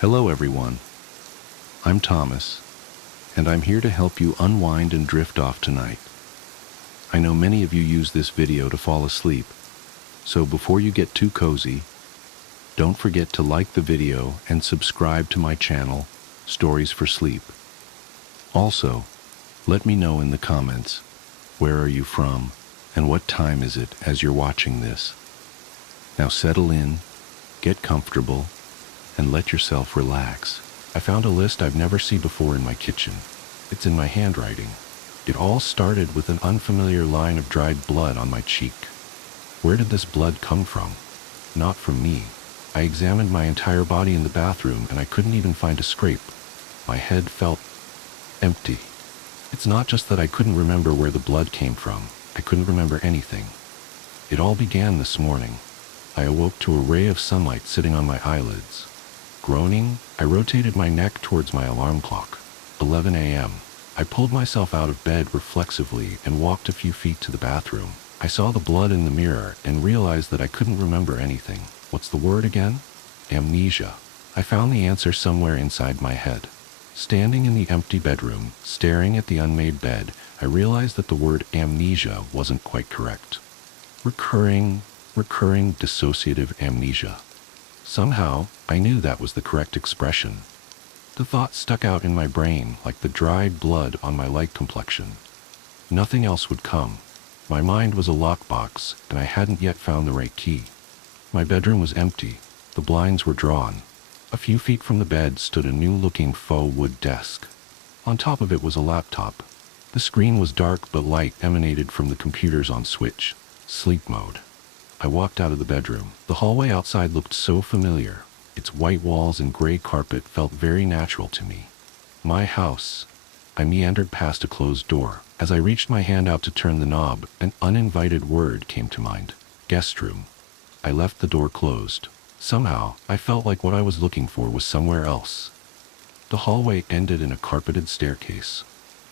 Hello everyone, I'm Thomas, and I'm here to help you unwind and drift off tonight. I know many of you use this video to fall asleep, so before you get too cozy, don't forget to like the video and subscribe to my channel, Stories for Sleep. Also, let me know in the comments, where are you from, and what time is it as you're watching this. Now settle in, get comfortable, and let yourself relax. I found a list I've never seen before in my kitchen. It's in my handwriting. It all started with an unfamiliar line of dried blood on my cheek. Where did this blood come from? Not from me. I examined my entire body in the bathroom and I couldn't even find a scrape. My head felt empty. It's not just that I couldn't remember where the blood came from. I couldn't remember anything. It all began this morning. I awoke to a ray of sunlight sitting on my eyelids. Groaning, I rotated my neck towards my alarm clock. 11 a.m. I pulled myself out of bed reflexively and walked a few feet to the bathroom. I saw the blood in the mirror and realized that I couldn't remember anything. What's the word again? Amnesia. I found the answer somewhere inside my head. Standing in the empty bedroom, staring at the unmade bed, I realized that the word amnesia wasn't quite correct. Recurring dissociative amnesia. Somehow, I knew that was the correct expression. The thought stuck out in my brain like the dried blood on my light complexion. Nothing else would come. My mind was a lockbox, and I hadn't yet found the right key. My bedroom was empty. The blinds were drawn. A few feet from the bed stood a new-looking faux wood desk. On top of it was a laptop. The screen was dark, but light emanated from the computers on switch. Sleep mode. I walked out of the bedroom. The hallway outside looked so familiar. Its white walls and gray carpet felt very natural to me. My house. I meandered past a closed door. As I reached my hand out to turn the knob, an uninvited word came to mind. Guest room. I left the door closed. Somehow, I felt like what I was looking for was somewhere else. The hallway ended in a carpeted staircase.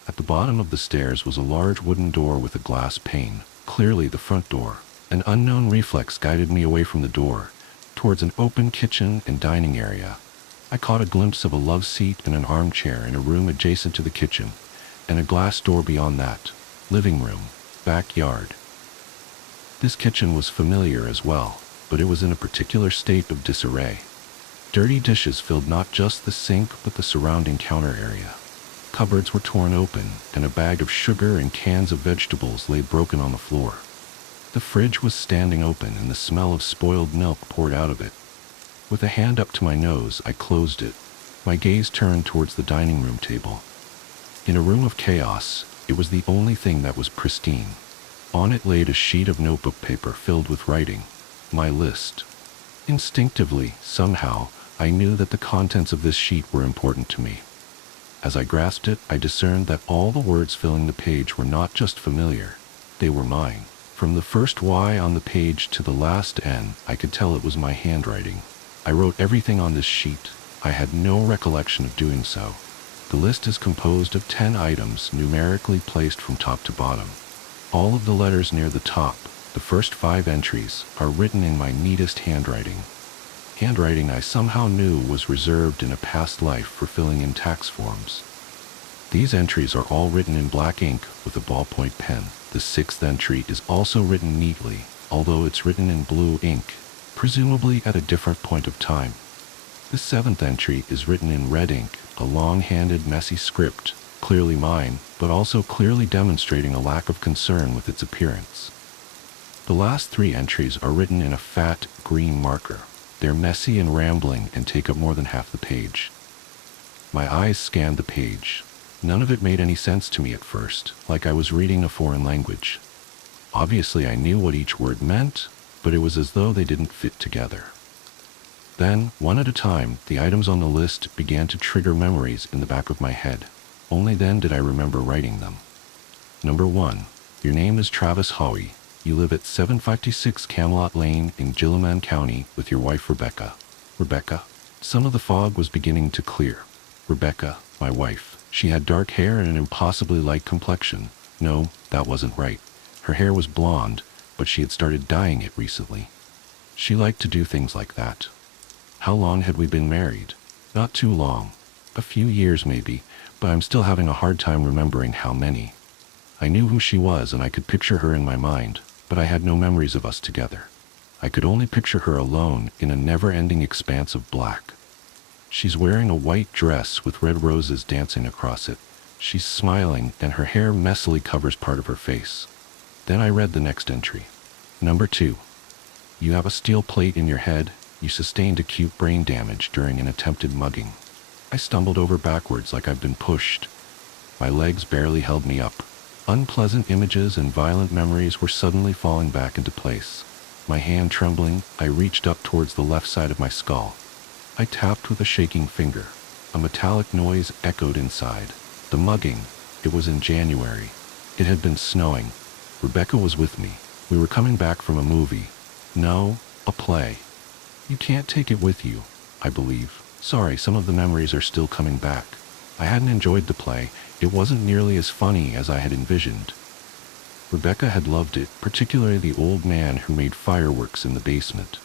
At the bottom of the stairs was a large wooden door with a glass pane, clearly the front door. An unknown reflex guided me away from the door, towards an open kitchen and dining area. I caught a glimpse of a love seat and an armchair in a room adjacent to the kitchen, and a glass door beyond that. Living room, backyard. This kitchen was familiar as well, but it was in a particular state of disarray. Dirty dishes filled not just the sink but the surrounding counter area. Cupboards were torn open, and a bag of sugar and cans of vegetables lay broken on the floor. The fridge was standing open and the smell of spoiled milk poured out of it. With a hand up to my nose, I closed it. My gaze turned towards the dining room table. In a room of chaos, it was the only thing that was pristine. On it laid a sheet of notebook paper filled with writing. My list. Instinctively, somehow, I knew that the contents of this sheet were important to me. As I grasped it, I discerned that all the words filling the page were not just familiar, they were mine. From the first Y on the page to the last N, I could tell it was my handwriting. I wrote everything on this sheet. I had no recollection of doing so. The list is composed of 10 items numerically placed from top to bottom. All of the letters near the top, the first 5 entries, are written in my neatest handwriting. Handwriting I somehow knew was reserved in a past life for filling in tax forms. These entries are all written in black ink with a ballpoint pen. The 6th entry is also written neatly, although it's written in blue ink, presumably at a different point of time. The 7th entry is written in red ink, a long-handed, messy script, clearly mine, but also clearly demonstrating a lack of concern with its appearance. The last 3 entries are written in a fat, green marker. They're messy and rambling and take up more than half the page. My eyes scanned the page. None of it made any sense to me at first, like I was reading a foreign language. Obviously I knew what each word meant, but it was as though they didn't fit together. Then, one at a time, the items on the list began to trigger memories in the back of my head. Only then did I remember writing them. Number 1. Your name is Travis Howie. You live at 756 Camelot Lane in Gilliman County with your wife Rebecca. Rebecca. Some of the fog was beginning to clear. Rebecca, my wife. She had dark hair and an impossibly light complexion. No, that wasn't right. Her hair was blonde, but she had started dyeing it recently. She liked to do things like that. How long had we been married? Not too long. A few years maybe, but I'm still having a hard time remembering how many. I knew who she was and I could picture her in my mind, but I had no memories of us together. I could only picture her alone in a never-ending expanse of black. She's wearing a white dress with red roses dancing across it. She's smiling and her hair messily covers part of her face. Then I read the next entry. Number 2. You have a steel plate in your head. You sustained acute brain damage during an attempted mugging. I stumbled over backwards like I've been pushed. My legs barely held me up. Unpleasant images and violent memories were suddenly falling back into place. My hand trembling, I reached up towards the left side of my skull. I tapped with a shaking finger. A metallic noise echoed inside. The mugging. It was in January. It had been snowing. Rebecca was with me. We were coming back from a movie. No, a play. You can't take it with you, I believe. Sorry, some of the memories are still coming back. I hadn't enjoyed the play. It wasn't nearly as funny as I had envisioned. Rebecca had loved it, particularly the old man who made fireworks in the basement.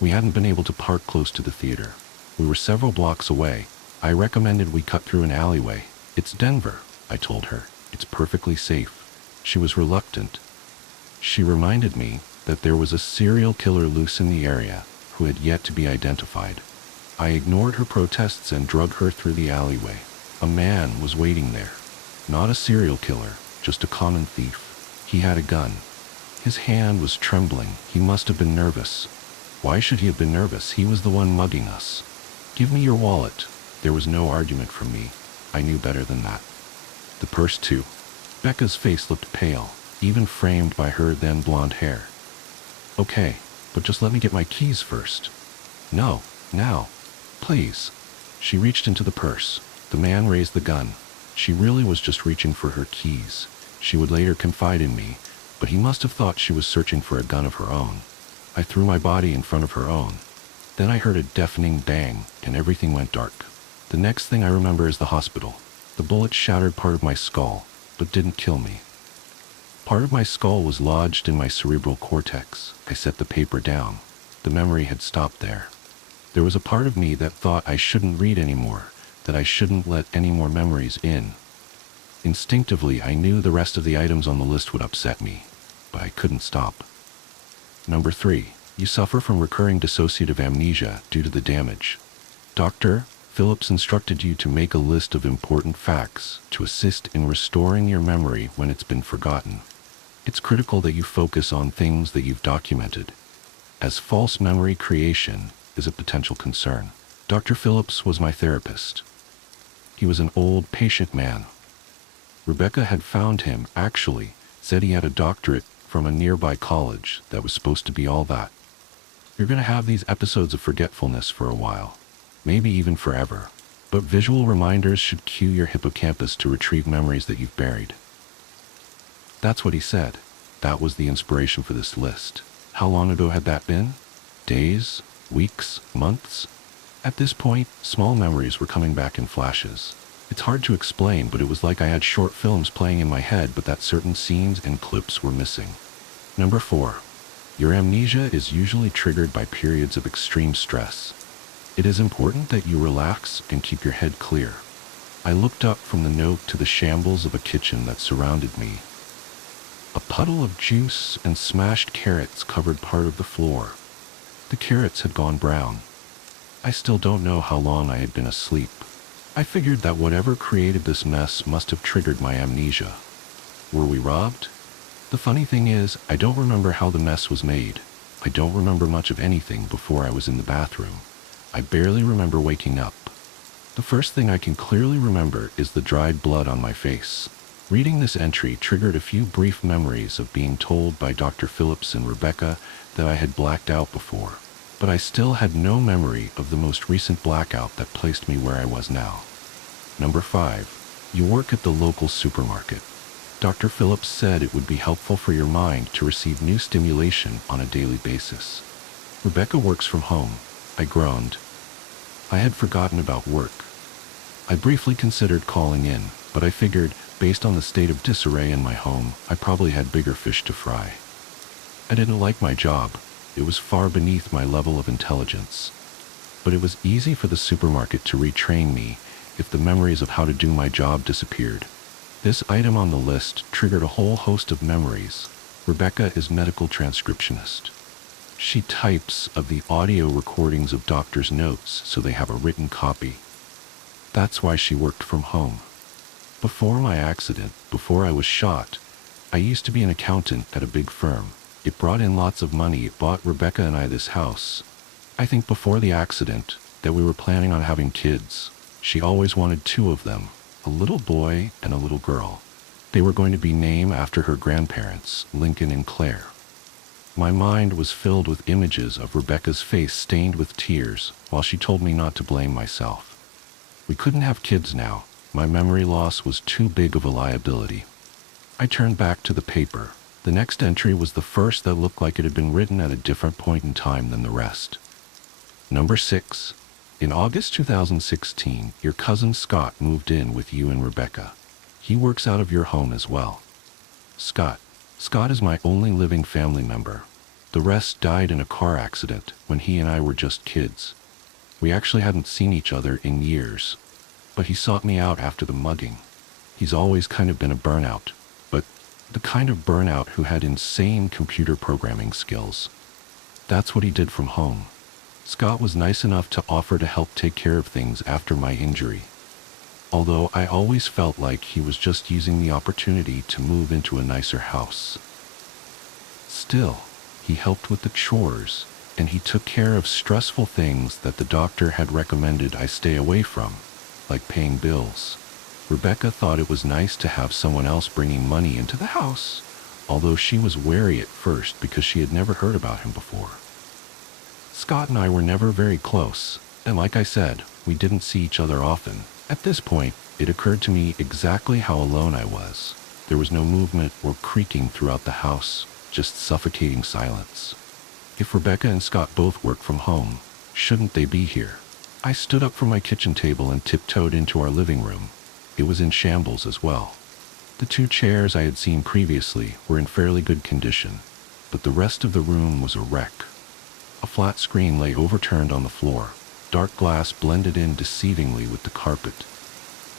We hadn't been able to park close to the theater. We were several blocks away. I recommended we cut through an alleyway. It's Denver, I told her. It's perfectly safe. She was reluctant. She reminded me that there was a serial killer loose in the area who had yet to be identified. I ignored her protests and dragged her through the alleyway. A man was waiting there. Not a serial killer, just a common thief. He had a gun. His hand was trembling. He must have been nervous. Why should he have been nervous? He was the one mugging us. Give me your wallet. There was no argument from me. I knew better than that. The purse too. Becca's face looked pale, even framed by her then blonde hair. Okay, but just let me get my keys first. No, now. Please. She reached into the purse. The man raised the gun. She really was just reaching for her keys. She would later confide in me, but he must have thought she was searching for a gun of her own. I threw my body in front of her own. Then I heard a deafening bang, and everything went dark. The next thing I remember is the hospital. The bullet shattered part of my skull, but didn't kill me. Part of my skull was lodged in my cerebral cortex. I set the paper down. The memory had stopped there. There was a part of me that thought I shouldn't read anymore, that I shouldn't let any more memories in. Instinctively, I knew the rest of the items on the list would upset me, but I couldn't stop. Number 3. You suffer from recurring dissociative amnesia due to the damage. Dr. Phillips instructed you to make a list of important facts to assist in restoring your memory when it's been forgotten. It's critical that you focus on things that you've documented, as false memory creation is a potential concern. Dr. Phillips was my therapist. He was an old, patient man. Rebecca had found him, actually, said he had a doctorate from a nearby college that was supposed to be all that. You're going to have these episodes of forgetfulness for a while, maybe even forever, but visual reminders should cue your hippocampus to retrieve memories that you've buried. That's what he said. That was the inspiration for this list. How long ago had that been? Days? Weeks? Months? At this point, small memories were coming back in flashes. It's hard to explain, but it was like I had short films playing in my head, but that certain scenes and clips were missing. Number 4. Your amnesia is usually triggered by periods of extreme stress. It is important that you relax and keep your head clear. I looked up from the note to the shambles of a kitchen that surrounded me. A puddle of juice and smashed carrots covered part of the floor. The carrots had gone brown. I still don't know how long I had been asleep. I figured that whatever created this mess must have triggered my amnesia. Were we robbed? The funny thing is, I don't remember how the mess was made. I don't remember much of anything before I was in the bathroom. I barely remember waking up. The first thing I can clearly remember is the dried blood on my face. Reading this entry triggered a few brief memories of being told by Dr. Phillips and Rebecca that I had blacked out before, but I still had no memory of the most recent blackout that placed me where I was now. Number 5. You work at the local supermarket. Dr. Phillips said it would be helpful for your mind to receive new stimulation on a daily basis. Rebecca works from home. I groaned. I had forgotten about work. I briefly considered calling in, but I figured, based on the state of disarray in my home, I probably had bigger fish to fry. I didn't like my job. It was far beneath my level of intelligence. but it was easy for the supermarket to retrain me if the memories of how to do my job disappeared. This item on the list triggered a whole host of memories. Rebecca is medical transcriptionist. She types of the audio recordings of doctors' notes so they have a written copy. That's why she worked from home. Before my accident, before I was shot, I used to be an accountant at a big firm. It brought in lots of money. It bought Rebecca and I this house. I think before the accident that we were planning on having kids. She always wanted 2 of them, a little boy and a little girl. They were going to be named after her grandparents, Lincoln and Claire. My mind was filled with images of Rebecca's face stained with tears while she told me not to blame myself. We couldn't have kids now. My memory loss was too big of a liability. I turned back to the paper. The next entry was the first that looked like it had been written at a different point in time than the rest. Number 6. In August 2016, your cousin Scott moved in with you and Rebecca. He works out of your home as well. Scott is my only living family member. The rest died in a car accident when he and I were just kids. We actually hadn't seen each other in years, but he sought me out after the mugging. He's always kind of been a burnout, but the kind of burnout who had insane computer programming skills. That's what he did from home. Scott was nice enough to offer to help take care of things after my injury. Although I always felt like he was just using the opportunity to move into a nicer house. Still, he helped with the chores, and he took care of stressful things that the doctor had recommended I stay away from, like paying bills. Rebecca thought it was nice to have someone else bringing money into the house, although she was wary at first because she had never heard about him before. Scott and I were never very close, and like I said, we didn't see each other often. At this point, it occurred to me exactly how alone I was. There was no movement or creaking throughout the house, just suffocating silence. If Rebecca and Scott both work from home, shouldn't they be here? I stood up from my kitchen table and tiptoed into our living room. It was in shambles as well. The 2 chairs I had seen previously were in fairly good condition, but the rest of the room was a wreck. A flat screen lay overturned on the floor. Dark glass blended in deceivingly with the carpet.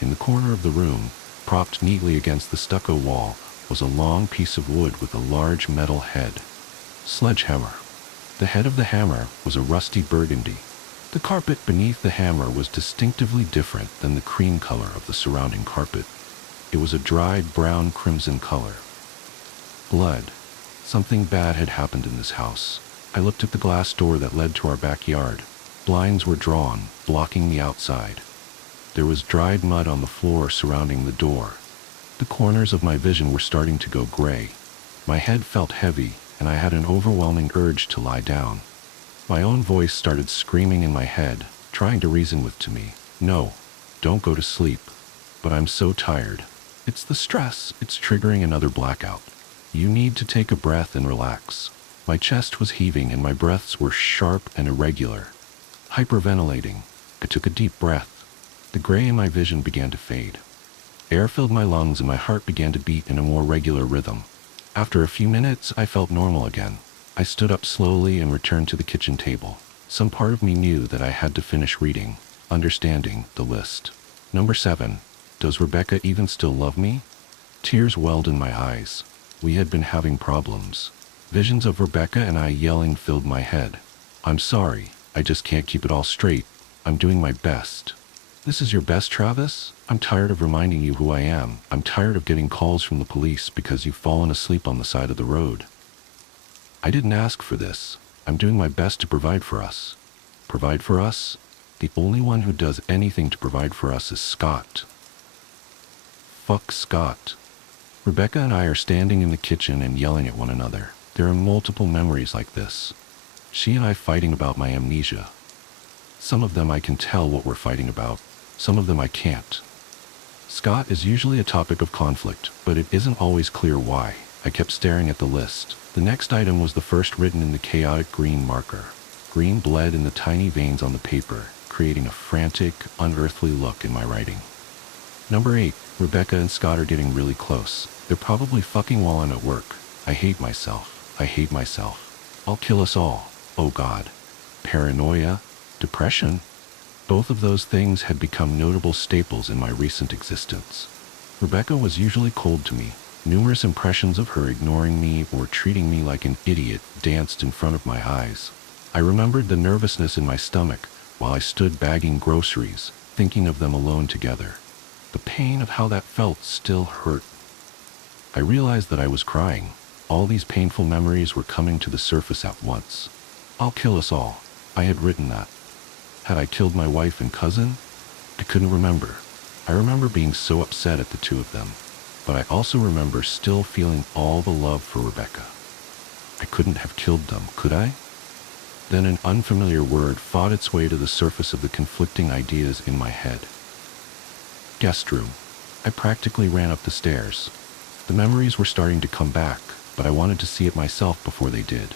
In the corner of the room, propped neatly against the stucco wall, was a long piece of wood with a large metal head. Sledgehammer. The head of the hammer was a rusty burgundy. The carpet beneath the hammer was distinctively different than the cream color of the surrounding carpet. It was a dried brown crimson color. Blood. Something bad had happened in this house. I looked at the glass door that led to our backyard. Blinds were drawn, blocking the outside. There was dried mud on the floor surrounding the door. The corners of my vision were starting to go gray. My head felt heavy, and I had an overwhelming urge to lie down. My own voice started screaming in my head, trying to reason with me. No, don't go to sleep. But I'm so tired. It's the stress. It's triggering another blackout. You need to take a breath and relax. My chest was heaving and my breaths were sharp and irregular. Hyperventilating. I took a deep breath. The gray in my vision began to fade. Air filled my lungs and my heart began to beat in a more regular rhythm. After a few minutes, I felt normal again. I stood up slowly and returned to the kitchen table. Some part of me knew that I had to finish reading, understanding the list. Number 7. Does Rebecca even still love me? Tears welled in my eyes. We had been having problems. Visions of Rebecca and I yelling filled my head. I'm sorry, I just can't keep it all straight. I'm doing my best. This is your best, Travis? I'm tired of reminding you who I am. I'm tired of getting calls from the police because you've fallen asleep on the side of the road. I didn't ask for this. I'm doing my best to provide for us. Provide for us? The only one who does anything to provide for us is Scott. Fuck Scott. Rebecca and I are standing in the kitchen and yelling at one another. There are multiple memories like this. She and I fighting about my amnesia. Some of them I can tell what we're fighting about. Some of them I can't. Scott is usually a topic of conflict, but it isn't always clear why. I kept staring at the list. The next item was the first written in the chaotic green marker. Green bled in the tiny veins on the paper, creating a frantic, unearthly look in my writing. Number 8. Rebecca and Scott are getting really close. They're probably fucking while I'm at work. I hate myself. I hate myself. I'll kill us all. Oh God. Paranoia? depression. Both of those things had become notable staples in my recent existence. Rebecca was usually cold to me. Numerous impressions of her ignoring me or treating me like an idiot danced in front of my eyes. I remembered the nervousness in my stomach while I stood bagging groceries, thinking of them alone together. The pain of how that felt still hurt. I realized that I was crying. All these painful memories were coming to the surface at once. "I'll kill us all." I had written that. Had I killed my wife and cousin? I couldn't remember. I remember being so upset at the two of them, but I also remember still feeling all the love for Rebecca. I couldn't have killed them, could I? Then an unfamiliar word fought its way to the surface of the conflicting ideas in my head. Guest room. I practically ran up the stairs. The memories were starting to come back, but I wanted to see it myself before they did.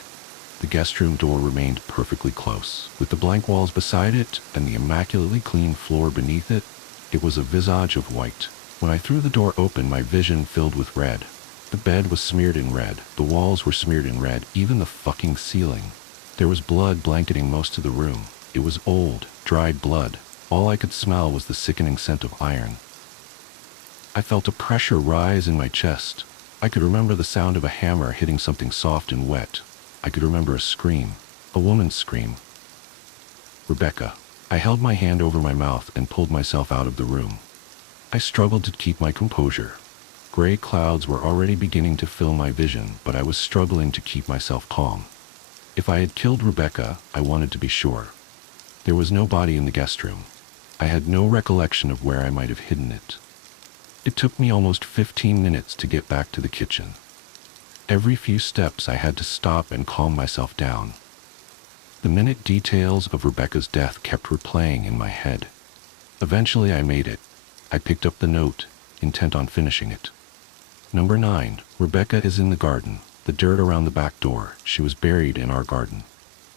The guest room door remained perfectly close, with the blank walls beside it and the immaculately clean floor beneath it. It was a visage of white. When I threw the door open, my vision filled with red. The bed was smeared in red, the walls were smeared in red, even the fucking ceiling. There was blood blanketing most of the room. It was old, dried blood. All I could smell was the sickening scent of iron. I felt a pressure rise in my chest. I could remember the sound of a hammer hitting something soft and wet. I could remember a scream, a woman's scream. Rebecca. I held my hand over my mouth and pulled myself out of the room. I struggled to keep my composure. Gray clouds were already beginning to fill my vision, but I was struggling to keep myself calm. If I had killed Rebecca, I wanted to be sure. There was no body in the guest room. I had no recollection of where I might have hidden it. It took me almost 15 minutes to get back to the kitchen. Every few steps I had to stop and calm myself down. The minute details of Rebecca's death kept replaying in my head. Eventually I made it. I picked up the note, intent on finishing it. Number 9. Rebecca is in the garden. The dirt around the back door. She was buried in our garden.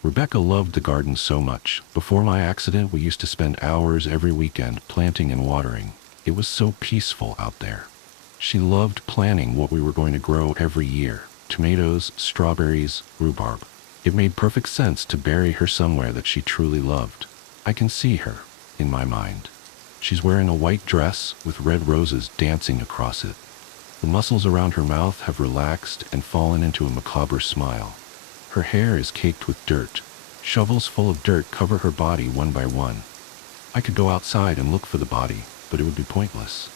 Rebecca loved the garden so much. Before my accident, we used to spend hours every weekend planting and watering. It was so peaceful out there. She loved planning what we were going to grow every year. Tomatoes, strawberries, rhubarb. It made perfect sense to bury her somewhere that she truly loved. I can see her, in my mind. She's wearing a white dress with red roses dancing across it. The muscles around her mouth have relaxed and fallen into a macabre smile. Her hair is caked with dirt. Shovels full of dirt cover her body one by one. I could go outside and look for the body, but it would be pointless.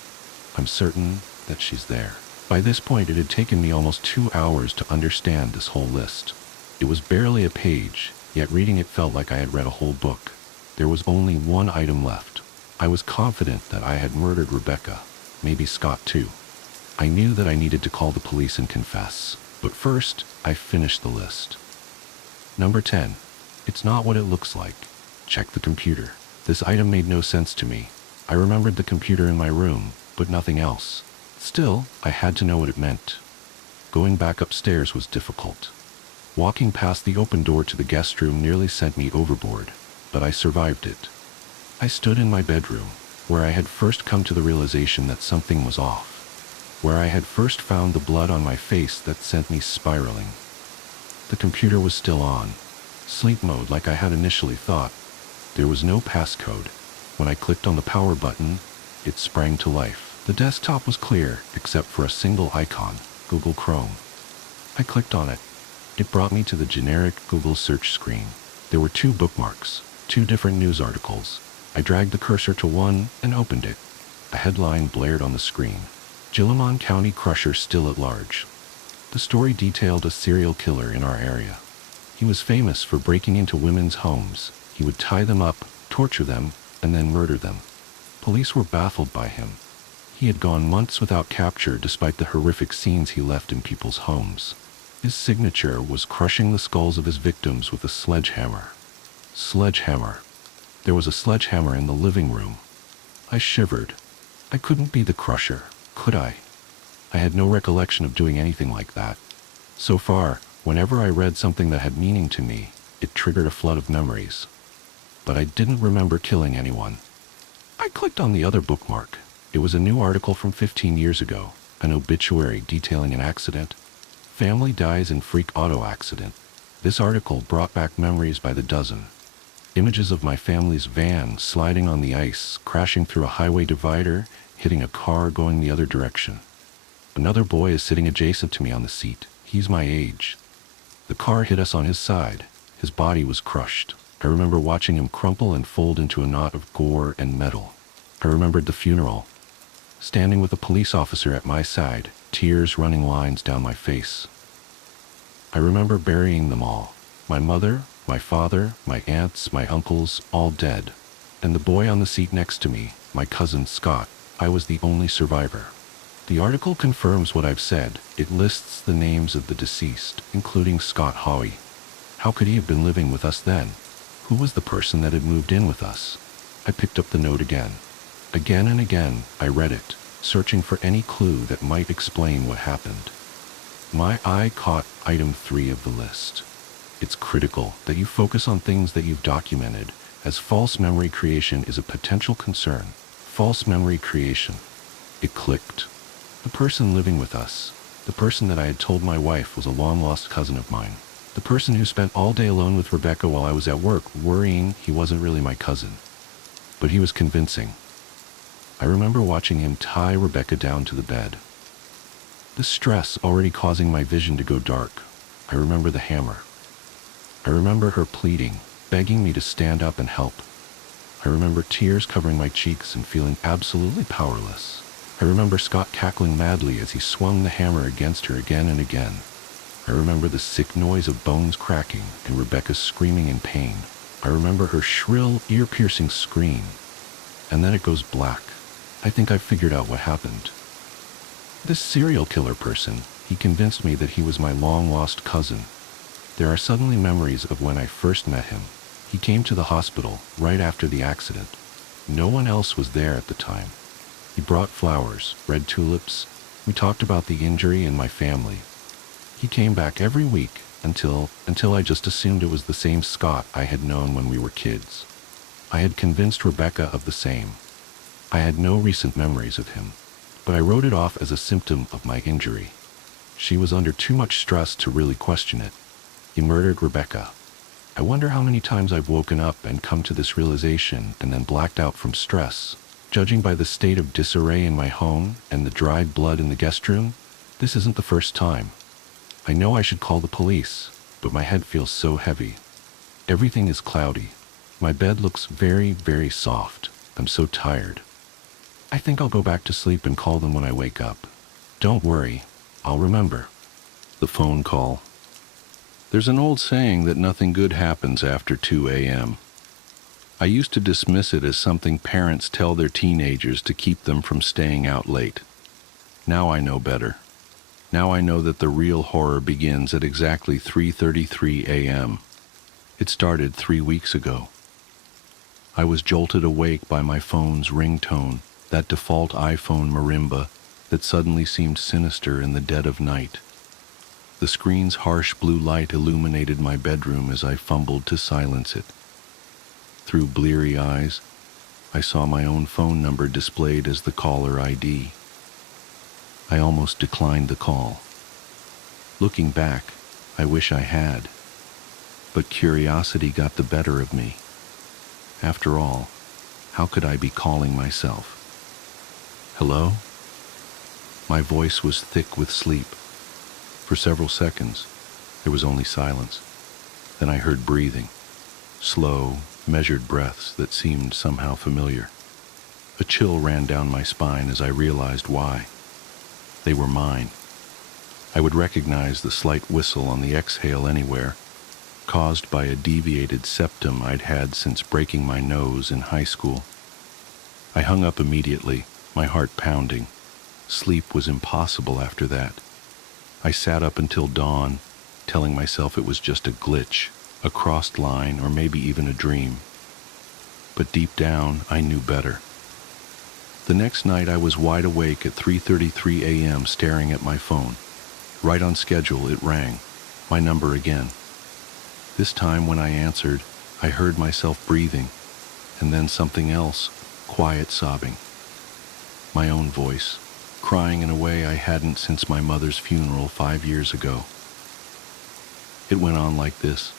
I'm certain that she's there. By this point, it had taken me almost 2 hours to understand this whole list. It was barely a page, yet reading it felt like I had read a whole book. There was only one item left. I was confident that I had murdered Rebecca, maybe Scott too. I knew that I needed to call the police and confess, but first, I finished the list. Number 10. It's not what it looks like. Check the computer. This item made no sense to me. I remembered the computer in my room, but nothing else. Still, I had to know what it meant. Going back upstairs was difficult. Walking past the open door to the guest room nearly sent me overboard, but I survived it. I stood in my bedroom, where I had first come to the realization that something was off, where I had first found the blood on my face that sent me spiraling. The computer was still on, sleep mode like I had initially thought. There was no passcode. When I clicked on the power button, it sprang to life. The desktop was clear, except for a single icon, Google Chrome. I clicked on it. It brought me to the generic Google search screen. There were 2 bookmarks, 2 different news articles. I dragged the cursor to one and opened it. A headline blared on the screen. Gilliman County Crusher still at large. The story detailed a serial killer in our area. He was famous for breaking into women's homes. He would tie them up, torture them, and then murder them. Police were baffled by him. He had gone months without capture despite the horrific scenes he left in people's homes. His signature was crushing the skulls of his victims with a sledgehammer. Sledgehammer. There was a sledgehammer in the living room. I shivered. I couldn't be the crusher, could I? I had no recollection of doing anything like that. So far, whenever I read something that had meaning to me, it triggered a flood of memories. But I didn't remember killing anyone. I clicked on the other bookmark. It was a new article from 15 years ago, an obituary detailing an accident. Family dies in freak auto accident. This article brought back memories by the dozen. Images of my family's van sliding on the ice, crashing through a highway divider, hitting a car going the other direction. Another boy is sitting adjacent to me on the seat. He's my age. The car hit us on his side. His body was crushed. I remember watching him crumple and fold into a knot of gore and metal. I remembered the funeral, standing with a police officer at my side, tears running lines down my face. I remember burying them all. My mother, my father, my aunts, my uncles, all dead. And the boy on the seat next to me, my cousin Scott. I was the only survivor. The article confirms what I've said. It lists the names of the deceased, including Scott Howie. How could he have been living with us then? Who was the person that had moved in with us? I picked up the note again. Again and again, I read it, searching for any clue that might explain what happened. My eye caught item 3 of the list. It's critical that you focus on things that you've documented, as false memory creation is a potential concern. False memory creation. It clicked. The person living with us, the person that I had told my wife was a long-lost cousin of mine, the person who spent all day alone with Rebecca while I was at work, worrying he wasn't really my cousin. But he was convincing. I remember watching him tie Rebecca down to the bed. The stress already causing my vision to go dark. I remember the hammer. I remember her pleading, begging me to stand up and help. I remember tears covering my cheeks and feeling absolutely powerless. I remember Scott cackling madly as he swung the hammer against her again and again. I remember the sick noise of bones cracking and Rebecca screaming in pain. I remember her shrill, ear-piercing scream. And then it goes black. I think I figured out what happened. This serial killer person, he convinced me that he was my long-lost cousin. There are suddenly memories of when I first met him. He came to the hospital right after the accident. No one else was there at the time. He brought flowers, red tulips. We talked about the injury and my family. He came back every week until I just assumed it was the same Scott I had known when we were kids. I had convinced Rebecca of the same. I had no recent memories of him, but I wrote it off as a symptom of my injury. She was under too much stress to really question it. He murdered Rebecca. I wonder how many times I've woken up and come to this realization and then blacked out from stress. Judging by the state of disarray in my home and the dried blood in the guest room, this isn't the first time. I know I should call the police, but my head feels so heavy. Everything is cloudy. My bed looks very, very soft. I'm so tired. I think I'll go back to sleep and call them when I wake up. Don't worry, I'll remember. The phone call. There's an old saying that nothing good happens after 2 a.m. I used to dismiss it as something parents tell their teenagers to keep them from staying out late. Now I know better. Now I know that the real horror begins at exactly 3:33 a.m. It started 3 weeks ago. I was jolted awake by my phone's ringtone, that default iPhone marimba that suddenly seemed sinister in the dead of night. The screen's harsh blue light illuminated my bedroom as I fumbled to silence it. Through bleary eyes, I saw my own phone number displayed as the caller ID. I almost declined the call. Looking back, I wish I had. But curiosity got the better of me. After all, how could I be calling myself? Hello? My voice was thick with sleep. For several seconds, there was only silence. Then I heard breathing, slow, measured breaths that seemed somehow familiar. A chill ran down my spine as I realized why. They were mine. I would recognize the slight whistle on the exhale anywhere, caused by a deviated septum I'd had since breaking my nose in high school. I hung up immediately, my heart pounding. Sleep was impossible after that. I sat up until dawn, telling myself it was just a glitch, a crossed line, or maybe even a dream. But deep down, I knew better. The next night I was wide awake at 3:33 a.m. staring at my phone. Right on schedule, it rang. My number again. This time when I answered, I heard myself breathing, and then something else, quiet sobbing. My own voice, crying in a way I hadn't since my mother's funeral 5 years ago. It went on like this,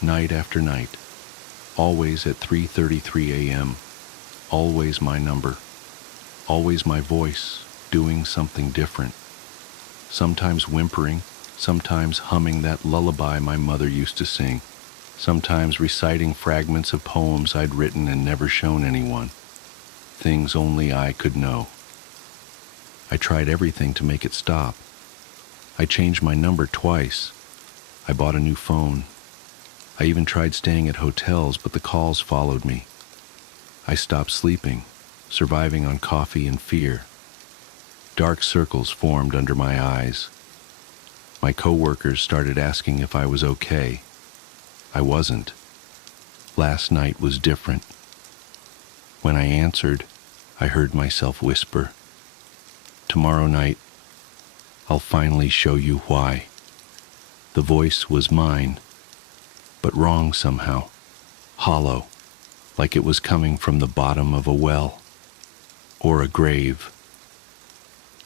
night after night. always at 3:33 a.m., always my number, always my voice, doing something different, sometimes whimpering, sometimes humming that lullaby my mother used to sing, sometimes reciting fragments of poems I'd written and never shown anyone, things only I could know. I tried everything to make it stop. I changed my number twice. I bought a new phone. I even tried staying at hotels, but the calls followed me. I stopped sleeping, surviving on coffee and fear. Dark circles formed under my eyes. My coworkers started asking if I was okay. I wasn't. Last night was different. When I answered, I heard myself whisper, "Tomorrow night, I'll finally show you why." The voice was mine, but wrong somehow, hollow, like it was coming from the bottom of a well or a grave.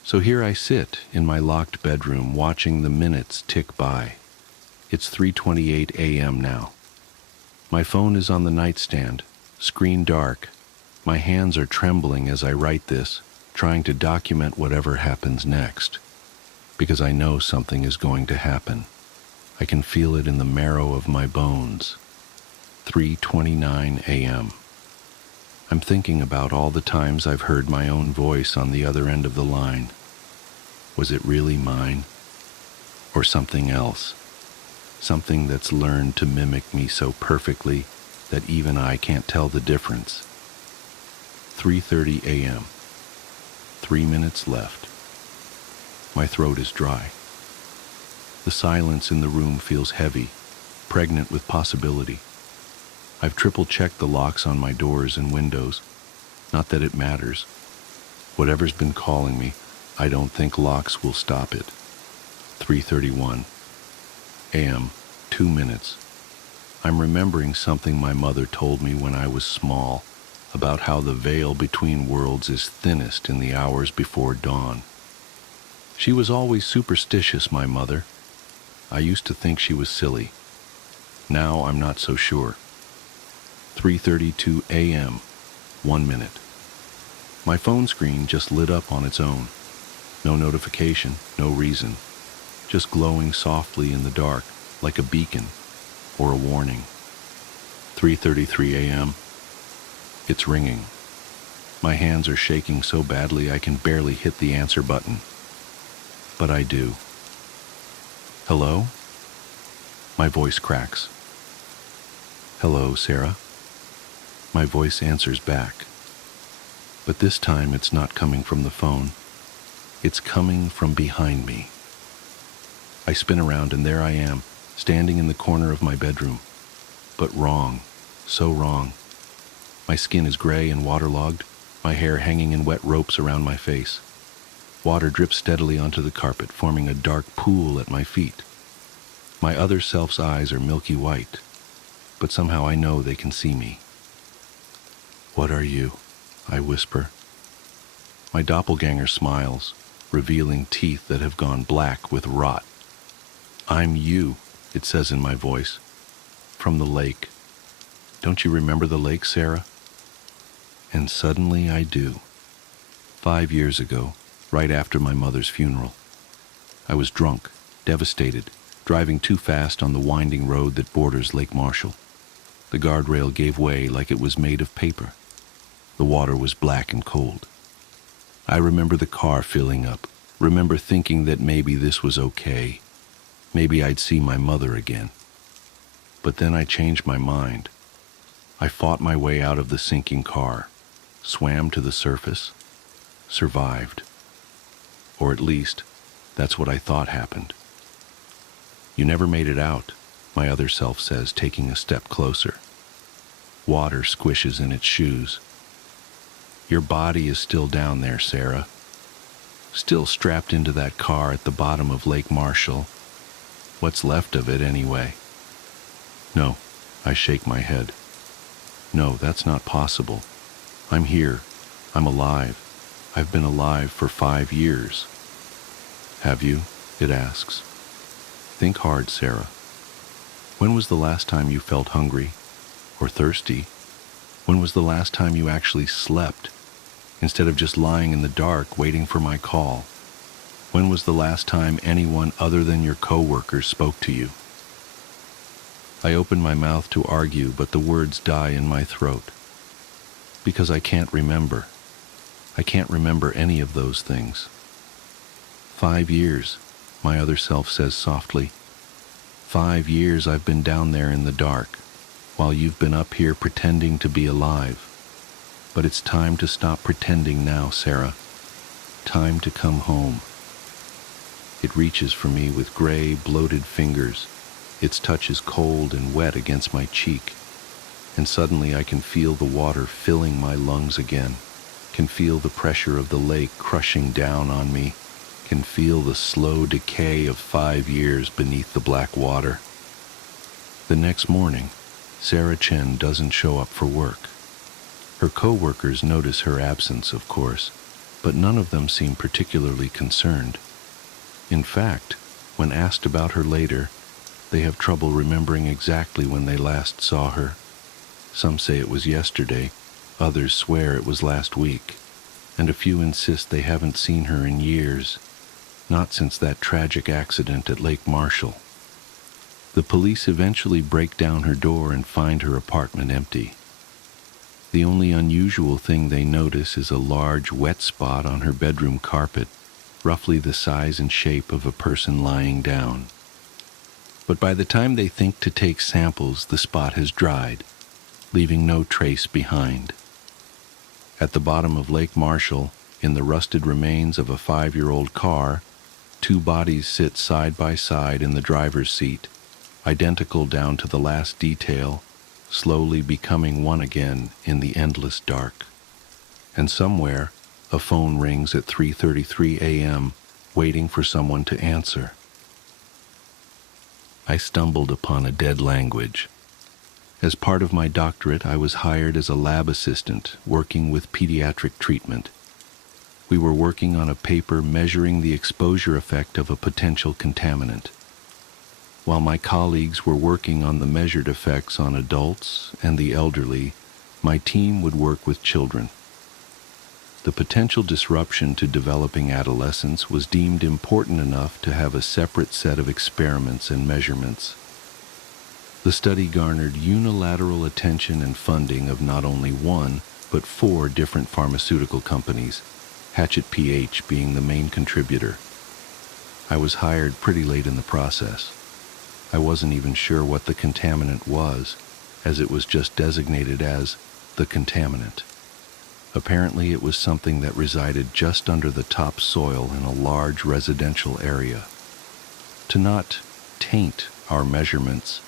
So here I sit in my locked bedroom watching the minutes tick by. It's 3:28 a.m. now. My phone is on the nightstand, screen dark. My hands are trembling as I write this, trying to document whatever happens next, because I know something is going to happen. I can feel it in the marrow of my bones. 3:29 a.m. I'm thinking about all the times I've heard my own voice on the other end of the line. Was it really mine? Or something else? Something that's learned to mimic me so perfectly that even I can't tell the difference. 3:30 a.m. 3 minutes left. My throat is dry. The silence in the room feels heavy, pregnant with possibility. I've triple-checked the locks on my doors and windows. Not that it matters. Whatever's been calling me, I don't think locks will stop it. 3:31 a.m., 2 minutes. I'm remembering something my mother told me when I was small, about how the veil between worlds is thinnest in the hours before dawn. She was always superstitious, my mother. I used to think she was silly. Now I'm not so sure. 3:32 a.m., 1 minute. My phone screen just lit up on its own. No notification, no reason. Just glowing softly in the dark, like a beacon or a warning. 3:33 a.m. It's ringing. My hands are shaking so badly I can barely hit the answer button. But I do. Hello? My voice cracks. Hello, Sarah. My voice answers back. But this time it's not coming from the phone. It's coming from behind me. I spin around and there I am, standing in the corner of my bedroom. But wrong, so wrong. My skin is gray and waterlogged, my hair hanging in wet ropes around my face. Water drips steadily onto the carpet, forming a dark pool at my feet. My other self's eyes are milky white, but somehow I know they can see me. "What are you?" I whisper. My doppelganger smiles, revealing teeth that have gone black with rot. "I'm you," it says in my voice. "From the lake. Don't you remember the lake, Sarah?" And suddenly I do. 5 years ago, right after my mother's funeral. I was drunk, devastated, driving too fast on the winding road that borders Lake Marshall. The guardrail gave way like it was made of paper. The water was black and cold. I remember the car filling up, remember thinking that maybe this was okay. Maybe I'd see my mother again. But then I changed my mind. I fought my way out of the sinking car, swam to the surface, survived. Or at least, that's what I thought happened. "You never made it out," my other self says, taking a step closer. Water squishes in its shoes. "Your body is still down there, Sarah. Still strapped into that car at the bottom of Lake Marshall. What's left of it, anyway?" "No," I shake my head. "No, that's not possible. I'm here. I'm alive. I've been alive for 5 years. "Have you?" it asks. "Think hard, Sarah. When was the last time you felt hungry, or thirsty? When was the last time you actually slept, instead of just lying in the dark waiting for my call? When was the last time anyone other than your coworkers spoke to you? I open my mouth to argue, but the words die in my throat. Because I can't remember. I can't remember any of those things. 5 years, my other self says softly. 5 years I've been down there in the dark, while you've been up here pretending to be alive. But it's time to stop pretending now, Sarah. Time to come home. It reaches for me with gray, bloated fingers. Its touch is cold and wet against my cheek, and suddenly I can feel the water filling my lungs again, can feel the pressure of the lake crushing down on me, can feel the slow decay of 5 years beneath the black water. The next morning, Sarah Chen doesn't show up for work. Her co-workers notice her absence, of course, but none of them seem particularly concerned. In fact, when asked about her later, they have trouble remembering exactly when they last saw her. Some say it was yesterday, others swear it was last week, and a few insist they haven't seen her in years, not since that tragic accident at Lake Marshall. The police eventually break down her door and find her apartment empty. The only unusual thing they notice is a large wet spot on her bedroom carpet, roughly the size and shape of a person lying down. But by the time they think to take samples, the spot has dried, leaving no trace behind. At the bottom of Lake Marshall, in the rusted remains of a 5-year-old car, 2 bodies sit side by side in the driver's seat, identical down to the last detail, slowly becoming one again in the endless dark. And somewhere, a phone rings at 3:33 a.m., waiting for someone to answer. I stumbled upon a dead language. As part of my doctorate, I was hired as a lab assistant working with pediatric treatment. We were working on a paper measuring the exposure effect of a potential contaminant, while my colleagues were working on the measured effects on adults and the elderly. My team would work with children. The potential disruption to developing adolescence was deemed important enough to have a separate set of experiments and measurements. The study garnered unilateral attention and funding of not only 1, but 4 different pharmaceutical companies, Hatchet PH being the main contributor. I was hired pretty late in the process. I wasn't even sure what the contaminant was, as it was just designated as the contaminant. Apparently it was something that resided just under the topsoil in a large residential area. To not taint our measurements,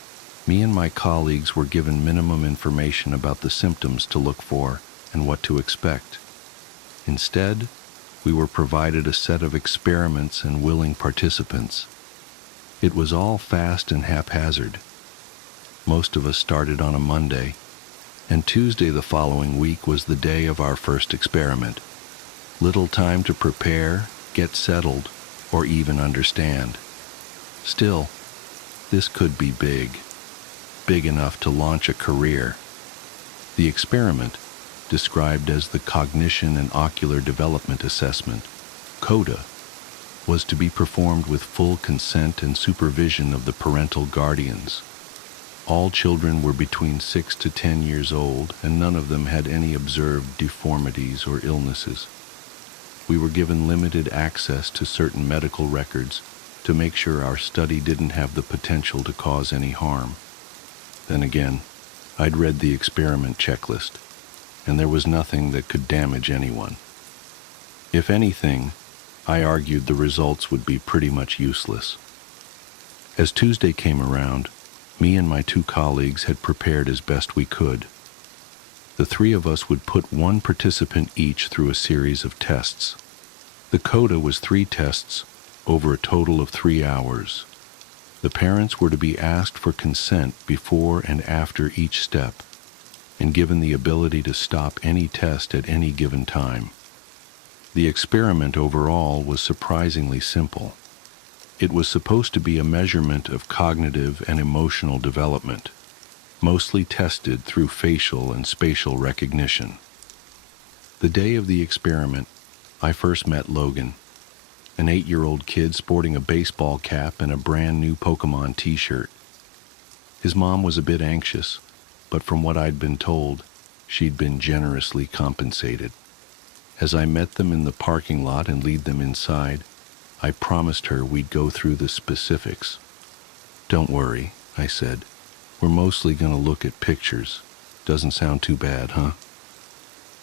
me and my colleagues were given minimum information about the symptoms to look for and what to expect. Instead, we were provided a set of experiments and willing participants. It was all fast and haphazard. Most of us started on a Monday, and Tuesday the following week was the day of our first experiment. Little time to prepare, get settled, or even understand. Still, this could be big enough to launch a career. The experiment, described as the Cognition and Ocular Development Assessment, CODA, was to be performed with full consent and supervision of the parental guardians. All children were between 6 to 10 years old, and none of them had any observed deformities or illnesses. We were given limited access to certain medical records to make sure our study didn't have the potential to cause any harm. Then again, I'd read the experiment checklist, and there was nothing that could damage anyone. If anything, I argued the results would be pretty much useless. As Tuesday came around, me and my 2 colleagues had prepared as best we could. The 3 of us would put 1 participant each through a series of tests. The CODA was 3 tests over a total of 3 hours. The parents were to be asked for consent before and after each step, and given the ability to stop any test at any given time. The experiment overall was surprisingly simple. It was supposed to be a measurement of cognitive and emotional development. mostly tested through facial and spatial recognition. The day of the experiment, I first met Logan, an 8-year-old kid sporting a baseball cap and a brand new Pokemon t-shirt. His mom was a bit anxious, but from what I'd been told, she'd been generously compensated. As I met them in the parking lot and lead them inside, I promised her we'd go through the specifics. "Don't worry," I said. "We're mostly going to look at pictures. Doesn't sound too bad, huh?"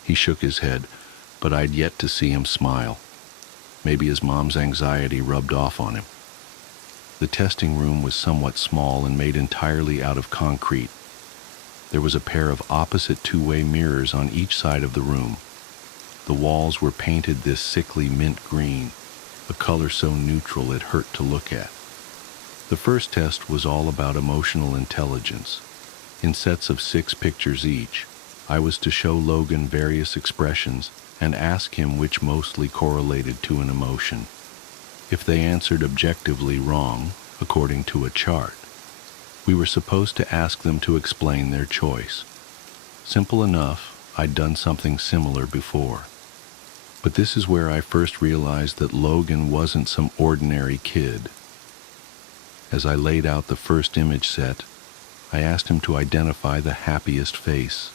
He shook his head, but I'd yet to see him smile. Maybe his mom's anxiety rubbed off on him. The testing room was somewhat small and made entirely out of concrete. There was a pair of opposite two-way mirrors on each side of the room. The walls were painted this sickly mint green, a color so neutral it hurt to look at. The first test was all about emotional intelligence. In sets of 6 pictures each, I was to show Logan various expressions and ask him which mostly correlated to an emotion. If they answered objectively wrong, according to a chart, we were supposed to ask them to explain their choice. Simple enough, I'd done something similar before. But this is where I first realized that Logan wasn't some ordinary kid. As I laid out the first image set, I asked him to identify the happiest face.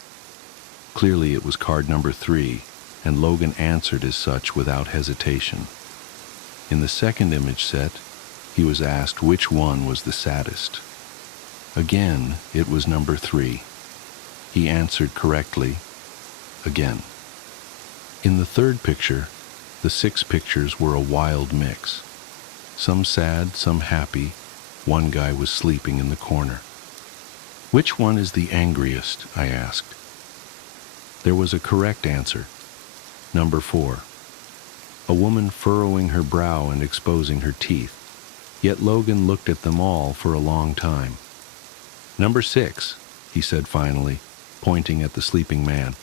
Clearly it was card number 3, and Logan answered as such without hesitation. In the second image set, he was asked which one was the saddest. Again, it was number 3. He answered correctly, again. In the third picture, the 6 pictures were a wild mix. Some sad, some happy. One guy was sleeping in the corner. "Which one is the angriest?" I asked. There was a correct answer. Number 4. A woman furrowing her brow and exposing her teeth. Yet Logan looked at them all for a long time. "Number 6, he said finally, pointing at the sleeping man.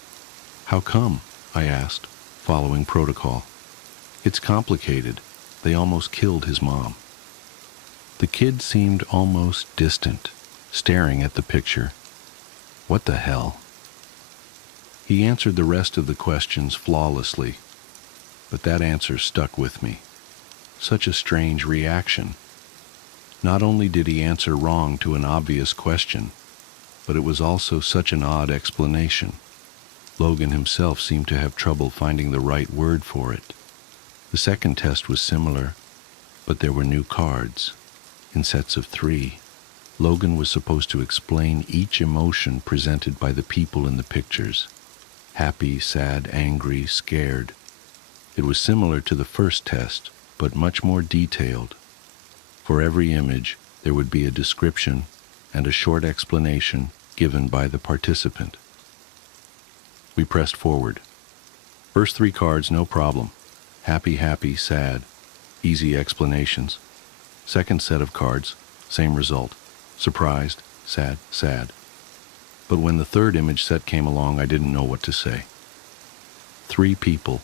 "How come?" I asked, following protocol. "It's complicated. They almost killed his mom." The kid seemed almost distant, staring at the picture. What the hell? He answered the rest of the questions flawlessly, but that answer stuck with me. Such a strange reaction. Not only did he answer wrong to an obvious question, but it was also such an odd explanation. Logan himself seemed to have trouble finding the right word for it. The second test was similar, but there were new cards. In sets of 3, Logan was supposed to explain each emotion presented by the people in the pictures. Happy, sad, angry, scared. It was similar to the first test, but much more detailed. For every image, there would be a description and a short explanation given by the participant. We pressed forward. First 3 cards, no problem. Happy, happy, sad. Easy explanations. Second set of cards, same result. Surprised, sad, sad. But when the third image set came along, I didn't know what to say. 3 people,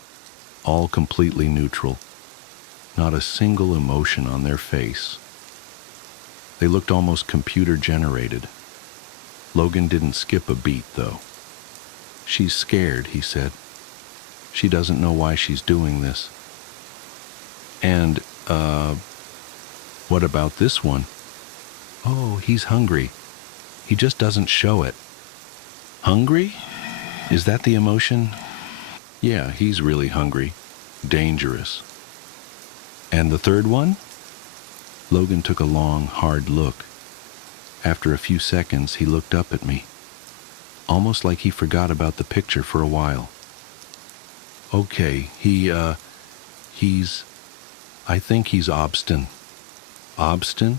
all completely neutral. Not a single emotion on their face. They looked almost computer-generated. Logan didn't skip a beat, though. "She's scared," he said. "She doesn't know why she's doing this." And, what about this one? "Oh, he's hungry. He just doesn't show it." Hungry? Is that the emotion? Yeah, he's really hungry. Dangerous. And the third one? Logan took a long, hard look. After a few seconds, he looked up at me, almost like he forgot about the picture for a while. "Okay, I think he's obstinate." "Obstin?"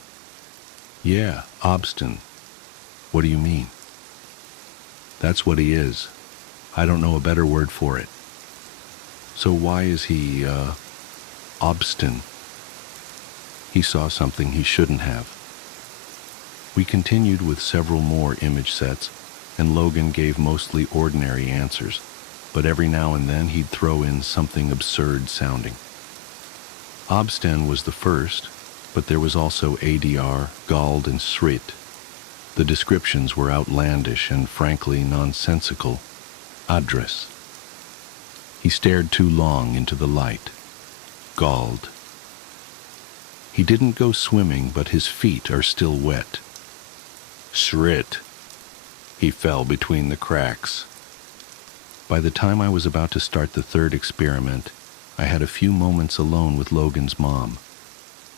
"Yeah, obstin." "What do you mean?" "That's what he is. I don't know a better word for it." "So why is he, obstin?" He saw something he shouldn't have. We continued with several more image sets, and Logan gave mostly ordinary answers, but every now and then he'd throw in something absurd sounding. Obstin was the first, but there was also ADR, Gald, and Srit. The descriptions were outlandish and frankly nonsensical. Address. He stared too long into the light. Galled. He didn't go swimming, but his feet are still wet. Shrit. He fell between the cracks. By the time I was about to start the third experiment, I had a few moments alone with Logan's mom.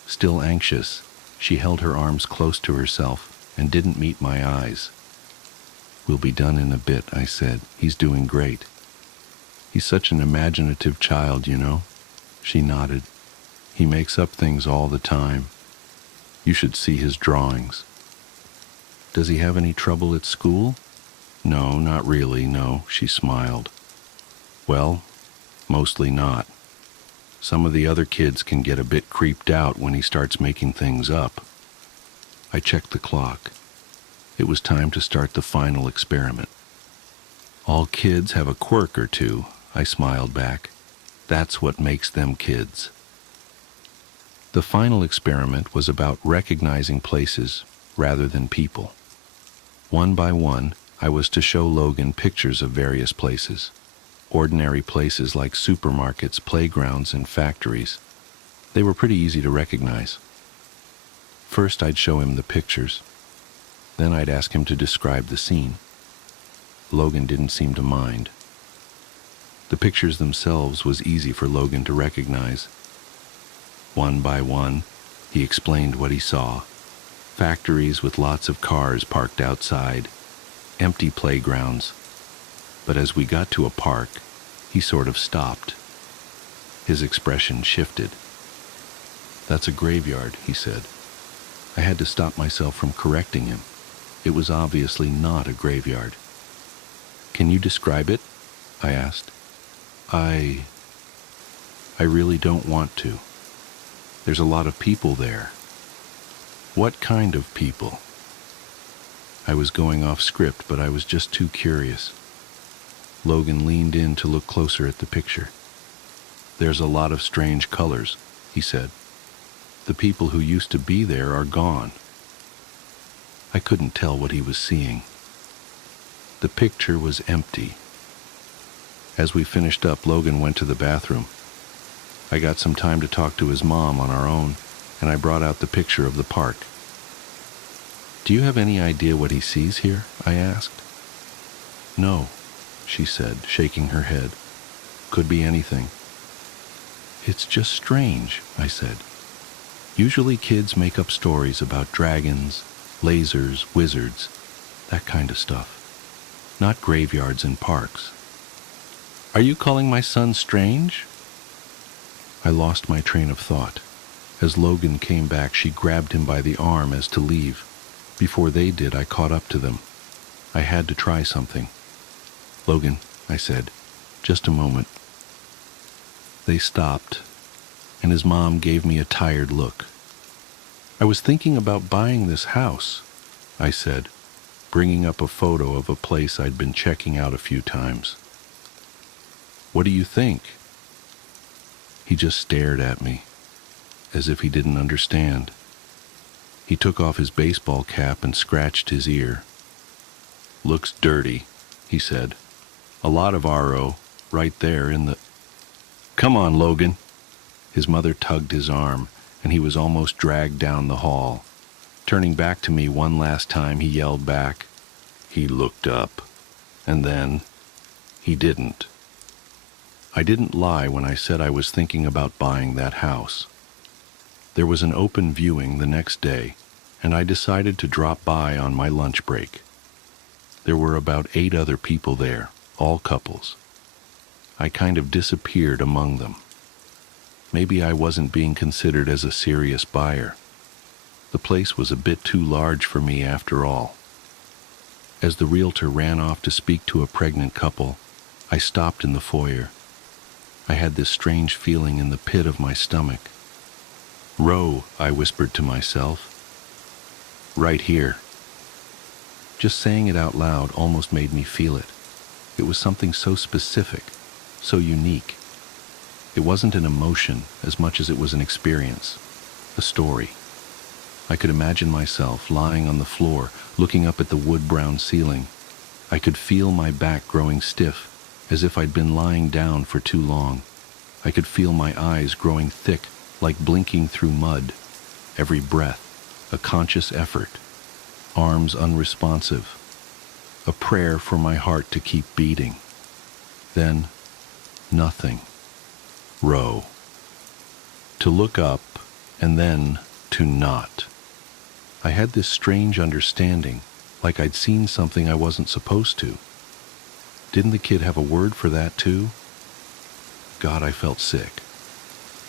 Still anxious, she held her arms close to herself and didn't meet my eyes. "We'll be done in a bit," I said. "He's doing great. He's such an imaginative child, you know." She nodded. "He makes up things all the time. You should see his drawings." "Does he have any trouble at school?" "No, not really, no," she smiled. "Well, mostly not. Some of the other kids can get a bit creeped out when he starts making things up." I checked the clock. It was time to start the final experiment. "All kids have a quirk or two," I smiled back. "That's what makes them kids." The final experiment was about recognizing places rather than people. One by one, I was to show Logan pictures of various places. Ordinary places like supermarkets, playgrounds, and factories. They were pretty easy to recognize. First, I'd show him the pictures. Then I'd ask him to describe the scene. Logan didn't seem to mind. The pictures themselves was easy for Logan to recognize. One by one, he explained what he saw. Factories with lots of cars parked outside, empty playgrounds. But as we got to a park, he sort of stopped. His expression shifted. "That's a graveyard," he said. I had to stop myself from correcting him. It was obviously not a graveyard. "Can you describe it?" I asked. I really don't want to. There's a lot of people there." "What kind of people?" I was going off script, but I was just too curious. Logan leaned in to look closer at the picture. "There's a lot of strange colors," he said. "The people who used to be there are gone." I couldn't tell what he was seeing. The picture was empty. As we finished up, Logan went to the bathroom. I got some time to talk to his mom on our own, and I brought out the picture of the park. "Do you have any idea what he sees here?" I asked. "No," she said, shaking her head. "Could be anything." "It's just strange," I said. "Usually kids make up stories about dragons, lasers, wizards, that kind of stuff. Not graveyards and parks." "Are you calling my son strange?" I lost my train of thought. As Logan came back, she grabbed him by the arm as to leave. Before they did, I caught up to them. I had to try something. "Logan," I said, "just a moment." They stopped, and his mom gave me a tired look. "I was thinking about buying this house," I said, bringing up a photo of a place I'd been checking out a few times. "What do you think?" He just stared at me, as if he didn't understand. He took off his baseball cap and scratched his ear. "Looks dirty," he said. "A lot of RO right there in the—" "Come on, Logan." His mother tugged his arm, and he was almost dragged down the hall. Turning back to me one last time, he yelled back. He looked up, and then he didn't. I didn't lie when I said I was thinking about buying that house. There was an open viewing the next day, and I decided to drop by on my lunch break. There were about 8 other people there, all couples. I kind of disappeared among them. Maybe I wasn't being considered as a serious buyer. The place was a bit too large for me after all. As the realtor ran off to speak to a pregnant couple, I stopped in the foyer. I had this strange feeling in the pit of my stomach. "Row," I whispered to myself. "Right here." Just saying it out loud almost made me feel it. It was something so specific, so unique. It wasn't an emotion as much as it was an experience, a story. I could imagine myself lying on the floor, looking up at the wood-brown ceiling. I could feel my back growing stiff, as if I'd been lying down for too long. I could feel my eyes growing thick, like blinking through mud. Every breath, a conscious effort. Arms unresponsive. A prayer for my heart to keep beating. Then, nothing. Row. To look up, and then to not. I had this strange understanding, like I'd seen something I wasn't supposed to. Didn't the kid have a word for that too? God, I felt sick.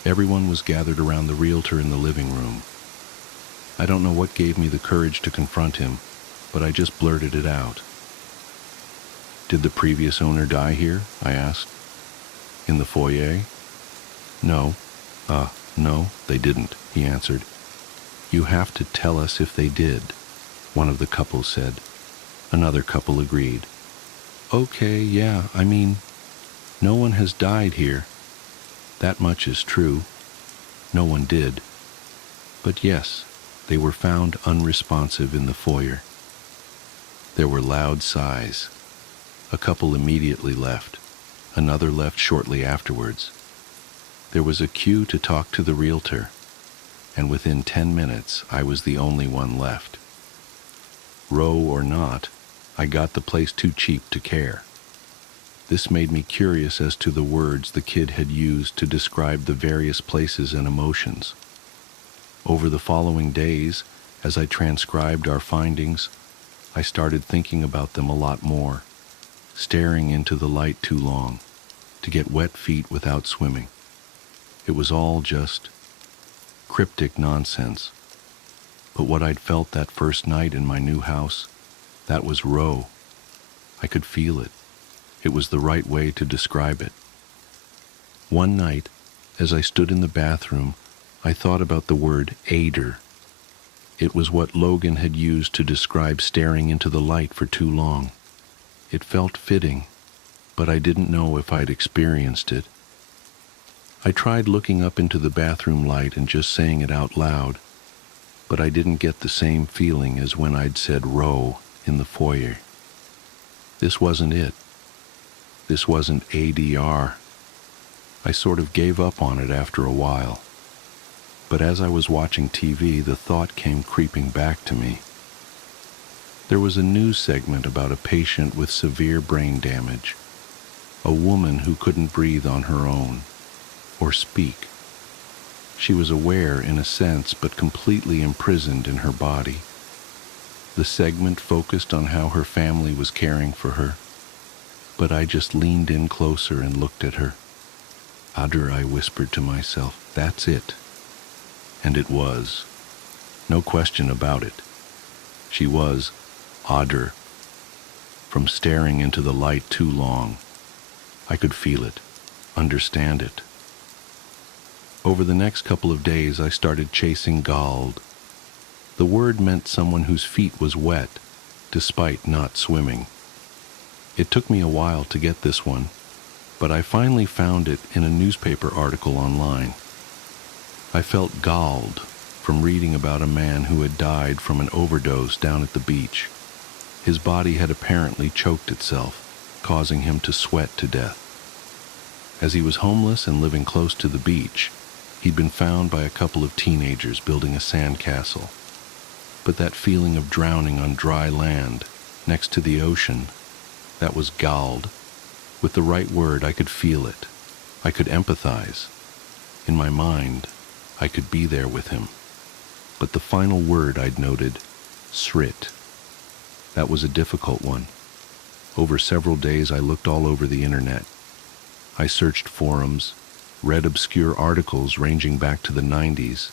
Everyone was gathered around the realtor in the living room. I don't know what gave me the courage to confront him, but I just blurted it out. Did the previous owner die here? I asked. In the foyer? No, they didn't, he answered. You have to tell us if they did, one of the couples said. Another couple agreed. Okay, yeah, no one has died here. That much is true. No one did. But yes, they were found unresponsive in the foyer. There were loud sighs. A couple immediately left. Another left shortly afterwards. There was a queue to talk to the realtor, and within 10 minutes I was the only one left. Row or not, I got the place too cheap to care. This made me curious as to the words the kid had used to describe the various places and emotions. Over the following days, as I transcribed our findings, I started thinking about them a lot more, staring into the light too long, to get wet feet without swimming. It was all just cryptic nonsense. But what I'd felt that first night in my new house, that was Row. I could feel it. It was the right way to describe it. One night, as I stood in the bathroom, I thought about the word aider. It was what Logan had used to describe staring into the light for too long. It felt fitting, but I didn't know if I'd experienced it. I tried looking up into the bathroom light and just saying it out loud, but I didn't get the same feeling as when I'd said Row in the foyer. This wasn't it. This wasn't ADR. I sort of gave up on it after a while. But as I was watching TV, the thought came creeping back to me. There was a news segment about a patient with severe brain damage, a woman who couldn't breathe on her own, or speak. She was aware in a sense, but completely imprisoned in her body. The segment focused on how her family was caring for her, but I just leaned in closer and looked at her. Adr, I whispered to myself, that's it. And it was. No question about it. She was Adr. From staring into the light too long, I could feel it, understand it. Over the next couple of days, I started chasing Gald. The word meant someone whose feet was wet, despite not swimming. It took me a while to get this one, but I finally found it in a newspaper article online. I felt galled from reading about a man who had died from an overdose down at the beach. His body had apparently choked itself, causing him to sweat to death. As he was homeless and living close to the beach, he'd been found by a couple of teenagers building a sand castle. But that feeling of drowning on dry land, next to the ocean, that was galled. With the right word, I could feel it. I could empathize. In my mind, I could be there with him. But the final word I'd noted, srit. That was a difficult one. Over several days, I looked all over the internet. I searched forums, read obscure articles ranging back to the 90s,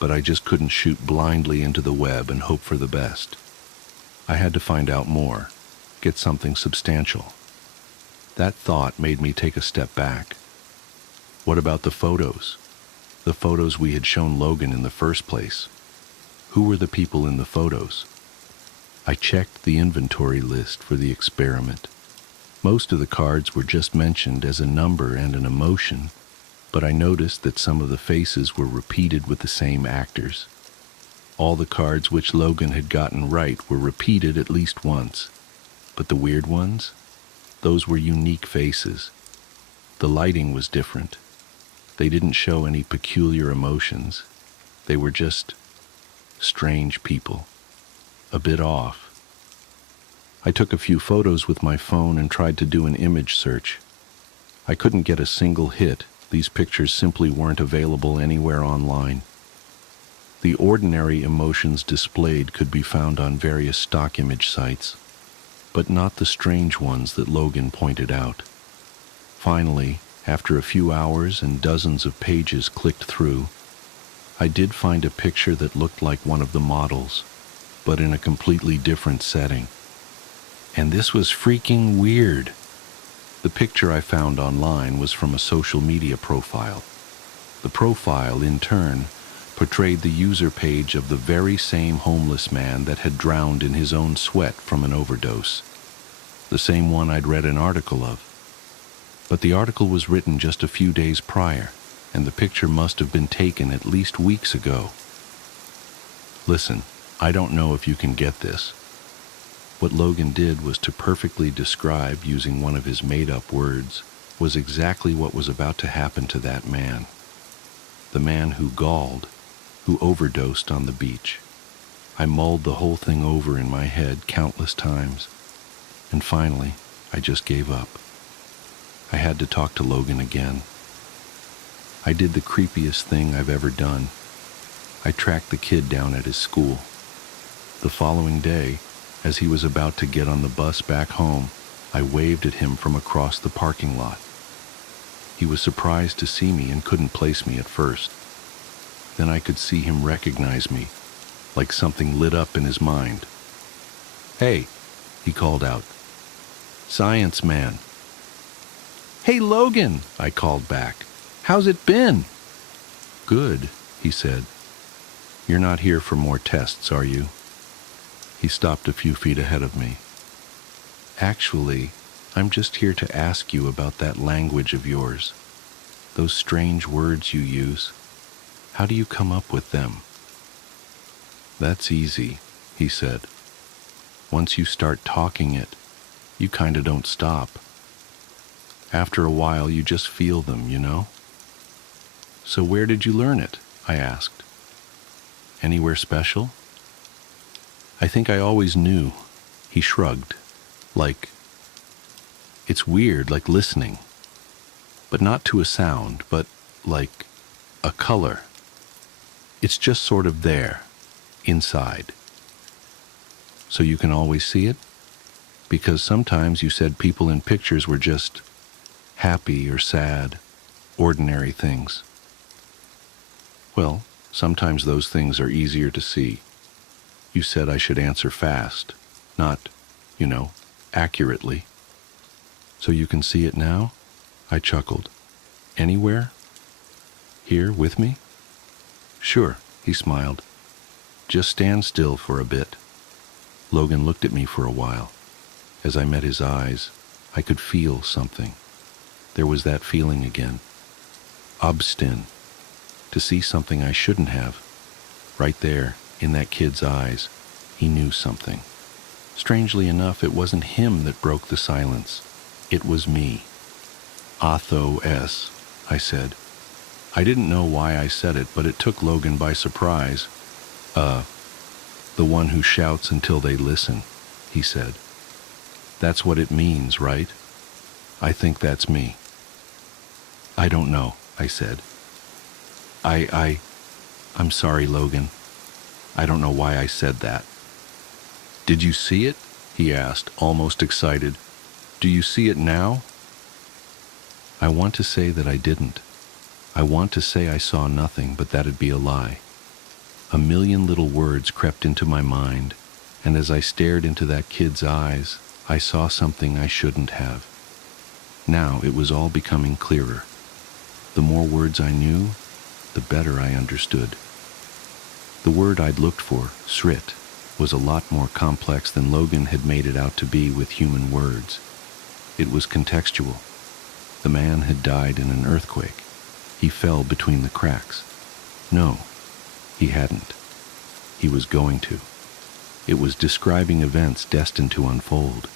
but I just couldn't shoot blindly into the web and hope for the best. I had to find out more, get something substantial. That thought made me take a step back. What about the photos? The photos we had shown Logan in the first place. Who were the people in the photos? I checked the inventory list for the experiment. Most of the cards were just mentioned as a number and an emotion, but I noticed that some of the faces were repeated with the same actors. All the cards which Logan had gotten right were repeated at least once. But the weird ones? Those were unique faces. The lighting was different. They didn't show any peculiar emotions. They were just strange people. A bit off. I took a few photos with my phone and tried to do an image search. I couldn't get a single hit. These pictures simply weren't available anywhere online. The ordinary emotions displayed could be found on various stock image sites, but not the strange ones that Logan pointed out. Finally, after a few hours and dozens of pages clicked through, I did find a picture that looked like one of the models, but in a completely different setting. And this was freaking weird. The picture I found online was from a social media profile. The profile, in turn, portrayed the user page of the very same homeless man that had drowned in his own sweat from an overdose. The same one I'd read an article of. But the article was written just a few days prior, and the picture must have been taken at least weeks ago. Listen, I don't know if you can get this. What Logan did was to perfectly describe, using one of his made-up words, was exactly what was about to happen to that man. The man who galled, who overdosed on the beach. I mulled the whole thing over in my head countless times, and finally, I just gave up. I had to talk to Logan again. I did the creepiest thing I've ever done. I tracked the kid down at his school. The following day, as he was about to get on the bus back home, I waved at him from across the parking lot. He was surprised to see me and couldn't place me at first. Then I could see him recognize me, like something lit up in his mind. "Hey," he called out. "Science man." "Hey, Logan," I called back. "How's it been?" "Good," he said. "You're not here for more tests, are you?" He stopped a few feet ahead of me. "Actually, I'm just here to ask you about that language of yours. Those strange words you use. How do you come up with them?" "That's easy," he said. "Once you start talking it, you kinda don't stop. After a while, you just feel them, you know?" "So where did you learn it?" I asked. "Anywhere special?" "I think I always knew." He shrugged. It's weird, like listening. But not to a sound, but like a color. It's just sort of there, inside. So you can always see it? Because sometimes you said people in pictures were just happy or sad, ordinary things. Well, sometimes those things are easier to see. You said I should answer fast, not, accurately. So you can see it now? I chuckled. Anywhere? Here with me? Sure, he smiled. Just stand still for a bit. Logan looked at me for a while. As I met his eyes, I could feel something. There was that feeling again. Obstin. To see something I shouldn't have. Right there, in that kid's eyes, he knew something. Strangely enough, it wasn't him that broke the silence. It was me. "Athos," I said. I didn't know why I said it, but it took Logan by surprise. The one who shouts until they listen," he said. "That's what it means, right? I think that's me." "I don't know," I said. I'm sorry, Logan. I don't know why I said that." "Did you see it?" he asked, almost excited. "Do you see it now?" I want to say that I didn't. I want to say I saw nothing, but that'd be a lie. A million little words crept into my mind, and as I stared into that kid's eyes, I saw something I shouldn't have. Now it was all becoming clearer. The more words I knew, the better I understood. The word I'd looked for, srit, was a lot more complex than Logan had made it out to be with human words. It was contextual. The man had died in an earthquake. He fell between the cracks. No, he hadn't. he was going to. It was describing events destined to unfold,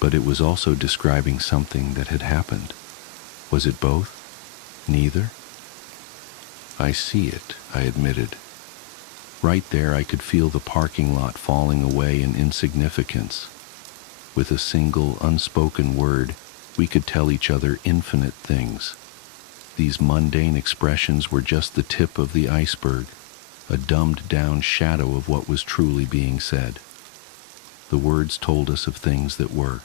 but it was also describing something that had happened. Was it both? Neither? I see it, I admitted. Right there I could feel the parking lot falling away in insignificance. With a single unspoken word, we could tell each other infinite things. These mundane expressions were just the tip of the iceberg, a dumbed-down shadow of what was truly being said. The words told us of things that were,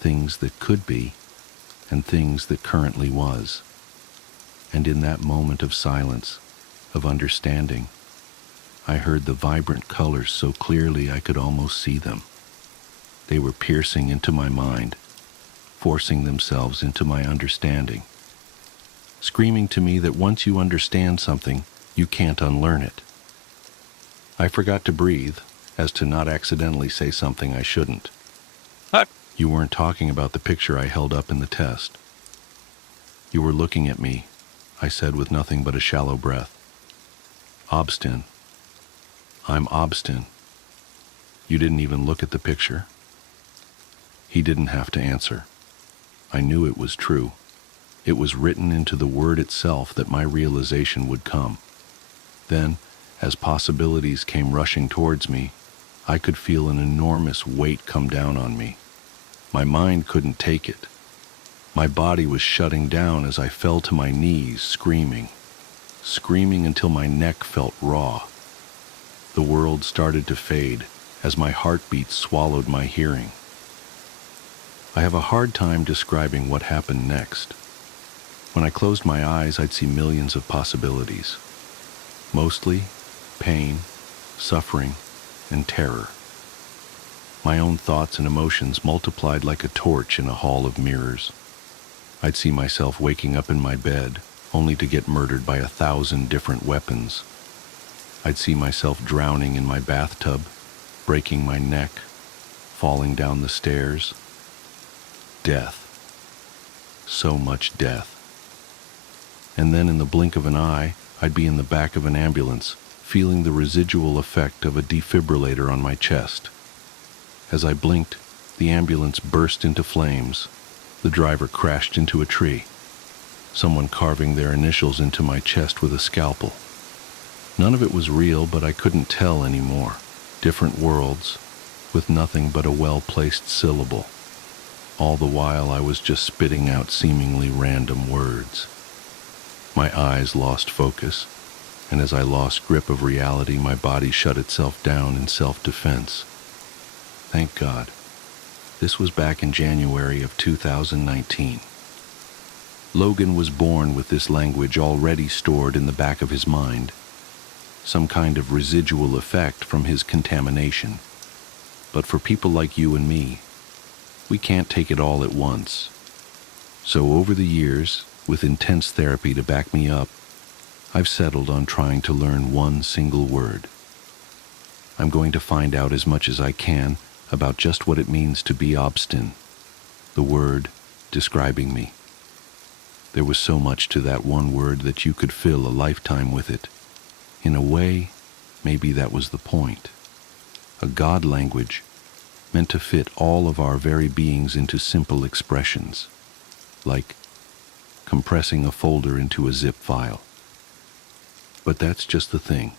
things that could be, and things that currently was. And in that moment of silence, of understanding, I heard the vibrant colors so clearly I could almost see them. They were piercing into my mind, forcing themselves into my understanding, screaming to me that once you understand something, you can't unlearn it. I forgot to breathe, as to not accidentally say something I shouldn't. You weren't talking about the picture I held up in the test. You were looking at me, I said with nothing but a shallow breath. Obstin. I'm Obstin. You didn't even look at the picture. He didn't have to answer. I knew it was true. It was written into the word itself that my realization would come. Then, as possibilities came rushing towards me, I could feel an enormous weight come down on me. My mind couldn't take it. My body was shutting down as I fell to my knees, screaming until my neck felt raw. The world started to fade as my heartbeat swallowed my hearing. I have a hard time describing what happened next. When I closed my eyes, I'd see millions of possibilities. Mostly pain, suffering, and terror. My own thoughts and emotions multiplied like a torch in a hall of mirrors. I'd see myself waking up in my bed, only to get murdered by 1,000 different weapons. I'd see myself drowning in my bathtub, breaking my neck, falling down the stairs. Death. So much death. And then in the blink of an eye, I'd be in the back of an ambulance, feeling the residual effect of a defibrillator on my chest. As I blinked, the ambulance burst into flames. The driver crashed into a tree, someone carving their initials into my chest with a scalpel. None of it was real, but I couldn't tell anymore. Different worlds, with nothing but a well-placed syllable. All the while I was just spitting out seemingly random words. My eyes lost focus, and as I lost grip of reality, my body shut itself down in self-defense. Thank God. This was back in January of 2019. Logan was born with this language already stored in the back of his mind, some kind of residual effect from his contamination. But for people like you and me, we can't take it all at once. So over the years, with intense therapy to back me up, I've settled on trying to learn one single word. I'm going to find out as much as I can about just what it means to be obstin, the word describing me. There was so much to that one word that you could fill a lifetime with it. In a way, maybe that was the point. A God language meant to fit all of our very beings into simple expressions, like compressing a folder into a zip file. But that's just the thing.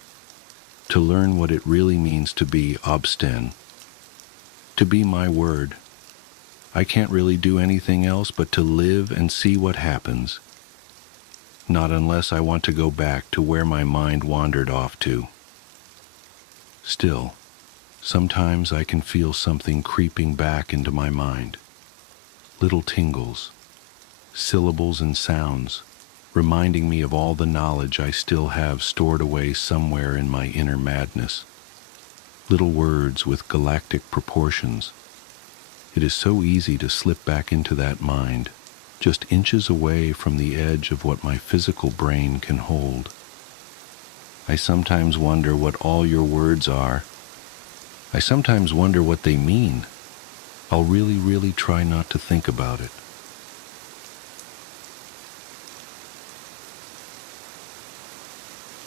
To learn what it really means to be obstin, to be my word, I can't really do anything else but to live and see what happens. Not unless I want to go back to where my mind wandered off to. Still, sometimes I can feel something creeping back into my mind. Little tingles, syllables and sounds, reminding me of all the knowledge I still have stored away somewhere in my inner madness. Little words with galactic proportions. It is so easy to slip back into that mind, just inches away from the edge of what my physical brain can hold. I sometimes wonder what all your words are. I sometimes wonder what they mean. I'll really try not to think about it.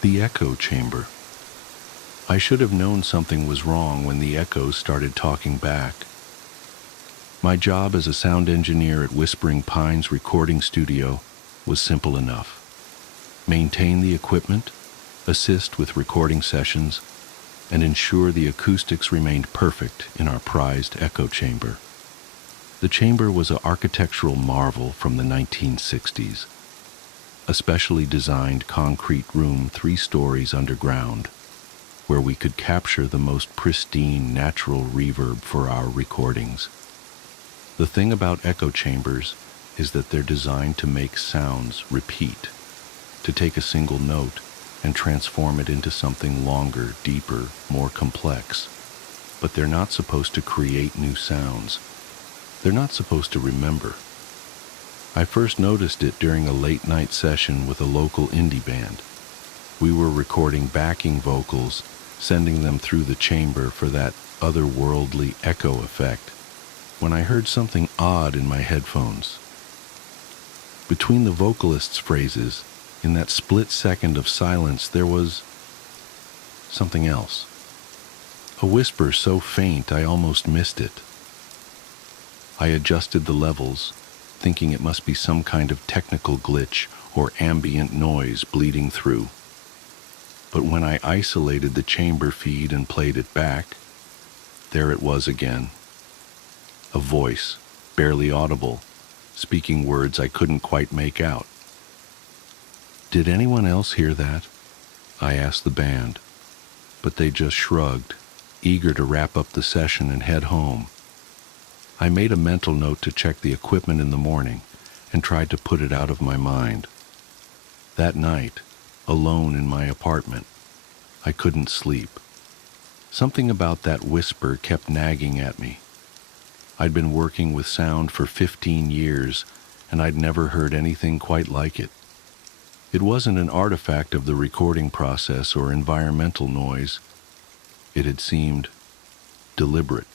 The echo chamber. I should have known something was wrong when the echoes started talking back. My job as a sound engineer at Whispering Pines Recording Studio was simple enough. Maintain the equipment, assist with recording sessions, and ensure the acoustics remained perfect in our prized echo chamber. The chamber was an architectural marvel from the 1960s, a specially designed concrete room 3 stories underground, where we could capture the most pristine natural reverb for our recordings. The thing about echo chambers is that they're designed to make sounds repeat, to take a single note and transform it into something longer, deeper, more complex. But they're not supposed to create new sounds. They're not supposed to remember. I first noticed it during a late-night session with a local indie band. We were recording backing vocals, sending them through the chamber for that otherworldly echo effect, when I heard something odd in my headphones. Between the vocalist's phrases, in that split second of silence, there was something else. A whisper so faint I almost missed it. I adjusted the levels, thinking it must be some kind of technical glitch or ambient noise bleeding through. But when I isolated the chamber feed and played it back, there it was again. A voice, barely audible, speaking words I couldn't quite make out. "Did anyone else hear that?" I asked the band, but they just shrugged, eager to wrap up the session and head home. I made a mental note to check the equipment in the morning and tried to put it out of my mind. That night, alone in my apartment, I couldn't sleep. Something about that whisper kept nagging at me. I'd been working with sound for 15 years, and I'd never heard anything quite like it. It wasn't an artifact of the recording process or environmental noise. It had seemed deliberate.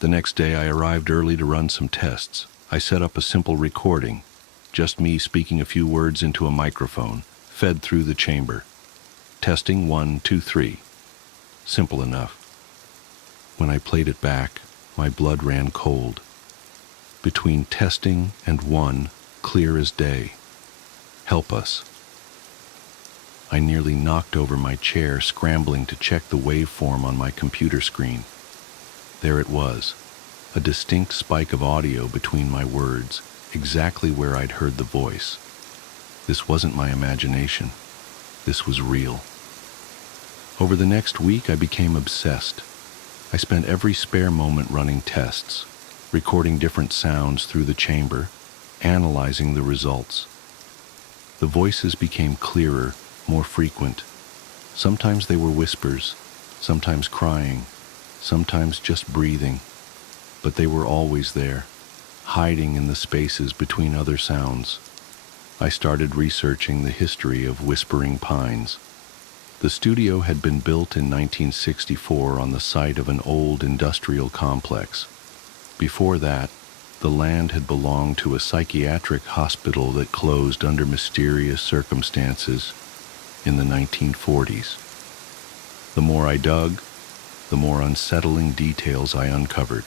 The next day I arrived early to run some tests. I set up a simple recording, just me speaking a few words into a microphone, fed through the chamber. Testing 1, 2, 3. Simple enough. When I played it back, my blood ran cold. Between testing and 1, clear as day. Help us. I nearly knocked over my chair, scrambling to check the waveform on my computer screen. There it was, a distinct spike of audio between my words, exactly where I'd heard the voice. This wasn't my imagination. This was real. Over the next week, I became obsessed. I spent every spare moment running tests, recording different sounds through the chamber, analyzing the results. The voices became clearer, more frequent. Sometimes they were whispers, sometimes crying, sometimes just breathing, but they were always there, hiding in the spaces between other sounds. I started researching the history of Whispering Pines. The studio had been built in 1964 on the site of an old industrial complex. Before that, the land had belonged to a psychiatric hospital that closed under mysterious circumstances in the 1940s. The more I dug, the more unsettling details I uncovered.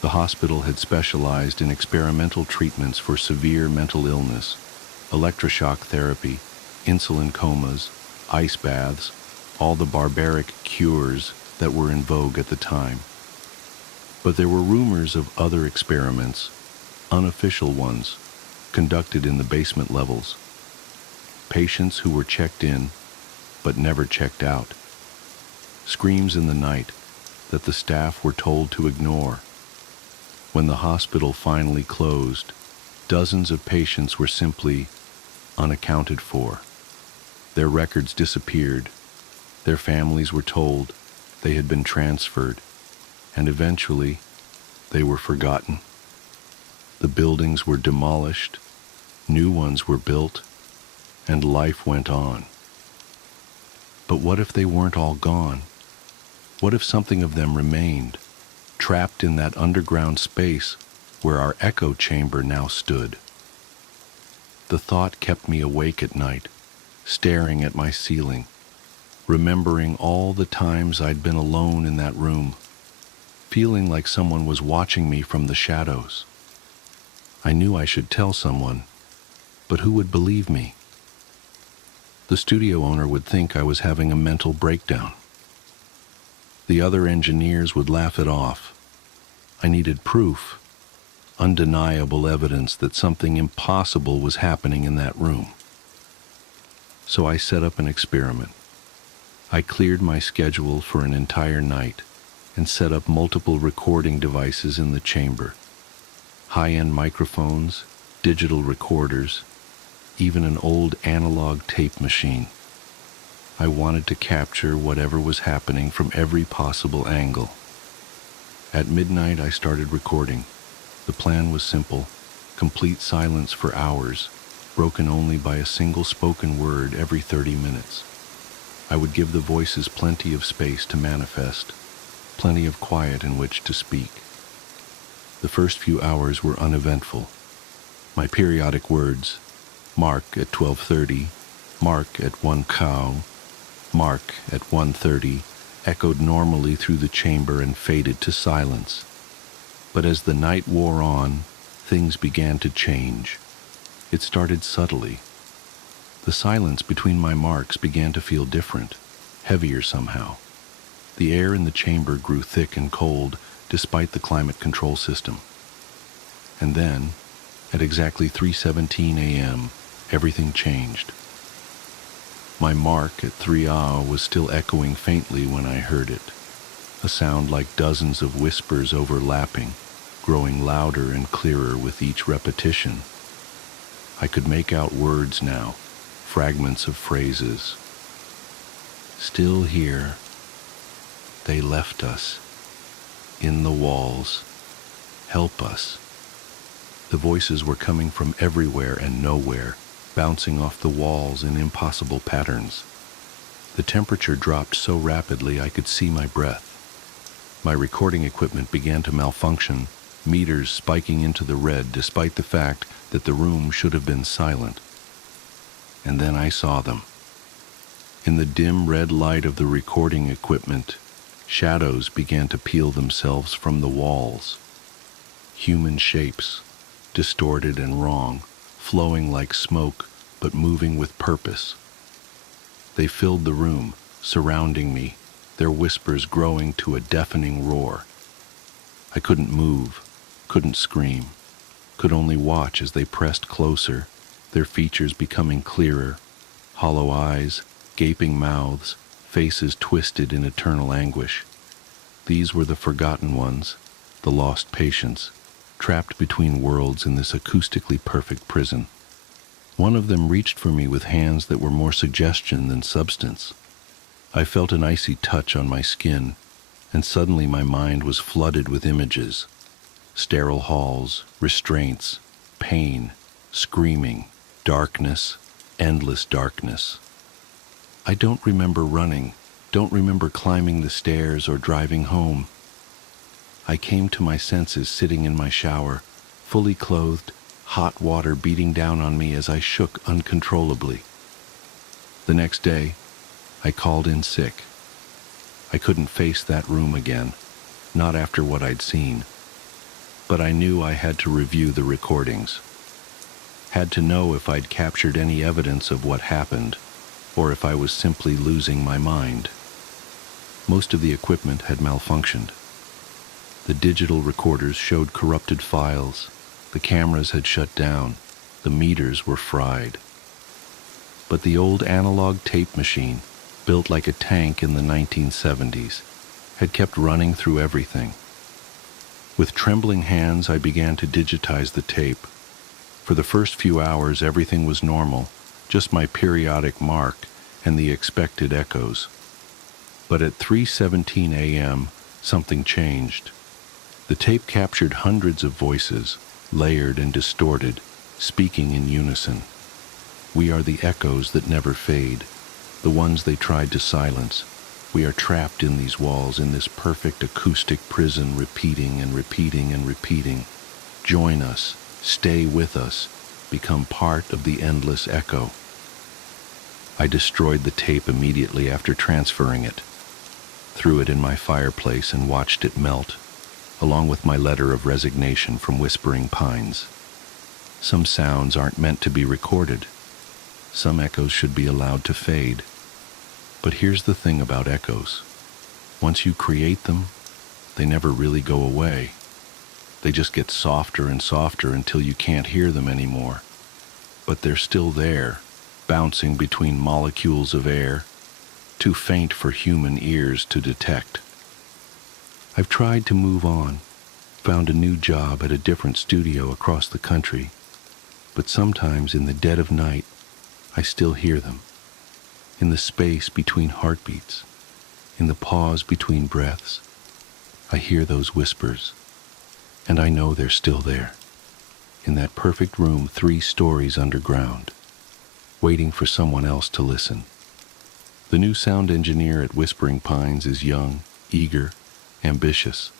The hospital had specialized in experimental treatments for severe mental illness, electroshock therapy, insulin comas, ice baths, all the barbaric cures that were in vogue at the time. But there were rumors of other experiments, unofficial ones, conducted in the basement levels. Patients who were checked in, but never checked out. Screams in the night that the staff were told to ignore. When the hospital finally closed, dozens of patients were simply unaccounted for. Their records disappeared. Their families were told they had been transferred, and eventually they were forgotten. The buildings were demolished, new ones were built, and life went on. But what if they weren't all gone? What if something of them remained, trapped in that underground space where our echo chamber now stood? The thought kept me awake at night, staring at my ceiling. remembering all the times I'd been alone in that room, feeling like someone was watching me from the shadows. I knew I should tell someone, but who would believe me? The studio owner would think I was having a mental breakdown. The other engineers would laugh it off. I needed proof, undeniable evidence that something impossible was happening in that room. So I set up an experiment. I cleared my schedule for an entire night and set up multiple recording devices in the chamber. High-end microphones, digital recorders, even an old analog tape machine. I wanted to capture whatever was happening from every possible angle. At midnight, I started recording. The plan was simple: complete silence for hours, broken only by a single spoken word every 30 minutes. I would give the voices plenty of space to manifest, plenty of quiet in which to speak. The first few hours were uneventful. My periodic words, mark at 12:30, mark at 1 cow, mark at 1:30, echoed normally through the chamber and faded to silence. But as the night wore on, things began to change. It started subtly. The silence between my marks began to feel different, heavier somehow. The air in the chamber grew thick and cold despite the climate control system. And then, at exactly 3:17 a.m., everything changed. My mark at 3 hours was still echoing faintly when I heard it, a sound like dozens of whispers overlapping, growing louder and clearer with each repetition. I could make out words now, fragments of phrases. Still here. They left us. In the walls. Help us. The voices were coming from everywhere and nowhere, bouncing off the walls in impossible patterns. The temperature dropped so rapidly I could see my breath. My recording equipment began to malfunction, meters spiking into the red despite the fact that the room should have been silent. And then I saw them. In the dim red light of the recording equipment, shadows began to peel themselves from the walls. Human shapes, distorted and wrong, flowing like smoke, but moving with purpose. They filled the room, surrounding me, their whispers growing to a deafening roar. I couldn't move, couldn't scream, could only watch as they pressed closer, their features becoming clearer, hollow eyes, gaping mouths, faces twisted in eternal anguish. These were the forgotten ones, the lost patients, trapped between worlds in this acoustically perfect prison. One of them reached for me with hands that were more suggestion than substance. I felt an icy touch on my skin, and suddenly my mind was flooded with images. Sterile halls, restraints, pain, screaming, darkness, endless darkness. I don't remember running, don't remember climbing the stairs or driving home. I came to my senses sitting in my shower, fully clothed, hot water beating down on me as I shook uncontrollably. The next day, I called in sick. I couldn't face that room again, not after what I'd seen. But I knew I had to review the recordings. Had to know if I'd captured any evidence of what happened, or if I was simply losing my mind. Most of the equipment had malfunctioned. The digital recorders showed corrupted files. The cameras had shut down. The meters were fried. But the old analog tape machine, built like a tank in the 1970s, had kept running through everything. With trembling hands, I began to digitize the tape. For the first few hours, everything was normal, just my periodic mark and the expected echoes. But at 3:17 a.m., something changed. The tape captured hundreds of voices, layered and distorted, speaking in unison. We are the echoes that never fade, the ones they tried to silence. We are trapped in these walls, in this perfect acoustic prison, repeating and repeating and repeating. Join us, stay with us, become part of the endless echo. I destroyed the tape immediately after transferring it, threw it in my fireplace and watched it melt, along with my letter of resignation from Whispering Pines. Some sounds aren't meant to be recorded. Some echoes should be allowed to fade. But here's the thing about echoes. Once you create them, they never really go away. They just get softer and softer until you can't hear them anymore. But they're still there, bouncing between molecules of air, too faint for human ears to detect. I've tried to move on, found a new job at a different studio across the country, but sometimes in the dead of night, I still hear them. In the space between heartbeats, in the pause between breaths, I hear those whispers, and I know they're still there, in that perfect room 3 stories underground, waiting for someone else to listen. The new sound engineer at Whispering Pines is young, eager, ambitious.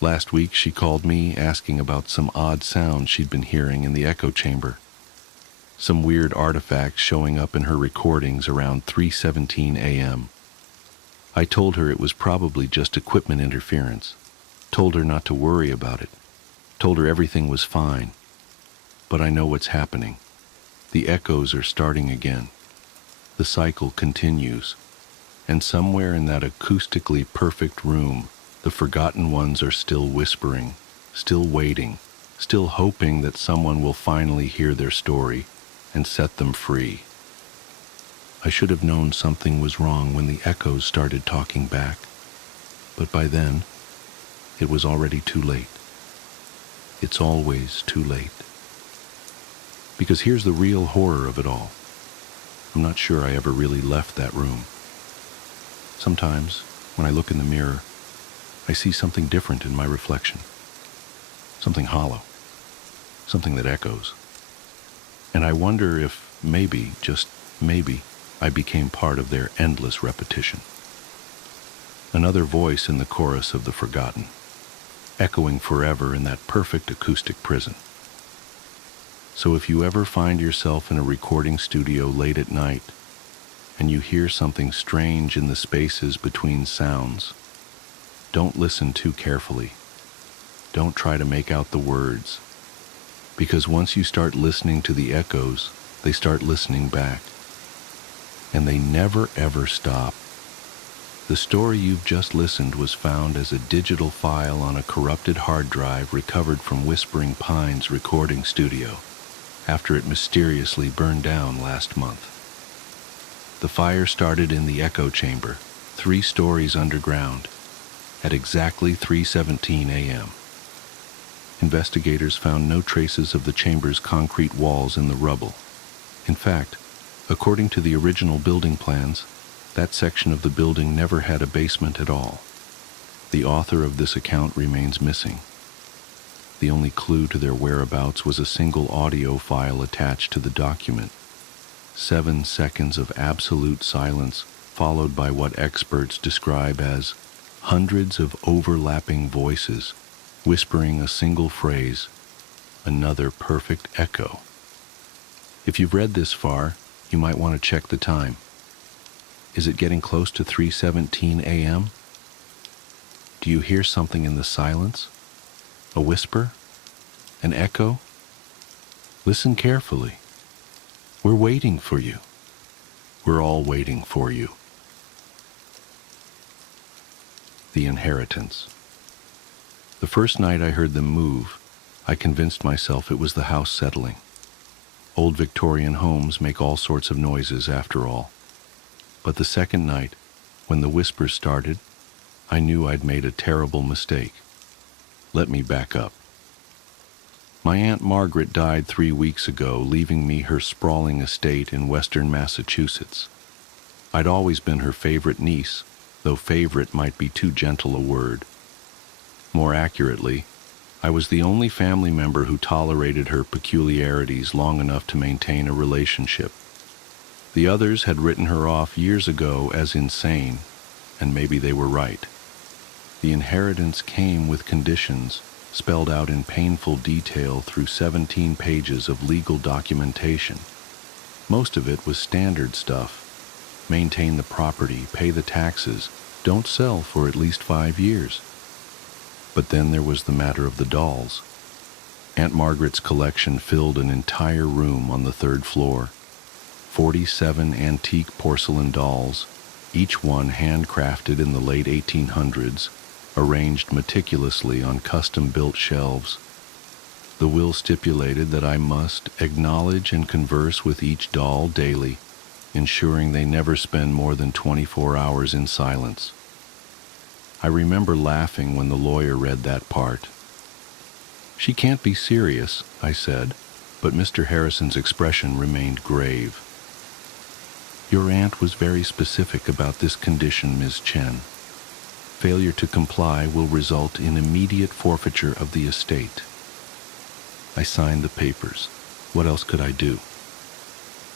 Last week she called me asking about some odd sounds she'd been hearing in the echo chamber. Some weird artifacts showing up in her recordings around 3:17 a.m. I told her it was probably just equipment interference, told her not to worry about it, told her everything was fine. But I know what's happening. The echoes are starting again. The cycle continues. And somewhere in that acoustically perfect room, the forgotten ones are still whispering, still waiting, still hoping that someone will finally hear their story and set them free. I should have known something was wrong when the echoes started talking back, but by then, it was already too late. It's always too late. Because here's the real horror of it all. I'm not sure I ever really left that room. Sometimes, when I look in the mirror, I see something different in my reflection. Something hollow. Something that echoes. And I wonder if maybe, just maybe, I became part of their endless repetition. Another voice in the chorus of the forgotten, echoing forever in that perfect acoustic prison. So if you ever find yourself in a recording studio late at night, and you hear something strange in the spaces between sounds, don't listen too carefully. Don't try to make out the words, because once you start listening to the echoes, they start listening back. And they never ever stop. The story you've just listened was found as a digital file on a corrupted hard drive recovered from Whispering Pines recording studio after it mysteriously burned down last month. The fire started in the echo chamber, 3 stories underground, at exactly 3:17 a.m. Investigators found no traces of the chamber's concrete walls in the rubble. In fact, according to the original building plans, that section of the building never had a basement at all. The author of this account remains missing. The only clue to their whereabouts was a single audio file attached to the document. 7 seconds of absolute silence, followed by what experts describe as hundreds of overlapping voices, whispering a single phrase, another perfect echo. If you've read this far, you might want to check the time. Is it getting close to 3:17 a.m.? Do you hear something in the silence? A whisper? An echo? Listen carefully. We're waiting for you. We're all waiting for you. The Inheritance. The first night I heard them move, I convinced myself it was the house settling. Old Victorian homes make all sorts of noises after all. But the second night, when the whispers started, I knew I'd made a terrible mistake. Let me back up. My Aunt Margaret died 3 weeks ago, leaving me her sprawling estate in western Massachusetts. I'd always been her favorite niece, though favorite might be too gentle a word. More accurately, I was the only family member who tolerated her peculiarities long enough to maintain a relationship. The others had written her off years ago as insane, and maybe they were right. The inheritance came with conditions, spelled out in painful detail through 17 pages of legal documentation. Most of it was standard stuff. Maintain the property, pay the taxes, don't sell for at least 5 years. But then there was the matter of the dolls. Aunt Margaret's collection filled an entire room on the 3rd floor. 47 antique porcelain dolls, each one handcrafted in the late 1800s, arranged meticulously on custom-built shelves. The will stipulated that I must acknowledge and converse with each doll daily, ensuring they never spend more than 24 hours in silence. I remember laughing when the lawyer read that part. "She can't be serious," I said, but Mr. Harrison's expression remained grave. "Your aunt was very specific about this condition, Ms. Chen. Failure to comply will result in immediate forfeiture of the estate." I signed the papers. What else could I do?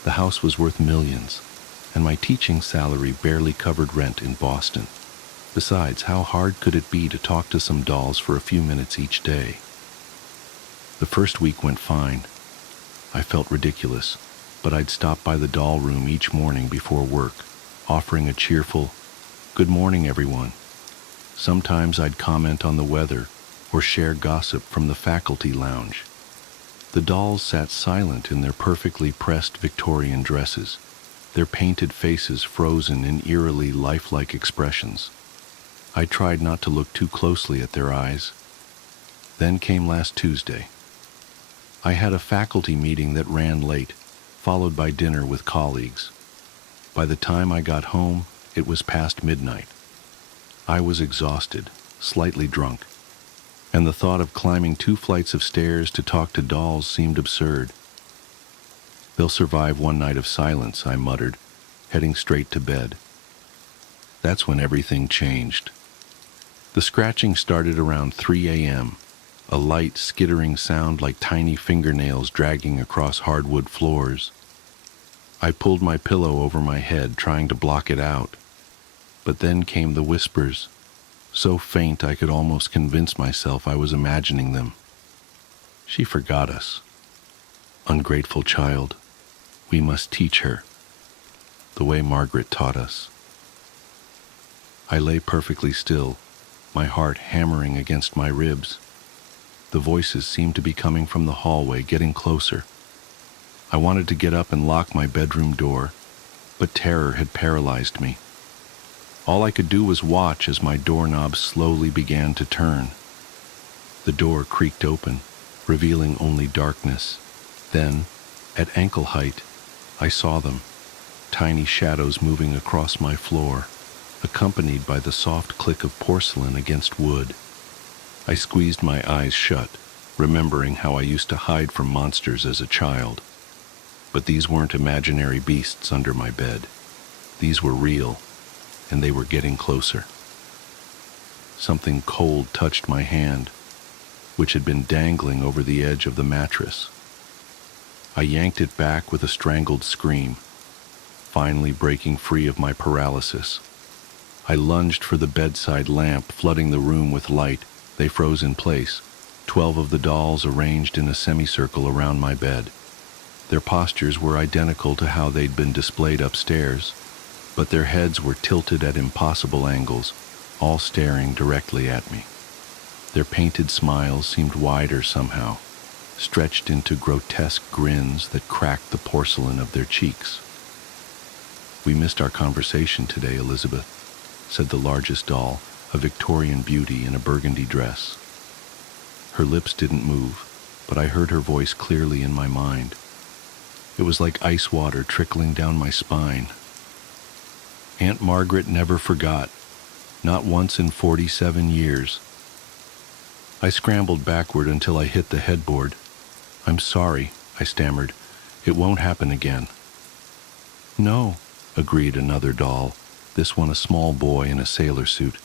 The house was worth millions, and my teaching salary barely covered rent in Boston. Besides, how hard could it be to talk to some dolls for a few minutes each day? The first week went fine. I felt ridiculous, but I'd stop by the doll room each morning before work, offering a cheerful, "Good morning, everyone." Sometimes I'd comment on the weather or share gossip from the faculty lounge. The dolls sat silent in their perfectly pressed Victorian dresses, their painted faces frozen in eerily lifelike expressions. I tried not to look too closely at their eyes. Then came last Tuesday. I had a faculty meeting that ran late, followed by dinner with colleagues. By the time I got home, it was past midnight. I was exhausted, slightly drunk, and the thought of climbing 2 flights of stairs to talk to dolls seemed absurd. "They'll survive one night of silence," I muttered, heading straight to bed. That's when everything changed. The scratching started around 3 a.m., a light, skittering sound like tiny fingernails dragging across hardwood floors. I pulled my pillow over my head, trying to block it out. But then came the whispers, so faint I could almost convince myself I was imagining them. "She forgot us. Ungrateful child. We must teach her. The way Margaret taught us." I lay perfectly still, my heart hammering against my ribs. The voices seemed to be coming from the hallway, getting closer. I wanted to get up and lock my bedroom door, but terror had paralyzed me. All I could do was watch as my doorknob slowly began to turn. The door creaked open, revealing only darkness. Then, at ankle height, I saw them, tiny shadows moving across my floor, accompanied by the soft click of porcelain against wood. I squeezed my eyes shut, remembering how I used to hide from monsters as a child. But these weren't imaginary beasts under my bed. These were real, and they were getting closer. Something cold touched my hand, which had been dangling over the edge of the mattress. I yanked it back with a strangled scream, finally breaking free of my paralysis. I lunged for the bedside lamp, flooding the room with light. They froze in place, 12 of the dolls arranged in a semicircle around my bed. Their postures were identical to how they'd been displayed upstairs, but their heads were tilted at impossible angles, all staring directly at me. Their painted smiles seemed wider somehow, stretched into grotesque grins that cracked the porcelain of their cheeks. "We missed our conversation today, Elizabeth," said the largest doll, a Victorian beauty in a burgundy dress. Her lips didn't move, but I heard her voice clearly in my mind. It was like ice water trickling down my spine. Aunt Margaret never forgot, not once in 47 years. I scrambled backward until I hit the headboard. "I'm sorry," I stammered. "It won't happen again." "No," agreed another doll, this one a small boy in a sailor suit.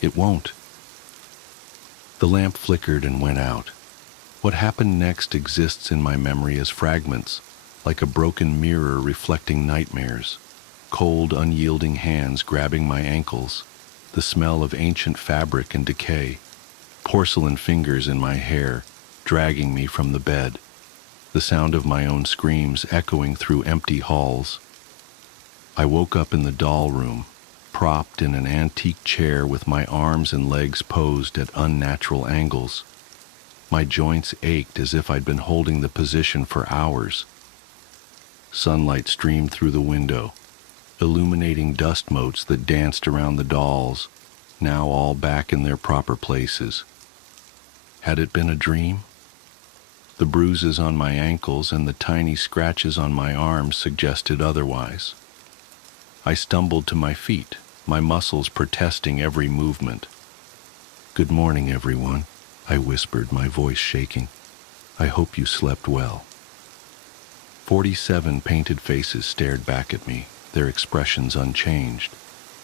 "It won't." The lamp flickered and went out. What happened next exists in my memory as fragments, like a broken mirror reflecting nightmares. Cold, unyielding hands grabbing my ankles, the smell of ancient fabric and decay, porcelain fingers in my hair, dragging me from the bed. the sound of my own screams echoing through empty halls. I woke up in the doll room, propped in an antique chair with my arms and legs posed at unnatural angles. My joints ached as if I'd been holding the position for hours. Sunlight streamed through the window, illuminating dust motes that danced around the dolls, now all back in their proper places. Had it been a dream? The bruises on my ankles and the tiny scratches on my arms suggested otherwise. I stumbled to my feet, my muscles protesting every movement. "Good morning, everyone," I whispered, my voice shaking. "I hope you slept well." 47 painted faces stared back at me, their expressions unchanged.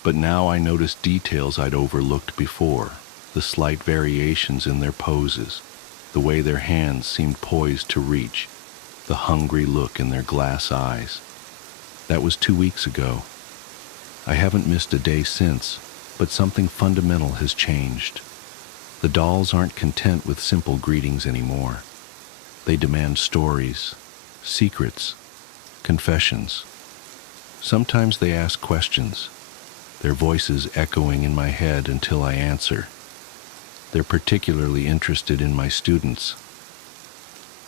But now I noticed details I'd overlooked before, the slight variations in their poses, the way their hands seemed poised to reach, the hungry look in their glass eyes. That was 2 weeks ago. I haven't missed a day since, but something fundamental has changed. The dolls aren't content with simple greetings anymore. They demand stories, secrets, confessions. Sometimes they ask questions, their voices echoing in my head until I answer. They're particularly interested in my students.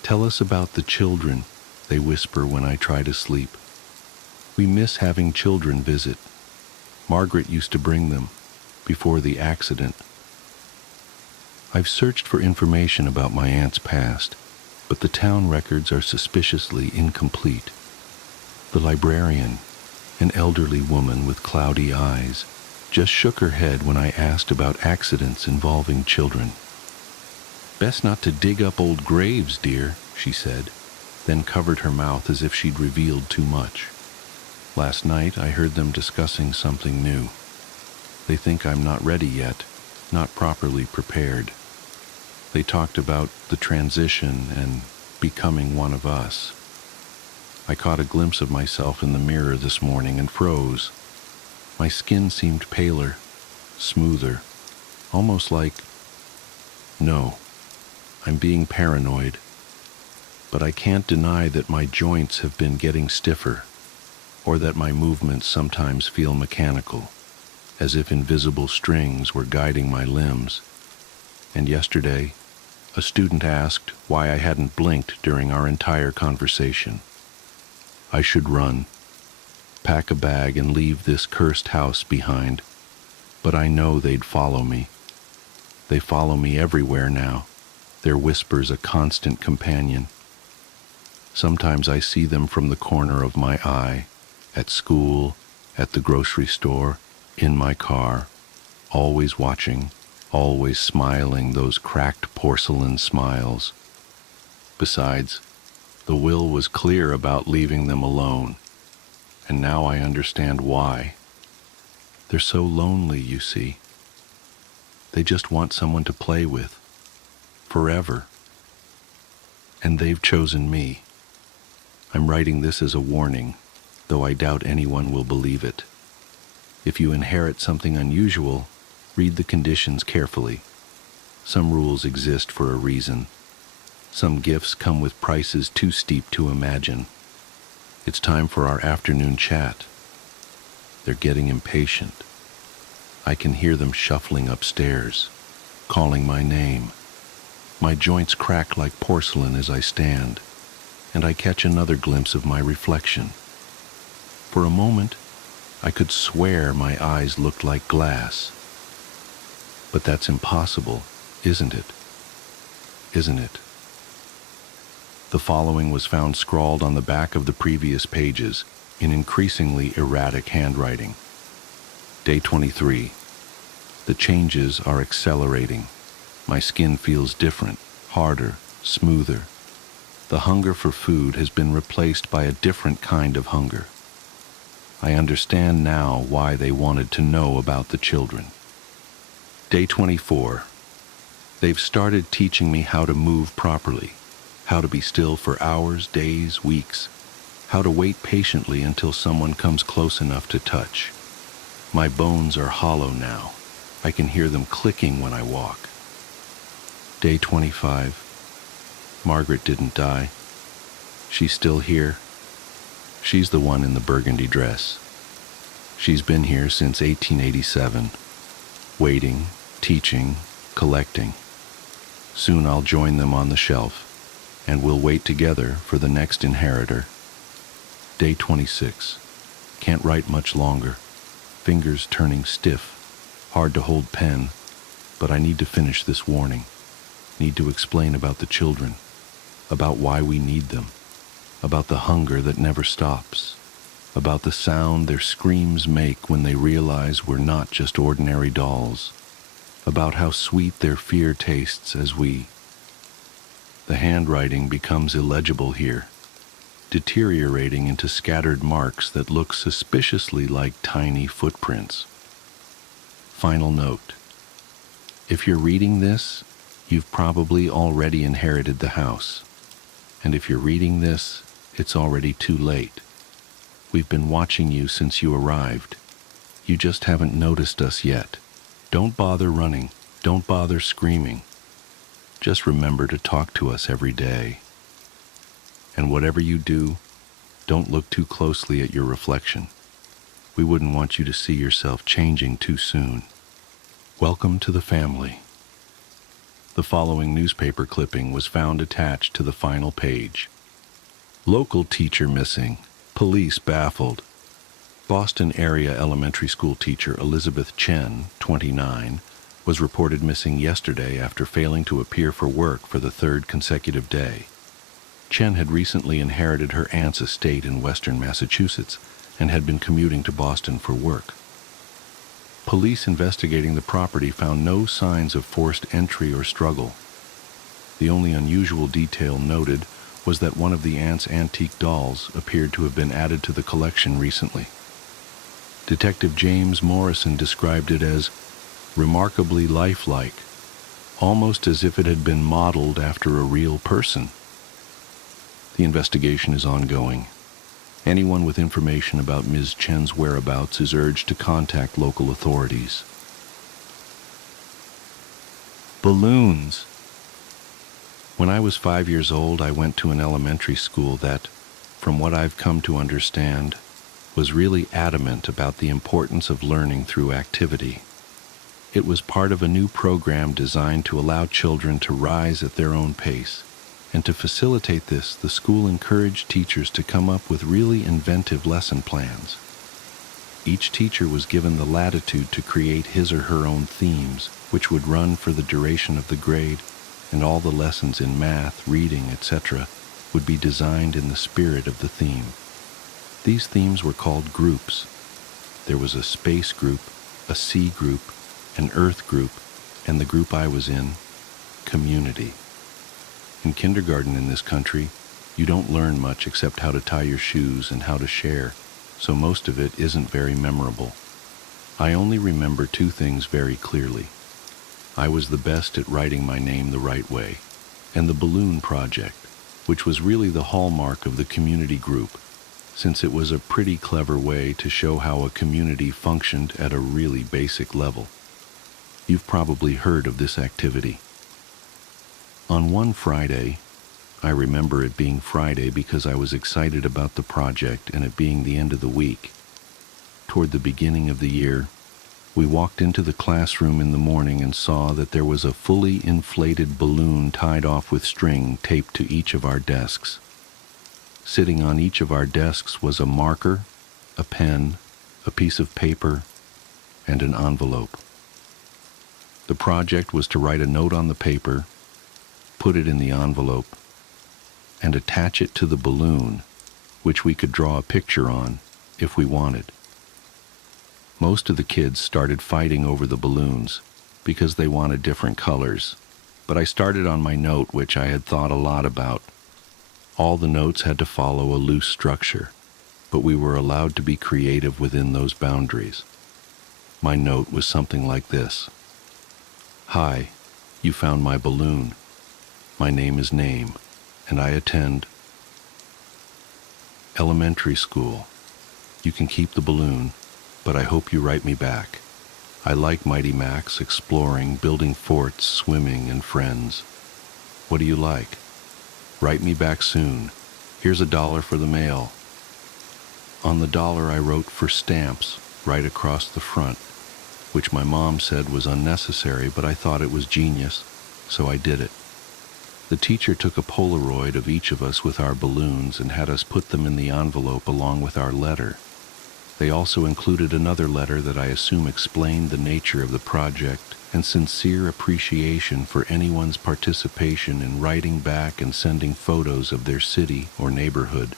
"Tell us about the children," they whisper when I try to sleep. "We miss having children visit. Margaret used to bring them, before the accident." I've searched for information about my aunt's past, but the town records are suspiciously incomplete. The librarian, an elderly woman with cloudy eyes, just shook her head when I asked about accidents involving children. "Best not to dig up old graves, dear," she said, then covered her mouth as if she'd revealed too much. Last night I heard them discussing something new. They think I'm not ready yet, not properly prepared. They talked about the transition and becoming one of us. I caught a glimpse of myself in the mirror this morning and froze. My skin seemed paler, smoother, almost like... No, I'm being paranoid. But I can't deny that my joints have been getting stiffer, or that my movements sometimes feel mechanical, as if invisible strings were guiding my limbs. And yesterday, a student asked why I hadn't blinked during our entire conversation. I should run, pack a bag and leave this cursed house behind, but I know they'd follow me. They follow me everywhere now, their whispers a constant companion. Sometimes I see them from the corner of my eye, at school, at the grocery store, in my car, always watching, always smiling those cracked porcelain smiles. Besides, the will was clear about leaving them alone, and now I understand why. They're so lonely, you see. They just want someone to play with, forever. And they've chosen me. I'm writing this as a warning, though I doubt anyone will believe it. If you inherit something unusual, read the conditions carefully. Some rules exist for a reason. Some gifts come with prices too steep to imagine. It's time for our afternoon chat. They're getting impatient. I can hear them shuffling upstairs, calling my name. My joints crack like porcelain as I stand, and I catch another glimpse of my reflection. For a moment, I could swear my eyes looked like glass. But that's impossible, isn't it? Isn't it? The following was found scrawled on the back of the previous pages in increasingly erratic handwriting. Day 23. The changes are accelerating. My skin feels different, harder, smoother. The hunger for food has been replaced by a different kind of hunger. I understand now why they wanted to know about the children. Day 24. They've started teaching me how to move properly, how to be still for hours, days, weeks, how to wait patiently until someone comes close enough to touch. My bones are hollow now. I can hear them clicking when I walk. Day 25. Margaret didn't die. She's still here. She's the one in the burgundy dress. She's been here since 1887, waiting, teaching, collecting. Soon I'll join them on the shelf, and we'll wait together for the next inheritor. Day 26. Can't write much longer. Fingers turning stiff. Hard to hold pen, but I need to finish this warning. Need to explain about the children, about why we need them, about the hunger that never stops, about the sound their screams make when they realize we're not just ordinary dolls, about how sweet their fear tastes as we. The handwriting becomes illegible here, deteriorating into scattered marks that look suspiciously like tiny footprints. Final note. If you're reading this, you've probably already inherited the house. And if you're reading this, it's already too late. We've been watching you since you arrived. You just haven't noticed us yet. Don't bother running. Don't bother screaming. Just remember to talk to us every day. And whatever you do, don't look too closely at your reflection. We wouldn't want you to see yourself changing too soon. Welcome to the family. The following newspaper clipping was found attached to the final page. Local teacher missing. Police baffled. Boston area elementary school teacher Elizabeth Chen, 29, was reported missing yesterday after failing to appear for work for the third consecutive day. Chen had recently inherited her aunt's estate in western Massachusetts and had been commuting to Boston for work. Police investigating the property found no signs of forced entry or struggle. The only unusual detail noted was that one of the aunt's antique dolls appeared to have been added to the collection recently. Detective James Morrison described it as remarkably lifelike, almost as if it had been modeled after a real person. The investigation is ongoing. Anyone with information about Ms. Chen's whereabouts is urged to contact local authorities. Balloons. When I was 5 years old, I went to an elementary school that, from what I've come to understand, was really adamant about the importance of learning through activity. It was part of a new program designed to allow children to rise at their own pace. And to facilitate this, the school encouraged teachers to come up with really inventive lesson plans. Each teacher was given the latitude to create his or her own themes, which would run for the duration of the grade, and all the lessons in math, reading, etc. would be designed in the spirit of the theme. These themes were called groups. There was a space group, a sea group, an earth group, and the group I was in, community. In kindergarten in this country, you don't learn much except how to tie your shoes and how to share, so most of it isn't very memorable. I only remember two things very clearly. I was the best at writing my name the right way, and the balloon project, which was really the hallmark of the community group, since it was a pretty clever way to show how a community functioned at a really basic level. You've probably heard of this activity. On one Friday, I remember it being Friday because I was excited about the project and it being the end of the week. Toward the beginning of the year, we walked into the classroom in the morning and saw that there was a fully inflated balloon tied off with string taped to each of our desks. Sitting on each of our desks was a marker, a pen, a piece of paper, and an envelope. The project was to write a note on the paper, put it in the envelope, and attach it to the balloon, which we could draw a picture on if we wanted. Most of the kids started fighting over the balloons because they wanted different colors, but I started on my note, which I had thought a lot about. All the notes had to follow a loose structure, but we were allowed to be creative within those boundaries. My note was something like this. Hi, you found my balloon. My name is Name, and I attend elementary school. You can keep the balloon, but I hope you write me back. I like Mighty Max, exploring, building forts, swimming, and friends. What do you like? Write me back soon. Here's $1 for the mail. On the dollar I wrote for stamps right across the front, which my mom said was unnecessary, but I thought it was genius, so I did it. The teacher took a Polaroid of each of us with our balloons and had us put them in the envelope along with our letter. They also included another letter that I assume explained the nature of the project and sincere appreciation for anyone's participation in writing back and sending photos of their city or neighborhood.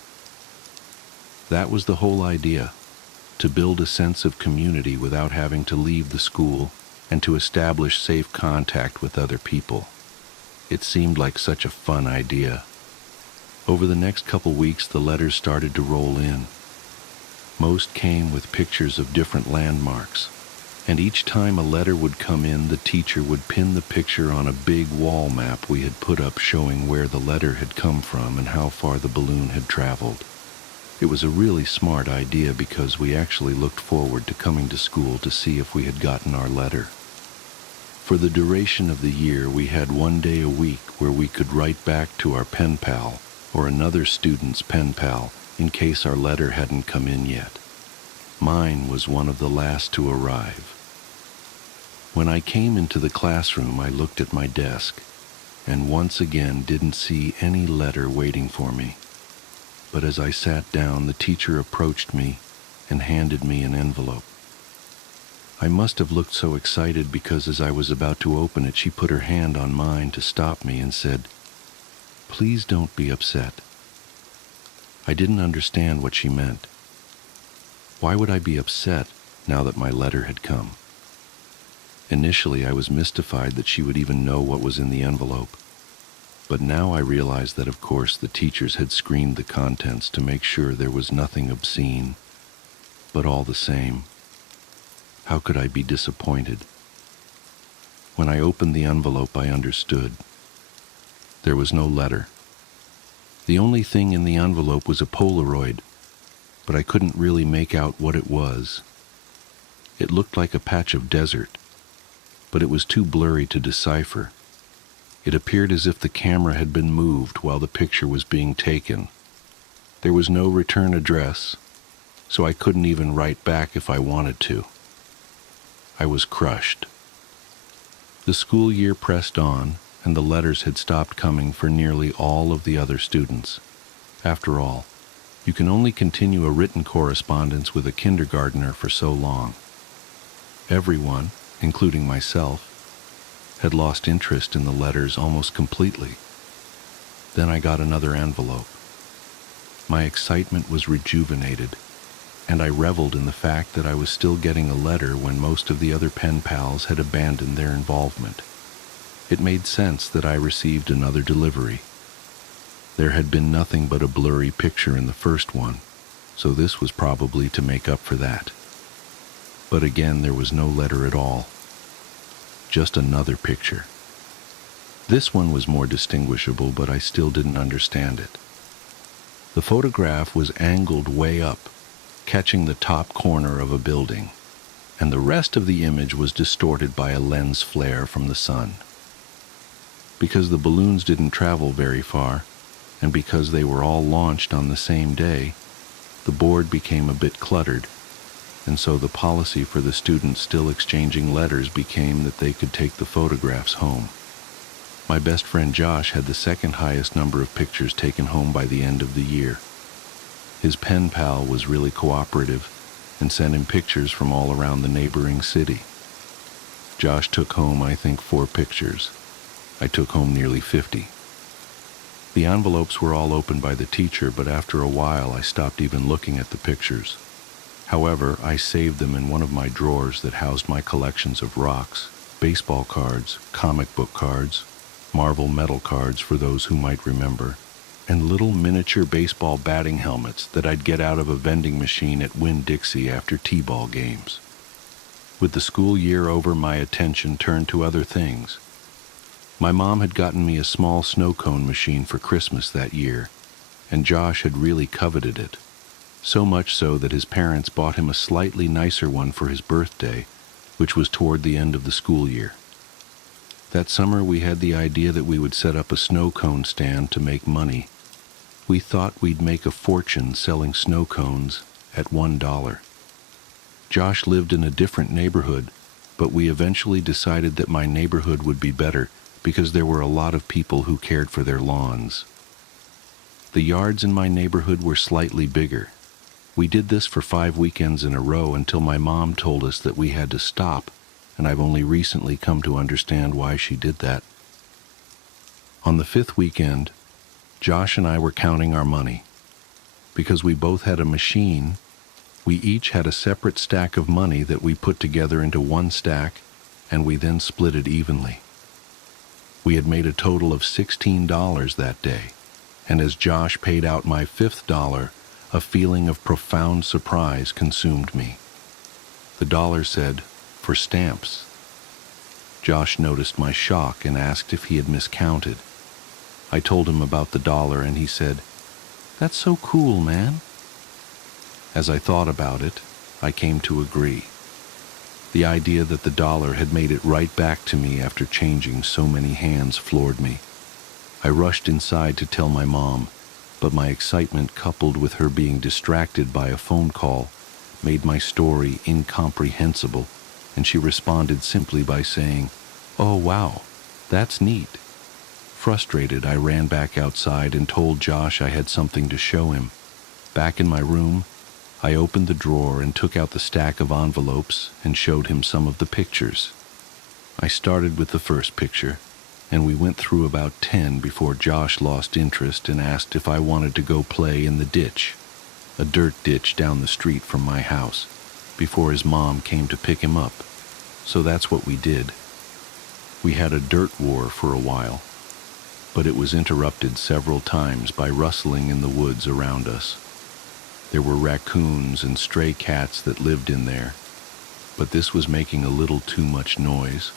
That was the whole idea, to build a sense of community without having to leave the school and to establish safe contact with other people. It seemed like such a fun idea. Over the next couple weeks, the letters started to roll in. Most came with pictures of different landmarks, and each time a letter would come in, the teacher would pin the picture on a big wall map we had put up showing where the letter had come from and how far the balloon had traveled. It was a really smart idea because we actually looked forward to coming to school to see if we had gotten our letter. For the duration of the year, we had 1 day a week where we could write back to our pen pal or another student's pen pal in case our letter hadn't come in yet. Mine was one of the last to arrive. When I came into the classroom, I looked at my desk and once again didn't see any letter waiting for me. But as I sat down, the teacher approached me and handed me an envelope. I must have looked so excited because as I was about to open it, she put her hand on mine to stop me and said, "Please don't be upset." I didn't understand what she meant. Why would I be upset now that my letter had come? Initially, I was mystified that she would even know what was in the envelope. But now I realized that, of course, the teachers had screened the contents to make sure there was nothing obscene. But all the same, how could I be disappointed? When I opened the envelope, I understood. There was no letter. The only thing in the envelope was a Polaroid, but I couldn't really make out what it was. It looked like a patch of desert, but it was too blurry to decipher. It appeared as if the camera had been moved while the picture was being taken. There was no return address, so I couldn't even write back if I wanted to. I was crushed. The school year pressed on, and the letters had stopped coming for nearly all of the other students. After all, you can only continue a written correspondence with a kindergartner for so long. Everyone, including myself, had lost interest in the letters almost completely. Then I got another envelope. My excitement was rejuvenated, and I reveled in the fact that I was still getting a letter when most of the other pen pals had abandoned their involvement. It made sense that I received another delivery. There had been nothing but a blurry picture in the first one, so this was probably to make up for that. But again, there was no letter at all. Just another picture. This one was more distinguishable, but I still didn't understand it. The photograph was angled way up, catching the top corner of a building, and the rest of the image was distorted by a lens flare from the sun. Because the balloons didn't travel very far, and because they were all launched on the same day, the board became a bit cluttered, and so the policy for the students still exchanging letters became that they could take the photographs home. My best friend Josh had the second highest number of pictures taken home by the end of the year. His pen pal was really cooperative and sent him pictures from all around the neighboring city. Josh took home, I think, 4 pictures. I took home nearly 50. The envelopes were all opened by the teacher, but after a while I stopped even looking at the pictures. However, I saved them in one of my drawers that housed my collections of rocks, baseball cards, comic book cards, Marvel metal cards for those who might remember, and little miniature baseball batting helmets that I'd get out of a vending machine at Winn-Dixie after t-ball games. With the school year over, my attention turned to other things. My mom had gotten me a small snow cone machine for Christmas that year, and Josh had really coveted it, so much so that his parents bought him a slightly nicer one for his birthday, which was toward the end of the school year. That summer we had the idea that we would set up a snow cone stand to make money. We thought we'd make a fortune selling snow cones at $1. Josh lived in a different neighborhood, but we eventually decided that my neighborhood would be better because there were a lot of people who cared for their lawns. The yards in my neighborhood were slightly bigger. We did this for 5 weekends in a row until my mom told us that we had to stop, and I've only recently come to understand why she did that. On the 5th weekend, Josh and I were counting our money. Because we both had a machine, we each had a separate stack of money that we put together into one stack, and we then split it evenly. We had made a total of $16 that day, and as Josh paid out my $5th, a feeling of profound surprise consumed me. The dollar said, "For stamps." Josh noticed my shock and asked if he had miscounted. I told him about the dollar, and he said, "That's so cool, man." As I thought about it, I came to agree. The idea that the dollar had made it right back to me after changing so many hands floored me. I rushed inside to tell my mom, but my excitement, coupled with her being distracted by a phone call, made my story incomprehensible, and she responded simply by saying, "Oh wow, that's neat." Frustrated, I ran back outside and told Josh I had something to show him. Back in my room, I opened the drawer and took out the stack of envelopes and showed him some of the pictures. I started with the first picture, and we went through about 10 before Josh lost interest and asked if I wanted to go play in the ditch, a dirt ditch down the street from my house, before his mom came to pick him up. So that's what we did. We had a dirt war for a while, but it was interrupted several times by rustling in the woods around us. There were raccoons and stray cats that lived in there, but this was making a little too much noise,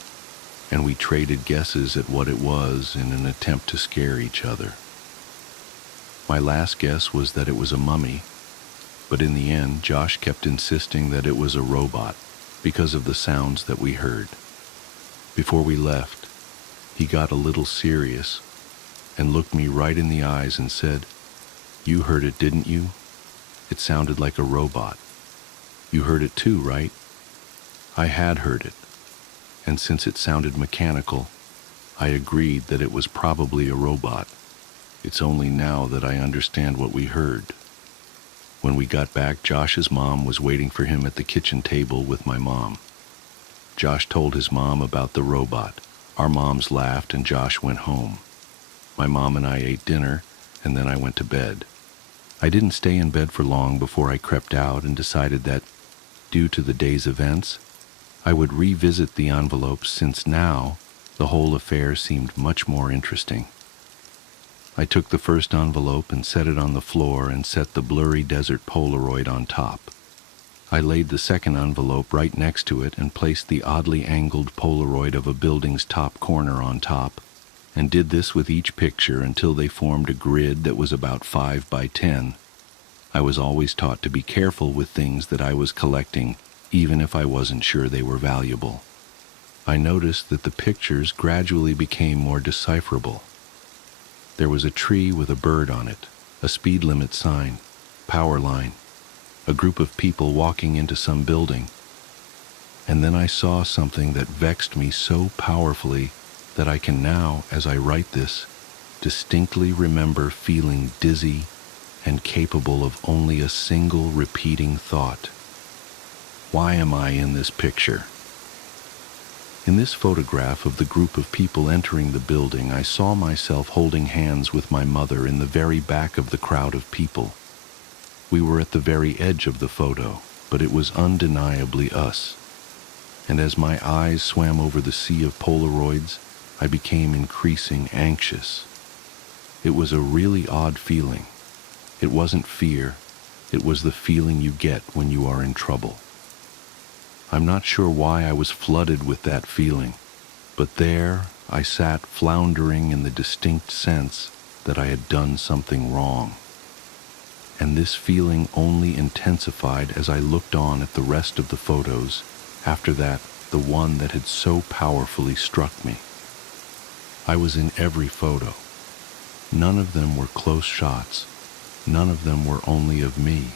and we traded guesses at what it was in an attempt to scare each other. My last guess was that it was a mummy, but in the end, Josh kept insisting that it was a robot because of the sounds that we heard. Before we left, he got a little serious and looked me right in the eyes and said, "You heard it, didn't you? It sounded like a robot. You heard it too, right?" I had heard it, and since it sounded mechanical, I agreed that it was probably a robot. It's only now that I understand what we heard. When we got back, Josh's mom was waiting for him at the kitchen table with my mom. Josh told his mom about the robot. Our moms laughed and Josh went home. My mom and I ate dinner, and then I went to bed. I didn't stay in bed for long before I crept out and decided that, due to the day's events, I would revisit the envelopes since now the whole affair seemed much more interesting. I took the first envelope and set it on the floor and set the blurry desert Polaroid on top. I laid the second envelope right next to it and placed the oddly angled Polaroid of a building's top corner on top, and did this with each picture until they formed a grid that was about 5 by 10. I was always taught to be careful with things that I was collecting, even if I wasn't sure they were valuable. I noticed that the pictures gradually became more decipherable. There was a tree with a bird on it, a speed limit sign, power line, a group of people walking into some building. And then I saw something that vexed me so powerfully that I can now, as I write this, distinctly remember feeling dizzy and capable of only a single repeating thought. Why am I in this picture? In this photograph of the group of people entering the building, I saw myself holding hands with my mother in the very back of the crowd of people. We were at the very edge of the photo, but it was undeniably us. And as my eyes swam over the sea of Polaroids, I became increasingly anxious. It was a really odd feeling. It wasn't fear, it was the feeling you get when you are in trouble. I'm not sure why I was flooded with that feeling, but there I sat floundering in the distinct sense that I had done something wrong. And this feeling only intensified as I looked on at the rest of the photos, after that, the one that had so powerfully struck me. I was in every photo. None of them were close shots, None of them were only of me,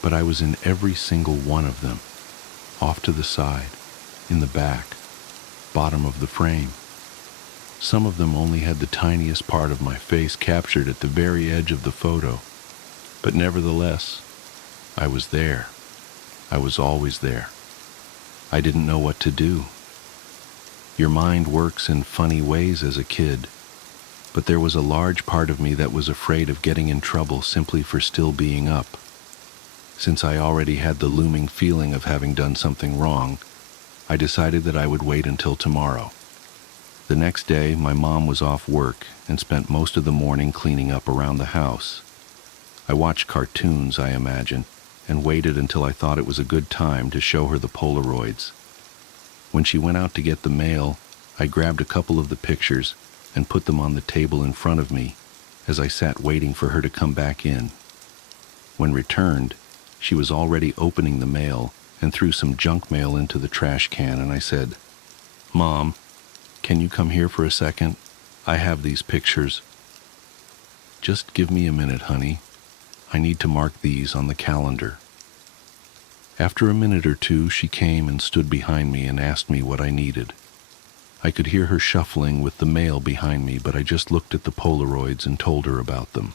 but I was in every single one of them, off to the side, in the back, bottom of the frame. Some of them only had the tiniest part of my face captured at the very edge of the photo, but nevertheless, I was there. I was always there. I didn't know what to do. Your mind works in funny ways as a kid, but there was a large part of me that was afraid of getting in trouble simply for still being up. Since I already had the looming feeling of having done something wrong, I decided that I would wait until tomorrow. The next day, my mom was off work and spent most of the morning cleaning up around the house. I watched cartoons, I imagine, and waited until I thought it was a good time to show her the Polaroids. When she went out to get the mail, I grabbed a couple of the pictures and put them on the table in front of me as I sat waiting for her to come back in. When returned, she was already opening the mail and threw some junk mail into the trash can, and I said, "Mom, can you come here for a second? I have these pictures." "Just give me a minute, honey. I need to mark these on the calendar." After a minute or two, she came and stood behind me and asked me what I needed. I could hear her shuffling with the mail behind me, but I just looked at the Polaroids and told her about them.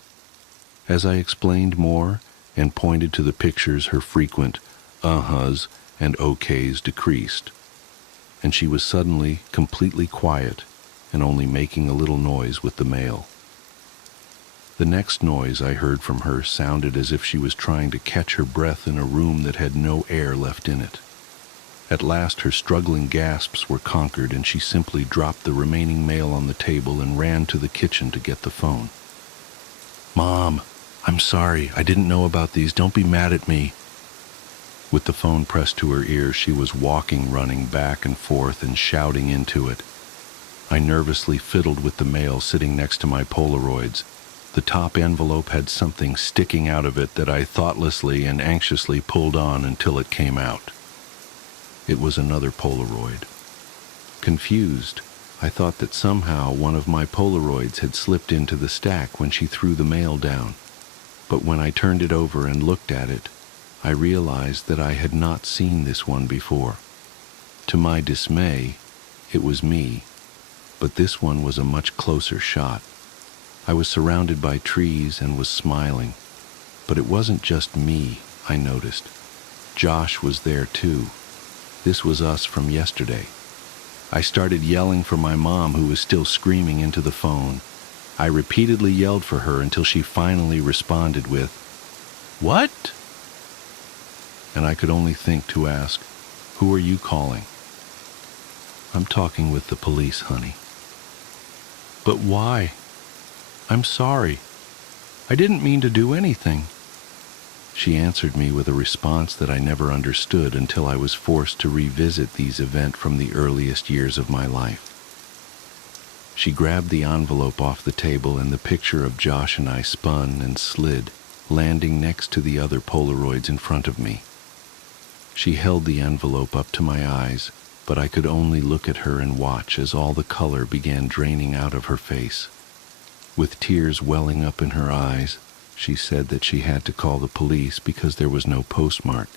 As I explained more and pointed to the pictures, her frequent uh-huhs and okays decreased, and she was suddenly completely quiet and only making a little noise with the mail. The next noise I heard from her sounded as if she was trying to catch her breath in a room that had no air left in it. At last her struggling gasps were conquered, and she simply dropped the remaining mail on the table and ran to the kitchen to get the phone. "Mom, I'm sorry. I didn't know about these. Don't be mad at me." With the phone pressed to her ear, she was running back and forth and shouting into it. I nervously fiddled with the mail sitting next to my Polaroids. The top envelope had something sticking out of it that I thoughtlessly and anxiously pulled on until it came out. It was another Polaroid. Confused, I thought that somehow one of my Polaroids had slipped into the stack when she threw the mail down. But when I turned it over and looked at it, I realized that I had not seen this one before. To my dismay, it was me, but this one was a much closer shot. I was surrounded by trees and was smiling, but it wasn't just me, I noticed. Josh was there too. This was us from yesterday. I started yelling for my mom, who was still screaming into the phone. I repeatedly yelled for her until she finally responded with, "What?" And I could only think to ask, "Who are you calling?" "I'm talking with the police, honey." "But why? I'm sorry. I didn't mean to do anything." She answered me with a response that I never understood until I was forced to revisit these events from the earliest years of my life. She grabbed the envelope off the table, and the picture of Josh and I spun and slid, landing next to the other Polaroids in front of me. She held the envelope up to my eyes, but I could only look at her and watch as all the color began draining out of her face. With tears welling up in her eyes, she said that she had to call the police because there was no postmark.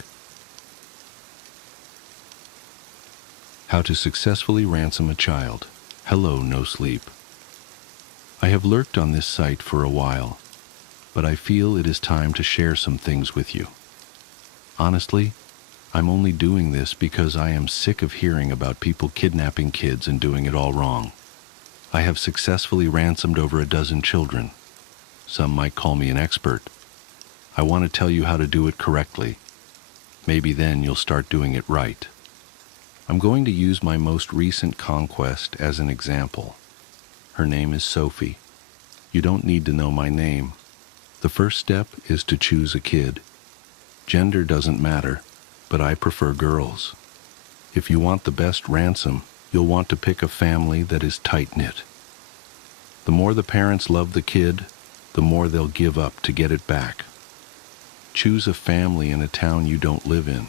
How to successfully ransom a child. Hello, No Sleep. I have lurked on this site for a while, but I feel it is time to share some things with you. Honestly, I'm only doing this because I am sick of hearing about people kidnapping kids and doing it all wrong. I have successfully ransomed over a dozen children. Some might call me an expert. I want to tell you how to do it correctly. Maybe then you'll start doing it right. I'm going to use my most recent conquest as an example. Her name is Sophie. You don't need to know my name. The first step is to choose a kid. Gender doesn't matter, but I prefer girls. If you want the best ransom, you'll want to pick a family that is tight-knit. The more the parents love the kid, the more they'll give up to get it back. Choose a family in a town you don't live in.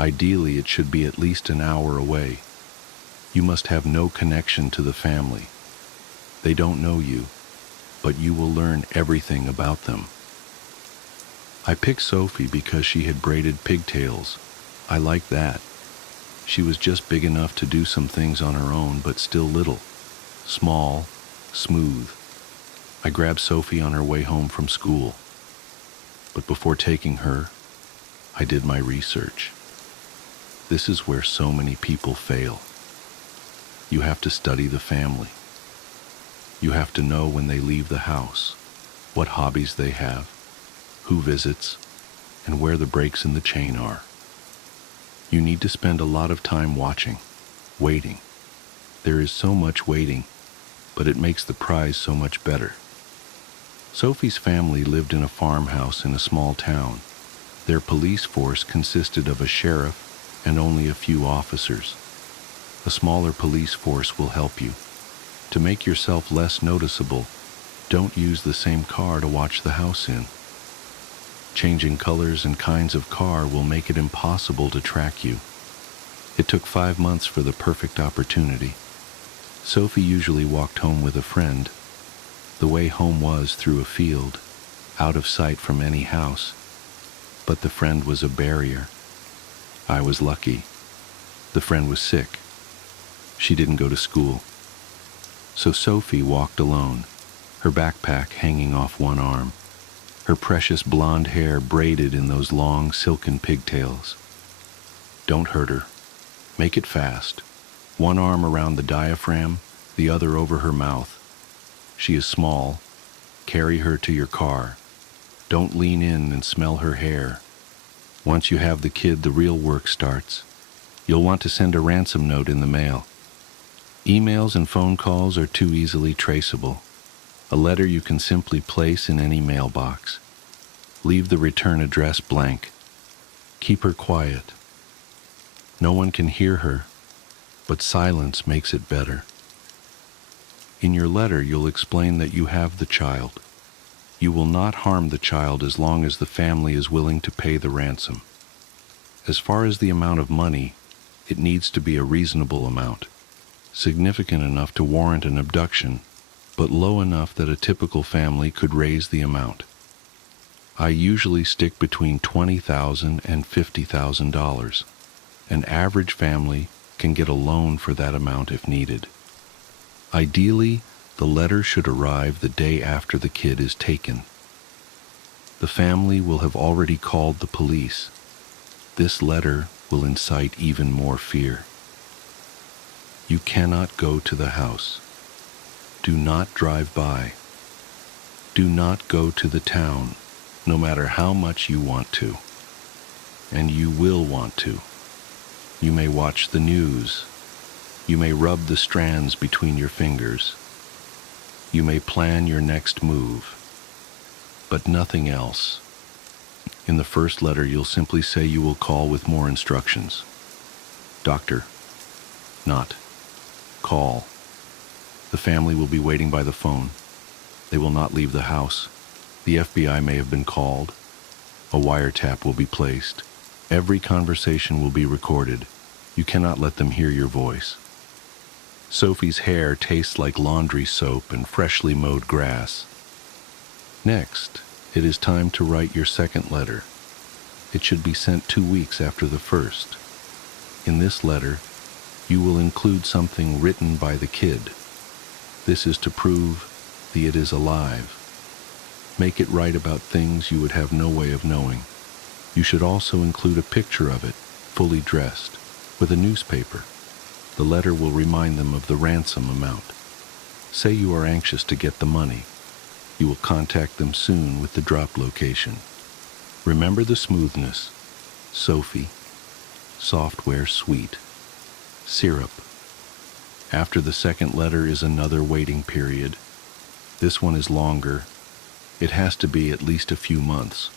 Ideally, it should be at least an hour away. You must have no connection to the family. They don't know you. but you will learn everything about them. I picked Sophie because she had braided pigtails. I liked that. She was just big enough to do some things on her own, but still little, small, smooth. I grabbed Sophie on her way home from school. But before taking her, I did my research. This is where so many people fail. You have to study the family. You have to know when they leave the house, what hobbies they have, who visits, and where the breaks in the chain are. You need to spend a lot of time watching, waiting. There is so much waiting, but it makes the prize so much better. Sophie's family lived in a farmhouse in a small town. Their police force consisted of a sheriff and only a few officers. A smaller police force will help you. To make yourself less noticeable, don't use the same car to watch the house in. Changing colors and kinds of car will make it impossible to track you. It took 5 months for the perfect opportunity. Sophie usually walked home with a friend. The way home was through a field, out of sight from any house. But the friend was a barrier. I was lucky. The friend was sick. She didn't go to school. So Sophie walked alone, her backpack hanging off one arm, her precious blonde hair braided in those long silken pigtails. Don't hurt her. Make it fast. One arm around the diaphragm, the other over her mouth. She is small. Carry her to your car. Don't lean in and smell her hair. Once you have the kid, the real work starts. You'll want to send a ransom note in the mail. Emails and phone calls are too easily traceable. A letter you can simply place in any mailbox. Leave the return address blank. Keep her quiet. No one can hear her, but silence makes it better. In your letter, you'll explain that you have the child. You will not harm the child as long as the family is willing to pay the ransom. As far as the amount of money, it needs to be a reasonable amount, significant enough to warrant an abduction, but low enough that a typical family could raise the amount. I usually stick between $20,000 and $50,000. An average family can get a loan for that amount if needed. Ideally, the letter should arrive the day after the kid is taken. The family will have already called the police. This letter will incite even more fear. You cannot go to the house. Do not drive by. Do not go to the town, no matter how much you want to. And you will want to. You may watch the news. You may rub the strands between your fingers. You may plan your next move. But nothing else. In the first letter, you'll simply say you will call with more instructions. Doctor. Not. Call. The family will be waiting by the phone. They will not leave the house. The FBI may have been called. A wiretap will be placed. Every conversation will be recorded. You cannot let them hear your voice. Sophie's hair tastes like laundry soap and freshly mowed grass. Next, it is time to write your second letter. It should be sent 2 weeks after the first. In this letter, you will include something written by the kid. This is to prove that it is alive. Make it write about things you would have no way of knowing. You should also include a picture of it, fully dressed, with a newspaper. The letter will remind them of the ransom amount. Say you are anxious to get the money. You will contact them soon with the drop location. Remember the smoothness. Sophie. Software sweet. Syrup. After the second letter is another waiting period. This one is longer. It has to be at least a few months.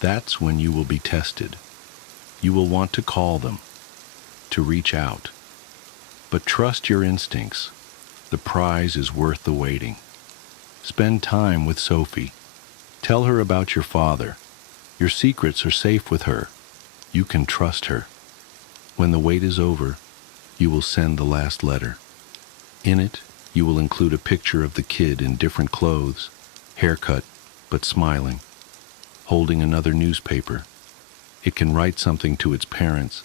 That's when you will be tested. You will want to call them, to reach out. But trust your instincts. The prize is worth the waiting. Spend time with Sophie. Tell her about your father. Your secrets are safe with her. You can trust her. When the wait is over, you will send the last letter. In it, You will include a picture of the kid in different clothes, haircut, but smiling, holding another newspaper. It can write something to its parents,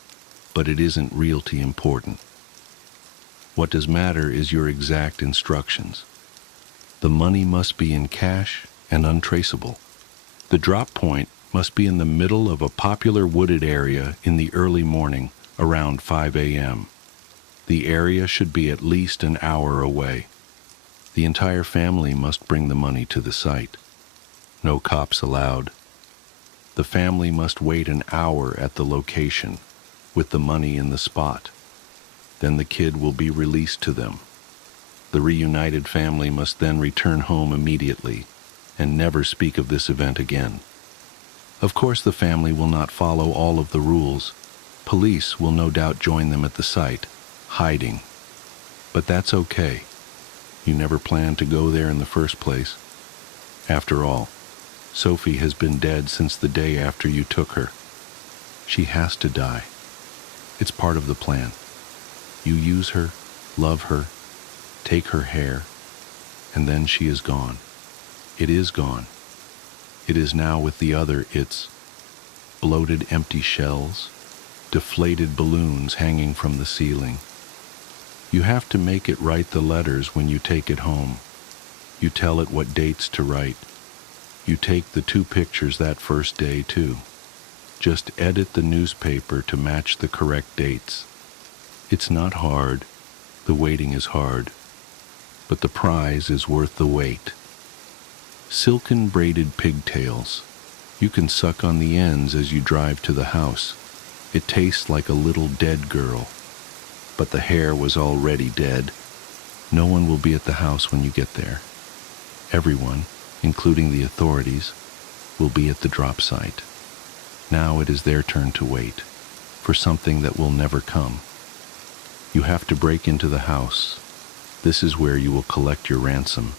but it isn't realty important. What does matter is your exact instructions. The money must be in cash and untraceable. The drop point must be in the middle of a popular wooded area in the early morning, around 5 a.m. The area should be at least an hour away. The entire family must bring the money to the site. No cops allowed. The family must wait an hour at the location, with the money in the spot. Then the kid will be released to them. The reunited family must then return home immediately and never speak of this event again. Of course, the family will not follow all of the rules. Police will no doubt join them at the site, hiding. But that's okay. You never planned to go there in the first place. After all, Sophie has been dead since the day after you took her. She has to die. It's part of the plan. You use her, love her, take her hair, and then she is gone. It is gone. It is now with the other its bloated empty shells, deflated balloons hanging from the ceiling. You have to make it write the letters when you take it home. You tell it what dates to write. You take the 2 pictures that first day too. Just edit the newspaper to match the correct dates. It's not hard. The waiting is hard. But the prize is worth the wait. Silken braided pigtails. You can suck on the ends as you drive to the house. It tastes like a little dead girl. But the hair was already dead. No one will be at the house when you get there. Everyone, including the authorities, will be at the drop site. Now it is their turn to wait for something that will never come. You have to break into the house. This is where you will collect your ransom.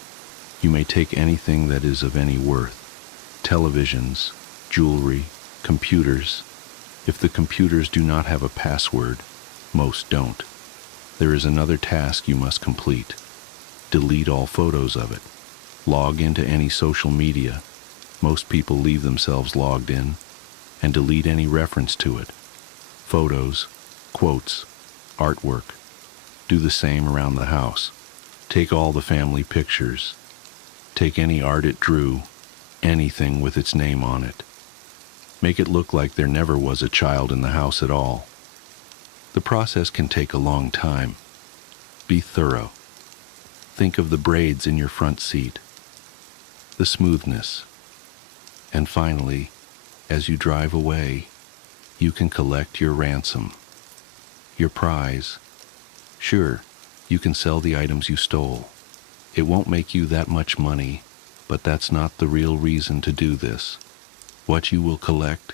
You may take anything that is of any worth. Televisions, jewelry, computers. If the computers do not have a password, most don't. There is another task you must complete. Delete all photos of it. Log into any social media. Most people leave themselves logged in. And delete any reference to it. Photos, quotes, artwork. Do the same around the house. Take all the family pictures. Take any art it drew, anything with its name on it. Make it look like there never was a child in the house at all. The process can take a long time. Be thorough. Think of the braids in your front seat, the smoothness. And finally, as you drive away, you can collect your ransom, your prize. Sure, you can sell the items you stole. It won't make you that much money, but that's not the real reason to do this. What you will collect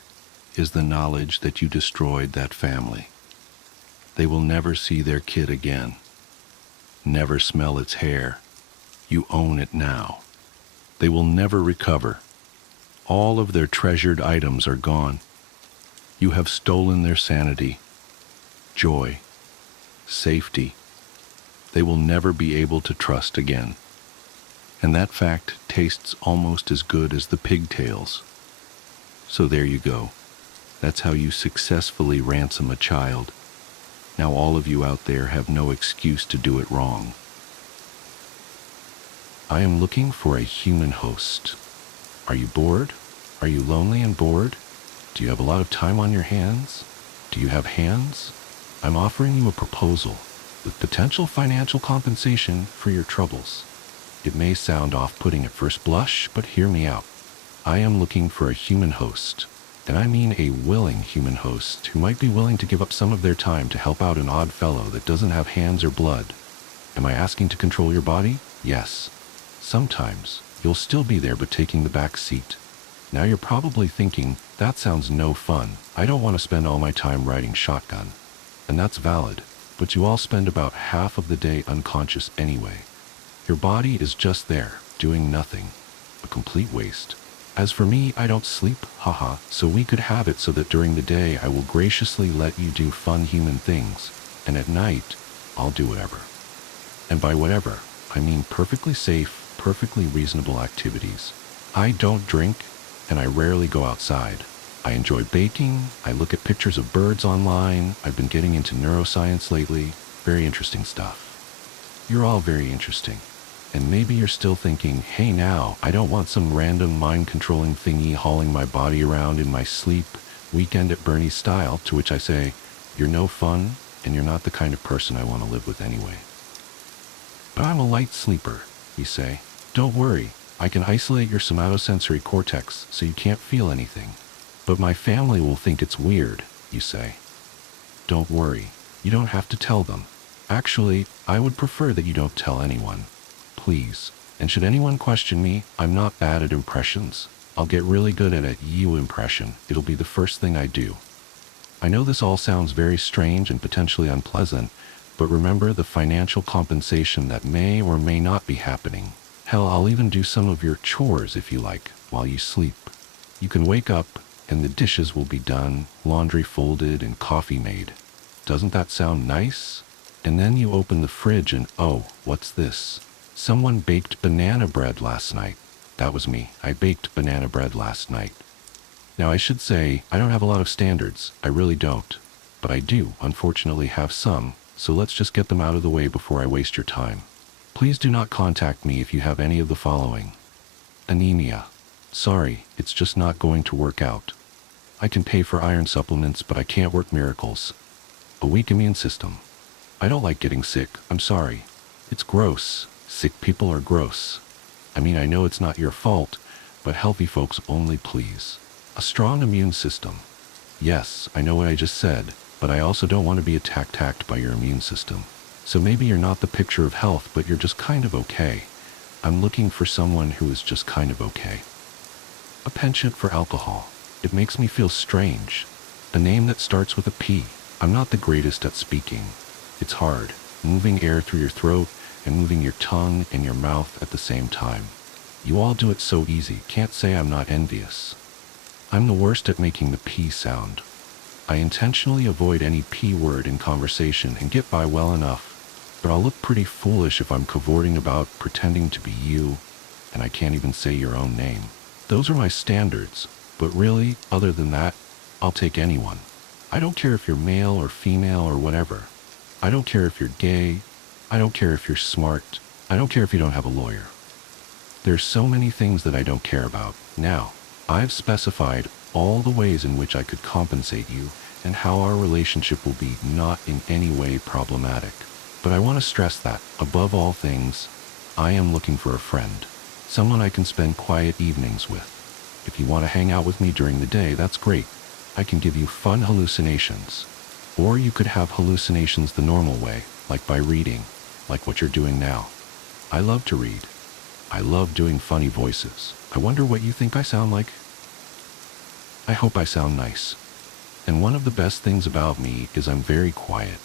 is the knowledge that you destroyed that family. They will never see their kid again, never smell its hair. You own it now. They will never recover. All of their treasured items are gone. You have stolen their sanity, joy, safety. They will never be able to trust again. And that fact tastes almost as good as the pigtails. So there you go. That's how you successfully ransom a child. Now all of you out there have no excuse to do it wrong. I am looking for a human host. Are you bored? Are you lonely and bored? Do you have a lot of time on your hands? Do you have hands? I'm offering you a proposal with potential financial compensation for your troubles. It may sound off-putting at first blush, but hear me out. I am looking for a human host, and I mean a willing human host who might be willing to give up some of their time to help out an odd fellow that doesn't have hands or blood. Am I asking to control your body? Yes. Sometimes you'll still be there but taking the back seat. Now you're probably thinking, that sounds no fun. I don't want to spend all my time riding shotgun. And that's valid, but you all spend about half of the day unconscious anyway. Your body is just there, doing nothing. A complete waste. As for me, I don't sleep, haha, so we could have it so that during the day I will graciously let you do fun human things, and at night, I'll do whatever. And by whatever, I mean perfectly safe, perfectly reasonable activities. I don't drink, and I rarely go outside. I enjoy baking, I look at pictures of birds online, I've been getting into neuroscience lately. Very interesting stuff. You're all very interesting. And maybe you're still thinking, hey now, I don't want some random mind-controlling thingy hauling my body around in my sleep, weekend at Bernie's style, to which I say, you're no fun, and you're not the kind of person I want to live with anyway. But I'm a light sleeper, you say. Don't worry, I can isolate your somatosensory cortex so you can't feel anything. But my family will think it's weird, you say. Don't worry, you don't have to tell them. Actually, I would prefer that you don't tell anyone. Please. And should anyone question me, I'm not bad at impressions. I'll get really good at a you impression. It'll be the first thing I do. I know this all sounds very strange and potentially unpleasant, but remember the financial compensation that may or may not be happening. Hell, I'll even do some of your chores if you like, while you sleep. You can wake up, and the dishes will be done, laundry folded, and coffee made. Doesn't that sound nice? And then you open the fridge and oh, what's this? Someone baked banana bread last night. That was me. I baked banana bread last night. Now I should say, I don't have a lot of standards. I really don't. But I do, unfortunately, have some, so let's just get them out of the way before I waste your time. Please do not contact me if you have any of the following. Anemia. Sorry, it's just not going to work out. I can pay for iron supplements, but I can't work miracles. A weak immune system. I don't like getting sick, I'm sorry. It's gross. Sick people are gross. I mean, I know it's not your fault, but healthy folks only, please. A strong immune system. Yes, I know what I just said, but I also don't want to be attacked by your immune system. So maybe you're not the picture of health, but you're just kind of okay. I'm looking for someone who is just kind of okay. A penchant for alcohol. It makes me feel strange. A name that starts with a P. I'm not the greatest at speaking. It's hard, moving air through your throat and moving your tongue and your mouth at the same time. You all do it so easy, can't say I'm not envious. I'm the worst at making the P sound. I intentionally avoid any P word in conversation and get by well enough, but I'll look pretty foolish if I'm cavorting about pretending to be you, and I can't even say your own name. Those are my standards, but really, other than that, I'll take anyone. I don't care if you're male or female or whatever. I don't care if you're gay. I don't care if you're smart. I don't care if you don't have a lawyer. There's so many things that I don't care about. Now, I've specified all the ways in which I could compensate you and how our relationship will be not in any way problematic. But I want to stress that, above all things, I am looking for a friend. Someone I can spend quiet evenings with. If you want to hang out with me during the day, that's great. I can give you fun hallucinations. Or you could have hallucinations the normal way, like by reading, like what you're doing now. I love to read. I love doing funny voices. I wonder what you think I sound like? I hope I sound nice. And one of the best things about me is I'm very quiet.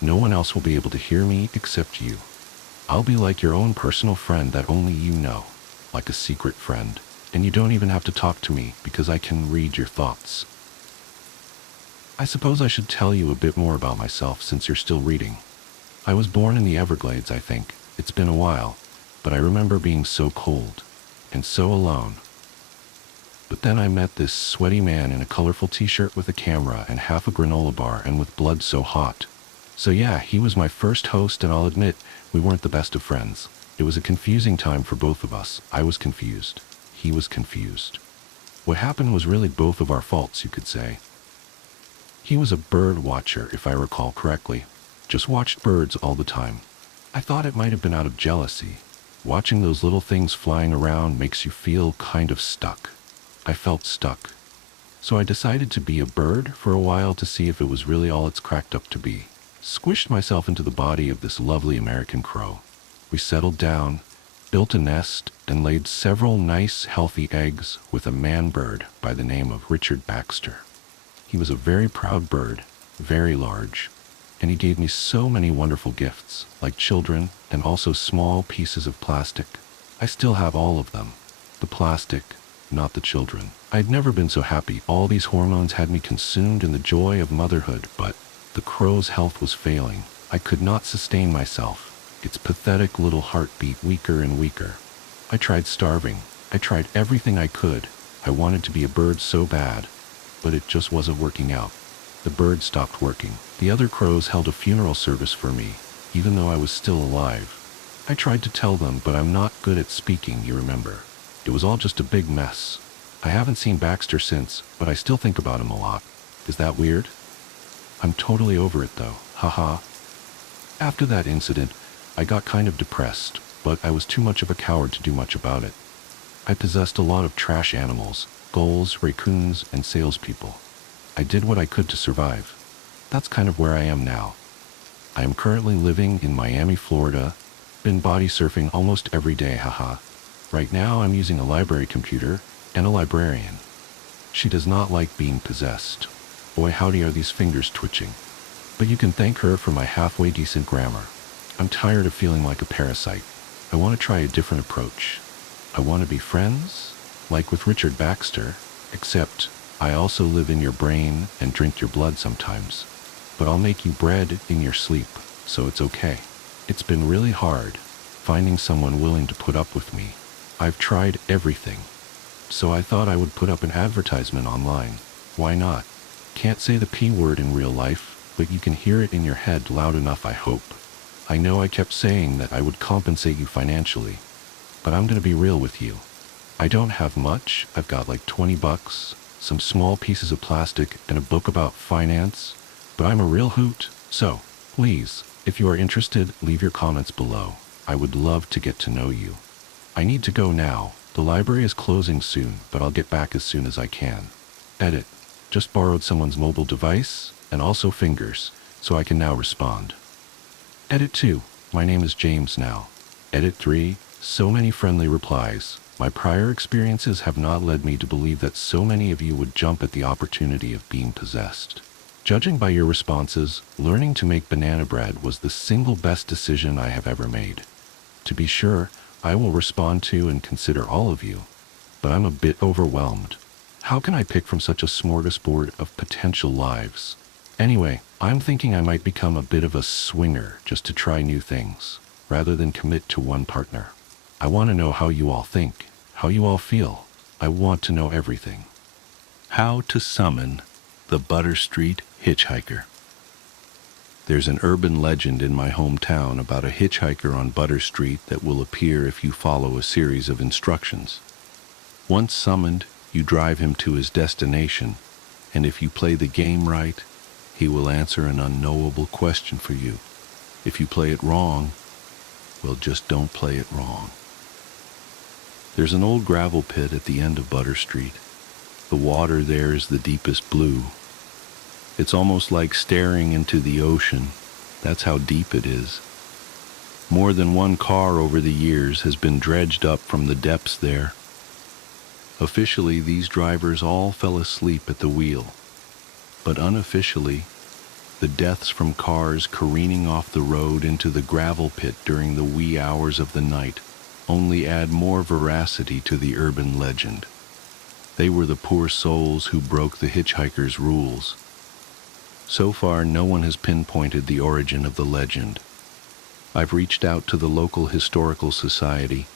No one else will be able to hear me except you. I'll be like your own personal friend that only you know, like a secret friend. And you don't even have to talk to me because I can read your thoughts. I suppose I should tell you a bit more about myself since you're still reading. I was born in the Everglades, I think. It's been a while, but I remember being so cold and so alone. But then I met this sweaty man in a colorful t-shirt with a camera and half a granola bar and with blood so hot. So yeah, he was my first host, and I'll admit, we weren't the best of friends. It was a confusing time for both of us. I was confused. He was confused. What happened was really both of our faults, you could say. He was a bird watcher, if I recall correctly. Just watched birds all the time. I thought it might have been out of jealousy. Watching those little things flying around makes you feel kind of stuck. I felt stuck. So I decided to be a bird for a while to see if it was really all it's cracked up to be. Squished myself into the body of this lovely American crow. We settled down, built a nest, and laid several nice, healthy eggs with a man bird by the name of Richard Baxter. He was a very proud bird, very large, and he gave me so many wonderful gifts, like children and also small pieces of plastic. I still have all of them. The plastic, not the children. I'd never been so happy. All these hormones had me consumed in the joy of motherhood, but the crow's health was failing. I could not sustain myself. its pathetic little heartbeat weaker and weaker. I tried starving. I tried everything I could. I wanted to be a bird so bad, but it just wasn't working out. The bird stopped working. The other crows held a funeral service for me, even though I was still alive. I tried to tell them, but I'm not good at speaking, you remember. It was all just a big mess. I haven't seen Baxter since, but I still think about him a lot. Is that weird? I'm totally over it though, haha. After that incident, I got kind of depressed, but I was too much of a coward to do much about it. I possessed a lot of trash animals, gulls, raccoons, and salespeople. I did what I could to survive. That's kind of where I am now. I am currently living in Miami, Florida. Been body surfing almost every day, haha. Right now I'm using a library computer and a librarian. She does not like being possessed. Boy howdy are these fingers twitching. But you can thank her for my halfway decent grammar. I'm tired of feeling like a parasite. I want to try a different approach. I want to be friends, like with Richard Baxter, except I also live in your brain and drink your blood sometimes. But I'll make you bread in your sleep, so it's okay. It's been really hard, finding someone willing to put up with me. I've tried everything. So I thought I would put up an advertisement online. Why not? Can't say the P word in real life, but you can hear it in your head loud enough, I hope. I know I kept saying that I would compensate you financially, but I'm gonna be real with you. I don't have much. I've got like $20, some small pieces of plastic, and a book about finance, but I'm a real hoot. So, please, if you are interested, leave your comments below. I would love to get to know you. I need to go now. The library is closing soon, but I'll get back as soon as I can. Edit. Just borrowed someone's mobile device, and also fingers, so I can now respond. Edit 2. My name is James now. Edit 3. So many friendly replies. My prior experiences have not led me to believe that so many of you would jump at the opportunity of being possessed. Judging by your responses, learning to make banana bread was the single best decision I have ever made. To be sure, I will respond to and consider all of you, but I'm a bit overwhelmed. How can I pick from such a smorgasbord of potential lives? Anyway, I'm thinking I might become a bit of a swinger just to try new things, rather than commit to one partner. I want to know how you all think, how you all feel. I want to know everything. How to summon the Butter Street hitchhiker. There's an urban legend in my hometown about a hitchhiker on Butter Street that will appear if you follow a series of instructions. Once summoned, you drive him to his destination, and if you play the game right, he will answer an unknowable question for you. If you play it wrong, well, just don't play it wrong. There's an old gravel pit at the end of Butter Street. The water there is the deepest blue. It's almost like staring into the ocean. That's how deep it is. More than one car over the years has been dredged up from the depths there. Officially, these drivers all fell asleep at the wheel. But unofficially, the deaths from cars careening off the road into the gravel pit during the wee hours of the night only add more veracity to the urban legend. They were the poor souls who broke the hitchhiker's rules. So far, no one has pinpointed the origin of the legend. I've reached out to the local historical society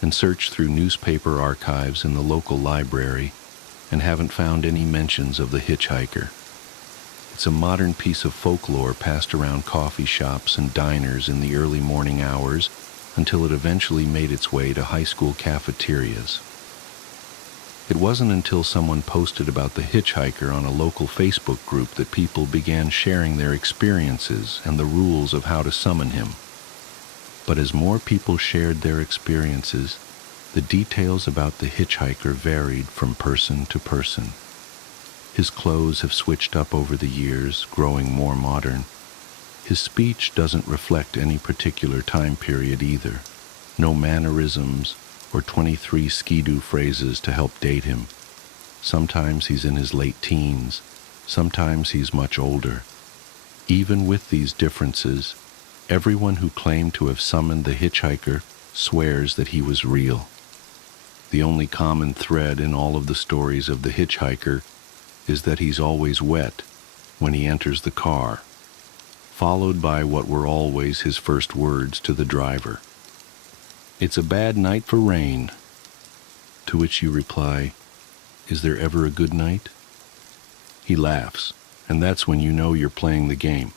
and searched through newspaper archives in the local library and haven't found any mentions of the hitchhiker. It's a modern piece of folklore passed around coffee shops and diners in the early morning hours until it eventually made its way to high school cafeterias. It wasn't until someone posted about the hitchhiker on a local Facebook group that people began sharing their experiences and the rules of how to summon him. But as more people shared their experiences, the details about the hitchhiker varied from person to person. His clothes have switched up over the years, growing more modern. His speech doesn't reflect any particular time period either. No mannerisms or 23 skidoo phrases to help date him. Sometimes he's in his late teens, sometimes he's much older. Even with these differences, everyone who claimed to have summoned the hitchhiker swears that he was real. The only common thread in all of the stories of the hitchhiker is that he's always wet when he enters the car. followed by what were always his first words to the driver. "It's a bad night for rain." To which you reply, "Is there ever a good night?" He laughs, and that's when you know you're playing the game.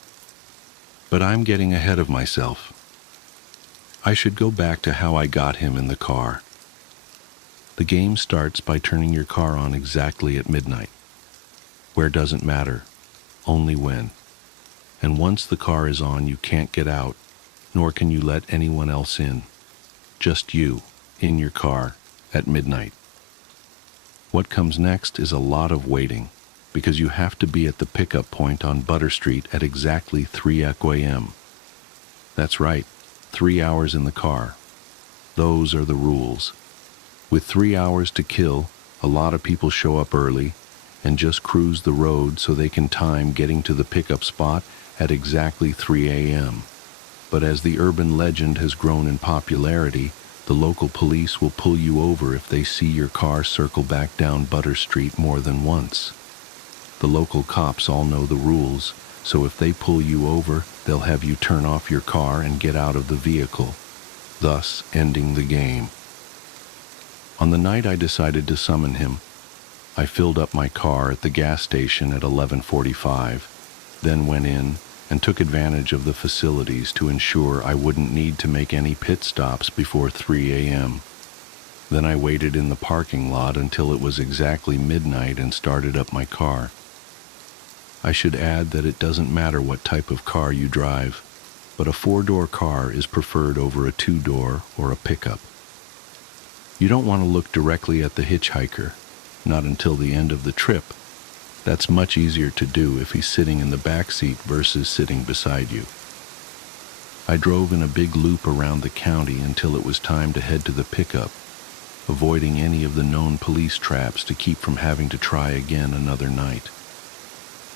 But I'm getting ahead of myself. I should go back to how I got him in the car. The game starts by turning your car on exactly at midnight. Where doesn't matter, only when. And once the car is on, you can't get out, nor can you let anyone else in. Just you, in your car, at midnight. What comes next is a lot of waiting, because you have to be at the pickup point on Butter Street at exactly 3 a.m. That's right, 3 hours in the car. Those are the rules. With 3 hours to kill, a lot of people show up early and just cruise the road so they can time getting to the pickup spot at exactly 3 a.m. But as the urban legend has grown in popularity, the local police will pull you over if they see your car circle back down Butter Street more than once. The local cops all know the rules, so if they pull you over, they'll have you turn off your car and get out of the vehicle, thus ending the game. On the night I decided to summon him, I filled up my car at the gas station at 11:45, then went in and took advantage of the facilities to ensure I wouldn't need to make any pit stops before 3 a.m. Then I waited in the parking lot until it was exactly midnight and started up my car. I should add that it doesn't matter what type of car you drive, but a 4-door car is preferred over a 2-door or a pickup. You don't want to look directly at the hitchhiker, not until the end of the trip. That's much easier to do if he's sitting in the back seat versus sitting beside you. I drove in a big loop around the county until it was time to head to the pickup, avoiding any of the known police traps to keep from having to try again another night.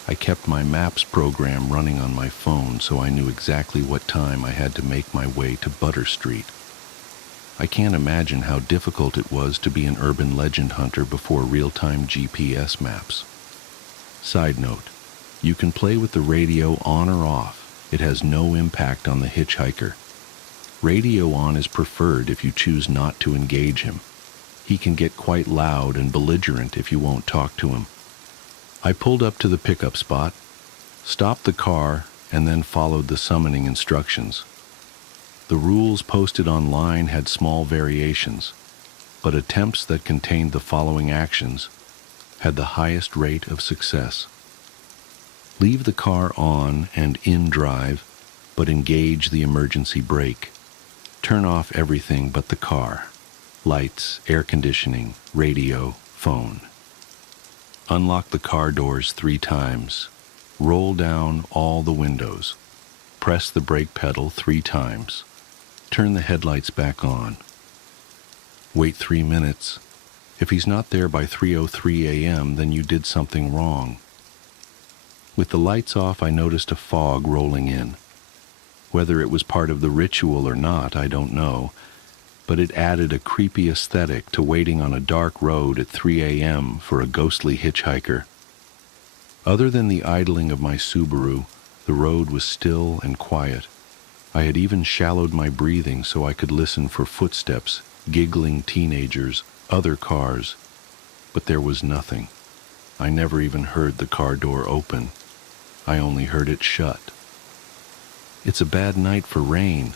I kept my maps program running on my phone so I knew exactly what time I had to make my way to Butter Street. I can't imagine how difficult it was to be an urban legend hunter before real-time GPS maps. Side note, you can play with the radio on or off. It has no impact on the hitchhiker. Radio on is preferred if you choose not to engage him. He can get quite loud and belligerent if you won't talk to him. I pulled up to the pickup spot, stopped the car, and then followed the summoning instructions. The rules posted online had small variations, but attempts that contained the following actions had the highest rate of success. Leave the car on and in drive, but engage the emergency brake. Turn off everything but the car: lights, air conditioning, radio, phone. Unlock the car doors 3 times. Roll down all the windows. Press the brake pedal 3 times. Turn the headlights back on. Wait 3 minutes. If he's not there by 3:03 a.m., then you did something wrong. With the lights off, I noticed a fog rolling in. Whether it was part of the ritual or not, I don't know, but it added a creepy aesthetic to waiting on a dark road at 3 a.m. for a ghostly hitchhiker. Other than the idling of my Subaru, the road was still and quiet. I had even shallowed my breathing so I could listen for footsteps, giggling teenagers, other cars, but there was nothing. I never even heard the car door open. I only heard it shut. "It's a bad night for rain,"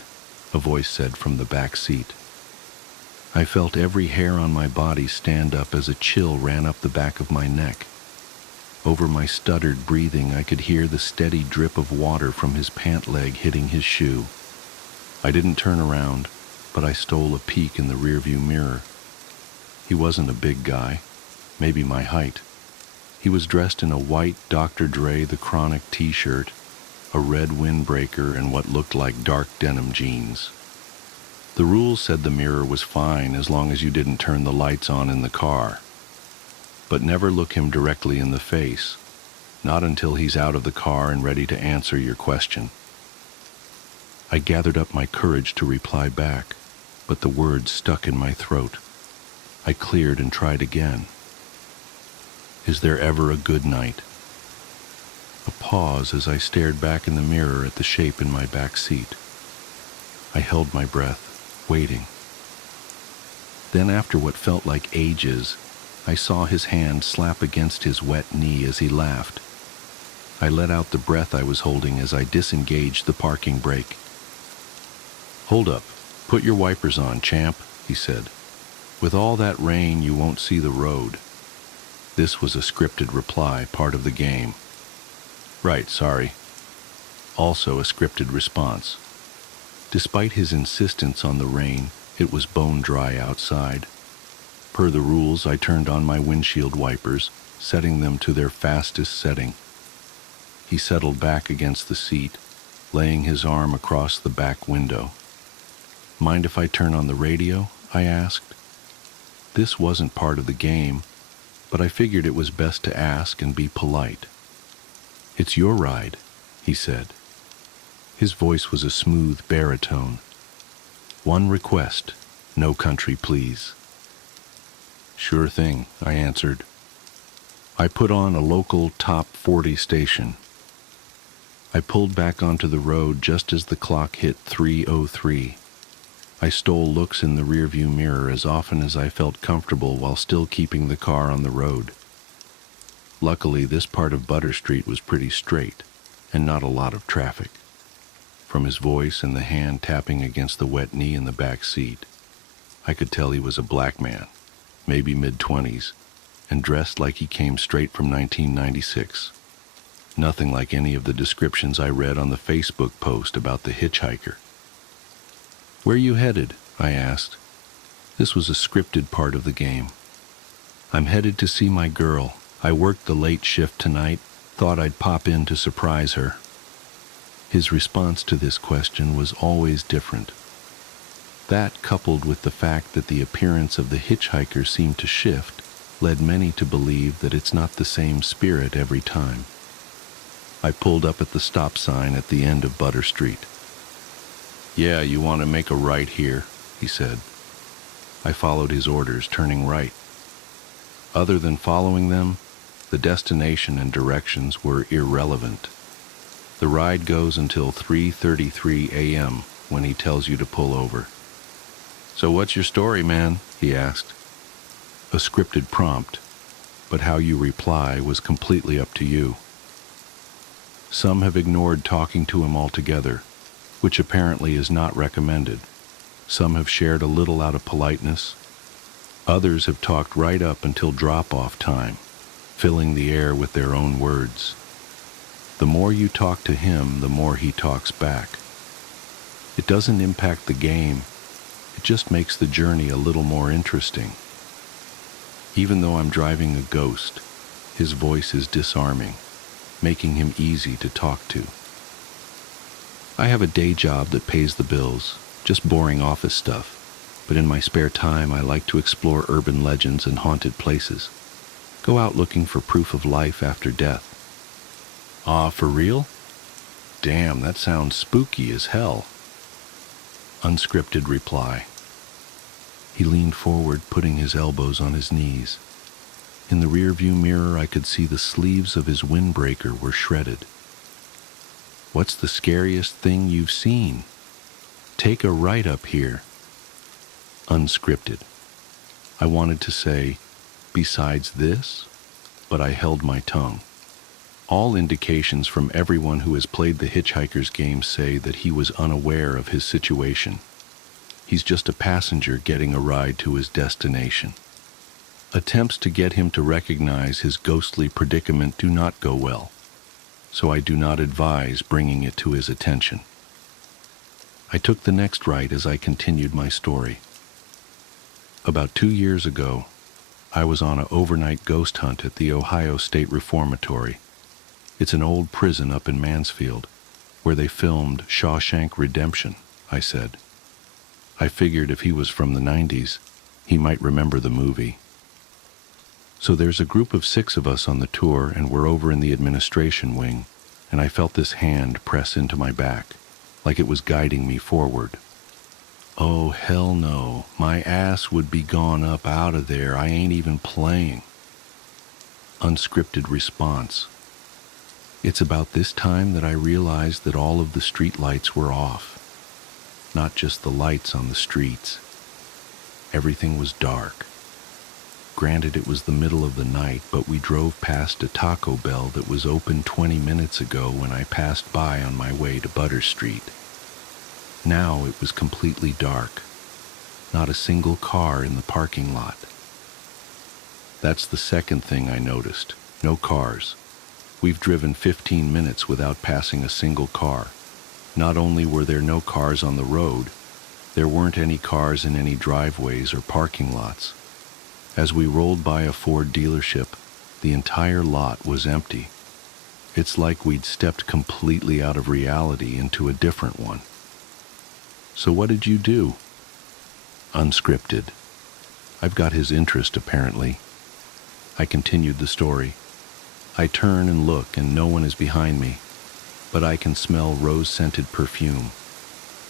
a voice said from the back seat. I felt every hair on my body stand up as a chill ran up the back of my neck. Over my stuttered breathing, I could hear the steady drip of water from his pant leg hitting his shoe. I didn't turn around, but I stole a peek in the rearview mirror. He wasn't a big guy, maybe my height. He was dressed in a white Dr. Dre The Chronic t-shirt, a red windbreaker, and what looked like dark denim jeans. The rules said the mirror was fine as long as you didn't turn the lights on in the car. But never look him directly in the face, not until he's out of the car and ready to answer your question. I gathered up my courage to reply back, but the words stuck in my throat. I cleared and tried again. "Is there ever a good night?" A pause as I stared back in the mirror at the shape in my back seat. I held my breath, waiting. Then, after what felt like ages, I saw his hand slap against his wet knee as he laughed. I let out the breath I was holding as I disengaged the parking brake. "Hold up. Put your wipers on, champ," he said. "With all that rain, you won't see the road." This was a scripted reply, part of the game. "Right, sorry." Also a scripted response. Despite his insistence on the rain, it was bone dry outside. Per the rules, I turned on my windshield wipers, setting them to their fastest setting. He settled back against the seat, laying his arm across the back window. "Mind if I turn on the radio?" I asked. This wasn't part of the game, but I figured it was best to ask and be polite. "It's your ride," he said. His voice was a smooth baritone. "One request, no country, please." "Sure thing," I answered. I put on a local top 40 station. I pulled back onto the road just as the clock hit 3:03. I stole looks in the rearview mirror as often as I felt comfortable while still keeping the car on the road. Luckily, this part of Butter Street was pretty straight, and not a lot of traffic. From his voice and the hand tapping against the wet knee in the back seat, I could tell he was a black man, maybe mid-20s, and dressed like he came straight from 1996. Nothing like any of the descriptions I read on the Facebook post about the hitchhiker. "Where you headed?" I asked. This was a scripted part of the game. "I'm headed to see my girl. I worked the late shift tonight. Thought I'd pop in to surprise her." His response to this question was always different. That, coupled with the fact that the appearance of the hitchhiker seemed to shift, led many to believe that it's not the same spirit every time. I pulled up at the stop sign at the end of Butter Street. "Yeah, you want to make a right here," he said. I followed his orders, turning right. Other than following them, the destination and directions were irrelevant. The ride goes until 3:33 a.m. when he tells you to pull over. "So what's your story, man?" he asked. A scripted prompt, but how you reply was completely up to you. Some have ignored talking to him altogether, which apparently is not recommended. Some have shared a little out of politeness. Others have talked right up until drop-off time, filling the air with their own words. The more you talk to him, the more he talks back. It doesn't impact the game, it just makes the journey a little more interesting. Even though I'm driving a ghost, his voice is disarming, making him easy to talk to. I have a day job that pays the bills, just boring office stuff, but in my spare time I like to explore urban legends and haunted places. Go out looking for proof of life after death. "Ah, for real? Damn, that sounds spooky as hell." Unscripted reply. He leaned forward, putting his elbows on his knees. In the rearview mirror, I could see the sleeves of his windbreaker were shredded. "What's the scariest thing you've seen? Take a right up here." Unscripted. I wanted to say, "Besides this?" but I held my tongue. All indications from everyone who has played the hitchhiker's game say that he was unaware of his situation. He's just a passenger getting a ride to his destination. Attempts to get him to recognize his ghostly predicament do not go well, so I do not advise bringing it to his attention. I took the next right as I continued my story. About 2 years ago, I was on an overnight ghost hunt at the Ohio State Reformatory. It's an old prison up in Mansfield, where they filmed Shawshank Redemption, I said. I figured if he was from the 90s, he might remember the movie. So there's a group of 6 of us on the tour, and we're over in the administration wing, and I felt this hand press into my back, like it was guiding me forward. Oh, hell no, my ass would be gone up out of there, I ain't even playing. Unscripted response. It's about this time that I realized that all of the street lights were off. Not just the lights on the streets. Everything was dark. Granted, it was the middle of the night, but we drove past a Taco Bell that was open 20 minutes ago when I passed by on my way to Butter Street. Now it was completely dark. Not a single car in the parking lot. That's the second thing I noticed. No cars. We've driven 15 minutes without passing a single car. Not only were there no cars on the road, there weren't any cars in any driveways or parking lots. As we rolled by a Ford dealership, the entire lot was empty. It's like we'd stepped completely out of reality into a different one. So what did you do? Unscripted. I've got his interest, apparently. I continued the story. I turn and look, and no one is behind me, but I can smell rose-scented perfume.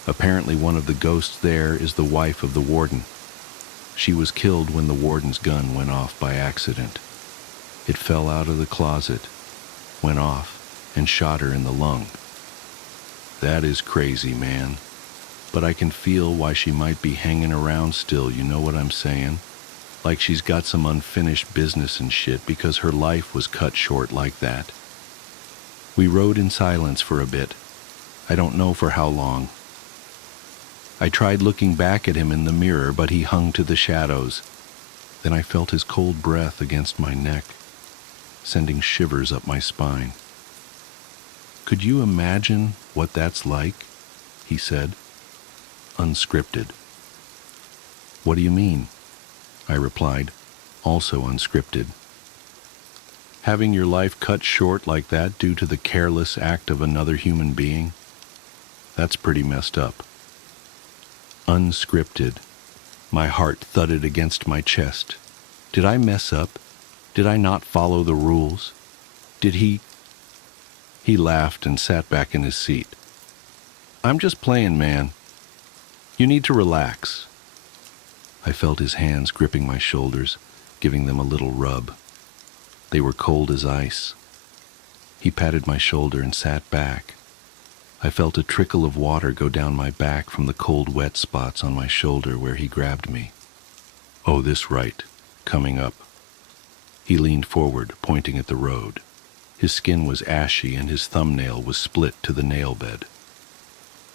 Apparently one of the ghosts there is the wife of the warden. She was killed when the warden's gun went off by accident. It fell out of the closet, went off, and shot her in the lung. That is crazy, man. But I can feel why she might be hanging around still, you know what I'm saying? Like she's got some unfinished business and shit because her life was cut short like that. We rode in silence for a bit. I don't know for how long. I tried looking back at him in the mirror, but he hung to the shadows. Then I felt his cold breath against my neck, sending shivers up my spine. Could you imagine what that's like? He said. Unscripted. What do you mean? I replied, also unscripted. Having your life cut short like that due to the careless act of another human being? That's pretty messed up. Unscripted. My heart thudded against my chest. Did I mess up? Did I not follow the rules? Did he... He laughed and sat back in his seat. I'm just playing, man. You need to relax. I felt his hands gripping my shoulders, giving them a little rub. They were cold as ice. He patted my shoulder and sat back. I felt a trickle of water go down my back from the cold, wet spots on my shoulder where he grabbed me. Oh, this right, coming up. He leaned forward, pointing at the road. His skin was ashy and his thumbnail was split to the nail bed.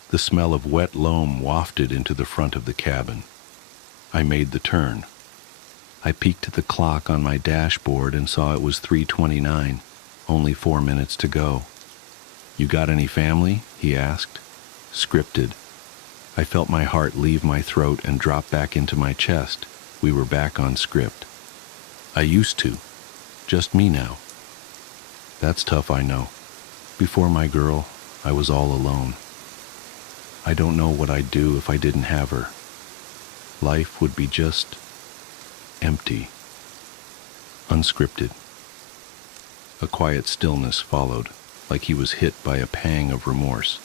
The smell of wet loam wafted into the front of the cabin. I made the turn. I peeked at the clock on my dashboard and saw it was 3:29, only 4 minutes to go. You got any family? He asked. Scripted. I felt my heart leave my throat and drop back into my chest. We were back on script. I used to. Just me now. That's tough, I know. Before my girl, I was all alone. I don't know what I'd do if I didn't have her. Life would be just empty. Unscripted. A quiet stillness followed, like he was hit by a pang of remorse.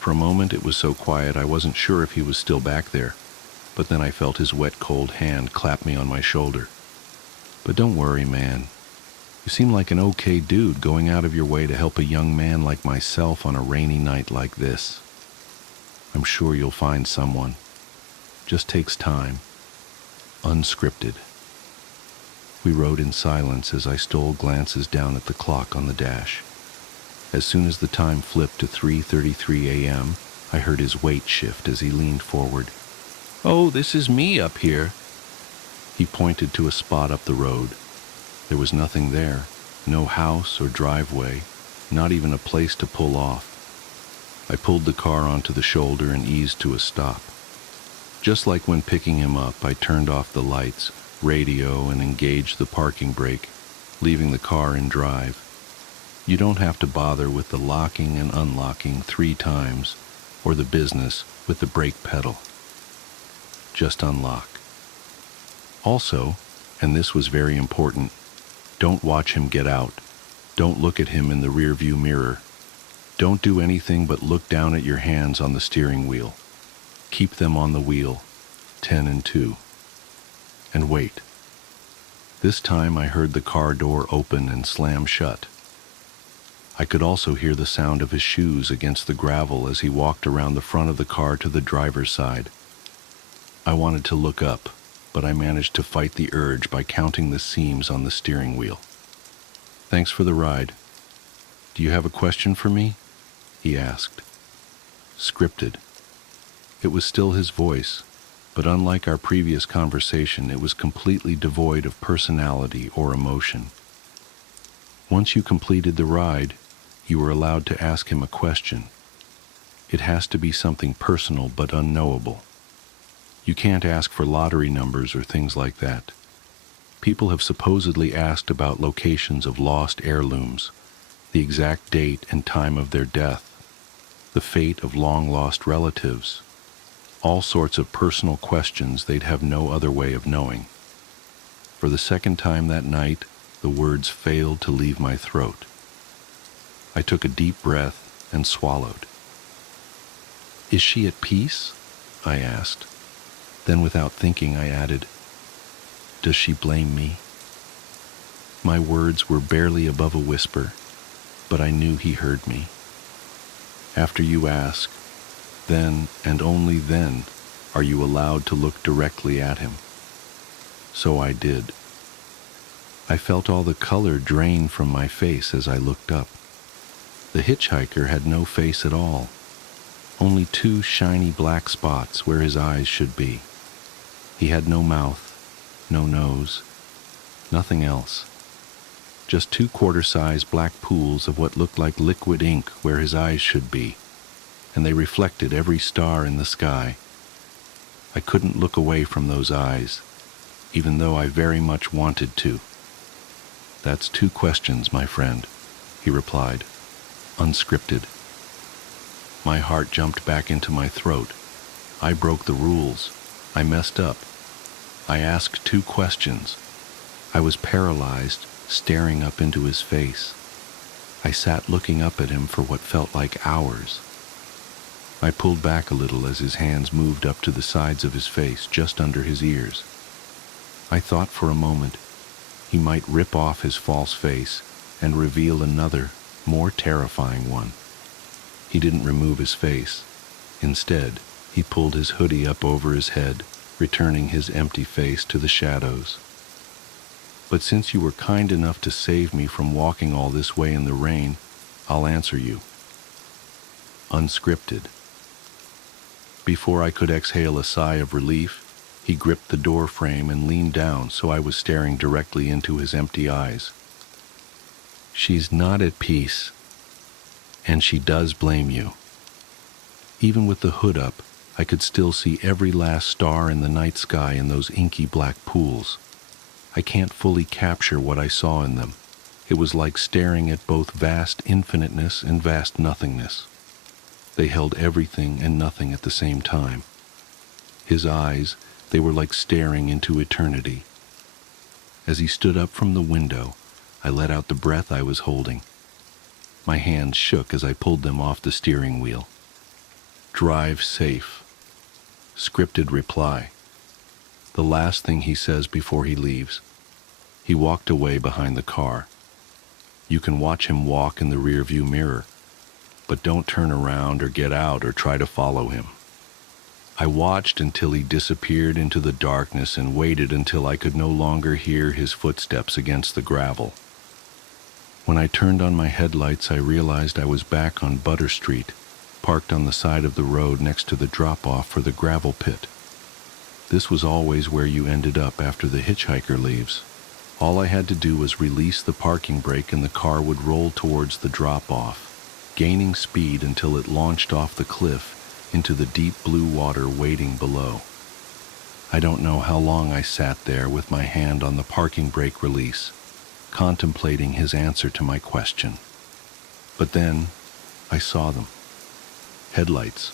For a moment it was so quiet I wasn't sure if he was still back there, but then I felt his wet, cold hand clap me on my shoulder. But don't worry, man. You seem like an okay dude going out of your way to help a young man like myself on a rainy night like this. I'm sure you'll find someone. Just takes time. Unscripted. We rode in silence as I stole glances down at the clock on the dash. As soon as the time flipped to 3:33 a.m., I heard his weight shift as he leaned forward. Oh, this is me up here. He pointed to a spot up the road. There was nothing there, no house or driveway, not even a place to pull off. I pulled the car onto the shoulder and eased to a stop. Just like when picking him up, I turned off the lights, radio, and engaged the parking brake, leaving the car in drive. You don't have to bother with the locking and unlocking 3 times, or the business with the brake pedal. Just unlock. Also, and this was very important, don't watch him get out. Don't look at him in the rearview mirror. Don't do anything but look down at your hands on the steering wheel. Keep them on the wheel, 10 and 2. And wait. This time I heard the car door open and slam shut. I could also hear the sound of his shoes against the gravel as he walked around the front of the car to the driver's side. I wanted to look up, but I managed to fight the urge by counting the seams on the steering wheel. "Thanks for the ride. Do you have a question for me?" he asked. Scripted. It was still his voice, but unlike our previous conversation, it was completely devoid of personality or emotion. Once you completed the ride, you were allowed to ask him a question. It has to be something personal but unknowable. You can't ask for lottery numbers or things like that. People have supposedly asked about locations of lost heirlooms, the exact date and time of their death, the fate of long-lost relatives, all sorts of personal questions they'd have no other way of knowing. For the second time that night, the words failed to leave my throat. I took a deep breath and swallowed. "Is she at peace?" I asked. Then without thinking, I added, "Does she blame me?" My words were barely above a whisper, but I knew he heard me. "After you ask, then and only then are you allowed to look directly at him." So I did. I felt all the color drain from my face as I looked up. The hitchhiker had no face at all, only two shiny black spots where his eyes should be. He had no mouth, no nose, nothing else. Just two quarter-size black pools of what looked like liquid ink where his eyes should be, and they reflected every star in the sky. I couldn't look away from those eyes, even though I very much wanted to. "That's two questions, my friend," he replied, unscripted. My heart jumped back into my throat. I broke the rules. I messed up. I asked two questions. I was paralyzed, staring up into his face. I sat looking up at him for what felt like hours. I pulled back a little as his hands moved up to the sides of his face, just under his ears. I thought for a moment he might rip off his false face and reveal another, more terrifying one. He didn't remove his face. Instead, he pulled his hoodie up over his head, returning his empty face to the shadows. "But since you were kind enough to save me from walking all this way in the rain, I'll answer you." Unscripted. Before I could exhale a sigh of relief, he gripped the door frame and leaned down so I was staring directly into his empty eyes. "She's not at peace, and she does blame you." Even with the hood up, I could still see every last star in the night sky in those inky black pools. I can't fully capture what I saw in them. It was like staring at both vast infiniteness and vast nothingness. They held everything and nothing at the same time. His eyes, they were like staring into eternity. As he stood up from the window, I let out the breath I was holding. My hands shook as I pulled them off the steering wheel. "Drive safe." Scripted reply. The last thing he says before he leaves. He walked away behind the car. You can watch him walk in the rearview mirror, but don't turn around or get out or try to follow him. I watched until he disappeared into the darkness and waited until I could no longer hear his footsteps against the gravel. When I turned on my headlights, I realized I was back on Butter Street, parked on the side of the road next to the drop-off for the gravel pit. This was always where you ended up after the hitchhiker leaves. All I had to do was release the parking brake and the car would roll towards the drop-off, gaining speed until it launched off the cliff into the deep blue water waiting below. I don't know how long I sat there with my hand on the parking brake release, contemplating his answer to my question. But then, I saw them. Headlights.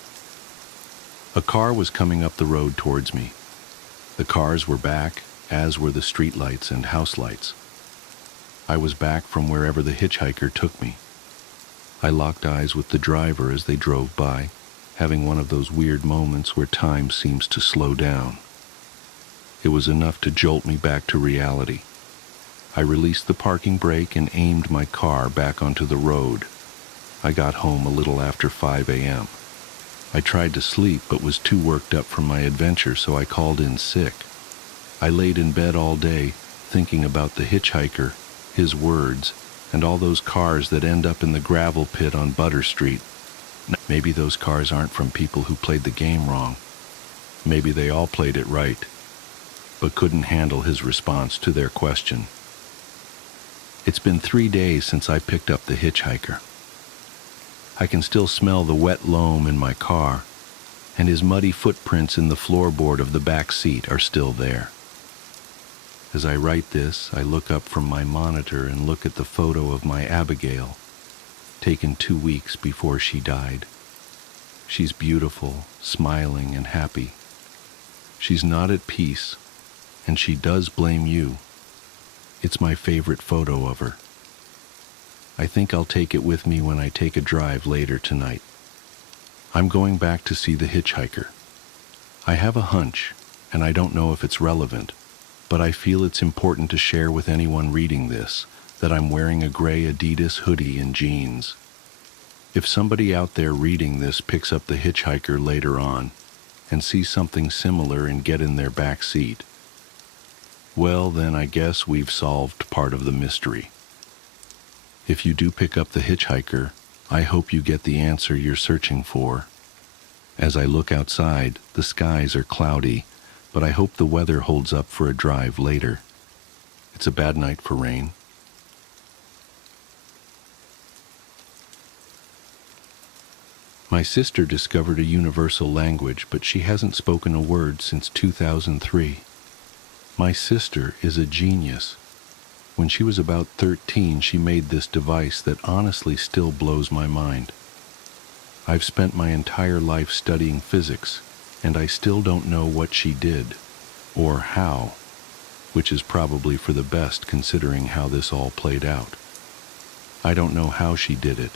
A car was coming up the road towards me. The cars were back, as were the streetlights and house lights. I was back from wherever the hitchhiker took me. I locked eyes with the driver as they drove by, having one of those weird moments where time seems to slow down. It was enough to jolt me back to reality. I released the parking brake and aimed my car back onto the road. I got home a little after 5 a.m. I tried to sleep but was too worked up from my adventure, so I called in sick. I laid in bed all day, thinking about the hitchhiker, his words, and all those cars that end up in the gravel pit on Butter Street. Maybe those cars aren't from people who played the game wrong. Maybe they all played it right, but couldn't handle his response to their question. It's been 3 days since I picked up the hitchhiker. I can still smell the wet loam in my car, and his muddy footprints in the floorboard of the back seat are still there. As I write this, I look up from my monitor and look at the photo of my Abigail, taken 2 weeks before she died. She's beautiful, smiling, and happy. She's not at peace, and she does blame you. It's my favorite photo of her. I think I'll take it with me when I take a drive later tonight. I'm going back to see the hitchhiker. I have a hunch, and I don't know if it's relevant, but I feel it's important to share with anyone reading this that I'm wearing a gray Adidas hoodie and jeans. If somebody out there reading this picks up the hitchhiker later on and sees something similar and get in their back seat, well, then I guess we've solved part of the mystery. If you do pick up the hitchhiker, I hope you get the answer you're searching for. As I look outside, the skies are cloudy, but I hope the weather holds up for a drive later. It's a bad night for rain. My sister discovered a universal language, but she hasn't spoken a word since 2003. My sister is a genius. When she was about 13, she made this device that honestly still blows my mind. I've spent my entire life studying physics, and I still don't know what she did, or how, which is probably for the best considering how this all played out. I don't know how she did it,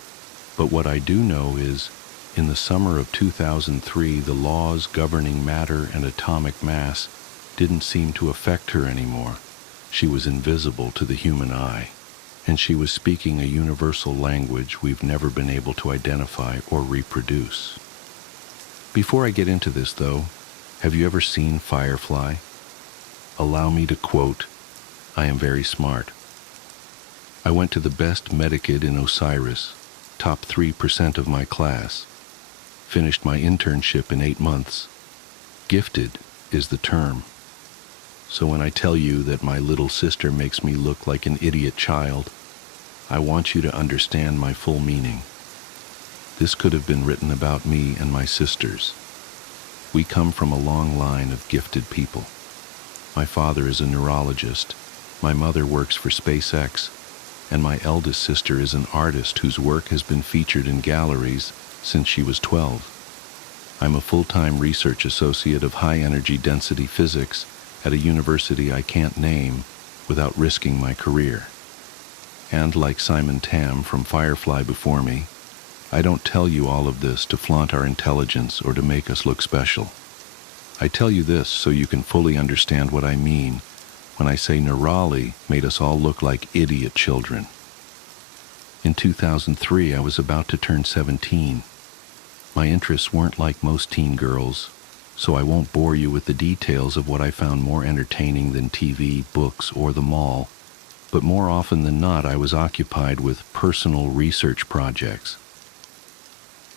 but what I do know is, in the summer of 2003, the laws governing matter and atomic mass didn't seem to affect her anymore. She was invisible to the human eye, and she was speaking a universal language we've never been able to identify or reproduce. Before I get into this, though, have you ever seen Firefly? Allow me to quote, I am very smart. I went to the best medikid in Osiris, top 3% of my class, finished my internship in 8 months. Gifted is the term. So when I tell you that my little sister makes me look like an idiot child, I want you to understand my full meaning. This could have been written about me and my sisters. We come from a long line of gifted people. My father is a neurologist, my mother works for SpaceX, and my eldest sister is an artist whose work has been featured in galleries since she was 12. I'm a full-time research associate of high-energy density physics at a university I can't name without risking my career. And like Simon Tam from Firefly before me, I don't tell you all of this to flaunt our intelligence or to make us look special. I tell you this so you can fully understand what I mean when I say Neurali made us all look like idiot children. In 2003, I was about to turn 17. My interests weren't like most teen girls, so I won't bore you with the details of what I found more entertaining than TV, books, or the mall, but more often than not I was occupied with personal research projects.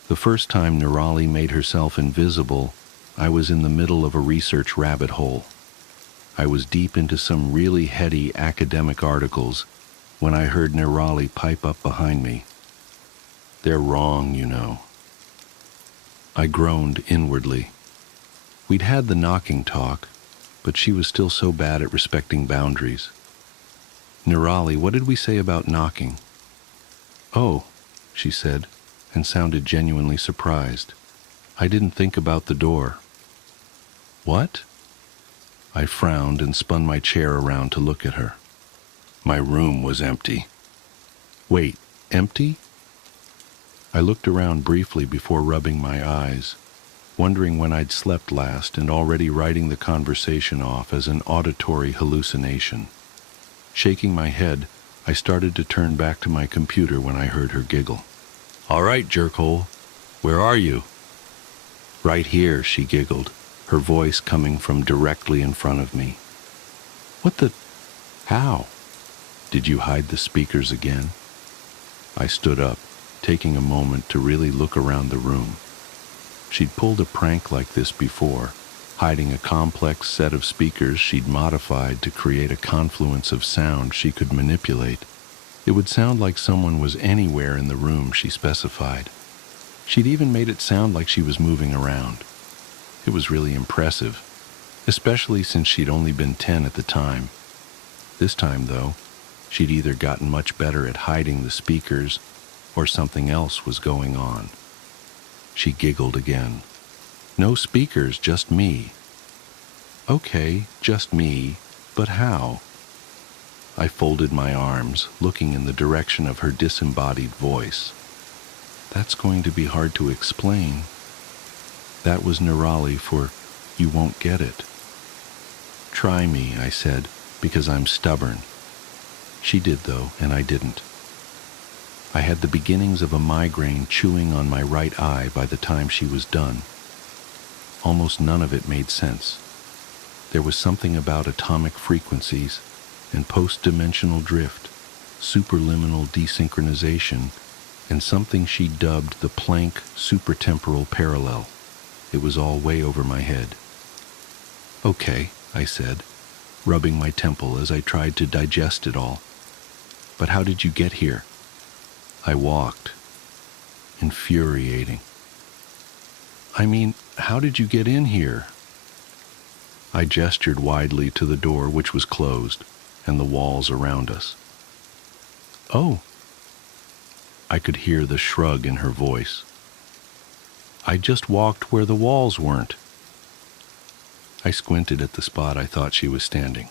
The first time Neurali made herself invisible, I was in the middle of a research rabbit hole. I was deep into some really heady academic articles when I heard Neurali pipe up behind me. They're wrong, you know. I groaned inwardly. We'd had the knocking talk, but she was still so bad at respecting boundaries. Neurali, what did we say about knocking? Oh, she said, and sounded genuinely surprised. I didn't think about the door. What? I frowned and spun my chair around to look at her. My room was empty. Wait, empty? I looked around briefly before rubbing my eyes, wondering when I'd slept last and already writing the conversation off as an auditory hallucination. Shaking my head, I started to turn back to my computer when I heard her giggle. "All right, jerkhole, where are you?" "Right here," she giggled, her voice coming from directly in front of me. "What the... how? Did you hide the speakers again?" I stood up, taking a moment to really look around the room. She'd pulled a prank like this before, hiding a complex set of speakers she'd modified to create a confluence of sound she could manipulate. It would sound like someone was anywhere in the room, she specified. She'd even made it sound like she was moving around. It was really impressive, especially since she'd only been 10 at the time. This time, though, she'd either gotten much better at hiding the speakers or something else was going on. She giggled again. "No speakers, just me." "Okay, just me, but how?" I folded my arms, looking in the direction of her disembodied voice. "That's going to be hard to explain." That was Nirali for "you won't get it." "Try me," I said, "because I'm stubborn." She did, though, and I didn't. I had the beginnings of a migraine chewing on my right eye by the time she was done. Almost none of it made sense. There was something about atomic frequencies and post-dimensional drift, superliminal desynchronization, and something she dubbed the Planck supertemporal parallel. It was all way over my head. "Okay," I said, rubbing my temple as I tried to digest it all. "But how did you get here?" I walked. Infuriating. "I mean, how did you get in here?" I gestured widely to the door, which was closed, and the walls around us. "Oh." I could hear the shrug in her voice. "I just walked where the walls weren't." I squinted at the spot I thought she was standing.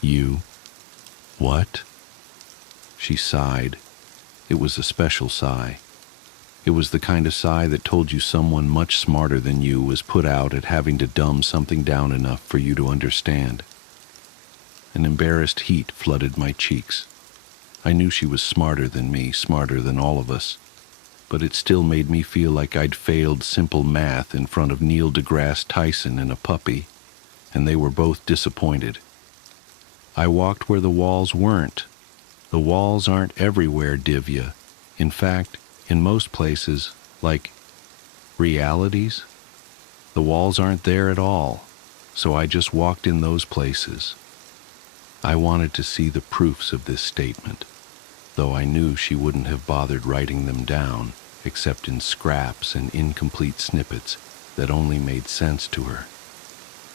"You... what?" She sighed. It was a special sigh. It was the kind of sigh that told you someone much smarter than you was put out at having to dumb something down enough for you to understand. An embarrassed heat flooded my cheeks. I knew she was smarter than me, smarter than all of us, but it still made me feel like I'd failed simple math in front of Neil deGrasse Tyson and a puppy, and they were both disappointed. "I walked where the walls weren't. The walls aren't everywhere, Divya. In fact, in most places, like realities, the walls aren't there at all, so I just walked in those places." I wanted to see the proofs of this statement, though I knew she wouldn't have bothered writing them down, except in scraps and incomplete snippets that only made sense to her.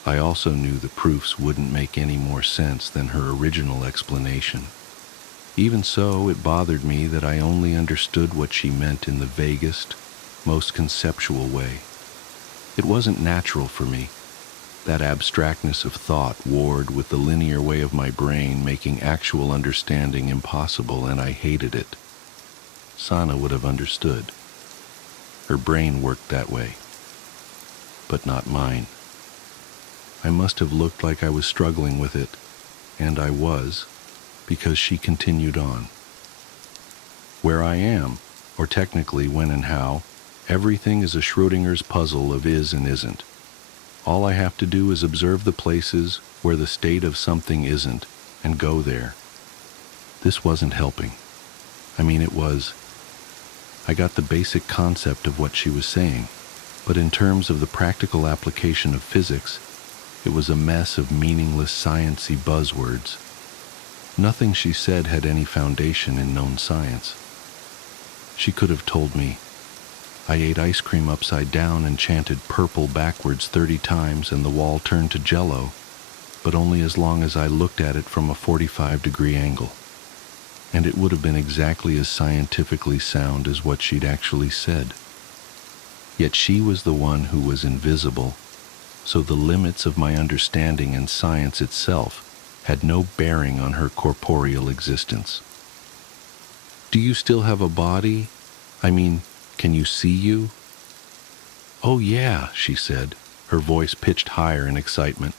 I also knew the proofs wouldn't make any more sense than her original explanation. Even so, it bothered me that I only understood what she meant in the vaguest, most conceptual way. It wasn't natural for me. That abstractness of thought warred with the linear way of my brain, making actual understanding impossible, and I hated it. Sana would have understood. Her brain worked that way. But not mine. I must have looked like I was struggling with it, and I was, because she continued on. "Where I am, or technically when and how, everything is a Schrödinger's puzzle of is and isn't. All I have to do is observe the places where the state of something isn't and go there." This wasn't helping. I mean, it was. I got the basic concept of what she was saying, but in terms of the practical application of physics, it was a mess of meaningless science-y buzzwords. Nothing she said had any foundation in known science. She could have told me, "I ate ice cream upside down and chanted purple backwards 30 times and the wall turned to jello," but only as long as I looked at it from a 45-degree angle. And it would have been exactly as scientifically sound as what she'd actually said. Yet she was the one who was invisible, so the limits of my understanding and science itself had no bearing on her corporeal existence. "Do you still have a body? I mean, can you see you?" "Oh yeah," she said, her voice pitched higher in excitement.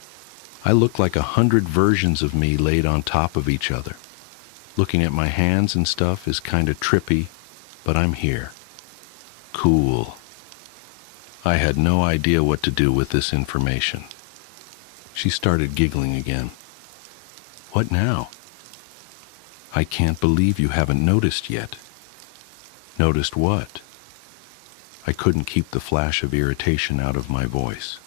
I looked like 100 versions of me laid on top of each other. Looking at my hands and stuff is kinda trippy, but I'm here. Cool. I had no idea what to do with this information. She started giggling again. What now? I can't believe you haven't noticed yet. Noticed what? I couldn't keep the flash of irritation out of my voice.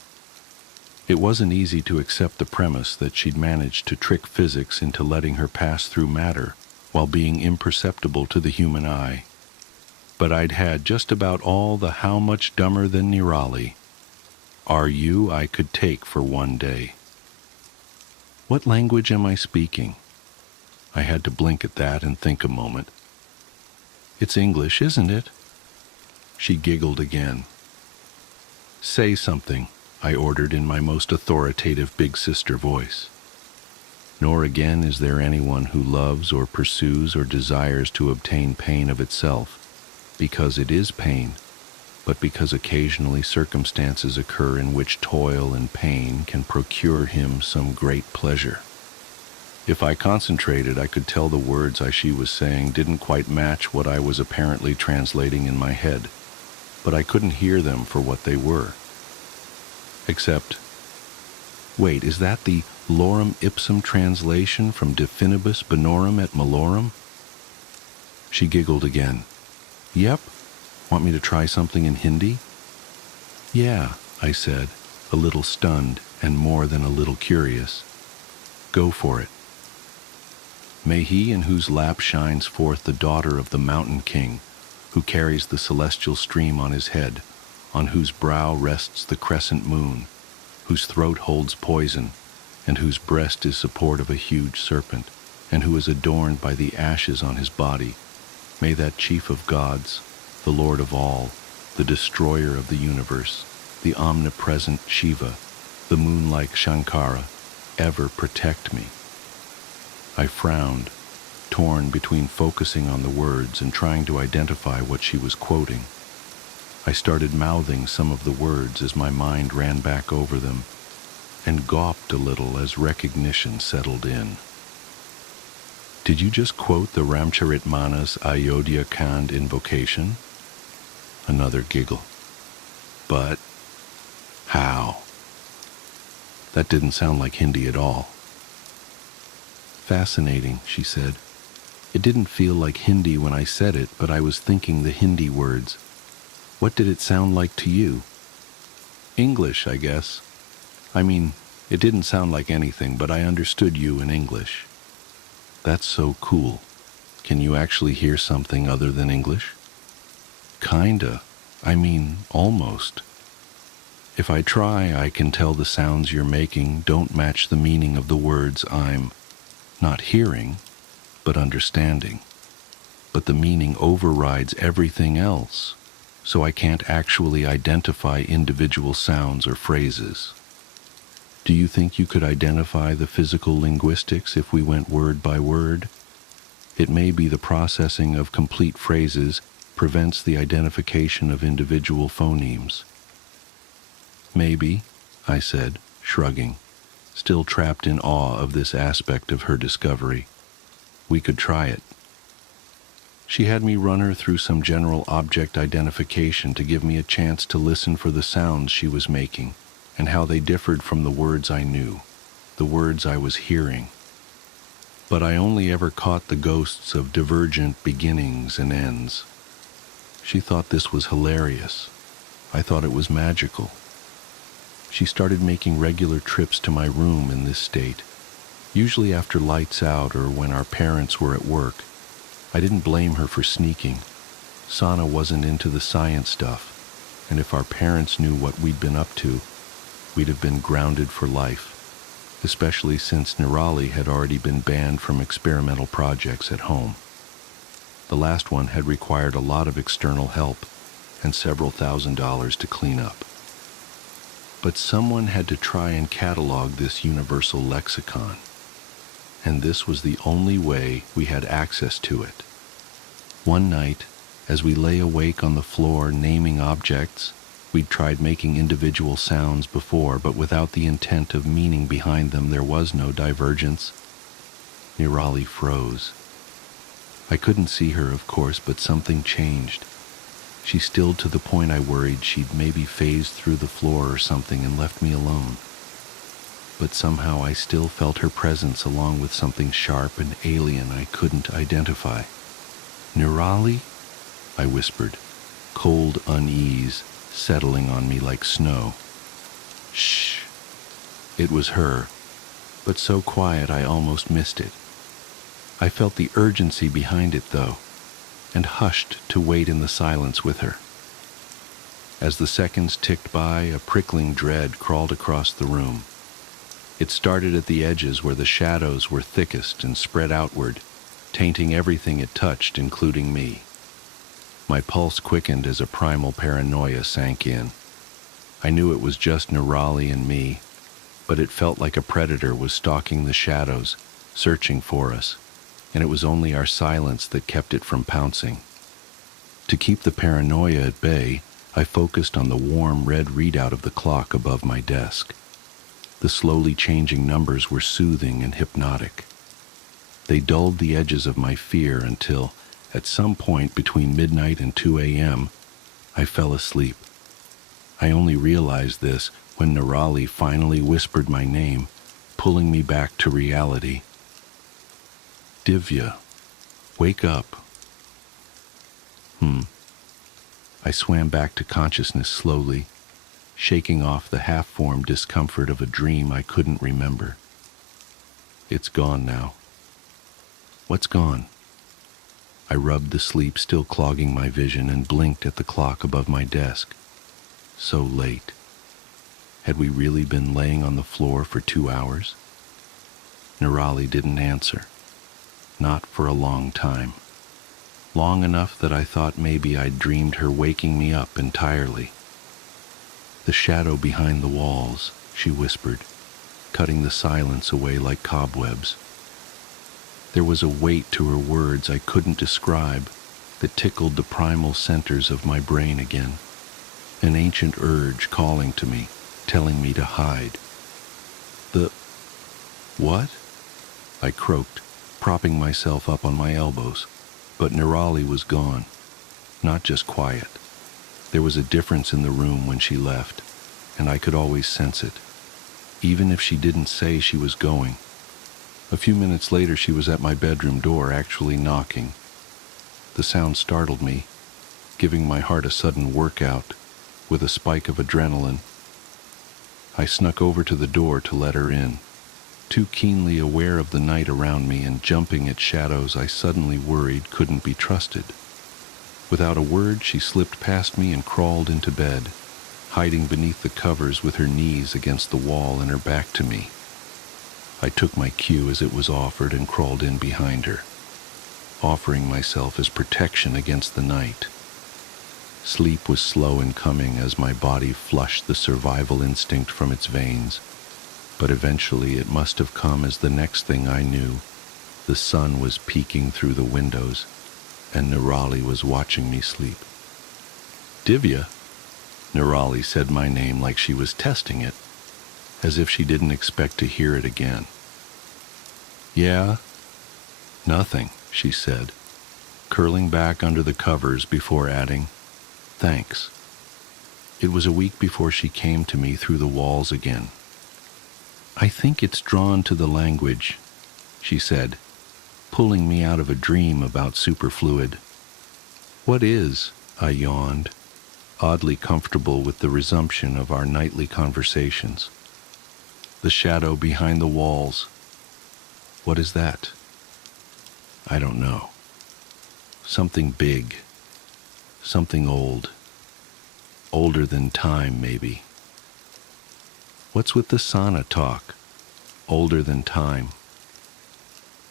It wasn't easy to accept the premise that she'd managed to trick physics into letting her pass through matter while being imperceptible to the human eye. But I'd had just about all the how much dumber than Nirali are you I could take for one day. What language am I speaking? I had to blink at that and think a moment. It's English, isn't it? She giggled again. Say something, I ordered in my most authoritative big sister voice. Nor again is there anyone who loves or pursues or desires to obtain pain of itself, because it is pain, but because occasionally circumstances occur in which toil and pain can procure him some great pleasure. If I concentrated, I could tell the words she was saying didn't quite match what I was apparently translating in my head, but I couldn't hear them for what they were. Except, wait, is that the lorem ipsum translation from de finibus bonorum et malorum? She giggled again. Yep. Want me to try something in Hindi? Yeah, I said, a little stunned and more than a little curious. Go for it. May he in whose lap shines forth the daughter of the mountain king, who carries the celestial stream on his head, on whose brow rests the crescent moon, whose throat holds poison, and whose breast is support of a huge serpent, and who is adorned by the ashes on his body, may that chief of gods, the Lord of all, the destroyer of the universe, the omnipresent Shiva, the moon-like Shankara, ever protect me. I frowned, torn between focusing on the words and trying to identify what she was quoting. I started mouthing some of the words as my mind ran back over them, and gawped a little as recognition settled in. Did you just quote the Ramcharitmanas Ayodhya Kand invocation? Another giggle. But how? That didn't sound like Hindi at all. Fascinating, she said. It didn't feel like Hindi when I said it, but I was thinking the Hindi words. What did it sound like to you? English, I guess. I mean, it didn't sound like anything, but I understood you in English. That's so cool. Can you actually hear something other than English? Kinda. I mean, almost. If I try, I can tell the sounds you're making don't match the meaning of the words I'm not hearing, but understanding. But the meaning overrides everything else, so I can't actually identify individual sounds or phrases. Do you think you could identify the physical linguistics if we went word by word? It may be the processing of complete phrases prevents the identification of individual phonemes. Maybe, I said, shrugging, still trapped in awe of this aspect of her discovery. We could try it. She had me run her through some general object identification to give me a chance to listen for the sounds she was making and how they differed from the words I knew, the words I was hearing. But I only ever caught the ghosts of divergent beginnings and ends. She thought this was hilarious. I thought it was magical. She started making regular trips to my room in this state, usually after lights out or when our parents were at work. I didn't blame her for sneaking. Sana wasn't into the science stuff, and if our parents knew what we'd been up to, we'd have been grounded for life, especially since Nirali had already been banned from experimental projects at home. The last one had required a lot of external help and several $1,000s to clean up. But someone had to try and catalog this universal lexicon, and this was the only way we had access to it. One night, as we lay awake on the floor naming objects, We'd tried making individual sounds before, but without the intent of meaning behind them, there was no divergence. Nirali froze. I couldn't see her, of course, but something changed. She stilled to the point I worried she'd maybe phased through the floor or something and left me alone. But somehow I still felt her presence along with something sharp and alien I couldn't identify. "Nirali?" I whispered, cold unease settling on me like snow. "Shh." It was her, but so quiet I almost missed it. I felt the urgency behind it, though, and hushed to wait in the silence with her. As the seconds ticked by, a prickling dread crawled across the room. It started at the edges where the shadows were thickest and spread outward, tainting everything it touched, including me. My pulse quickened as a primal paranoia sank in. I knew it was just Nirali and me, but it felt like a predator was stalking the shadows, searching for us, and it was only our silence that kept it from pouncing. To keep the paranoia at bay, I focused on the warm red readout of the clock above my desk. The slowly changing numbers were soothing and hypnotic. They dulled the edges of my fear until, at some point between midnight and 2 a.m., I fell asleep. I only realized this when Nirali finally whispered my name, pulling me back to reality. "Divya, wake up." I swam back to consciousness slowly, shaking off the half-formed discomfort of a dream I couldn't remember. "It's gone now." "What's gone?" I rubbed the sleep still clogging my vision and blinked at the clock above my desk. So late. Had we really been laying on the floor for 2 hours? Nirali didn't answer. Not for a long time. Long enough that I thought maybe I'd dreamed her waking me up entirely. "The shadow behind the walls," she whispered, cutting the silence away like cobwebs. There was a weight to her words I couldn't describe that tickled the primal centers of my brain again. An ancient urge calling to me, telling me to hide. "The... what?" I croaked, propping myself up on my elbows. But Nirali was gone, not just quiet. There was a difference in the room when she left, and I could always sense it, even if she didn't say she was going. A few minutes later, she was at my bedroom door, actually knocking. The sound startled me, giving my heart a sudden workout with a spike of adrenaline. I snuck over to the door to let her in, too keenly aware of the night around me and jumping at shadows I suddenly worried couldn't be trusted. Without a word, she slipped past me and crawled into bed, hiding beneath the covers with her knees against the wall and her back to me. I took my cue as it was offered and crawled in behind her, offering myself as protection against the night. Sleep was slow in coming as my body flushed the survival instinct from its veins. But eventually it must have come as the next thing I knew, the sun was peeking through the windows, and Nirali was watching me sleep. "Divya?" Nirali said my name like she was testing it, as if she didn't expect to hear it again. "Yeah?" "Nothing," she said, curling back under the covers before adding, "Thanks." It was a week before she came to me through the walls again. "I think it's drawn to the language," she said, pulling me out of a dream about superfluid. "What is?" I yawned, oddly comfortable with the resumption of our nightly conversations. "The shadow behind the walls." "What is that?" "I don't know. Something big. Something old. Older than time, maybe." "What's with the sauna talk? Older than time?"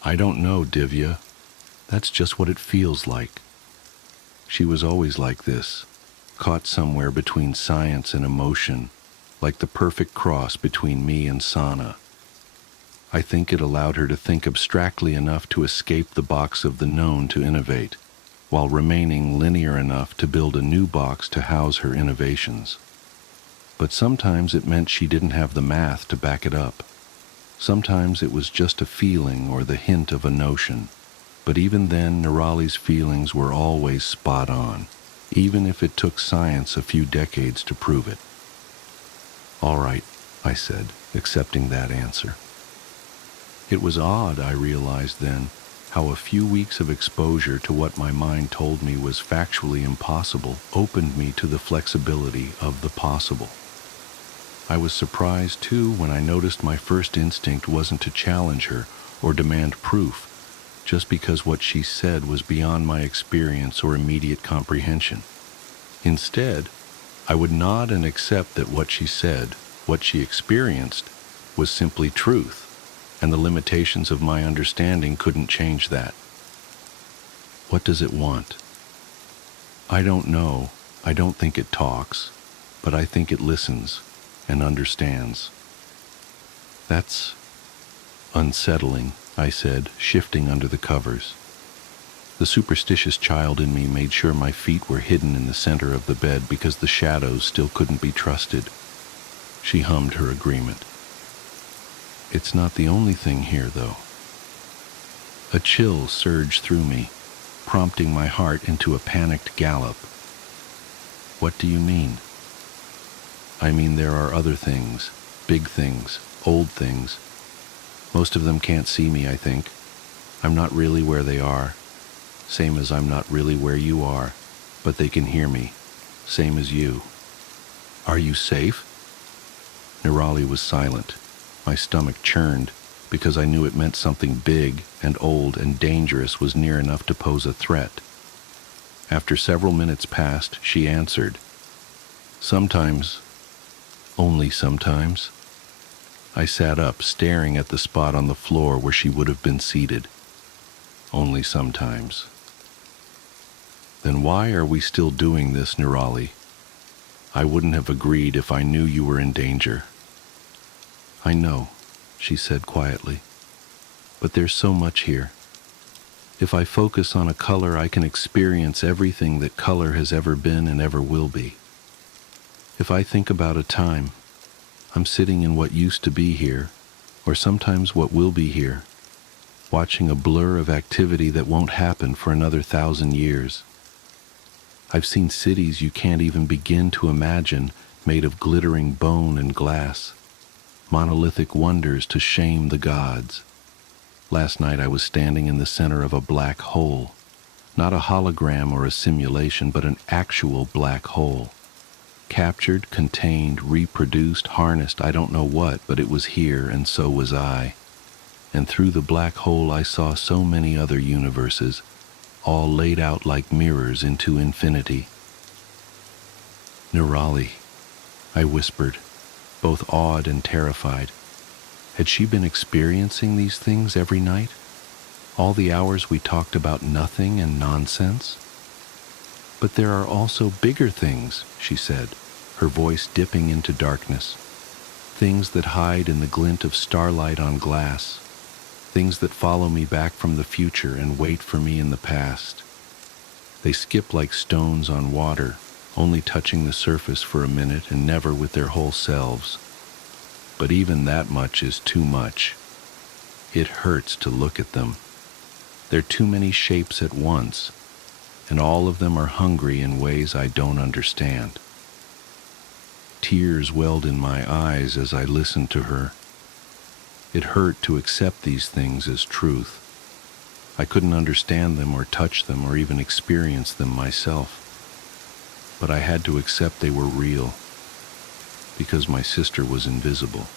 "I don't know, Divya. That's just what it feels like." She was always like this, caught somewhere between science and emotion, like the perfect cross between me and sauna. I think it allowed her to think abstractly enough to escape the box of the known to innovate, while remaining linear enough to build a new box to house her innovations. But sometimes it meant she didn't have the math to back it up. Sometimes it was just a feeling or the hint of a notion. But even then, Nirali's feelings were always spot on, even if it took science a few decades to prove it. "All right," I said, accepting that answer. It was odd, I realized then, how a few weeks of exposure to what my mind told me was factually impossible opened me to the flexibility of the possible. I was surprised, too, when I noticed my first instinct wasn't to challenge her or demand proof, just because what she said was beyond my experience or immediate comprehension. Instead, I would nod and accept that what she said, what she experienced, was simply truth, and the limitations of my understanding couldn't change that. "What does it want?" "I don't know. I don't think it talks, but I think it listens and understands." "That's unsettling," I said, shifting under the covers. The superstitious child in me made sure my feet were hidden in the center of the bed because the shadows still couldn't be trusted. She hummed her agreement. "It's not the only thing here, though." A chill surged through me, prompting my heart into a panicked gallop. "What do you mean?" "I mean there are other things, big things, old things. Most of them can't see me, I think. I'm not really where they are, same as I'm not really where you are, but they can hear me, same as you." "Are you safe?" Nirali was silent. My stomach churned, because I knew it meant something big and old and dangerous was near enough to pose a threat. After several minutes passed, she answered, "Sometimes, only sometimes." I sat up, staring at the spot on the floor where she would have been seated. "Only sometimes." "Then why are we still doing this, Nirali? I wouldn't have agreed if I knew you were in danger." "I know," she said quietly, "but there's so much here. If I focus on a color, I can experience everything that color has ever been and ever will be. If I think about a time, I'm sitting in what used to be here, or sometimes what will be here, watching a blur of activity that won't happen for another 1,000 years. I've seen cities you can't even begin to imagine, made of glittering bone and glass, monolithic wonders to shame the gods. Last night I was standing in the center of a black hole, not a hologram or a simulation, but an actual black hole. Captured, contained, reproduced, harnessed, I don't know what, but it was here, and so was I. And through the black hole I saw so many other universes, all laid out like mirrors into infinity." "Nirali," I whispered, both awed and terrified. Had she been experiencing these things every night? All the hours we talked about nothing and nonsense? "But there are also bigger things," she said, her voice dipping into darkness. "Things that hide in the glint of starlight on glass. Things that follow me back from the future and wait for me in the past. They skip like stones on water, only touching the surface for a minute and never with their whole selves. But even that much is too much. It hurts to look at them. They're too many shapes at once, and all of them are hungry in ways I don't understand." Tears welled in my eyes as I listened to her. It hurt to accept these things as truth. I couldn't understand them or touch them or even experience them myself. But I had to accept they were real, because my sister was invisible.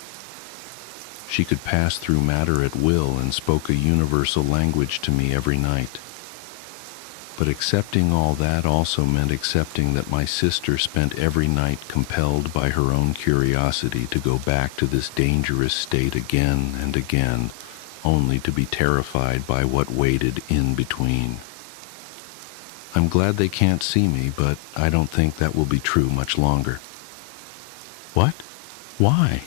She could pass through matter at will and spoke a universal language to me every night. But accepting all that also meant accepting that my sister spent every night compelled by her own curiosity to go back to this dangerous state again and again, only to be terrified by what waited in between. I'm glad they can't see me, but I don't think that will be true much longer. "What? Why?"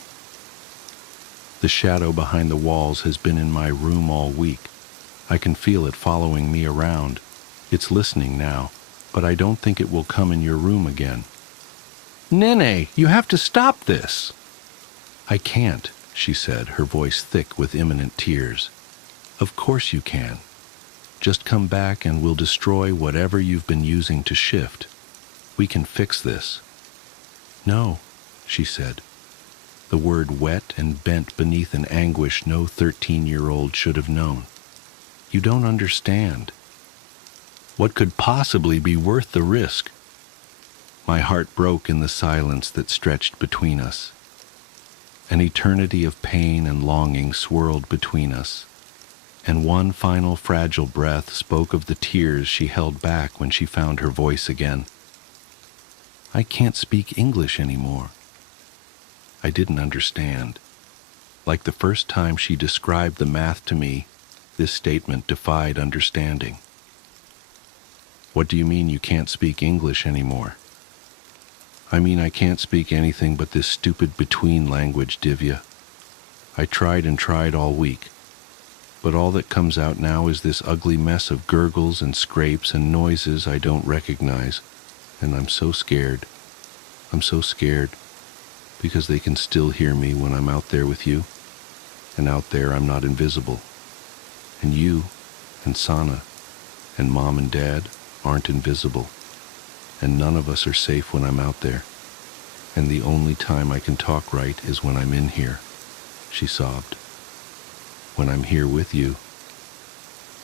"The shadow behind the walls has been in my room all week. I can feel it following me around. It's listening now, but I don't think it will come in your room again." Nene, you have to stop this. I can't, she said, her voice thick with imminent tears. Of course you can. Just come back and we'll destroy whatever you've been using to shift. We can fix this. No, she said, the word wet and bent beneath an anguish no 13-year-old should have known. You don't understand. What could possibly be worth the risk? My heart broke in the silence that stretched between us. An eternity of pain and longing swirled between us, and one final fragile breath spoke of the tears she held back when she found her voice again. I can't speak English anymore. I didn't understand. Like the first time she described the math to me, this statement defied understanding. What do you mean you can't speak English anymore? I mean I can't speak anything but this stupid between language, Divya. I tried and tried all week, but all that comes out now is this ugly mess of gurgles and scrapes and noises I don't recognize, and I'm so scared. I'm so scared, because they can still hear me when I'm out there with you, and out there I'm not invisible. And you, and Sana, and Mom and Dad aren't invisible, and none of us are safe when I'm out there, and the only time I can talk right is when I'm in here, she sobbed. When I'm here with you.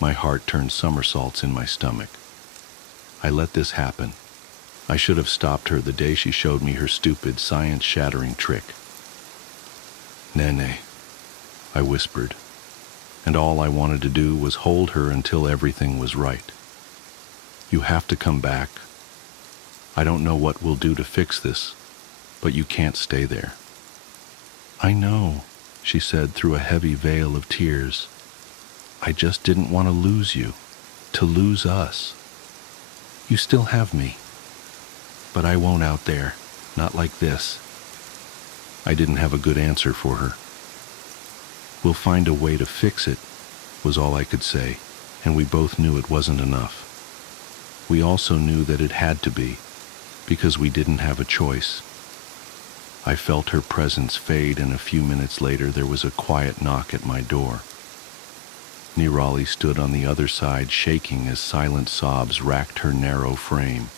My heart turned somersaults in my stomach. I let this happen. I should have stopped her the day she showed me her stupid, science-shattering trick. Nene, I whispered, and all I wanted to do was hold her until everything was right. You have to come back. I don't know what we'll do to fix this, but you can't stay there. I know, she said through a heavy veil of tears. I just didn't want to lose you, to lose us. You still have me, but I won't out there, not like this. I didn't have a good answer for her. We'll find a way to fix it, was all I could say, and we both knew it wasn't enough. We also knew that it had to be, because we didn't have a choice. I felt her presence fade, and a few minutes later there was a quiet knock at my door. Nirali stood on the other side, shaking as silent sobs racked her narrow frame.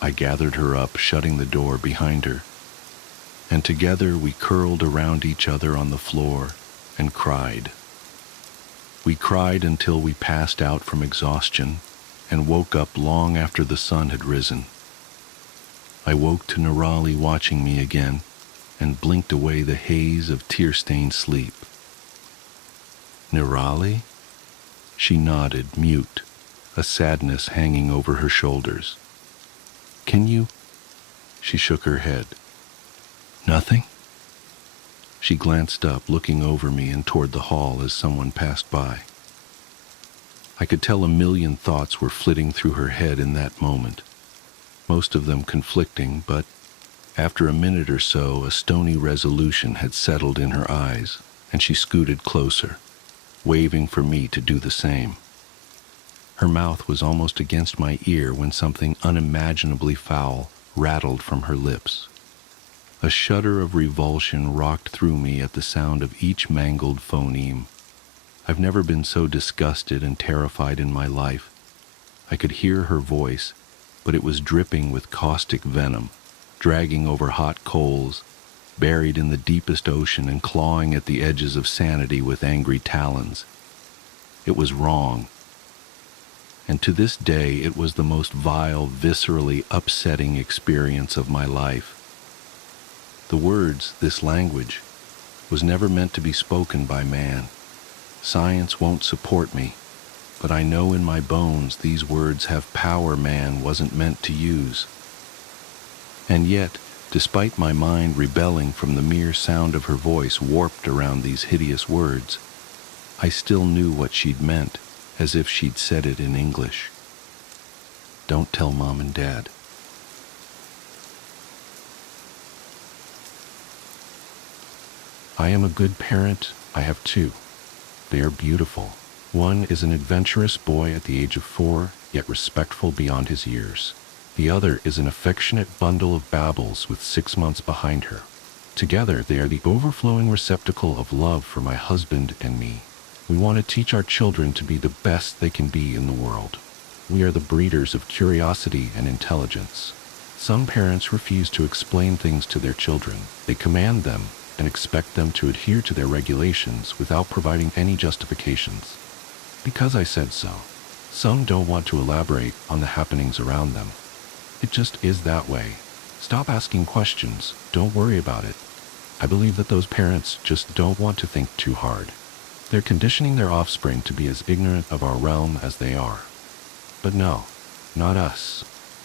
I gathered her up, shutting the door behind her, and together we curled around each other on the floor and cried. We cried until we passed out from exhaustion and woke up long after the sun had risen. I woke to Nirali watching me again and blinked away the haze of tear-stained sleep. Nirali? She nodded, mute, a sadness hanging over her shoulders. Can you? She shook her head. Nothing? She glanced up, looking over me and toward the hall as someone passed by. I could tell a million thoughts were flitting through her head in that moment, most of them conflicting, but after a minute or so, a stony resolution had settled in her eyes, and she scooted closer, waving for me to do the same. Her mouth was almost against my ear when something unimaginably foul rattled from her lips. A shudder of revulsion rocked through me at the sound of each mangled phoneme. I've never been so disgusted and terrified in my life. I could hear her voice, but it was dripping with caustic venom, dragging over hot coals, buried in the deepest ocean and clawing at the edges of sanity with angry talons. It was wrong. And to this day, it was the most vile, viscerally upsetting experience of my life. The words, this language, was never meant to be spoken by man. Science won't support me, but I know in my bones these words have power man wasn't meant to use. And yet, despite my mind rebelling from the mere sound of her voice warped around these hideous words, I still knew what she'd meant, as if she'd said it in English. Don't tell Mom and Dad. I am a good parent. I have two. They are beautiful. One is an adventurous boy at the age of 4, yet respectful beyond his years. The other is an affectionate bundle of babbles with 6 months behind her. Together, they are the overflowing receptacle of love for my husband and me. We want to teach our children to be the best they can be in the world. We are the breeders of curiosity and intelligence. Some parents refuse to explain things to their children. They command them and expect them to adhere to their regulations without providing any justifications. Because I said so. Some don't want to elaborate on the happenings around them. It just is that way. Stop asking questions. Don't worry about it. I believe that those parents just don't want to think too hard. They're conditioning their offspring to be as ignorant of our realm as they are. But no, not us.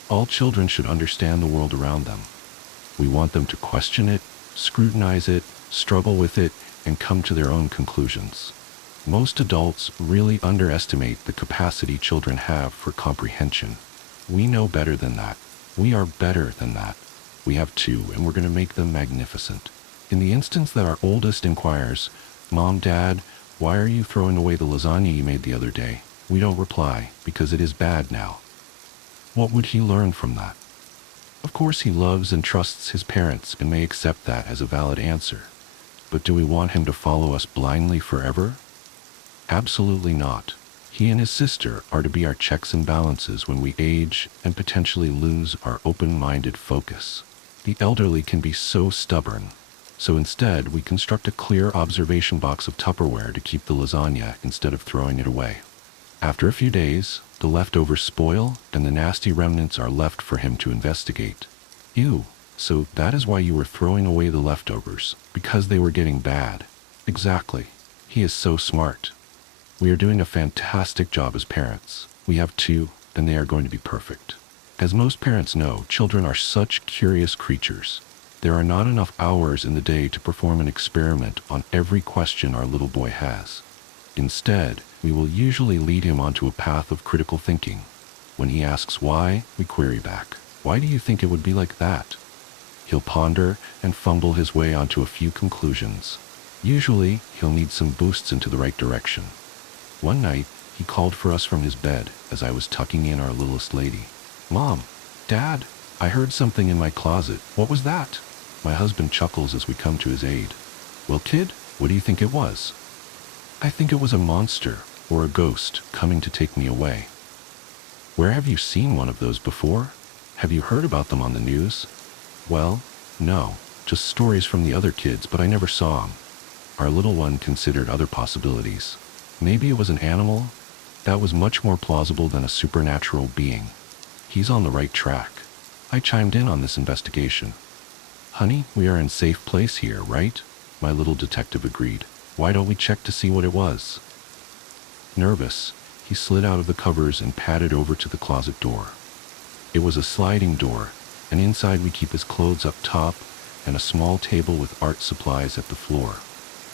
All children should understand the world around them. We want them to question it, scrutinize it, struggle with it, and come to their own conclusions. Most adults really underestimate the capacity children have for comprehension. We know better than that. We are better than that. We have two, and we're going to make them magnificent. In the instance that our oldest inquires, "Mom, Dad, why are you throwing away the lasagna you made the other day?" we don't reply, because it is bad now. What would he learn from that? Of course he loves and trusts his parents and may accept that as a valid answer. But do we want him to follow us blindly forever? Absolutely not. He and his sister are to be our checks and balances when we age and potentially lose our open-minded focus. The elderly can be so stubborn, so instead we construct a clear observation box of Tupperware to keep the lasagna instead of throwing it away. After a few days, the leftovers spoil and the nasty remnants are left for him to investigate. Ew, so that is why you were throwing away the leftovers, because they were getting bad. Exactly. He is so smart. We are doing a fantastic job as parents. We have two, and they are going to be perfect. As most parents know, children are such curious creatures. There are not enough hours in the day to perform an experiment on every question our little boy has. Instead, we will usually lead him onto a path of critical thinking. When he asks why, we query back, "Why do you think it would be like that?" He'll ponder and fumble his way onto a few conclusions. Usually, he'll need some boosts into the right direction. One night, he called for us from his bed as I was tucking in our littlest lady. "Mom, Dad, I heard something in my closet. What was that?" My husband chuckles as we come to his aid. "Well, kid, what do you think it was?" "I think it was a monster or a ghost coming to take me away." "Where have you seen one of those before? Have you heard about them on the news?" "Well, no, just stories from the other kids, but I never saw them." Our little one considered other possibilities. Maybe it was an animal? That was much more plausible than a supernatural being. He's on the right track. I chimed in on this investigation. "Honey, we are in safe place here, right?" My little detective agreed. "Why don't we check to see what it was?" Nervous, he slid out of the covers and padded over to the closet door. It was a sliding door, and inside we keep his clothes up top and a small table with art supplies at the floor.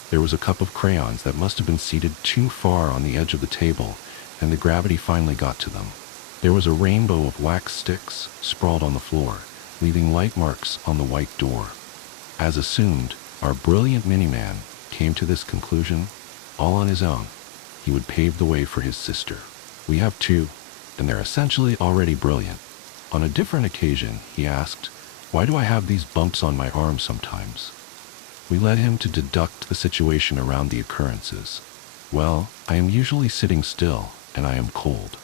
There was a cup of crayons that must have been seated too far on the edge of the table, and the gravity finally got to them. There was a rainbow of wax sticks sprawled on the floor, leaving light marks on the white door. As assumed, our brilliant mini-man came to this conclusion all on his own. He would pave the way for his sister. We have two, and they're essentially already brilliant. On a different occasion, he asked, "Why do I have these bumps on my arm sometimes?" We led him to deduct the situation around the occurrences. "Well, I am usually sitting still, and I am cold."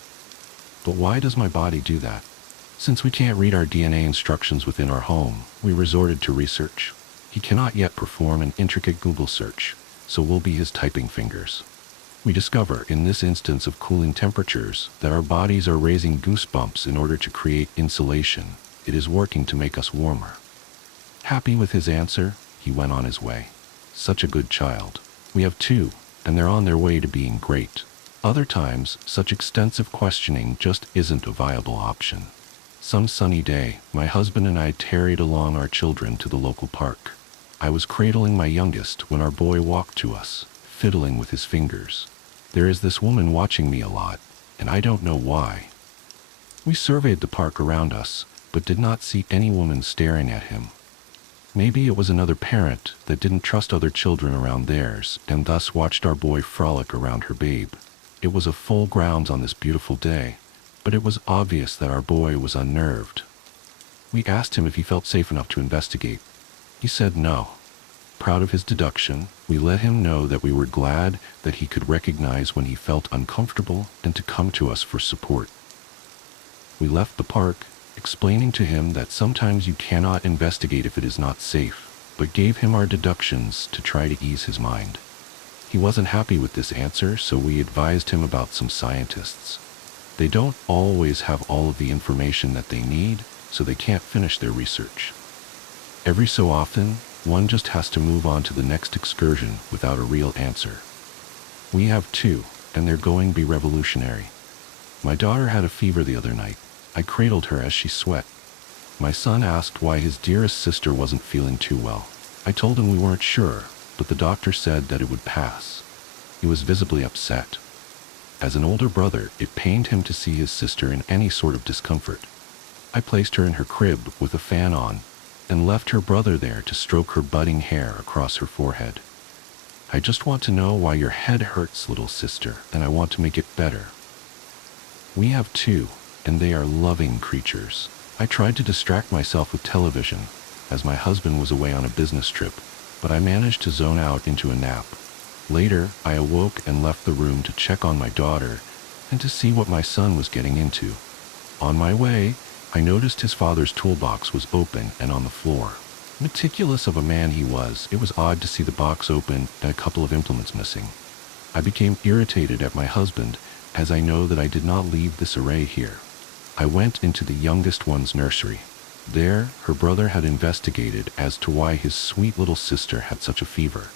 "But why does my body do that?" Since we can't read our DNA instructions within our home, we resorted to research. He cannot yet perform an intricate Google search, so we'll be his typing fingers. We discover, in this instance of cooling temperatures, that our bodies are raising goosebumps in order to create insulation. It is working to make us warmer. Happy with his answer, he went on his way. Such a good child. We have two, and they're on their way to being great. Other times, such extensive questioning just isn't a viable option. Some sunny day, my husband and I tarried along our children to the local park. I was cradling my youngest when our boy walked to us, fiddling with his fingers. There is this woman watching me a lot, and I don't know why. We surveyed the park around us, but did not see any woman staring at him. Maybe it was another parent that didn't trust other children around theirs, and thus watched our boy frolic around her babe. It was a full grounds on this beautiful day, but it was obvious that our boy was unnerved. We asked him if he felt safe enough to investigate. He said no. Proud of his deduction, we let him know that we were glad that he could recognize when he felt uncomfortable and to come to us for support. We left the park, explaining to him that sometimes you cannot investigate if it is not safe, but gave him our deductions to try to ease his mind. He wasn't happy with this answer, so we advised him about some scientists. They don't always have all of the information that they need, so they can't finish their research. Every so often, one just has to move on to the next excursion without a real answer. We have two, and they're going to be revolutionary. My daughter had a fever the other night. I cradled her as she sweat. My son asked why his dearest sister wasn't feeling too well. I told him we weren't sure, but the doctor said that it would pass. He was visibly upset. As an older brother, it pained him to see his sister in any sort of discomfort. I placed her in her crib with a fan on and left her brother there to stroke her budding hair across her forehead. I just want to know why your head hurts, little sister, and I want to make it better. We have two, and they are loving creatures. I tried to distract myself with television, as my husband was away on a business trip, but I managed to zone out into a nap. Later, I awoke and left the room to check on my daughter and to see what my son was getting into. On my way, I noticed his father's toolbox was open and on the floor. Meticulous of a man he was, it was odd to see the box open and a couple of implements missing. I became irritated at my husband, as I know that I did not leave this array here. I went into the youngest one's nursery. There, her brother had investigated as to why his sweet little sister had such a fever.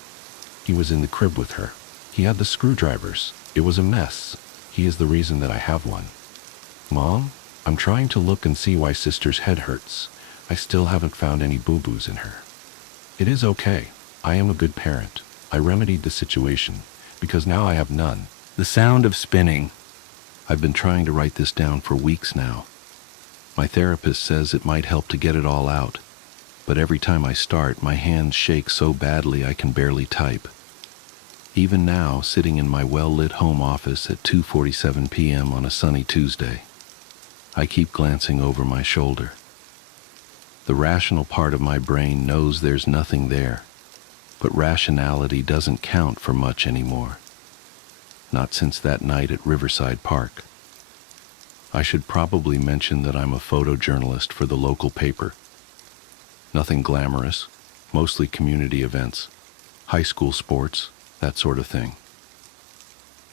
He was in the crib with her. He had the screwdrivers. It was a mess. He is the reason that I have one. Mom, I'm trying to look and see why sister's head hurts. I still haven't found any boo-boos in her. It is okay. I am a good parent. I remedied the situation, because now I have none. The sound of spinning. I've been trying to write this down for weeks now. My therapist says it might help to get it all out, but every time I start, my hands shake so badly I can barely type. Even now, sitting in my well-lit home office at 2:47 p.m. on a sunny Tuesday, I keep glancing over my shoulder. The rational part of my brain knows there's nothing there, but rationality doesn't count for much anymore. Not since that night at Riverside Park. I should probably mention that I'm a photojournalist for the local paper. Nothing glamorous, mostly community events, high school sports, that sort of thing.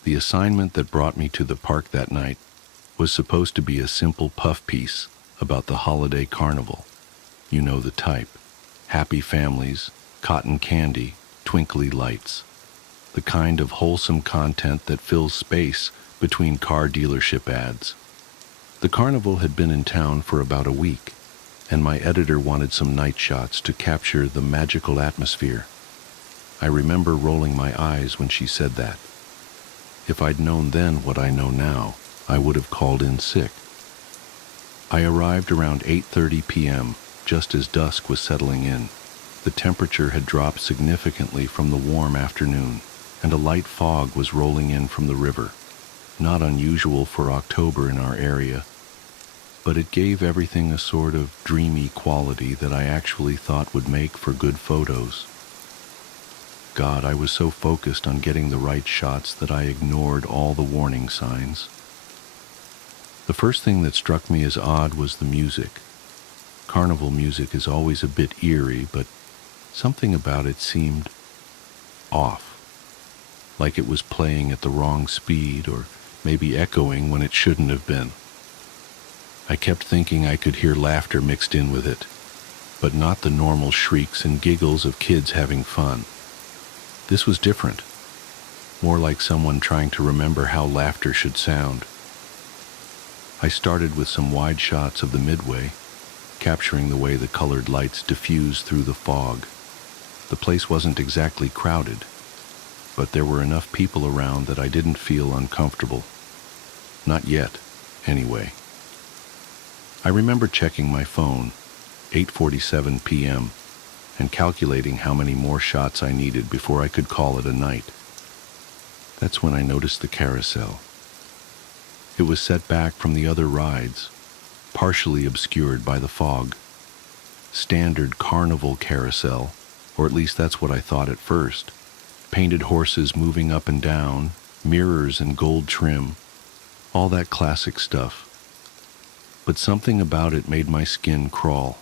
The assignment that brought me to the park that night was supposed to be a simple puff piece about the holiday carnival. You know the type. Happy families, cotton candy, twinkly lights. The kind of wholesome content that fills space between car dealership ads. The carnival had been in town for about a week, and my editor wanted some night shots to capture the magical atmosphere. I remember rolling my eyes when she said that. If I'd known then what I know now, I would have called in sick. I arrived around 8:30 p.m., just as dusk was settling in. The temperature had dropped significantly from the warm afternoon, and a light fog was rolling in from the river. Not unusual for October in our area, but it gave everything a sort of dreamy quality that I actually thought would make for good photos. God, I was so focused on getting the right shots that I ignored all the warning signs. The first thing that struck me as odd was the music. Carnival music is always a bit eerie, but something about it seemed off. Like it was playing at the wrong speed, or maybe echoing when it shouldn't have been. I kept thinking I could hear laughter mixed in with it, but not the normal shrieks and giggles of kids having fun. This was different, more like someone trying to remember how laughter should sound. I started with some wide shots of the midway, capturing the way the colored lights diffused through the fog. The place wasn't exactly crowded, but there were enough people around that I didn't feel uncomfortable. Not yet, anyway. I remember checking my phone, 8:47 p.m., and calculating how many more shots I needed before I could call it a night. That's when I noticed the carousel. It was set back from the other rides, partially obscured by the fog. Standard carnival carousel, or at least that's what I thought at first. Painted horses moving up and down, mirrors and gold trim, all that classic stuff. But something about it made my skin crawl.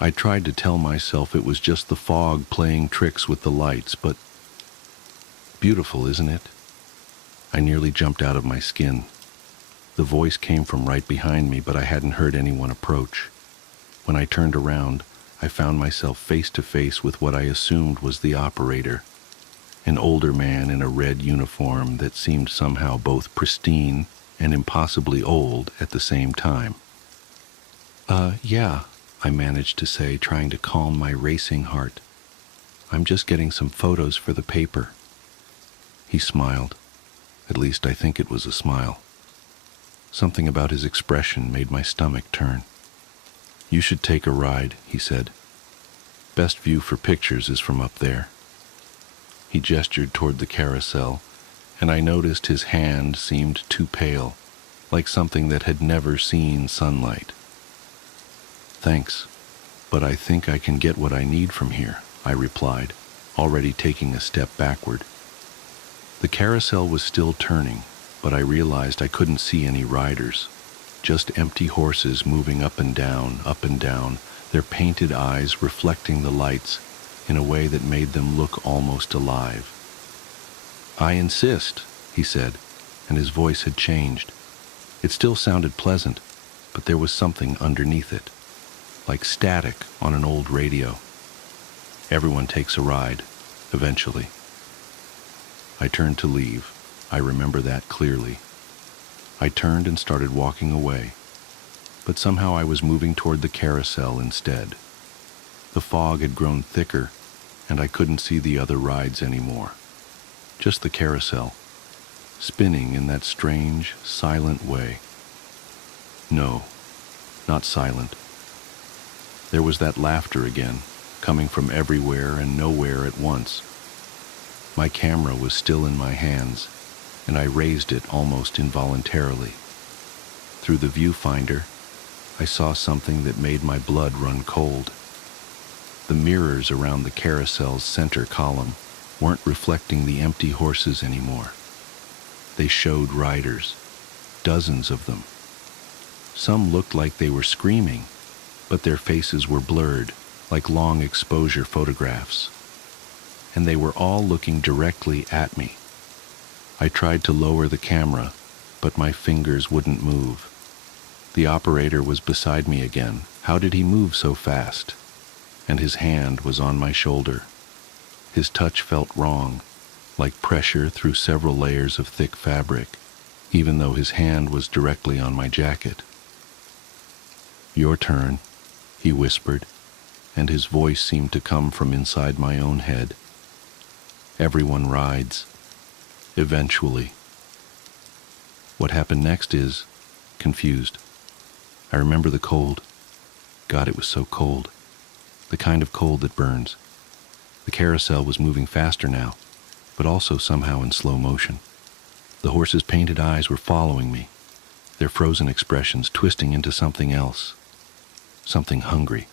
I tried to tell myself it was just the fog playing tricks with the lights, but beautiful, isn't it? I nearly jumped out of my skin. The voice came from right behind me, but I hadn't heard anyone approach. When I turned around, I found myself face to face with what I assumed was the operator, an older man in a red uniform that seemed somehow both pristine and impossibly old at the same time. Yeah, I managed to say, trying to calm my racing heart. I'm just getting some photos for the paper. He smiled. At least I think it was a smile. Something about his expression made my stomach turn. You should take a ride, he said. Best view for pictures is from up there. He gestured toward the carousel, and I noticed his hand seemed too pale, like something that had never seen sunlight. Thanks, but I think I can get what I need from here, I replied, already taking a step backward. The carousel was still turning, but I realized I couldn't see any riders, just empty horses moving up and down, their painted eyes reflecting the lights in a way that made them look almost alive. I insist, he said, and his voice had changed. It still sounded pleasant, but there was something underneath it, like static on an old radio. Everyone takes a ride, eventually. I turned to leave. I remember that clearly. I turned and started walking away, but somehow I was moving toward the carousel instead. The fog had grown thicker, and I couldn't see the other rides anymore. Just the carousel, spinning in that strange, silent way. No, not silent. There was that laughter again, coming from everywhere and nowhere at once. My camera was still in my hands, and I raised it almost involuntarily. Through the viewfinder, I saw something that made my blood run cold. The mirrors around the carousel's center column weren't reflecting the empty horses anymore. They showed riders, dozens of them. Some looked like they were screaming, but their faces were blurred, like long exposure photographs. And they were all looking directly at me. I tried to lower the camera, but my fingers wouldn't move. The operator was beside me again. How did he move so fast? And his hand was on my shoulder. His touch felt wrong, like pressure through several layers of thick fabric, even though his hand was directly on my jacket. Your turn, he whispered, and his voice seemed to come from inside my own head. Everyone rides. Eventually. What happened next is confused. I remember the cold. God, it was so cold. The kind of cold that burns. The carousel was moving faster now, but also somehow in slow motion. The horses' painted eyes were following me, their frozen expressions twisting into something else, something hungry.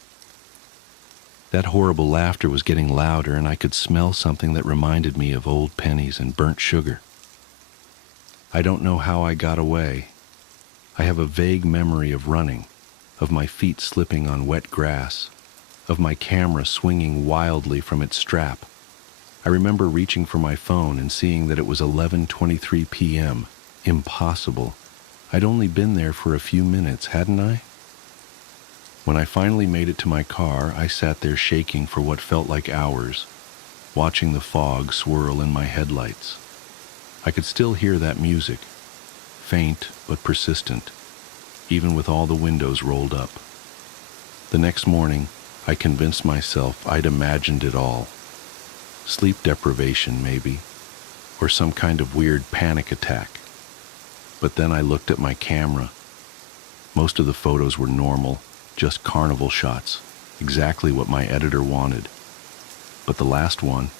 That horrible laughter was getting louder, and I could smell something that reminded me of old pennies and burnt sugar. I don't know how I got away. I have a vague memory of running, of my feet slipping on wet grass, of my camera swinging wildly from its strap. I remember reaching for my phone and seeing that it was 11:23 p.m. Impossible. I'd only been there for a few minutes, hadn't I? When I finally made it to my car, I sat there shaking for what felt like hours, watching the fog swirl in my headlights. I could still hear that music, faint but persistent, even with all the windows rolled up. The next morning, I convinced myself I'd imagined it all. Sleep deprivation, maybe, or some kind of weird panic attack. But then I looked at my camera. Most of the photos were normal, just carnival shots, exactly what my editor wanted. But the last one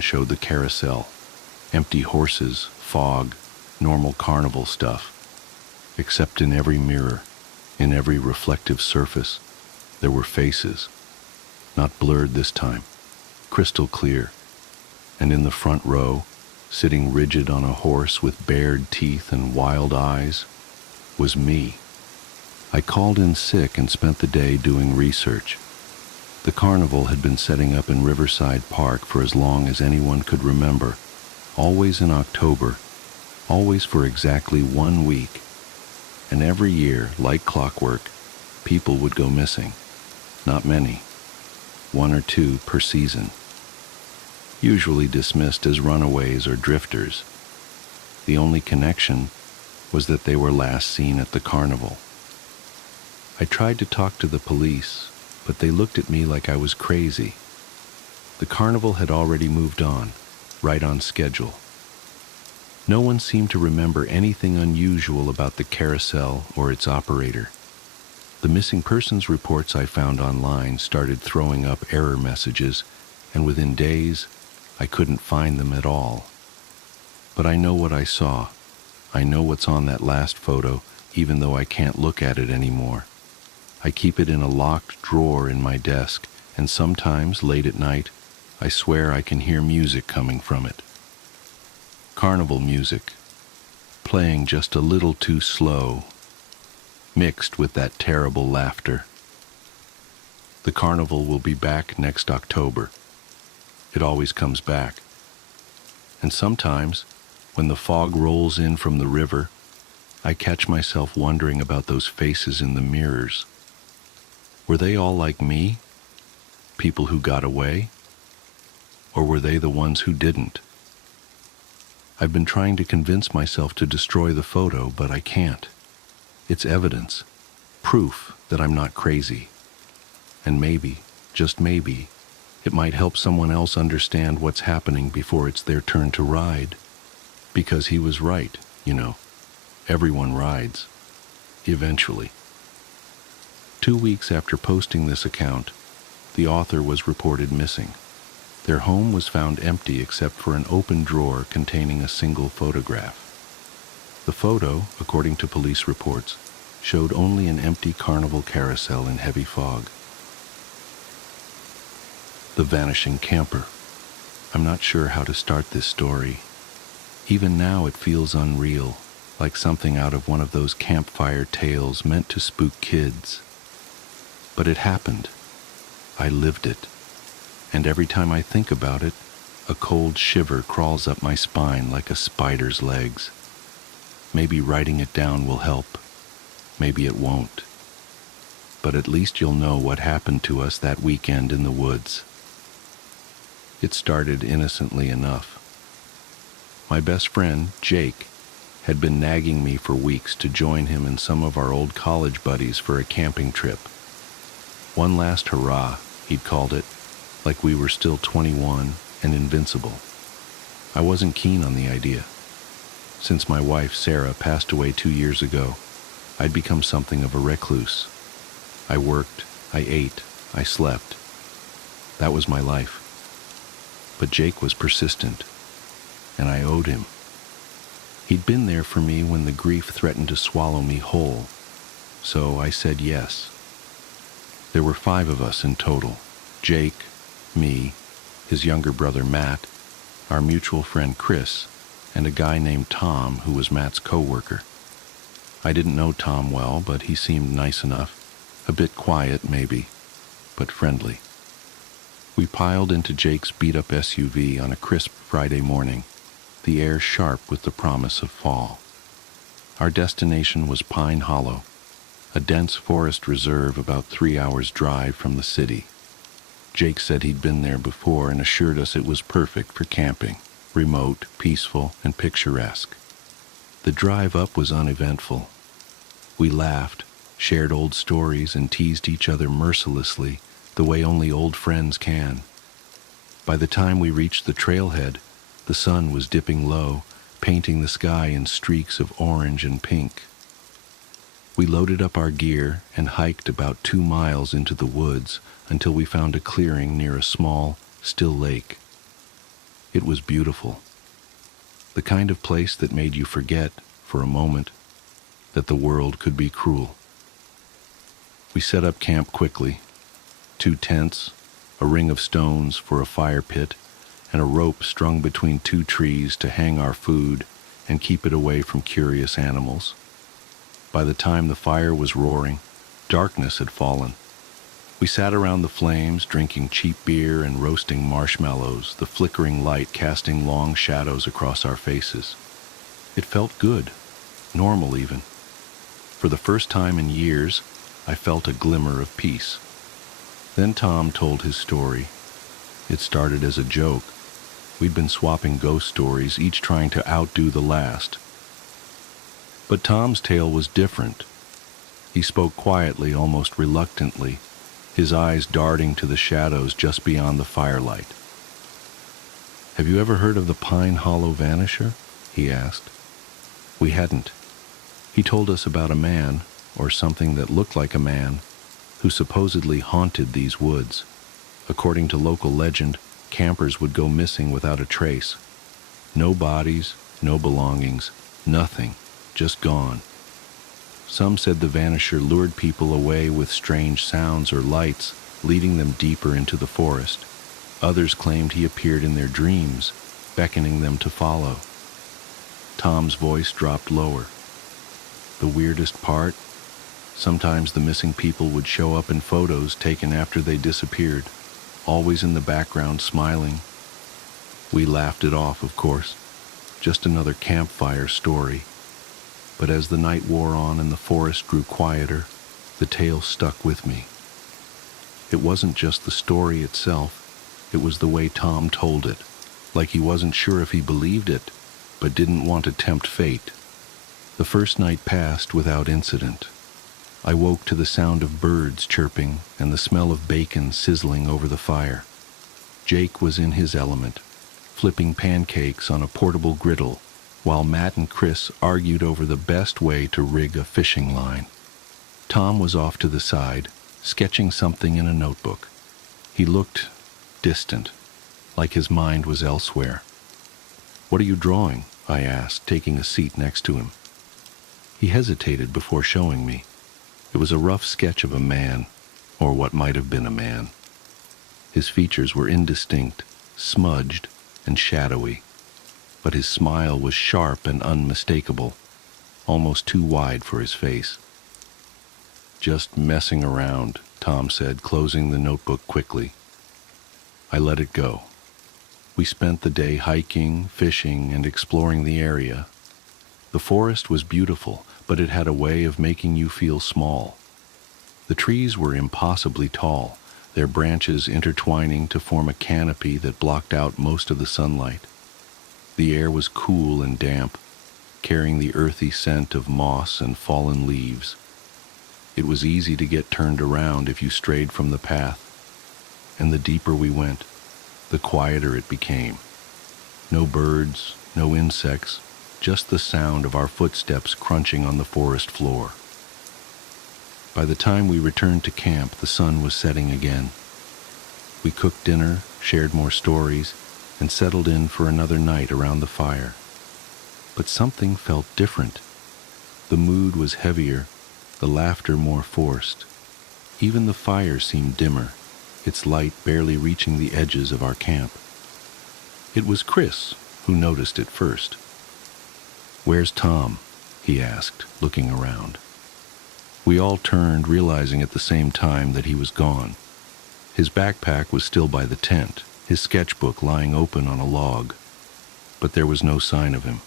showed the carousel, empty horses, fog, normal carnival stuff. Except in every mirror, in every reflective surface, there were faces. Not blurred this time, crystal clear. And in the front row, sitting rigid on a horse with bared teeth and wild eyes, was me. I called in sick and spent the day doing research. The carnival had been setting up in Riverside Park for as long as anyone could remember, always in October, always for exactly 1 week. And every year, like clockwork, people would go missing. Not many, 1 or 2 per season. Usually dismissed as runaways or drifters. The only connection was that they were last seen at the carnival. I tried to talk to the police, but they looked at me like I was crazy. The carnival had already moved on, right on schedule. No one seemed to remember anything unusual about the carousel or its operator. The missing persons reports I found online started throwing up error messages, and within days, I couldn't find them at all. But I know what I saw. I know what's on that last photo, even though I can't look at it anymore. I keep it in a locked drawer in my desk, and sometimes, late at night, I swear I can hear music coming from it. Carnival music, playing just a little too slow, mixed with that terrible laughter. The carnival will be back next October. It always comes back. And sometimes, when the fog rolls in from the river, I catch myself wondering about those faces in the mirrors. Were they all like me? People who got away? Or were they the ones who didn't? I've been trying to convince myself to destroy the photo, but I can't. It's evidence, proof that I'm not crazy. And maybe, just maybe, it might help someone else understand what's happening before it's their turn to ride. Because he was right, you know. Everyone rides. Eventually. 2 weeks after posting this account, the author was reported missing. Their home was found empty except for an open drawer containing a single photograph. The photo, according to police reports, showed only an empty carnival carousel in heavy fog. The vanishing camper. I'm not sure how to start this story. Even now it feels unreal, like something out of one of those campfire tales meant to spook kids. But it happened. I lived it. And every time I think about it, a cold shiver crawls up my spine like a spider's legs. Maybe writing it down will help. Maybe it won't. But at least you'll know what happened to us that weekend in the woods. It started innocently enough. My best friend, Jake, had been nagging me for weeks to join him and some of our old college buddies for a camping trip. One last hurrah, he'd called it, like we were still 21 and invincible. I wasn't keen on the idea. Since my wife, Sarah, passed away 2 years ago, I'd become something of a recluse. I worked, I ate, I slept. That was my life. But Jake was persistent, and I owed him. He'd been there for me when the grief threatened to swallow me whole, so I said yes. There were 5 of us in total: Jake, me, his younger brother Matt, our mutual friend Chris, and a guy named Tom who was Matt's co-worker. I didn't know Tom well, but he seemed nice enough, a bit quiet maybe, but friendly. We piled into Jake's beat-up SUV on a crisp Friday morning, the air sharp with the promise of fall. Our destination was Pine Hollow, a dense forest reserve about 3 hours' drive from the city. Jake said he'd been there before and assured us it was perfect for camping, remote, peaceful, and picturesque. The drive up was uneventful. We laughed, shared old stories, and teased each other mercilessly, the way only old friends can. By the time we reached the trailhead, the sun was dipping low, painting the sky in streaks of orange and pink. We loaded up our gear and hiked about 2 miles into the woods until we found a clearing near a small, still lake. It was beautiful. The kind of place that made you forget, for a moment, that the world could be cruel. We set up camp quickly. 2 tents, a ring of stones for a fire pit, and a rope strung between 2 trees to hang our food and keep it away from curious animals. By the time the fire was roaring, darkness had fallen. We sat around the flames, drinking cheap beer and roasting marshmallows, the flickering light casting long shadows across our faces. It felt good, normal even. For the first time in years, I felt a glimmer of peace. Then Tom told his story. It started as a joke. We'd been swapping ghost stories, each trying to outdo the last. But Tom's tale was different. He spoke quietly, almost reluctantly, his eyes darting to the shadows just beyond the firelight. "Have you ever heard of the Pine Hollow Vanisher?" he asked. We hadn't. He told us about a man, or something that looked like a man, who supposedly haunted these woods. According to local legend, campers would go missing without a trace. No bodies, no belongings, nothing, just gone. Some said the Vanisher lured people away with strange sounds or lights, leading them deeper into the forest. Others claimed he appeared in their dreams, beckoning them to follow. Tom's voice dropped lower. The weirdest part? Sometimes the missing people would show up in photos taken after they disappeared, always in the background smiling. We laughed it off, of course. Just another campfire story. But as the night wore on and the forest grew quieter, the tale stuck with me. It wasn't just the story itself, it was the way Tom told it, like he wasn't sure if he believed it, but didn't want to tempt fate. The first night passed without incident. I woke to the sound of birds chirping and the smell of bacon sizzling over the fire. Jake was in his element, flipping pancakes on a portable griddle, while Matt and Chris argued over the best way to rig a fishing line. Tom was off to the side, sketching something in a notebook. He looked distant, like his mind was elsewhere. "What are you drawing?" I asked, taking a seat next to him. He hesitated before showing me. It was a rough sketch of a man, or what might have been a man. His features were indistinct, smudged, and shadowy, but his smile was sharp and unmistakable, almost too wide for his face. "Just messing around," Tom said, closing the notebook quickly. I let it go. We spent the day hiking, fishing, and exploring the area. The forest was beautiful, but it had a way of making you feel small. The trees were impossibly tall, their branches intertwining to form a canopy that blocked out most of the sunlight. The air was cool and damp, carrying the earthy scent of moss and fallen leaves. It was easy to get turned around if you strayed from the path, and the deeper we went, the quieter it became. No birds, no insects, just the sound of our footsteps crunching on the forest floor. By the time we returned to camp, the sun was setting again. We cooked dinner, shared more stories, and settled in for another night around the fire. But something felt different. The mood was heavier, the laughter more forced. Even the fire seemed dimmer, its light barely reaching the edges of our camp. It was Chris who noticed it first. "Where's Tom?" he asked, looking around. We all turned, realizing at the same time that he was gone. His backpack was still by the tent, his sketchbook lying open on a log, but there was no sign of him.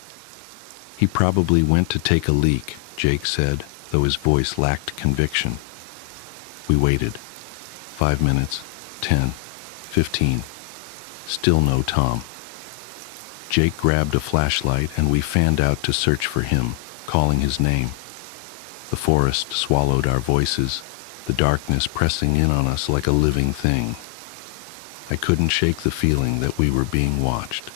"He probably went to take a leak," Jake said, though his voice lacked conviction. We waited. 5 minutes, 10, 15. Still no Tom. Jake grabbed a flashlight and we fanned out to search for him, calling his name. The forest swallowed our voices, the darkness pressing in on us like a living thing. I couldn't shake the feeling that we were being watched.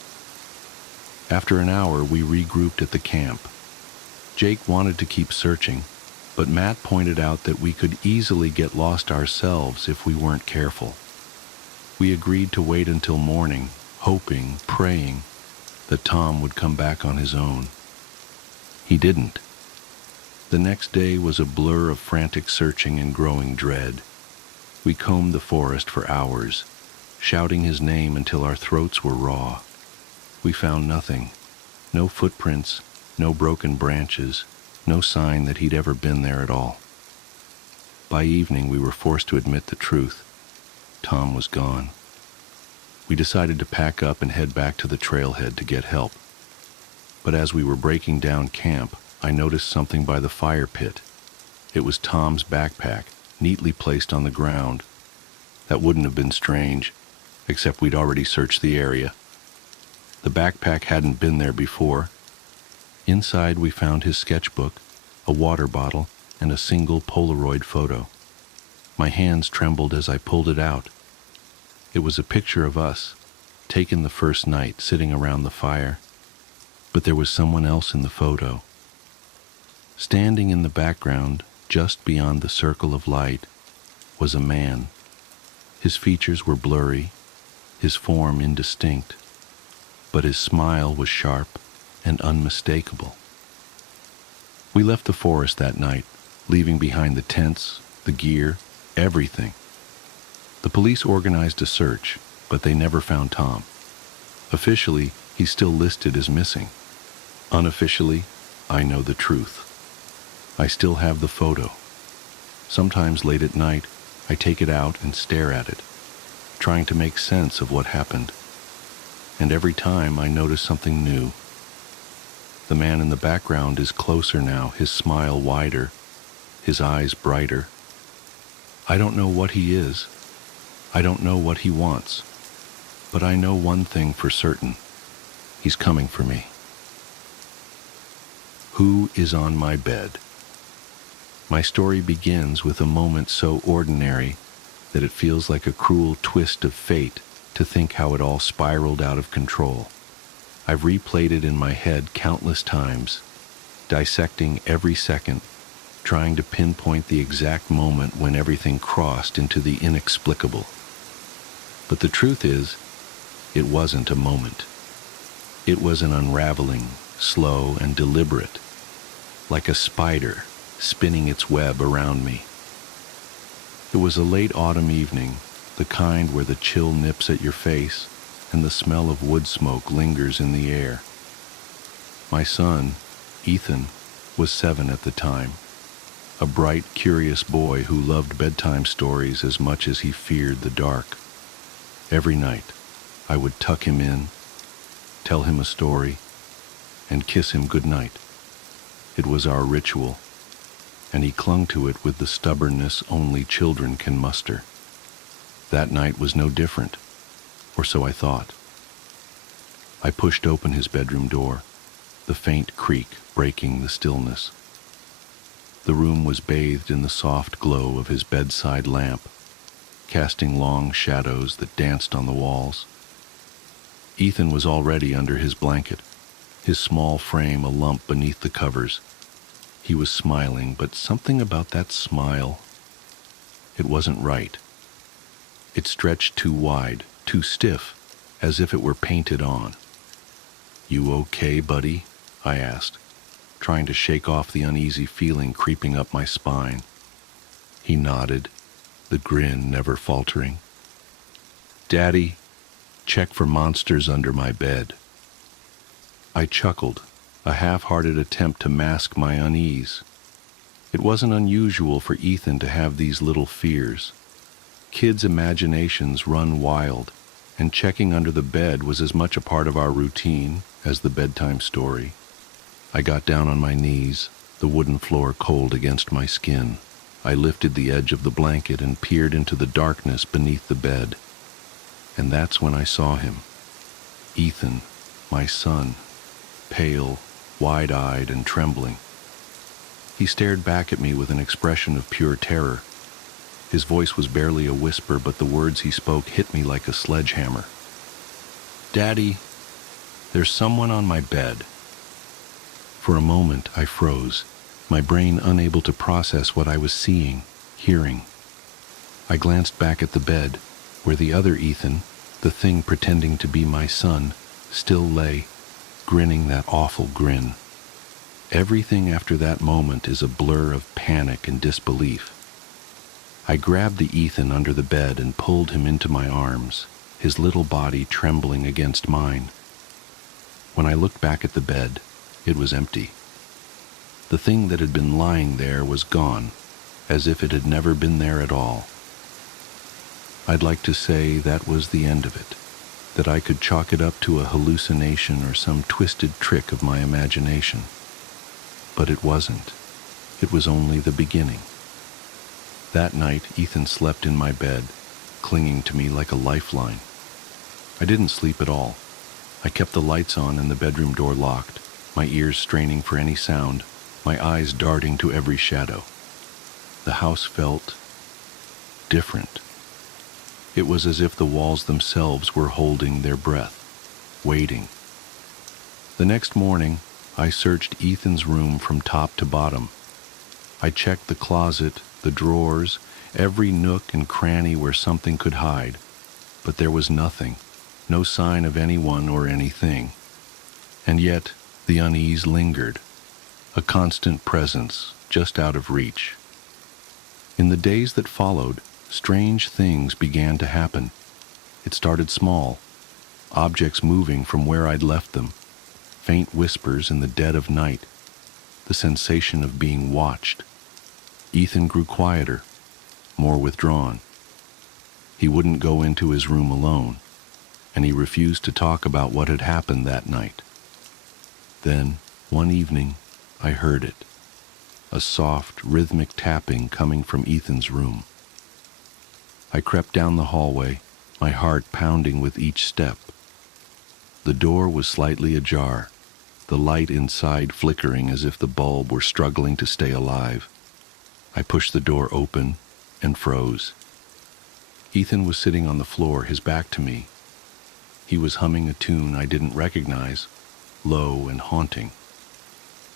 After an hour, we regrouped at the camp. Jake wanted to keep searching, but Matt pointed out that we could easily get lost ourselves if we weren't careful. We agreed to wait until morning, hoping, praying, that Tom would come back on his own. He didn't. The next day was a blur of frantic searching and growing dread. We combed the forest for hours, shouting his name until our throats were raw. We found nothing. No footprints, no broken branches, no sign that he'd ever been there at all. By evening, we were forced to admit the truth. Tom was gone. We decided to pack up and head back to the trailhead to get help. But as we were breaking down camp, I noticed something by the fire pit. It was Tom's backpack, neatly placed on the ground. That wouldn't have been strange, except we'd already searched the area. The backpack hadn't been there before. Inside, we found his sketchbook, a water bottle, and a single Polaroid photo. My hands trembled as I pulled it out. It was a picture of us, taken the first night, sitting around the fire. But there was someone else in the photo. Standing in the background, just beyond the circle of light, was a man. His features were blurry, his form indistinct, but his smile was sharp and unmistakable. We left the forest that night, leaving behind the tents, the gear, everything. The police organized a search, but they never found Tom. Officially, he's still listed as missing. Unofficially, I know the truth. I still have the photo. Sometimes late at night, I take it out and stare at it, trying to make sense of what happened. And every time I notice something new. The man in the background is closer now, his smile wider, his eyes brighter. I don't know what he is. I don't know what he wants. But I know one thing for certain. He's coming for me. Who is on my bed? My story begins with a moment so ordinary that it feels like a cruel twist of fate to think how it all spiraled out of control. I've replayed it in my head countless times, dissecting every second, trying to pinpoint the exact moment when everything crossed into the inexplicable. But the truth is, it wasn't a moment. It was an unraveling, slow and deliberate, like a spider spinning its web around me. It was a late autumn evening, the kind where the chill nips at your face and the smell of wood smoke lingers in the air. My son, Ethan, was 7 at the time, a bright, curious boy who loved bedtime stories as much as he feared the dark. Every night, I would tuck him in, tell him a story, and kiss him goodnight. It was our ritual, and he clung to it with the stubbornness only children can muster. That night was no different, or so I thought. I pushed open his bedroom door, the faint creak breaking the stillness. The room was bathed in the soft glow of his bedside lamp, casting long shadows that danced on the walls. Ethan was already under his blanket, his small frame a lump beneath the covers. He was smiling, but something about that smile, it wasn't right. It stretched too wide, too stiff, as if it were painted on. "You okay, buddy?" I asked, trying to shake off the uneasy feeling creeping up my spine. He nodded, the grin never faltering. "Daddy, check for monsters under my bed." I chuckled, a half-hearted attempt to mask my unease. It wasn't unusual for Ethan to have these little fears. Kids' imaginations run wild, and checking under the bed was as much a part of our routine as the bedtime story. I got down on my knees, the wooden floor cold against my skin. I lifted the edge of the blanket and peered into the darkness beneath the bed. And that's when I saw him. Ethan, my son, pale, wide-eyed and trembling. He stared back at me with an expression of pure terror. His voice was barely a whisper, but the words he spoke hit me like a sledgehammer. "Daddy, there's someone on my bed." For a moment, I froze, my brain unable to process what I was seeing, hearing. I glanced back at the bed, where the other Ethan, the thing pretending to be my son, still lay, grinning that awful grin. Everything after that moment is a blur of panic and disbelief. I grabbed the Ethan under the bed and pulled him into my arms, his little body trembling against mine. When I looked back at the bed, it was empty. The thing that had been lying there was gone, as if it had never been there at all. I'd like to say that was the end of it, that I could chalk it up to a hallucination or some twisted trick of my imagination. But it wasn't. It was only the beginning. That night, Ethan slept in my bed, clinging to me like a lifeline. I didn't sleep at all. I kept the lights on and the bedroom door locked, my ears straining for any sound, my eyes darting to every shadow. The house felt different. It was as if the walls themselves were holding their breath, waiting. The next morning, I searched Ethan's room from top to bottom. I checked the closet, the drawers, every nook and cranny where something could hide, but there was nothing, no sign of anyone or anything. And yet, the unease lingered, a constant presence just out of reach. In the days that followed, strange things began to happen. It started small, objects moving from where I'd left them, faint whispers in the dead of night, the sensation of being watched. Ethan grew quieter, more withdrawn. He wouldn't go into his room alone, and he refused to talk about what had happened that night. Then, one evening, I heard it, a soft, rhythmic tapping coming from Ethan's room. I crept down the hallway, my heart pounding with each step. The door was slightly ajar, the light inside flickering as if the bulb were struggling to stay alive. I pushed the door open and froze. Ethan was sitting on the floor, his back to me. He was humming a tune I didn't recognize, low and haunting.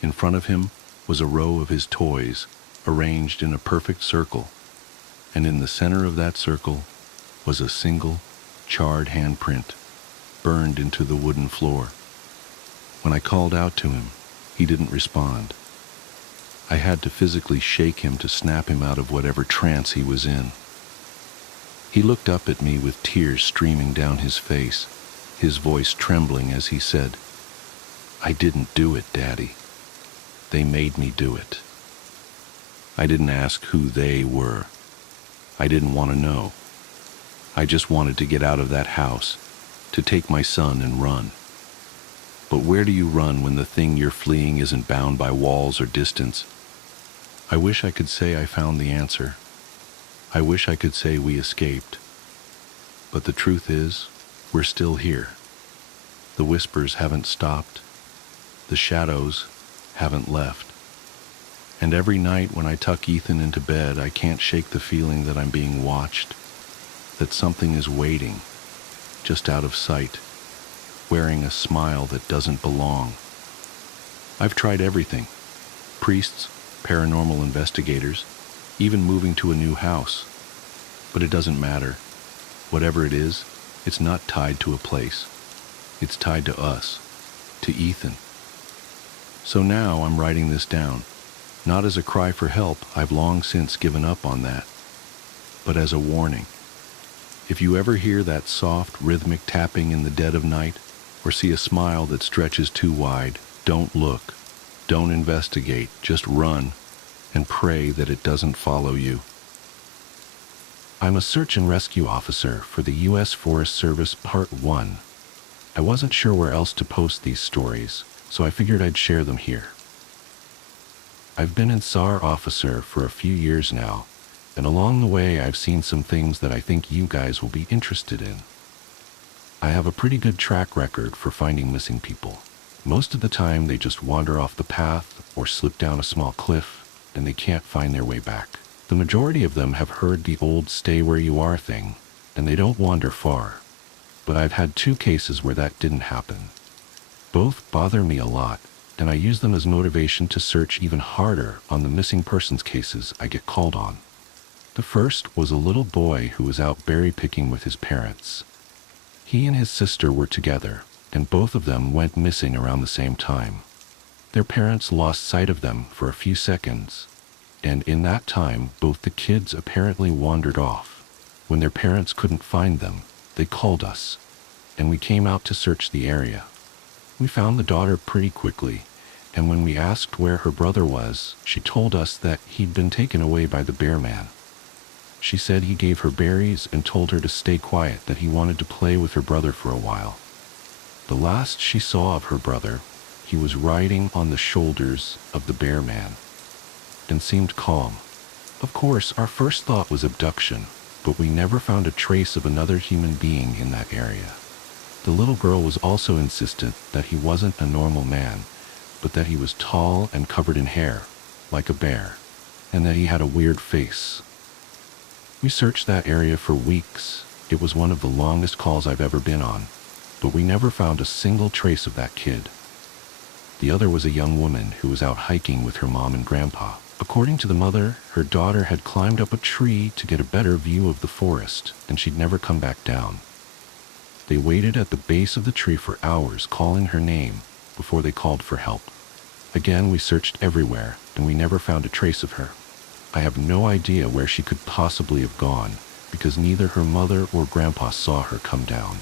In front of him was a row of his toys, arranged in a perfect circle, and in the center of that circle was a single, charred handprint, burned into the wooden floor. When I called out to him, he didn't respond. I had to physically shake him to snap him out of whatever trance he was in. He looked up at me with tears streaming down his face, his voice trembling as he said, "I didn't do it, Daddy. They made me do it." I didn't ask who they were. I didn't want to know. I just wanted to get out of that house, to take my son and run. But where do you run when the thing you're fleeing isn't bound by walls or distance? I wish I could say I found the answer. I wish I could say we escaped. But the truth is, we're still here. The whispers haven't stopped. The shadows haven't left. And every night when I tuck Ethan into bed, I can't shake the feeling that I'm being watched, that something is waiting, just out of sight, wearing a smile that doesn't belong. I've tried everything. Priests, paranormal investigators, even moving to a new house. But it doesn't matter. Whatever it is, it's not tied to a place. It's tied to us, to Ethan. So now I'm writing this down, not as a cry for help, I've long since given up on that, but as a warning. If you ever hear that soft, rhythmic tapping in the dead of night, or see a smile that stretches too wide, don't look, don't investigate, just run, and pray that it doesn't follow you. I'm a search and rescue officer for the U.S. Forest Service Part 1. I wasn't sure where else to post these stories, so I figured I'd share them here. I've been in SAR officer for a few years now, and along the way I've seen some things that I think you guys will be interested in. I have a pretty good track record for finding missing people. Most of the time they just wander off the path or slip down a small cliff, and they can't find their way back. The majority of them have heard the old stay where you are thing, and they don't wander far. But I've had 2 cases where that didn't happen. Both bother me a lot, and I use them as motivation to search even harder on the missing persons cases I get called on. The first was a little boy who was out berry picking with his parents. He and his sister were together, and both of them went missing around the same time. Their parents lost sight of them for a few seconds, and in that time, both the kids apparently wandered off. When their parents couldn't find them, they called us, and we came out to search the area. We found the daughter pretty quickly, and when we asked where her brother was, she told us that he'd been taken away by the bear man. She said he gave her berries and told her to stay quiet, that he wanted to play with her brother for a while. The last she saw of her brother, he was riding on the shoulders of the bear man and seemed calm. Of course, our first thought was abduction, but we never found a trace of another human being in that area. The little girl was also insistent that he wasn't a normal man, but that he was tall and covered in hair, like a bear, and that he had a weird face. We searched that area for weeks. It was one of the longest calls I've ever been on, but we never found a single trace of that kid. The other was a young woman who was out hiking with her mom and grandpa. According to the mother, her daughter had climbed up a tree to get a better view of the forest, and she'd never come back down. They waited at the base of the tree for hours, calling her name, before they called for help. Again, we searched everywhere, and we never found a trace of her. I have no idea where she could possibly have gone, because neither her mother or grandpa saw her come down.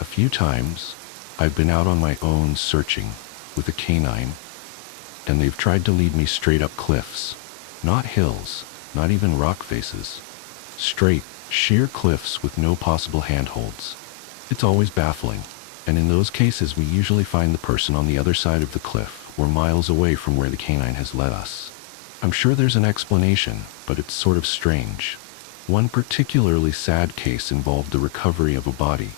A few times, I've been out on my own searching with a canine, and they've tried to lead me straight up cliffs. Not hills, not even rock faces. Straight, sheer cliffs with no possible handholds. It's always baffling, and in those cases we usually find the person on the other side of the cliff or miles away from where the canine has led us. I'm sure there's an explanation, but it's sort of strange. One particularly sad case involved the recovery of a body.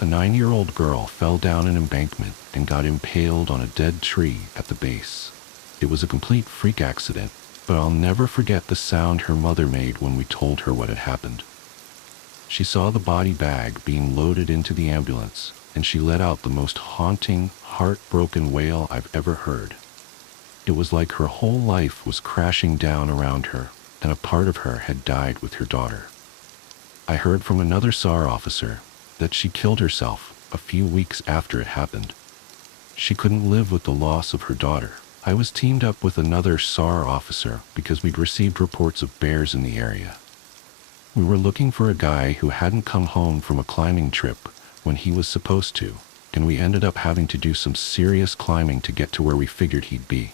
A 9-year-old girl fell down an embankment and got impaled on a dead tree at the base. It was a complete freak accident, but I'll never forget the sound her mother made when we told her what had happened. She saw the body bag being loaded into the ambulance, and she let out the most haunting, heartbroken wail I've ever heard. It was like her whole life was crashing down around her, and a part of her had died with her daughter. I heard from another SAR officer that she killed herself a few weeks after it happened. She couldn't live with the loss of her daughter. I was teamed up with another SAR officer because we'd received reports of bears in the area. We were looking for a guy who hadn't come home from a climbing trip when he was supposed to, and we ended up having to do some serious climbing to get to where we figured he'd be.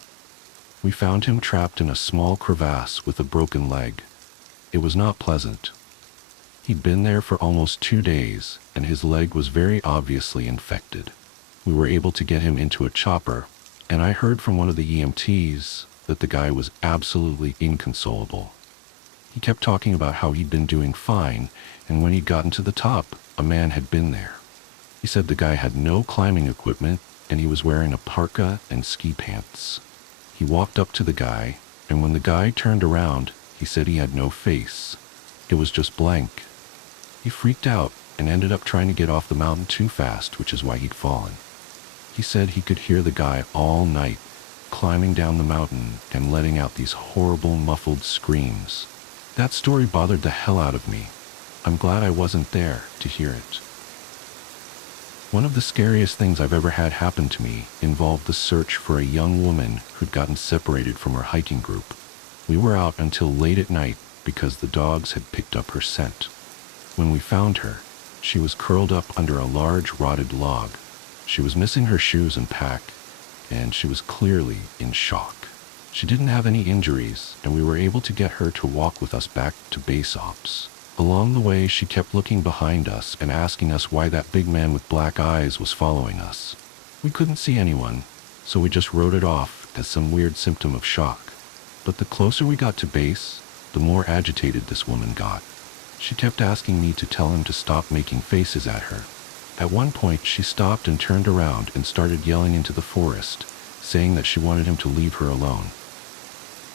We found him trapped in a small crevasse with a broken leg. It was not pleasant. He'd been there for almost 2 days, and his leg was very obviously infected. We were able to get him into a chopper, and I heard from one of the EMTs that the guy was absolutely inconsolable. He kept talking about how he'd been doing fine, and when he'd gotten to the top, a man had been there. He said the guy had no climbing equipment, and he was wearing a parka and ski pants. He walked up to the guy, and when the guy turned around, he said he had no face. It was just blank. He freaked out and ended up trying to get off the mountain too fast, which is why he'd fallen. He said he could hear the guy all night, climbing down the mountain and letting out these horrible muffled screams. That story bothered the hell out of me. I'm glad I wasn't there to hear it. One of the scariest things I've ever had happen to me involved the search for a young woman who'd gotten separated from her hiking group. We were out until late at night because the dogs had picked up her scent. When we found her, she was curled up under a large rotted log. She was missing her shoes and pack, and she was clearly in shock. She didn't have any injuries, and we were able to get her to walk with us back to base ops. Along the way, she kept looking behind us and asking us why that big man with black eyes was following us. We couldn't see anyone, so we just wrote it off as some weird symptom of shock. But the closer we got to base, the more agitated this woman got. She kept asking me to tell him to stop making faces at her. At one point, she stopped and turned around and started yelling into the forest, saying that she wanted him to leave her alone.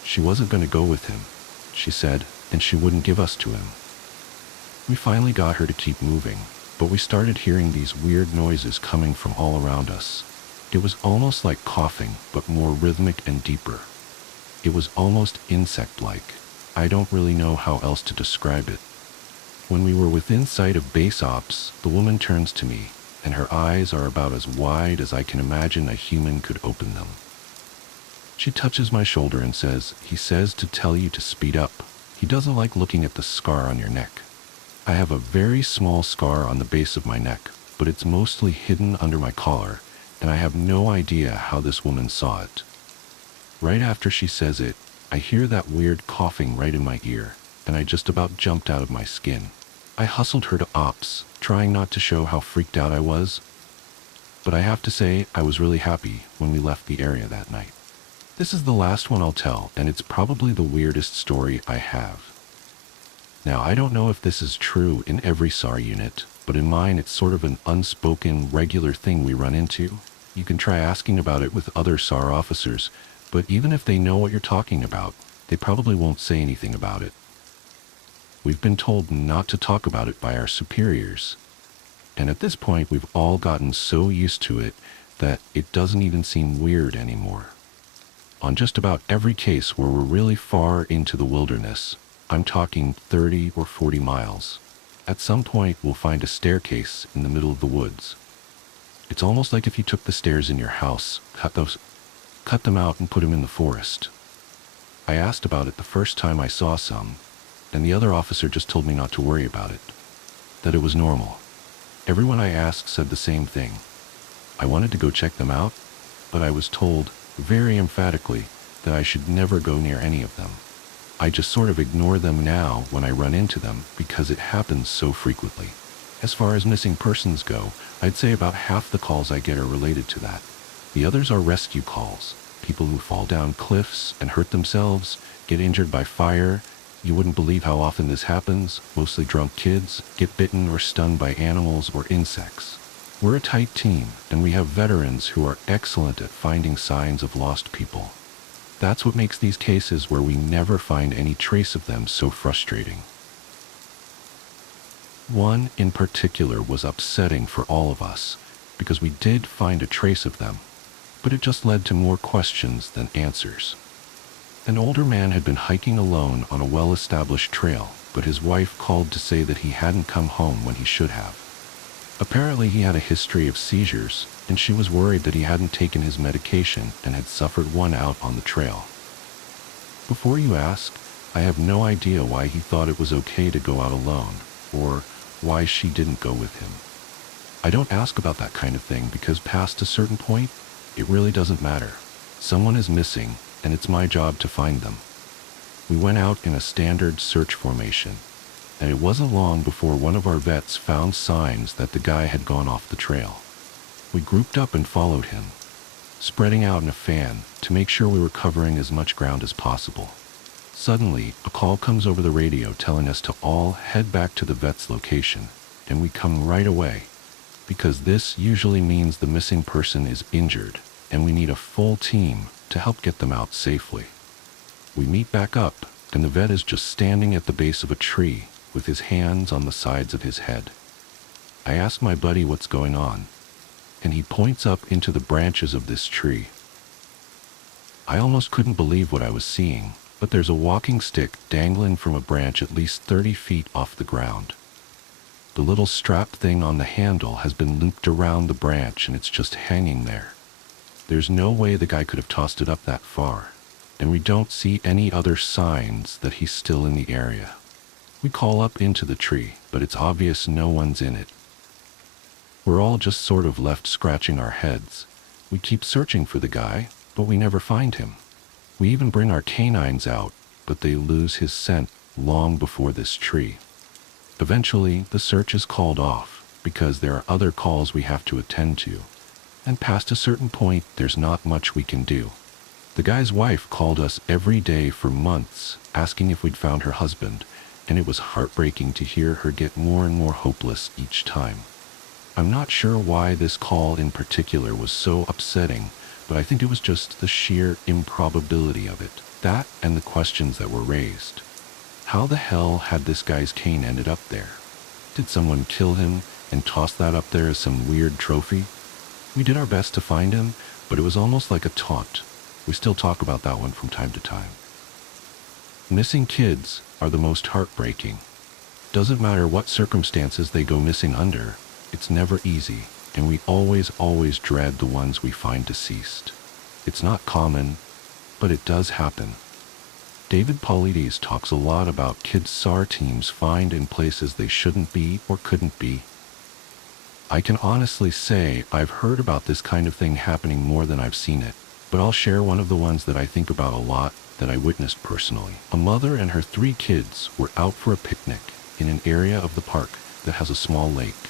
She wasn't going to go with him, she said, and she wouldn't give us to him. We finally got her to keep moving, but we started hearing these weird noises coming from all around us. It was almost like coughing, but more rhythmic and deeper. It was almost insect-like. I don't really know how else to describe it. When we were within sight of base ops, the woman turns to me, and her eyes are about as wide as I can imagine a human could open them. She touches my shoulder and says, "He says to tell you to speed up. He doesn't like looking at the scar on your neck." I have a very small scar on the base of my neck, but it's mostly hidden under my collar, and I have no idea how this woman saw it. Right after she says it, I hear that weird coughing right in my ear, and I just about jumped out of my skin. I hustled her to ops, trying not to show how freaked out I was, but I have to say I was really happy when we left the area that night. This is the last one I'll tell, and it's probably the weirdest story I have. Now, I don't know if this is true in every SAR unit, but in mine it's sort of an unspoken, regular thing we run into. You can try asking about it with other SAR officers, but even if they know what you're talking about, they probably won't say anything about it. We've been told not to talk about it by our superiors, and at this point we've all gotten so used to it that it doesn't even seem weird anymore. On just about every case where we're really far into the wilderness, I'm talking 30 or 40 miles, at some point we'll find a staircase in the middle of the woods. It's almost like if you took the stairs in your house, cut them out and put them in the forest. I asked about it the first time I saw some, and the other officer just told me not to worry about it, that it was normal. Everyone I asked said the same thing. I wanted to go check them out, but I was told, very emphatically, that I should never go near any of them. I just sort of ignore them now when I run into them because it happens so frequently. As far as missing persons go, I'd say about half the calls I get are related to that. The others are rescue calls, people who fall down cliffs and hurt themselves, get injured by fire. You wouldn't believe how often this happens. Mostly drunk kids get bitten or stung by animals or insects. We're a tight team, and we have veterans who are excellent at finding signs of lost people. That's what makes these cases where we never find any trace of them so frustrating. One in particular was upsetting for all of us, because we did find a trace of them, but it just led to more questions than answers. An older man had been hiking alone on a well-established trail, but his wife called to say that he hadn't come home when he should have. Apparently he had a history of seizures, and she was worried that he hadn't taken his medication and had suffered one out on the trail. Before you ask, I have no idea why he thought it was okay to go out alone, or why she didn't go with him. I don't ask about that kind of thing because past a certain point, it really doesn't matter. Someone is missing, and it's my job to find them. We went out in a standard search formation, and it wasn't long before one of our vets found signs that the guy had gone off the trail. We grouped up and followed him, spreading out in a fan to make sure we were covering as much ground as possible. Suddenly, a call comes over the radio telling us to all head back to the vet's location, and we come right away, because this usually means the missing person is injured, and we need a full team to help get them out safely. We meet back up, and the vet is just standing at the base of a tree with his hands on the sides of his head. I ask my buddy what's going on, and he points up into the branches of this tree. I almost couldn't believe what I was seeing, but there's a walking stick dangling from a branch at least 30 feet off the ground. The little strap thing on the handle has been looped around the branch and it's just hanging there. There's no way the guy could have tossed it up that far, and we don't see any other signs that he's still in the area. We call up into the tree, but it's obvious no one's in it. We're all just sort of left scratching our heads. We keep searching for the guy, but we never find him. We even bring our canines out, but they lose his scent long before this tree. Eventually, the search is called off because there are other calls we have to attend to, and past a certain point, there's not much we can do. The guy's wife called us every day for months, asking if we'd found her husband, and it was heartbreaking to hear her get more and more hopeless each time. I'm not sure why this call in particular was so upsetting, but I think it was just the sheer improbability of it, that and the questions that were raised. How the hell had this guy's cane ended up there? Did someone kill him and toss that up there as some weird trophy? We did our best to find him, but it was almost like a taunt. We still talk about that one from time to time. Missing kids are the most heartbreaking. Doesn't matter what circumstances they go missing under, it's never easy. and we always dread the ones we find deceased. It's not common, but it does happen. David Paulides talks a lot about kids SAR teams find in places they shouldn't be or couldn't be. I can honestly say I've heard about this kind of thing happening more than I've seen it, but I'll share one of the ones that I think about a lot that I witnessed personally. A mother and her 3 kids were out for a picnic in an area of the park that has a small lake.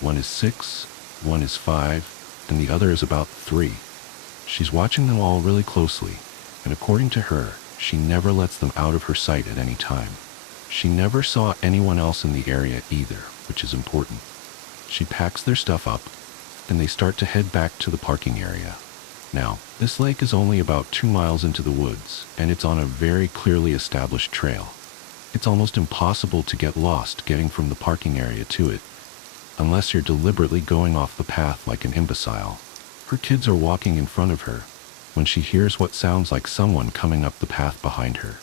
One is 6, one is 5, and the other is about 3. She's watching them all really closely, and according to her, she never lets them out of her sight at any time. She never saw anyone else in the area either, which is important. She packs their stuff up, and they start to head back to the parking area. Now, this lake is only about 2 miles into the woods, and it's on a very clearly established trail. It's almost impossible to get lost getting from the parking area to it, unless you're deliberately going off the path like an imbecile. Her kids are walking in front of her when she hears what sounds like someone coming up the path behind her.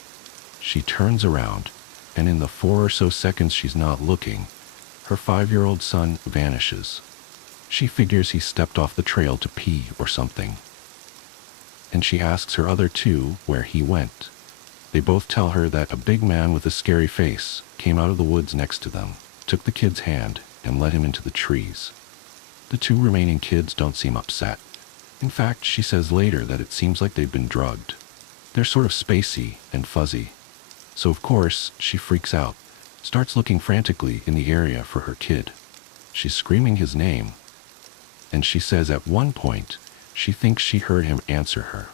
She turns around, and in the 4 or so seconds she's not looking, her 5-year-old son vanishes. She figures he stepped off the trail to pee or something, and she asks her other 2 where he went. They both tell her that a big man with a scary face came out of the woods next to them, took the kid's hand, and led him into the trees. The 2 remaining kids don't seem upset. In fact, she says later that it seems like they've been drugged. They're sort of spacey and fuzzy. So of course, she freaks out, starts looking frantically in the area for her kid. She's screaming his name, and she says at one point, she thinks she heard him answer her.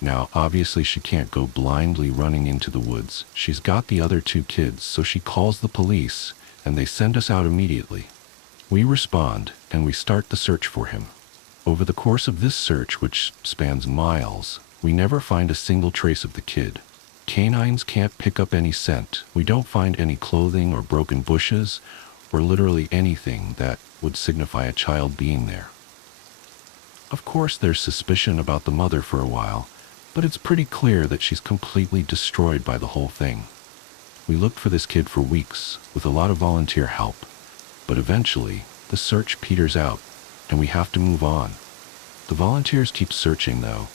Now, obviously she can't go blindly running into the woods. She's got the other 2 kids, so she calls the police, and they send us out immediately. We respond, and we start the search for him. Over the course of this search, which spans miles, we never find a single trace of the kid. Canines can't pick up any scent. We don't find any clothing or broken bushes, or literally anything that would signify a child being there. Of course, there's suspicion about the mother for a while, but it's pretty clear that she's completely destroyed by the whole thing. We looked for this kid for weeks, with a lot of volunteer help, but eventually, the search peters out, and we have to move on. The volunteers keep searching though,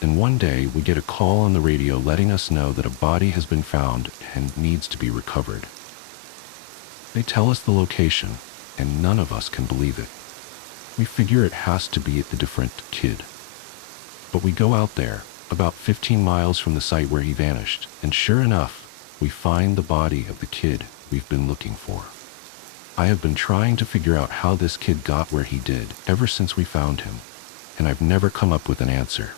and one day we get a call on the radio letting us know that a body has been found and needs to be recovered. They tell us the location, and none of us can believe it. We figure it has to be a different kid. But we go out there, about 15 miles from the site where he vanished, and sure enough, we find the body of the kid we've been looking for. I have been trying to figure out how this kid got where he did ever since we found him, and I've never come up with an answer.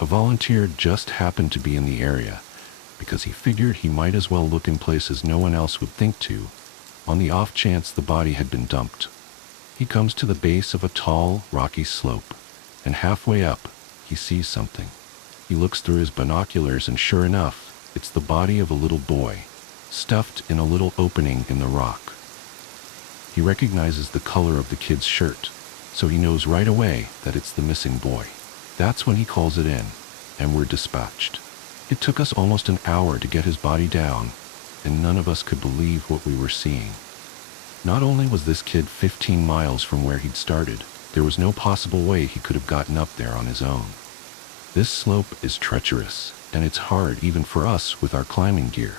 A volunteer just happened to be in the area because he figured he might as well look in places no one else would think to, on the off chance the body had been dumped. He comes to the base of a tall, rocky slope, and halfway up, he sees something. He looks through his binoculars, and sure enough, it's the body of a little boy, stuffed in a little opening in the rock. He recognizes the color of the kid's shirt, so he knows right away that it's the missing boy. That's when he calls it in, and we're dispatched. It took us almost an hour to get his body down, and none of us could believe what we were seeing. Not only was this kid 15 miles from where he'd started, there was no possible way he could have gotten up there on his own. This slope is treacherous, and it's hard even for us with our climbing gear.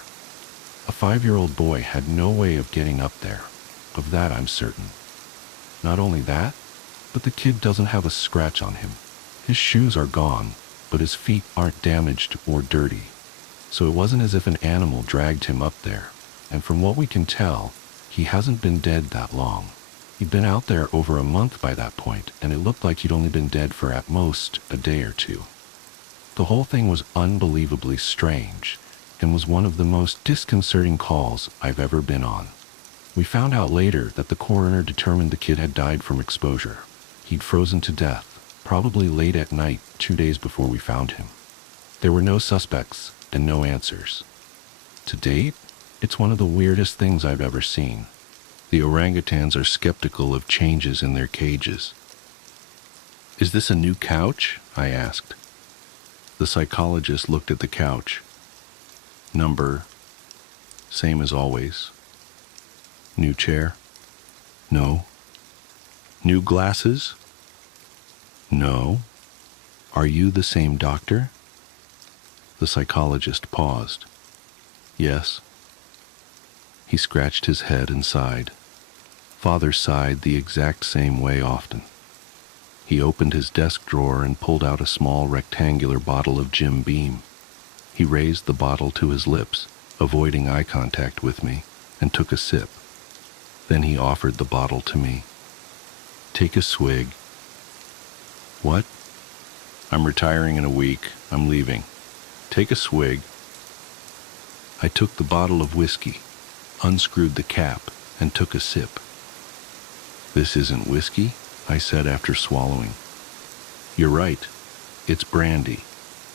A 5-year-old boy had no way of getting up there. Of that I'm certain. Not only that, but the kid doesn't have a scratch on him. His shoes are gone, but his feet aren't damaged or dirty. So it wasn't as if an animal dragged him up there, and from what we can tell, he hasn't been dead that long. He'd been out there over a month by that point, and it looked like he'd only been dead for at most a day or 2. The whole thing was unbelievably strange, and was one of the most disconcerting calls I've ever been on. We found out later that the coroner determined the kid had died from exposure. He'd frozen to death, probably late at night 2 days before we found him. There were no suspects and no answers. To date, it's one of the weirdest things I've ever seen. The orangutans are skeptical of changes in their cages. "Is this a new couch?" I asked. The psychologist looked at the couch. "Number, same as always." "New chair?" "No." New glasses? No. Are you the same doctor? The psychologist paused. Yes. He scratched his head and sighed. Father sighed the exact same way often. He opened his desk drawer and pulled out a small rectangular bottle of Jim Beam. He raised the bottle to his lips, avoiding eye contact with me, and took a sip. Then he offered the bottle to me. Take a swig. What? I'm retiring in a week. I'm leaving. Take a swig. I took the bottle of whiskey, unscrewed the cap, and took a sip. This isn't whiskey, I said after swallowing. You're right. It's brandy.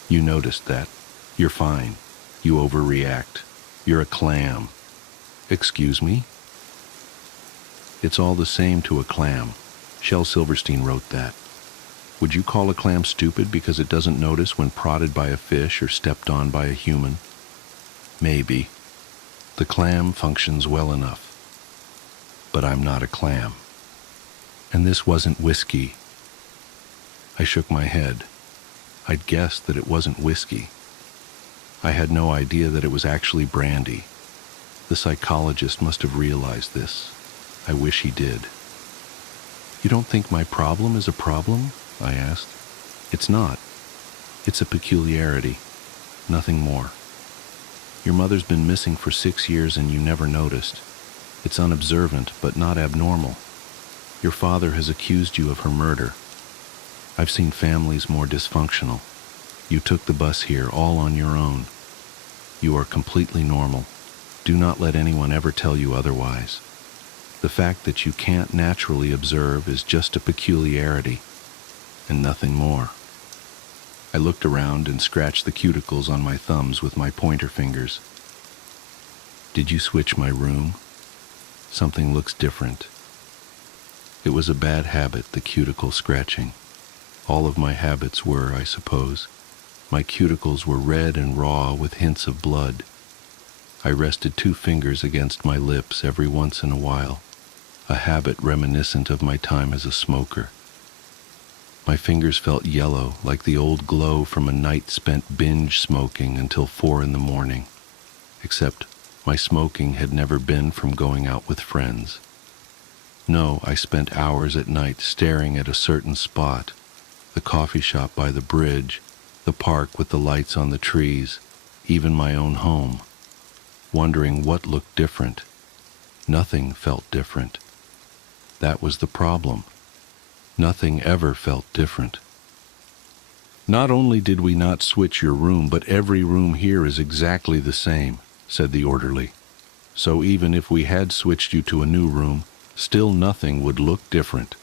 You noticed that. You're fine. You overreact. You're a clam. Excuse me? It's all the same to a clam. Shel Silverstein wrote that. Would you call a clam stupid because it doesn't notice when prodded by a fish or stepped on by a human? Maybe. The clam functions well enough. But I'm not a clam. And this wasn't whiskey. I shook my head. I'd guessed that it wasn't whiskey. I had no idea that it was actually brandy. The psychologist must have realized this. I wish he did. You don't think my problem is a problem? I asked. It's not. It's a peculiarity. Nothing more. Your mother's been missing for 6 years and you never noticed. It's unobservant, but not abnormal. Your father has accused you of her murder. I've seen families more dysfunctional. You took the bus here all on your own. You are completely normal. Do not let anyone ever tell you otherwise. The fact that you can't naturally observe is just a peculiarity, and nothing more. I looked around and scratched the cuticles on my thumbs with my pointer fingers. Did you switch my room? Something looks different. It was a bad habit, the cuticle scratching. All of my habits were, I suppose. My cuticles were red and raw with hints of blood. I rested 2 fingers against my lips every once in a while, a habit reminiscent of my time as a smoker. My fingers felt yellow, like the old glow from a night spent binge smoking until 4 in the morning, except my smoking had never been from going out with friends. No, I spent hours at night staring at a certain spot, the coffee shop by the bridge, the park with the lights on the trees, even my own home, wondering what looked different. Nothing felt different. That was the problem. Nothing ever felt different. Not only did we not switch your room, but every room here is exactly the same, said the orderly. So even if we had switched you to a new room, still nothing would look different.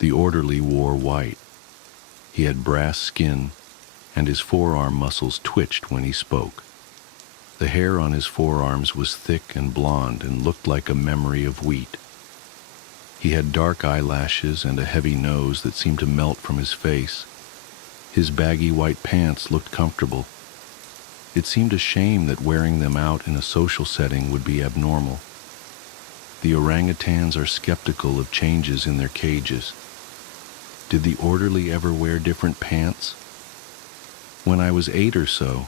The orderly wore white. He had brass skin, and his forearm muscles twitched when he spoke. The hair on his forearms was thick and blonde and looked like a memory of wheat. He had dark eyelashes and a heavy nose that seemed to melt from his face. His baggy white pants looked comfortable. It seemed a shame that wearing them out in a social setting would be abnormal. The orangutans are skeptical of changes in their cages. Did the orderly ever wear different pants? When I was 8 or so,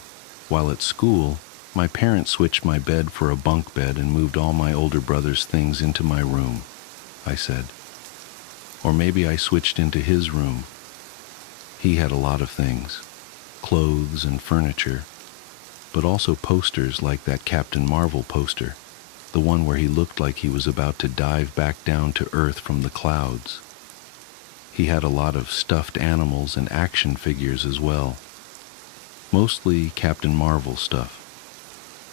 while at school, my parents switched my bed for a bunk bed and moved all my older brother's things into my room, I said. Or maybe I switched into his room. He had a lot of things, clothes and furniture, but also posters like that Captain Marvel poster, the one where he looked like he was about to dive back down to Earth from the clouds. He had a lot of stuffed animals and action figures as well, mostly Captain Marvel stuff.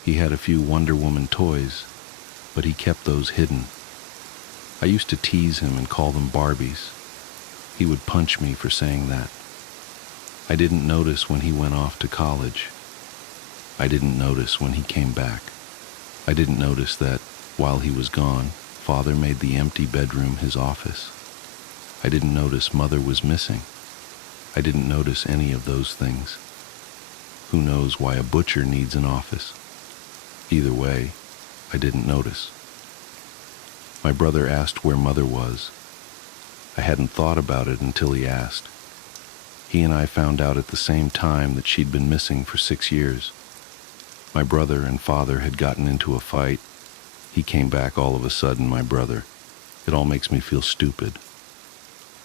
He had a few Wonder Woman toys, but he kept those hidden. I used to tease him and call them Barbies. He would punch me for saying that. I didn't notice when he went off to college. I didn't notice when he came back. I didn't notice that, while he was gone, Father made the empty bedroom his office. I didn't notice Mother was missing. I didn't notice any of those things. Who knows why a butcher needs an office? Either way, I didn't notice. My brother asked where Mother was. I hadn't thought about it until he asked. He and I found out at the same time that she'd been missing for 6 years. My brother and father had gotten into a fight. He came back all of a sudden, my brother. It all makes me feel stupid.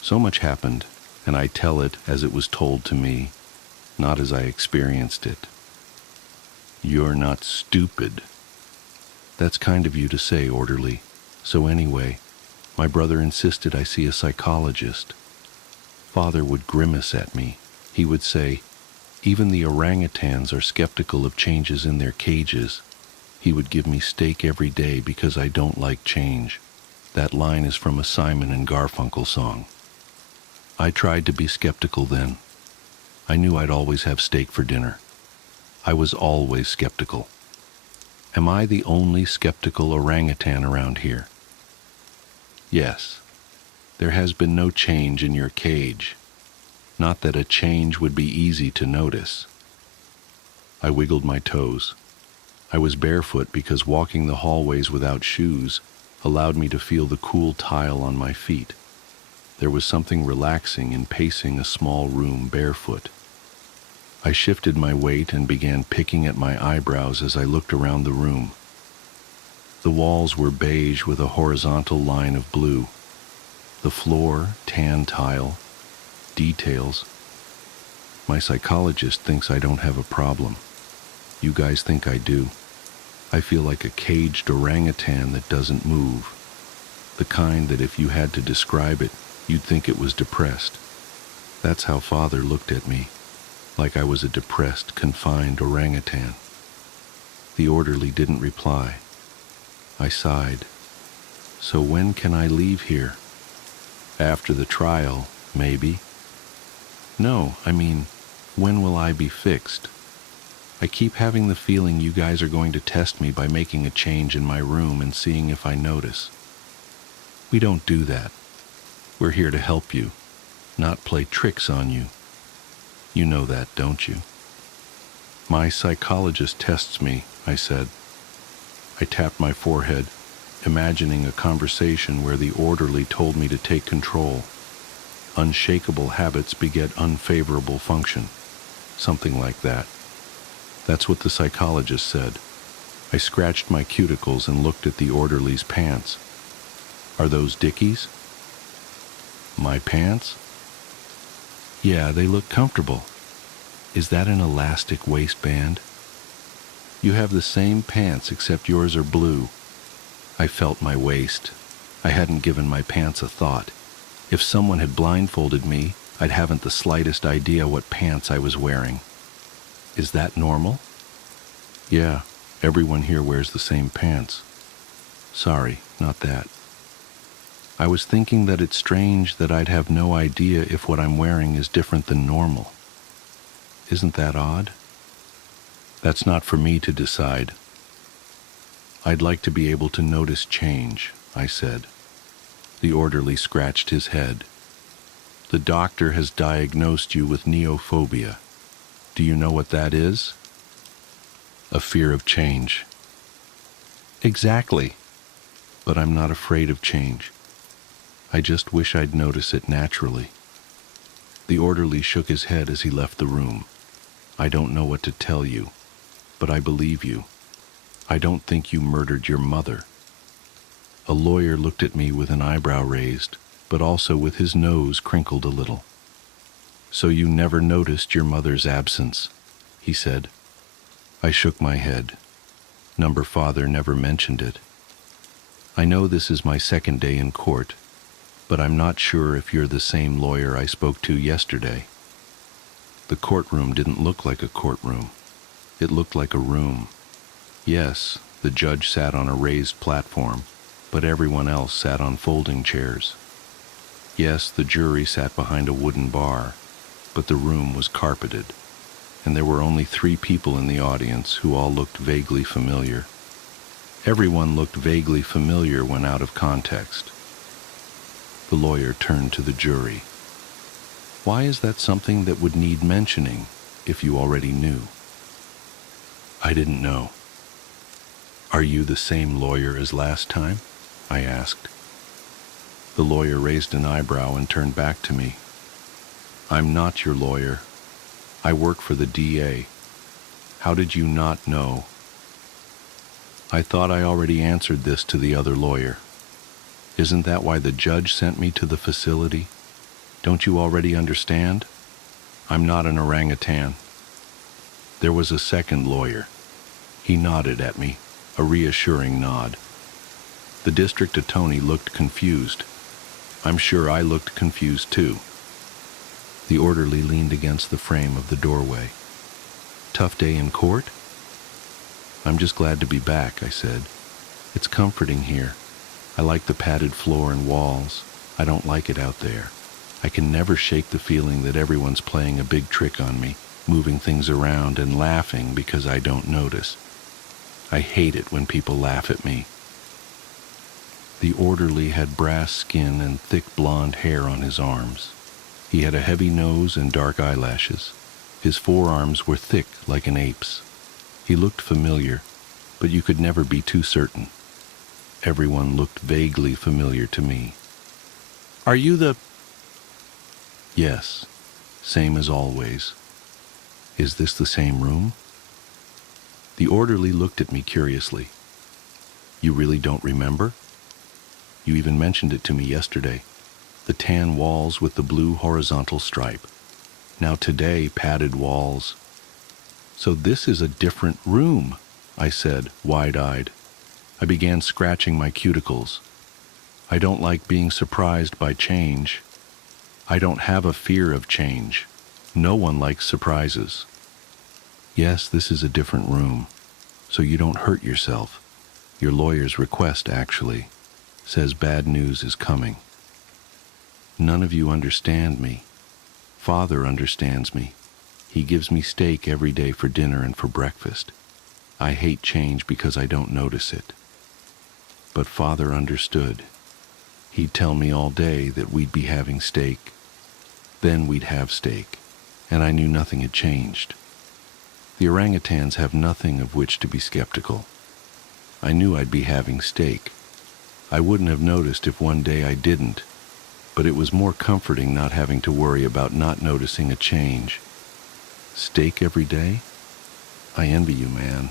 So much happened, and I tell it as it was told to me, not as I experienced it. You're not stupid. That's kind of you to say, orderly. So anyway, my brother insisted I see a psychologist. Father would grimace at me. He would say, even the orangutans are skeptical of changes in their cages. He would give me steak every day because I don't like change. That line is from a Simon and Garfunkel song. I tried to be skeptical then. I knew I'd always have steak for dinner. I was always skeptical. Am I the only skeptical orangutan around here? Yes. There has been no change in your cage. Not that a change would be easy to notice. I wiggled my toes. I was barefoot because walking the hallways without shoes allowed me to feel the cool tile on my feet. There was something relaxing in pacing a small room barefoot. I shifted my weight and began picking at my eyebrows as I looked around the room. The walls were beige with a horizontal line of blue. The floor, tan tile, details. My psychologist thinks I don't have a problem. You guys think I do. I feel like a caged orangutan that doesn't move. The kind that if you had to describe it, you'd think it was depressed. That's how Father looked at me, like I was a depressed, confined orangutan. The orderly didn't reply. I sighed. So when can I leave here? After the trial, maybe. No, I mean, when will I be fixed? I keep having the feeling you guys are going to test me by making a change in my room and seeing if I notice. We don't do that. We're here to help you, not play tricks on you. You know that, don't you? My psychologist tests me, I said. I tapped my forehead, imagining a conversation where the orderly told me to take control. Unshakable habits beget unfavorable function. Something like that. That's what the psychologist said. I scratched my cuticles and looked at the orderly's pants. Are those Dickies? My pants? Yeah, they look comfortable. Is that an elastic waistband? You have the same pants except yours are blue. I felt my waist. I hadn't given my pants a thought. If someone had blindfolded me, I'd haven't the slightest idea what pants I was wearing. Is that normal? Yeah, everyone here wears the same pants. Sorry, not that. I was thinking that it's strange that I'd have no idea if what I'm wearing is different than normal. Isn't that odd? That's not for me to decide. I'd like to be able to notice change, I said. The orderly scratched his head. The doctor has diagnosed you with neophobia. Do you know what that is? A fear of change. Exactly. But I'm not afraid of change. I just wish I'd notice it naturally. The orderly shook his head as he left the room. I don't know what to tell you, but I believe you. I don't think you murdered your mother. A lawyer looked at me with an eyebrow raised, but also with his nose crinkled a little. So you never noticed your mother's absence, he said. I shook my head. Number Father never mentioned it. I know this is my second day in court, but I'm not sure if you're the same lawyer I spoke to yesterday. The courtroom didn't look like a courtroom. It looked like a room. Yes, the judge sat on a raised platform, but everyone else sat on folding chairs. Yes, the jury sat behind a wooden bar, but the room was carpeted, and there were only 3 people in the audience who all looked vaguely familiar. Everyone looked vaguely familiar when out of context. The lawyer turned to the jury. Why is that something that would need mentioning if you already knew? I didn't know. Are you the same lawyer as last time? I asked. The lawyer raised an eyebrow and turned back to me. I'm not your lawyer. I work for the DA. How did you not know? I thought I already answered this to the other lawyer. Isn't that why the judge sent me to the facility? Don't you already understand? I'm not an orangutan. There was a second lawyer. He nodded at me, a reassuring nod. The district attorney looked confused. I'm sure I looked confused too. The orderly leaned against the frame of the doorway. Tough day in court? I'm just glad to be back, I said. It's comforting here. I like the padded floor and walls. I don't like it out there. I can never shake the feeling that everyone's playing a big trick on me, moving things around and laughing because I don't notice. I hate it when people laugh at me. The orderly had brass skin and thick blonde hair on his arms. He had a heavy nose and dark eyelashes. His forearms were thick like an ape's. He looked familiar, but you could never be too certain. Everyone looked vaguely familiar to me. Are you the... Yes, same as always. Is this the same room? The orderly looked at me curiously. You really don't remember? You even mentioned it to me yesterday. The tan walls with the blue horizontal stripe. Now today, padded walls. So this is a different room, I said, wide-eyed. I began scratching my cuticles. I don't like being surprised by change. I don't have a fear of change. No one likes surprises. Yes, this is a different room, so you don't hurt yourself. Your lawyer's request, actually, says bad news is coming. None of you understand me. Father understands me. He gives me steak every day for dinner and for breakfast. I hate change because I don't notice it. But Father understood. He'd tell me all day that we'd be having steak. Then we'd have steak, and I knew nothing had changed. The orangutans have nothing of which to be skeptical. I knew I'd be having steak. I wouldn't have noticed if one day I didn't, but it was more comforting not having to worry about not noticing a change. Steak every day? I envy you, man.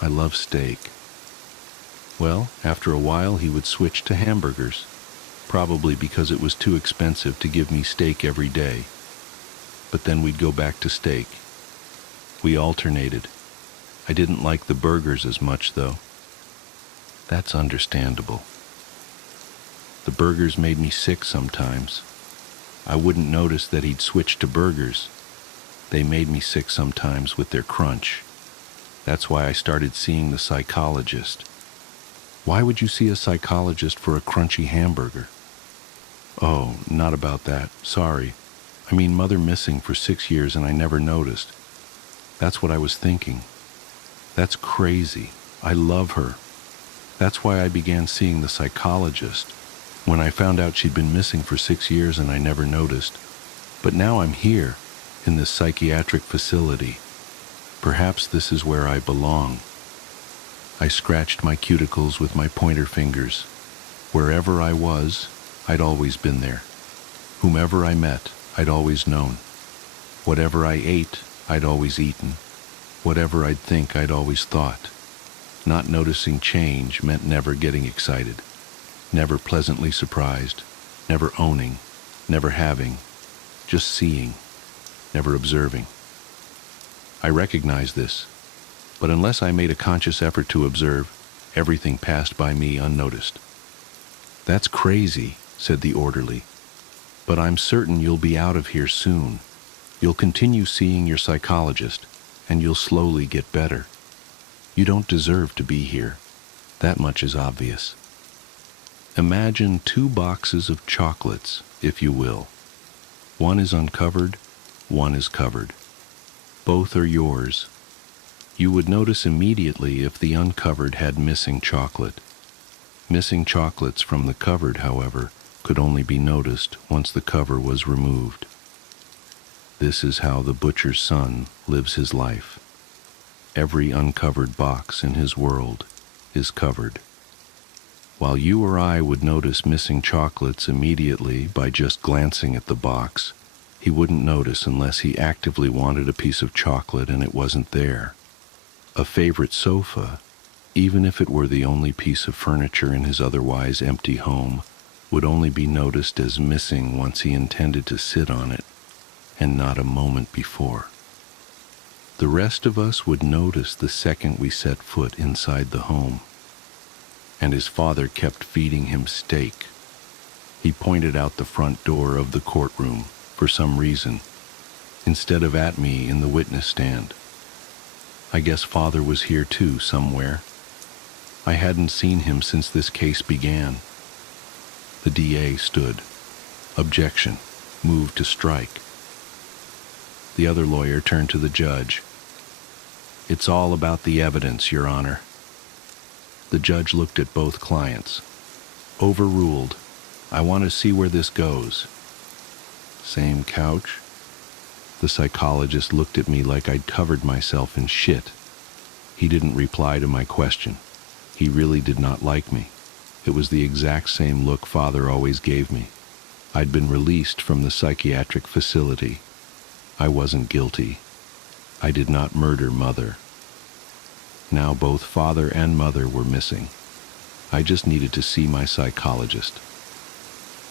I love steak. Well, after a while he would switch to hamburgers, probably because it was too expensive to give me steak every day. But then we'd go back to steak. We alternated. I didn't like the burgers as much, though. That's understandable. The burgers made me sick sometimes. I wouldn't notice that he'd switch to burgers. They made me sick sometimes with their crunch. That's why I started seeing the psychologist. Why would you see a psychologist for a crunchy hamburger? Oh, not about that. Sorry. I mean, Mother missing for 6 years and I never noticed. That's what I was thinking. That's crazy. I love her. That's why I began seeing the psychologist. When I found out she'd been missing for 6 years and I never noticed. But now I'm here, in this psychiatric facility. Perhaps this is where I belong. I scratched my cuticles with my pointer fingers. Wherever I was, I'd always been there. Whomever I met, I'd always known. Whatever I ate, I'd always eaten. Whatever I'd think, I'd always thought. Not noticing change meant never getting excited, never pleasantly surprised, never owning, never having, just seeing, never observing. I recognized this, but unless I made a conscious effort to observe, everything passed by me unnoticed. That's crazy, said the orderly, but I'm certain you'll be out of here soon. You'll continue seeing your psychologist, and you'll slowly get better. You don't deserve to be here. That much is obvious. Imagine 2 boxes of chocolates, if you will. One is uncovered, one is covered. Both are yours. You would notice immediately if the uncovered had missing chocolate. Missing chocolates from the covered, however, could only be noticed once the cover was removed. This is how the butcher's son lives his life. Every uncovered box in his world is covered. While you or I would notice missing chocolates immediately by just glancing at the box, he wouldn't notice unless he actively wanted a piece of chocolate and it wasn't there. A favorite sofa, even if it were the only piece of furniture in his otherwise empty home, would only be noticed as missing once he intended to sit on it, and not a moment before. The rest of us would notice the second we set foot inside the home. And his father kept feeding him steak. He pointed out the front door of the courtroom, for some reason, instead of at me in the witness stand. I guess Father was here too, somewhere. I hadn't seen him since this case began. The DA stood. Objection. Move to strike. The other lawyer turned to the judge. It's all about the evidence, Your Honor. The judge looked at both clients. Overruled. I want to see where this goes. Same couch? The psychologist looked at me like I'd covered myself in shit. He didn't reply to my question. He really did not like me. It was the exact same look Father always gave me. I'd been released from the psychiatric facility. I wasn't guilty. I did not murder Mother. Now both Father and Mother were missing. I just needed to see my psychologist.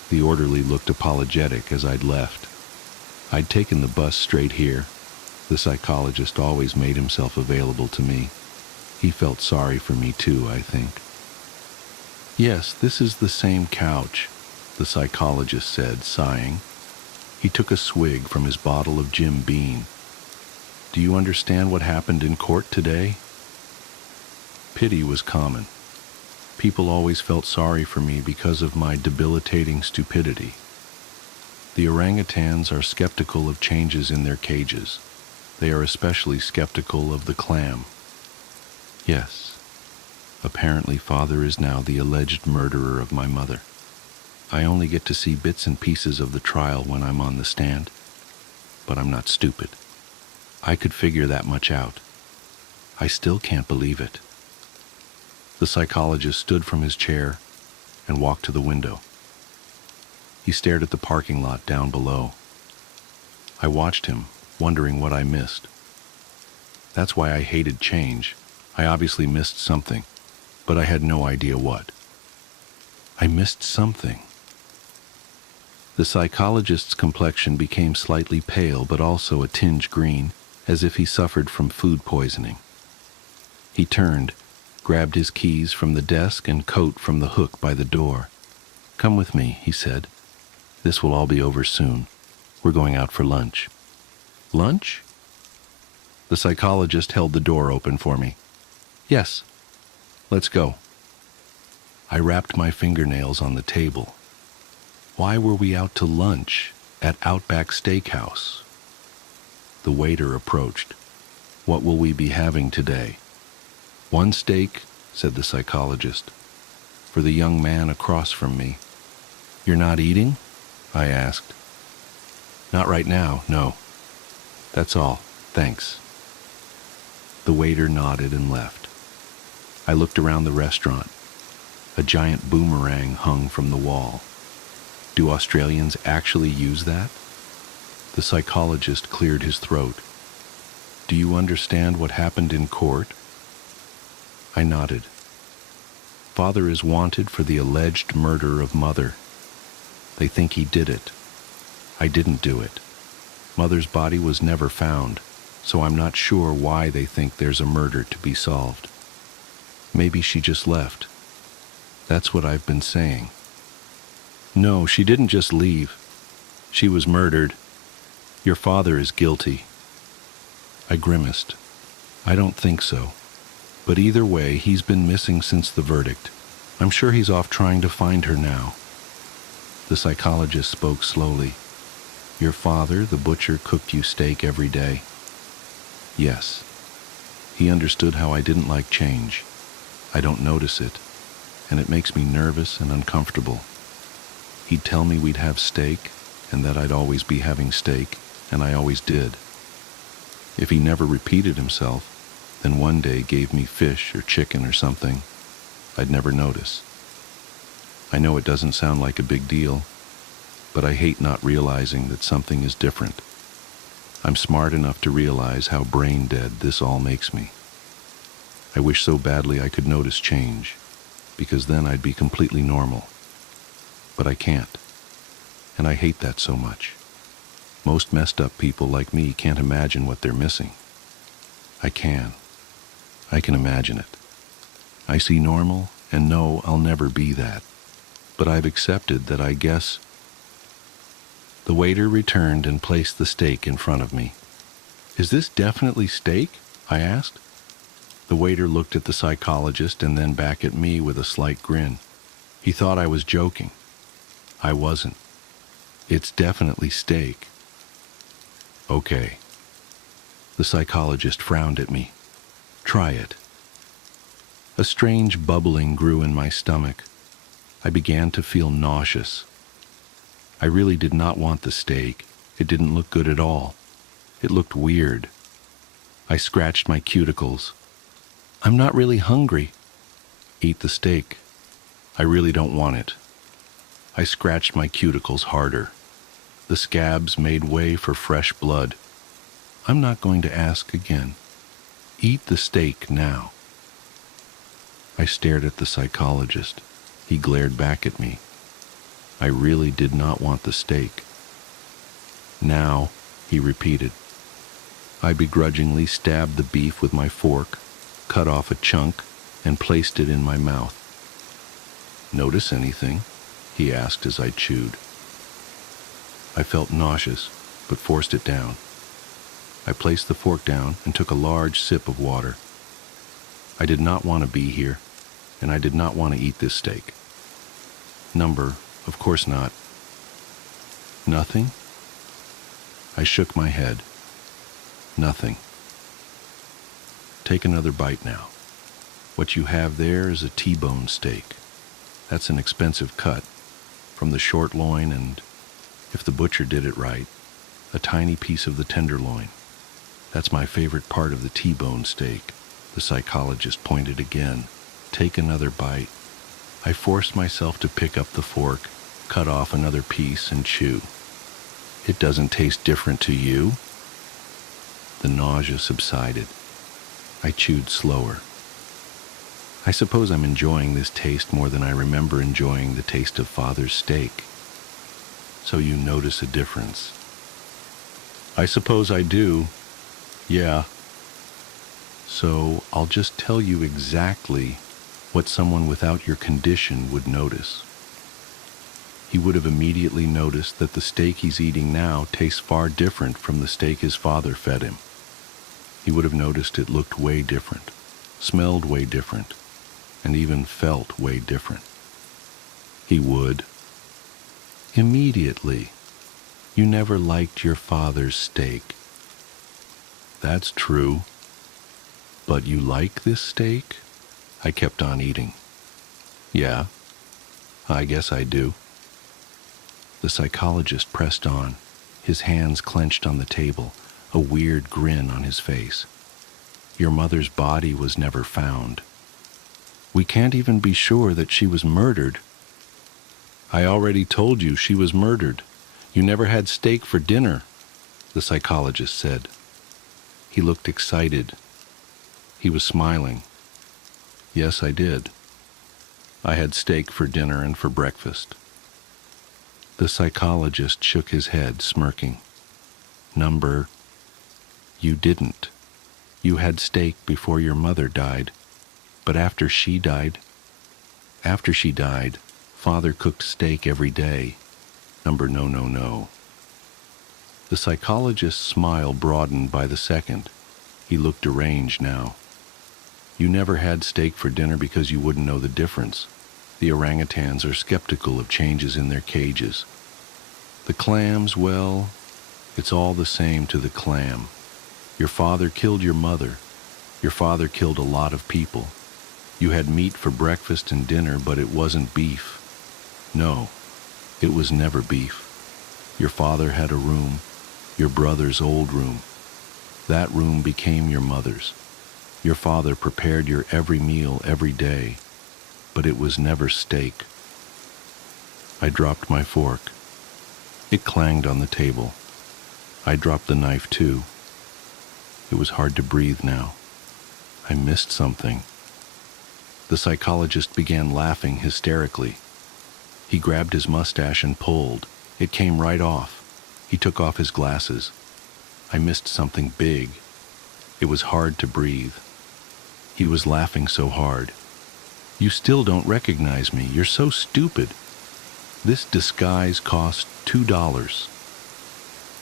The orderly looked apologetic as I'd left. I'd taken the bus straight here. The psychologist always made himself available to me. He felt sorry for me too, I think. Yes, this is the same couch, the psychologist said, sighing. He took a swig from his bottle of Jim Beam. Do you understand what happened in court today? Pity was common. People always felt sorry for me because of my debilitating stupidity. The orangutans are skeptical of changes in their cages. They are especially skeptical of the clam. Yes, apparently Father is now the alleged murderer of my mother. I only get to see bits and pieces of the trial when I'm on the stand. But I'm not stupid. I could figure that much out. I still can't believe it. The psychologist stood from his chair and walked to the window. He stared at the parking lot down below. I watched him, wondering what I missed. That's why I hated change. I obviously missed something, but I had no idea what. I missed something. The psychologist's complexion became slightly pale, but also a tinge green, as if he suffered from food poisoning. He turned, grabbed his keys from the desk and coat from the hook by the door. Come with me, he said. This will all be over soon. We're going out for lunch. Lunch? The psychologist held the door open for me. Yes, let's go. I wrapped my fingernails on the table. Why were we out to lunch at Outback Steakhouse? The waiter approached. What will we be having today? One steak, said the psychologist. For the young man across from me. You're not eating? I asked. Not right now, no. That's all, thanks. The waiter nodded and left. I looked around the restaurant. A giant boomerang hung from the wall. Do Australians actually use that? The psychologist cleared his throat. Do you understand what happened in court? I nodded. Father is wanted for the alleged murder of Mother. They think he did it. I didn't do it. Mother's body was never found, so I'm not sure why they think there's a murder to be solved. Maybe she just left. That's what I've been saying. No, she didn't just leave. She was murdered. Your father is guilty. I grimaced. I don't think so. But either way, he's been missing since the verdict. I'm sure he's off trying to find her now. The psychologist spoke slowly. Your father, the butcher, cooked you steak every day? Yes. He understood how I didn't like change. I don't notice it, and it makes me nervous and uncomfortable. He'd tell me we'd have steak, and that I'd always be having steak, and I always did. If he never repeated himself, then one day gave me fish or chicken or something, I'd never notice. I know it doesn't sound like a big deal, but I hate not realizing that something is different. I'm smart enough to realize how brain dead this all makes me. I wish so badly I could notice change, because then I'd be completely normal. But I can't, and I hate that so much. Most messed up people like me can't imagine what they're missing. I can. I can imagine it. I see normal and know I'll never be that. But I've accepted that, I guess. The waiter returned and placed the steak in front of me. "Is this definitely steak?" I asked. The waiter looked at the psychologist and then back at me with a slight grin. He thought I was joking. I wasn't. "It's definitely steak." "Okay." The psychologist frowned at me. "Try it." A strange bubbling grew in my stomach. I began to feel nauseous. I really did not want the steak. It didn't look good at all. It looked weird. I scratched my cuticles. "I'm not really hungry." "Eat the steak." "I really don't want it." I scratched my cuticles harder. The scabs made way for fresh blood. "I'm not going to ask again. Eat the steak now." I stared at the psychologist. He glared back at me. I really did not want the steak. "Now," he repeated. I begrudgingly stabbed the beef with my fork, cut off a chunk, and placed it in my mouth. "Notice anything?" he asked as I chewed. I felt nauseous, but forced it down. I placed the fork down and took a large sip of water. I did not want to be here, and I did not want to eat this steak. Of course not. "Nothing?" I shook my head. "Nothing." "Take another bite now. What you have there is a T-bone steak. That's an expensive cut, from the short loin and, if the butcher did it right, a tiny piece of the tenderloin. That's my favorite part of the T-bone steak." The psychologist pointed again. "Take another bite." I forced myself to pick up the fork, cut off another piece, and chew. "It doesn't taste different to you?" The nausea subsided. I chewed slower. I suppose I'm enjoying this taste more than I remember enjoying the taste of Father's steak. "So you notice a difference?" "I suppose I do. Yeah." "So I'll just tell you exactly what someone without your condition would notice. He would have immediately noticed that the steak he's eating now tastes far different from the steak his father fed him. He would have noticed it looked way different, smelled way different, and even felt way different. He would. Immediately. You never liked your father's steak." "That's true. But you like this steak?" I kept on eating. "Yeah, I guess I do." The psychologist pressed on, his hands clenched on the table, a weird grin on his face. "Your mother's body was never found. We can't even be sure that she was murdered." "I already told you she was murdered. You never had steak for dinner," the psychologist said. He looked excited. He was smiling. "Yes, I did. I had steak for dinner and for breakfast." The psychologist shook his head, smirking. "You didn't. You had steak before your mother died, but after she died, Father cooked steak every day. No. The psychologist's smile broadened by the second. He looked deranged now. "You never had steak for dinner because you wouldn't know the difference. The orangutans are skeptical of changes in their cages. The clams, well, it's all the same to the clam. Your father killed your mother. Your father killed a lot of people. You had meat for breakfast and dinner, but it wasn't beef. No, it was never beef. Your father had a room, your brother's old room. That room became your mother's. Your father prepared your every meal every day, but it was never steak. I dropped my fork. It clanged on the table. I dropped the knife too. It was hard to breathe now. I missed something. The psychologist began laughing hysterically. He grabbed his mustache and pulled. It came right off. He took off his glasses. I missed something big. It was hard to breathe. He was laughing so hard. You still don't recognize me. You're so stupid. This disguise cost $2.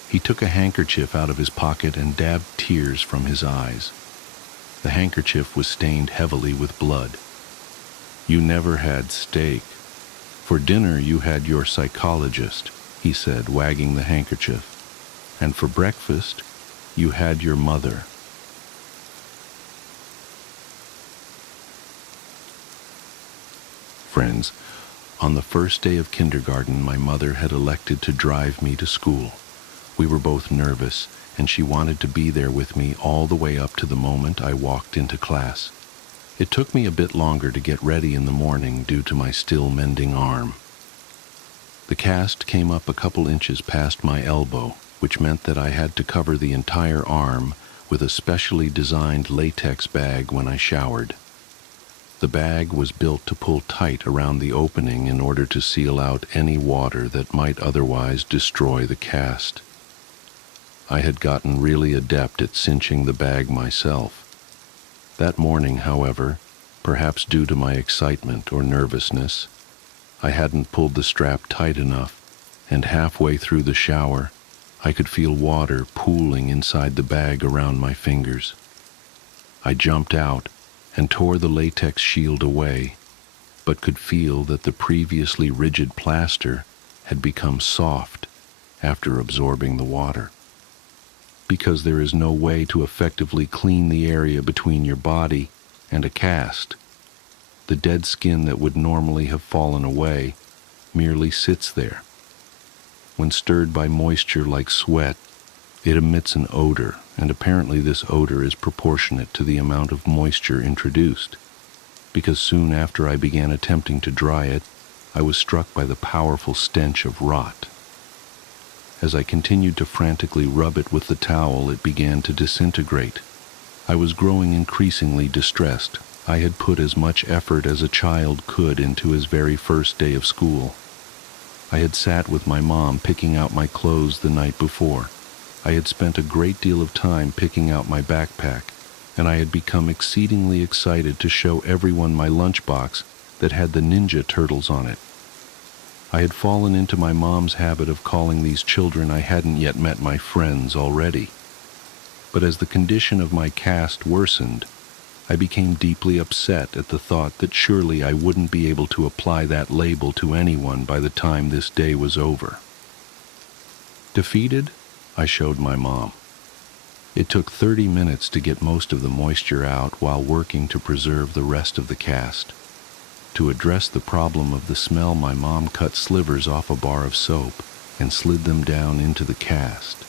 He took a handkerchief out of his pocket and dabbed tears from his eyes. The handkerchief was stained heavily with blood. You never had steak. For dinner you had your psychologist, he said, wagging the handkerchief. And for breakfast, you had your mother. Friends, on the first day of kindergarten, my mother had elected to drive me to school. We were both nervous, and she wanted to be there with me all the way up to the moment I walked into class. It took me a bit longer to get ready in the morning due to my still mending arm. The cast came up a couple inches past my elbow, which meant that I had to cover the entire arm with a specially designed latex bag when I showered. The bag was built to pull tight around the opening in order to seal out any water that might otherwise destroy the cast. I had gotten really adept at cinching the bag myself. That morning, however, perhaps due to my excitement or nervousness, I hadn't pulled the strap tight enough, and halfway through the shower, I could feel water pooling inside the bag around my fingers. I jumped out and tore the latex shield away, but could feel that the previously rigid plaster had become soft after absorbing the water. Because there is no way to effectively clean the area between your body and a cast, the dead skin that would normally have fallen away merely sits there. When stirred by moisture like sweat, it emits an odor, and apparently this odor is proportionate to the amount of moisture introduced, because soon after I began attempting to dry it, I was struck by the powerful stench of rot. As I continued to frantically rub it with the towel, it began to disintegrate. I was growing increasingly distressed. I had put as much effort as a child could into his very first day of school. I had sat with my mom picking out my clothes the night before. I had spent a great deal of time picking out my backpack, and I had become exceedingly excited to show everyone my lunchbox that had the Ninja Turtles on it. I had fallen into my mom's habit of calling these children I hadn't yet met my friends already. But as the condition of my cast worsened, I became deeply upset at the thought that surely I wouldn't be able to apply that label to anyone by the time this day was over. Defeated, I showed my mom. It took 30 minutes to get most of the moisture out while working to preserve the rest of the cast. To address the problem of the smell, my mom cut slivers off a bar of soap and slid them down into the cast,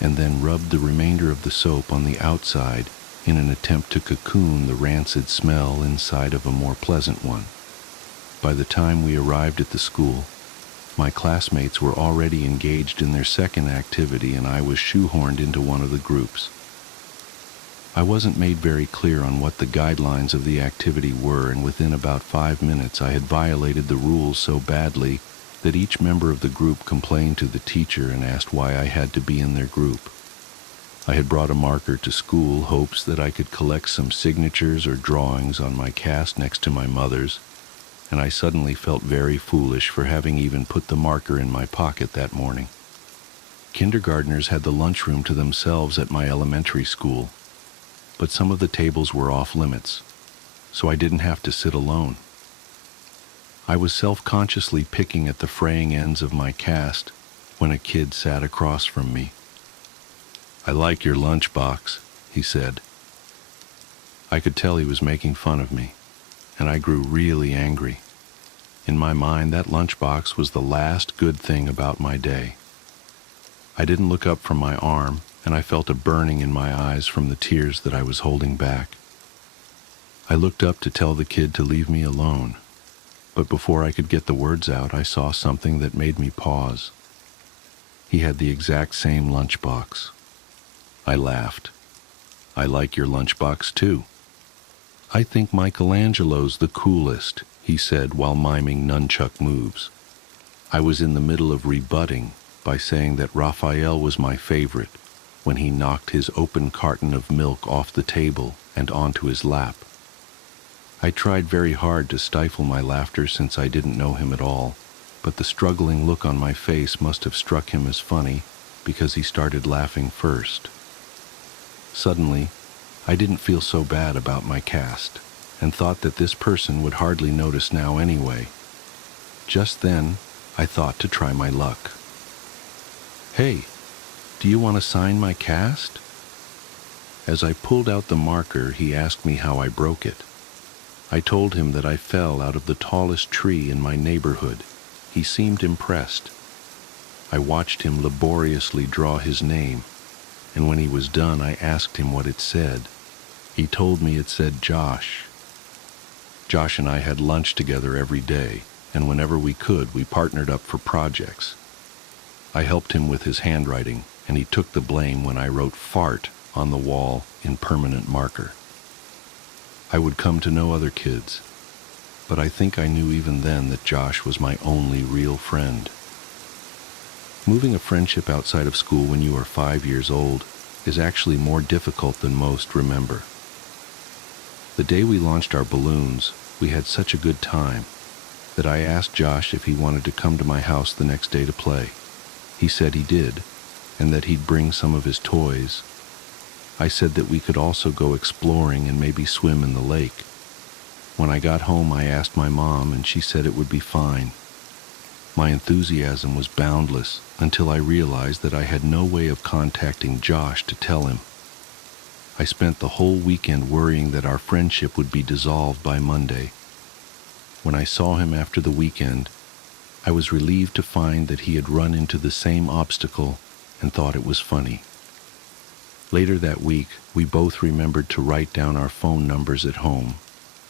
and then rubbed the remainder of the soap on the outside in an attempt to cocoon the rancid smell inside of a more pleasant one. By the time we arrived at the school, my classmates were already engaged in their second activity, and I was shoehorned into one of the groups. I wasn't made very clear on what the guidelines of the activity were, and within about 5 minutes I had violated the rules so badly that each member of the group complained to the teacher and asked why I had to be in their group. I had brought a marker to school, hopes that I could collect some signatures or drawings on my cast next to my mother's, and I suddenly felt very foolish for having even put the marker in my pocket that morning. Kindergartners had the lunchroom to themselves at my elementary school, but some of the tables were off limits, so I didn't have to sit alone. I was self-consciously picking at the fraying ends of my cast when a kid sat across from me. "I like your lunchbox," he said. I could tell he was making fun of me, and I grew really angry. In my mind, that lunchbox was the last good thing about my day. I didn't look up from my arm, and I felt a burning in my eyes from the tears that I was holding back. I looked up to tell the kid to leave me alone, But before I could get the words out, I saw something that made me pause. He had the exact same lunchbox. I laughed. I like your lunchbox too. I think Michelangelo's the coolest, he said while miming nunchuck moves. I was in the middle of rebutting by saying that Raphael was my favorite when he knocked his open carton of milk off the table and onto his lap. I tried very hard to stifle my laughter since I didn't know him at all, but the struggling look on my face must have struck him as funny because he started laughing first. Suddenly, I didn't feel so bad about my cast and thought that this person would hardly notice now anyway. Just then, I thought to try my luck. "Hey, do you want to sign my cast?" As I pulled out the marker, he asked me how I broke it. I told him that I fell out of the tallest tree in my neighborhood. He seemed impressed. I watched him laboriously draw his name, and when he was done, I asked him what it said. He told me it said Josh. Josh and I had lunch together every day, and whenever we could, we partnered up for projects. I helped him with his handwriting, and he took the blame when I wrote fart on the wall in permanent marker. I would come to know other kids, but I think I knew even then that Josh was my only real friend. Moving a friendship outside of school when you are 5 years old is actually more difficult than most remember. The day we launched our balloons, we had such a good time that I asked Josh if he wanted to come to my house the next day to play. He said he did, and that he'd bring some of his toys. I said that we could also go exploring and maybe swim in the lake. When I got home, I asked my mom, and she said it would be fine. My enthusiasm was boundless until I realized that I had no way of contacting Josh to tell him. I spent the whole weekend worrying that our friendship would be dissolved by Monday. When I saw him after the weekend, I was relieved to find that he had run into the same obstacle and thought it was funny. Later that week, we both remembered to write down our phone numbers at home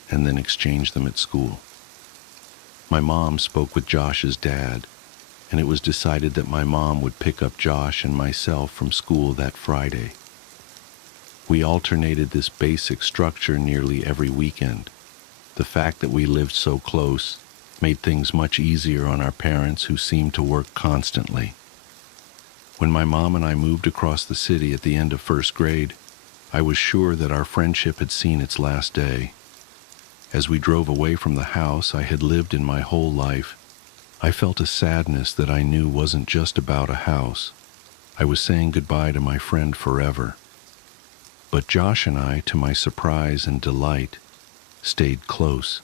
and then exchange them at school. My mom spoke with Josh's dad, and it was decided that my mom would pick up Josh and myself from school that Friday. We alternated this basic structure nearly every weekend. The fact that we lived so close made things much easier on our parents, who seemed to work constantly. When my mom and I moved across the city at the end of first grade, I was sure that our friendship had seen its last day. As we drove away from the house I had lived in my whole life, I felt a sadness that I knew wasn't just about a house. I was saying goodbye to my friend forever. But Josh and I, to my surprise and delight, stayed close.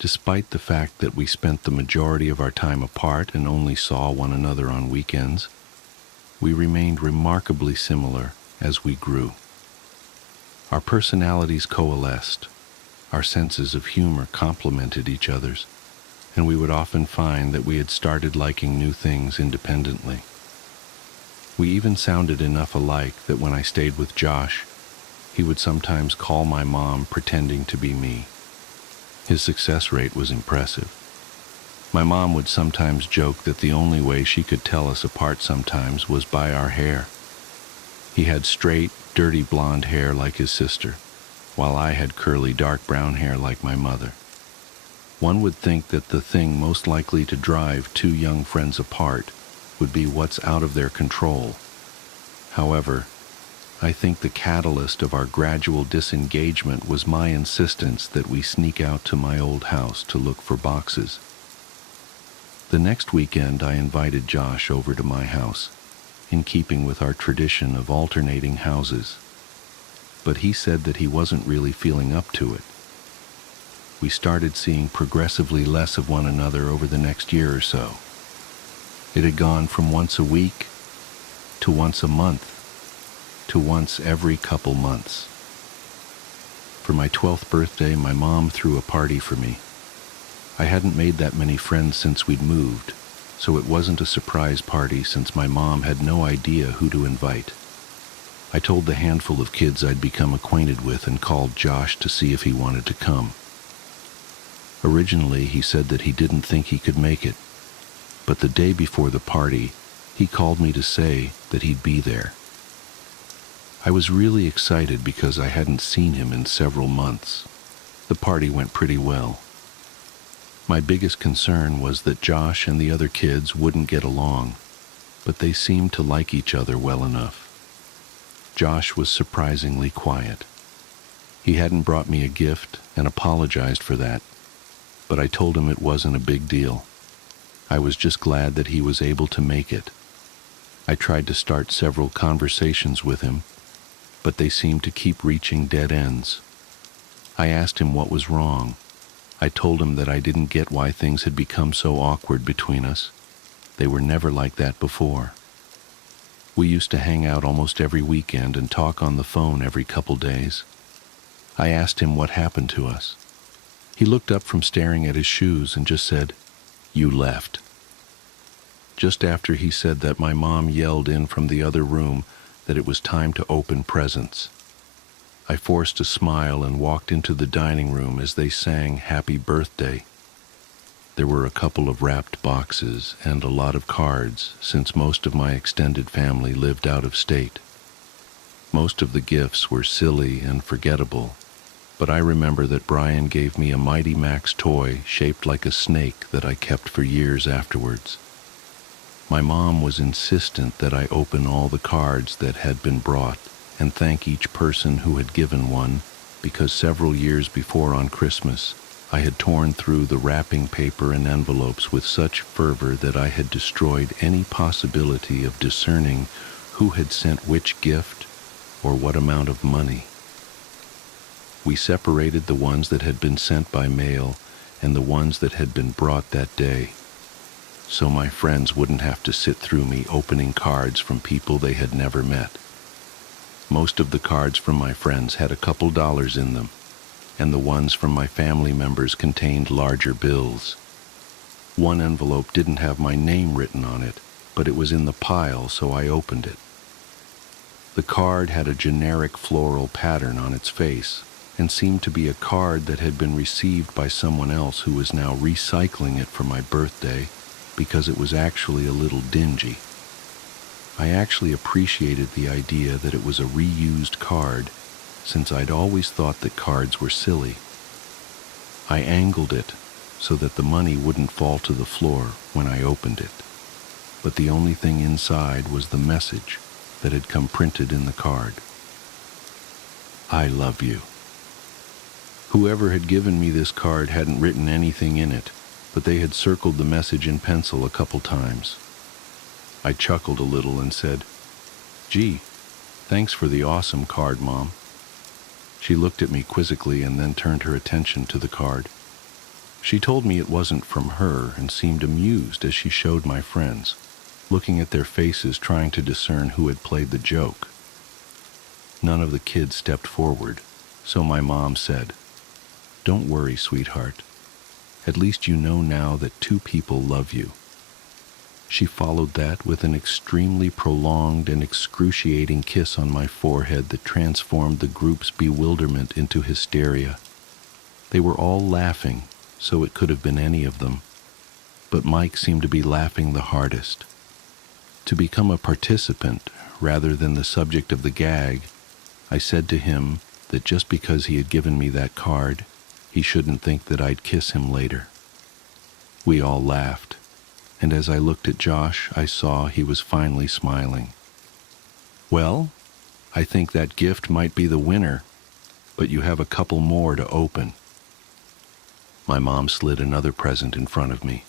Despite the fact that we spent the majority of our time apart and only saw one another on weekends, we remained remarkably similar as we grew. Our personalities coalesced, our senses of humor complemented each other's, and we would often find that we had started liking new things independently. We even sounded enough alike that when I stayed with Josh, he would sometimes call my mom pretending to be me. His success rate was impressive. My mom would sometimes joke that the only way she could tell us apart sometimes was by our hair. He had straight, dirty blonde hair like his sister, while I had curly, dark brown hair like my mother. One would think that the thing most likely to drive two young friends apart would be what's out of their control. However, I think the catalyst of our gradual disengagement was my insistence that we sneak out to my old house to look for boxes. The next weekend I invited Josh over to my house, in keeping with our tradition of alternating houses. But he said that he wasn't really feeling up to it. We started seeing progressively less of one another over the next year or so. It had gone from once a week to once a month to once every couple months. For my 12th birthday, my mom threw a party for me. I hadn't made that many friends since we'd moved, so it wasn't a surprise party since my mom had no idea who to invite. I told the handful of kids I'd become acquainted with and called Josh to see if he wanted to come. Originally, he said that he didn't think he could make it, but the day before the party, he called me to say that he'd be there. I was really excited because I hadn't seen him in several months. The party went pretty well. My biggest concern was that Josh and the other kids wouldn't get along, but they seemed to like each other well enough. Josh was surprisingly quiet. He hadn't brought me a gift and apologized for that, but I told him it wasn't a big deal. I was just glad that he was able to make it. I tried to start several conversations with him, but they seemed to keep reaching dead ends. I asked him what was wrong. I told him that I didn't get why things had become so awkward between us. They were never like that before. We used to hang out almost every weekend and talk on the phone every couple days. I asked him what happened to us. He looked up from staring at his shoes and just said, "You left." Just after he said that, my mom yelled in from the other room that it was time to open presents. I forced a smile and walked into the dining room as they sang "Happy Birthday." There were a couple of wrapped boxes and a lot of cards, since most of my extended family lived out of state. Most of the gifts were silly and forgettable, but I remember that Brian gave me a Mighty Max toy shaped like a snake that I kept for years afterwards. My mom was insistent that I open all the cards that had been brought and thank each person who had given one, because several years before on Christmas, I had torn through the wrapping paper and envelopes with such fervor that I had destroyed any possibility of discerning who had sent which gift or what amount of money. We separated the ones that had been sent by mail and the ones that had been brought that day, so my friends wouldn't have to sit through me opening cards from people they had never met. Most of the cards from my friends had a couple dollars in them, and the ones from my family members contained larger bills. One envelope didn't have my name written on it, but it was in the pile, so I opened it. The card had a generic floral pattern on its face, and seemed to be a card that had been received by someone else who was now recycling it for my birthday, because it was actually a little dingy. I actually appreciated the idea that it was a reused card, since I'd always thought that cards were silly. I angled it so that the money wouldn't fall to the floor when I opened it, but the only thing inside was the message that had come printed in the card. "I love you." Whoever had given me this card hadn't written anything in it, but they had circled the message in pencil a couple times. I chuckled a little and said, "Gee, thanks for the awesome card, Mom." She looked at me quizzically and then turned her attention to the card. She told me it wasn't from her and seemed amused as she showed my friends, looking at their faces trying to discern who had played the joke. None of the kids stepped forward, so my mom said, "Don't worry, sweetheart. At least you know now that two people love you." She followed that with an extremely prolonged and excruciating kiss on my forehead that transformed the group's bewilderment into hysteria. They were all laughing, so it could have been any of them, but Mike seemed to be laughing the hardest. To become a participant rather than the subject of the gag, I said to him that just because he had given me that card, he shouldn't think that I'd kiss him later. We all laughed, and as I looked at Josh, I saw he was finally smiling. "Well, I think that gift might be the winner, but you have a couple more to open." My mom slid another present in front of me.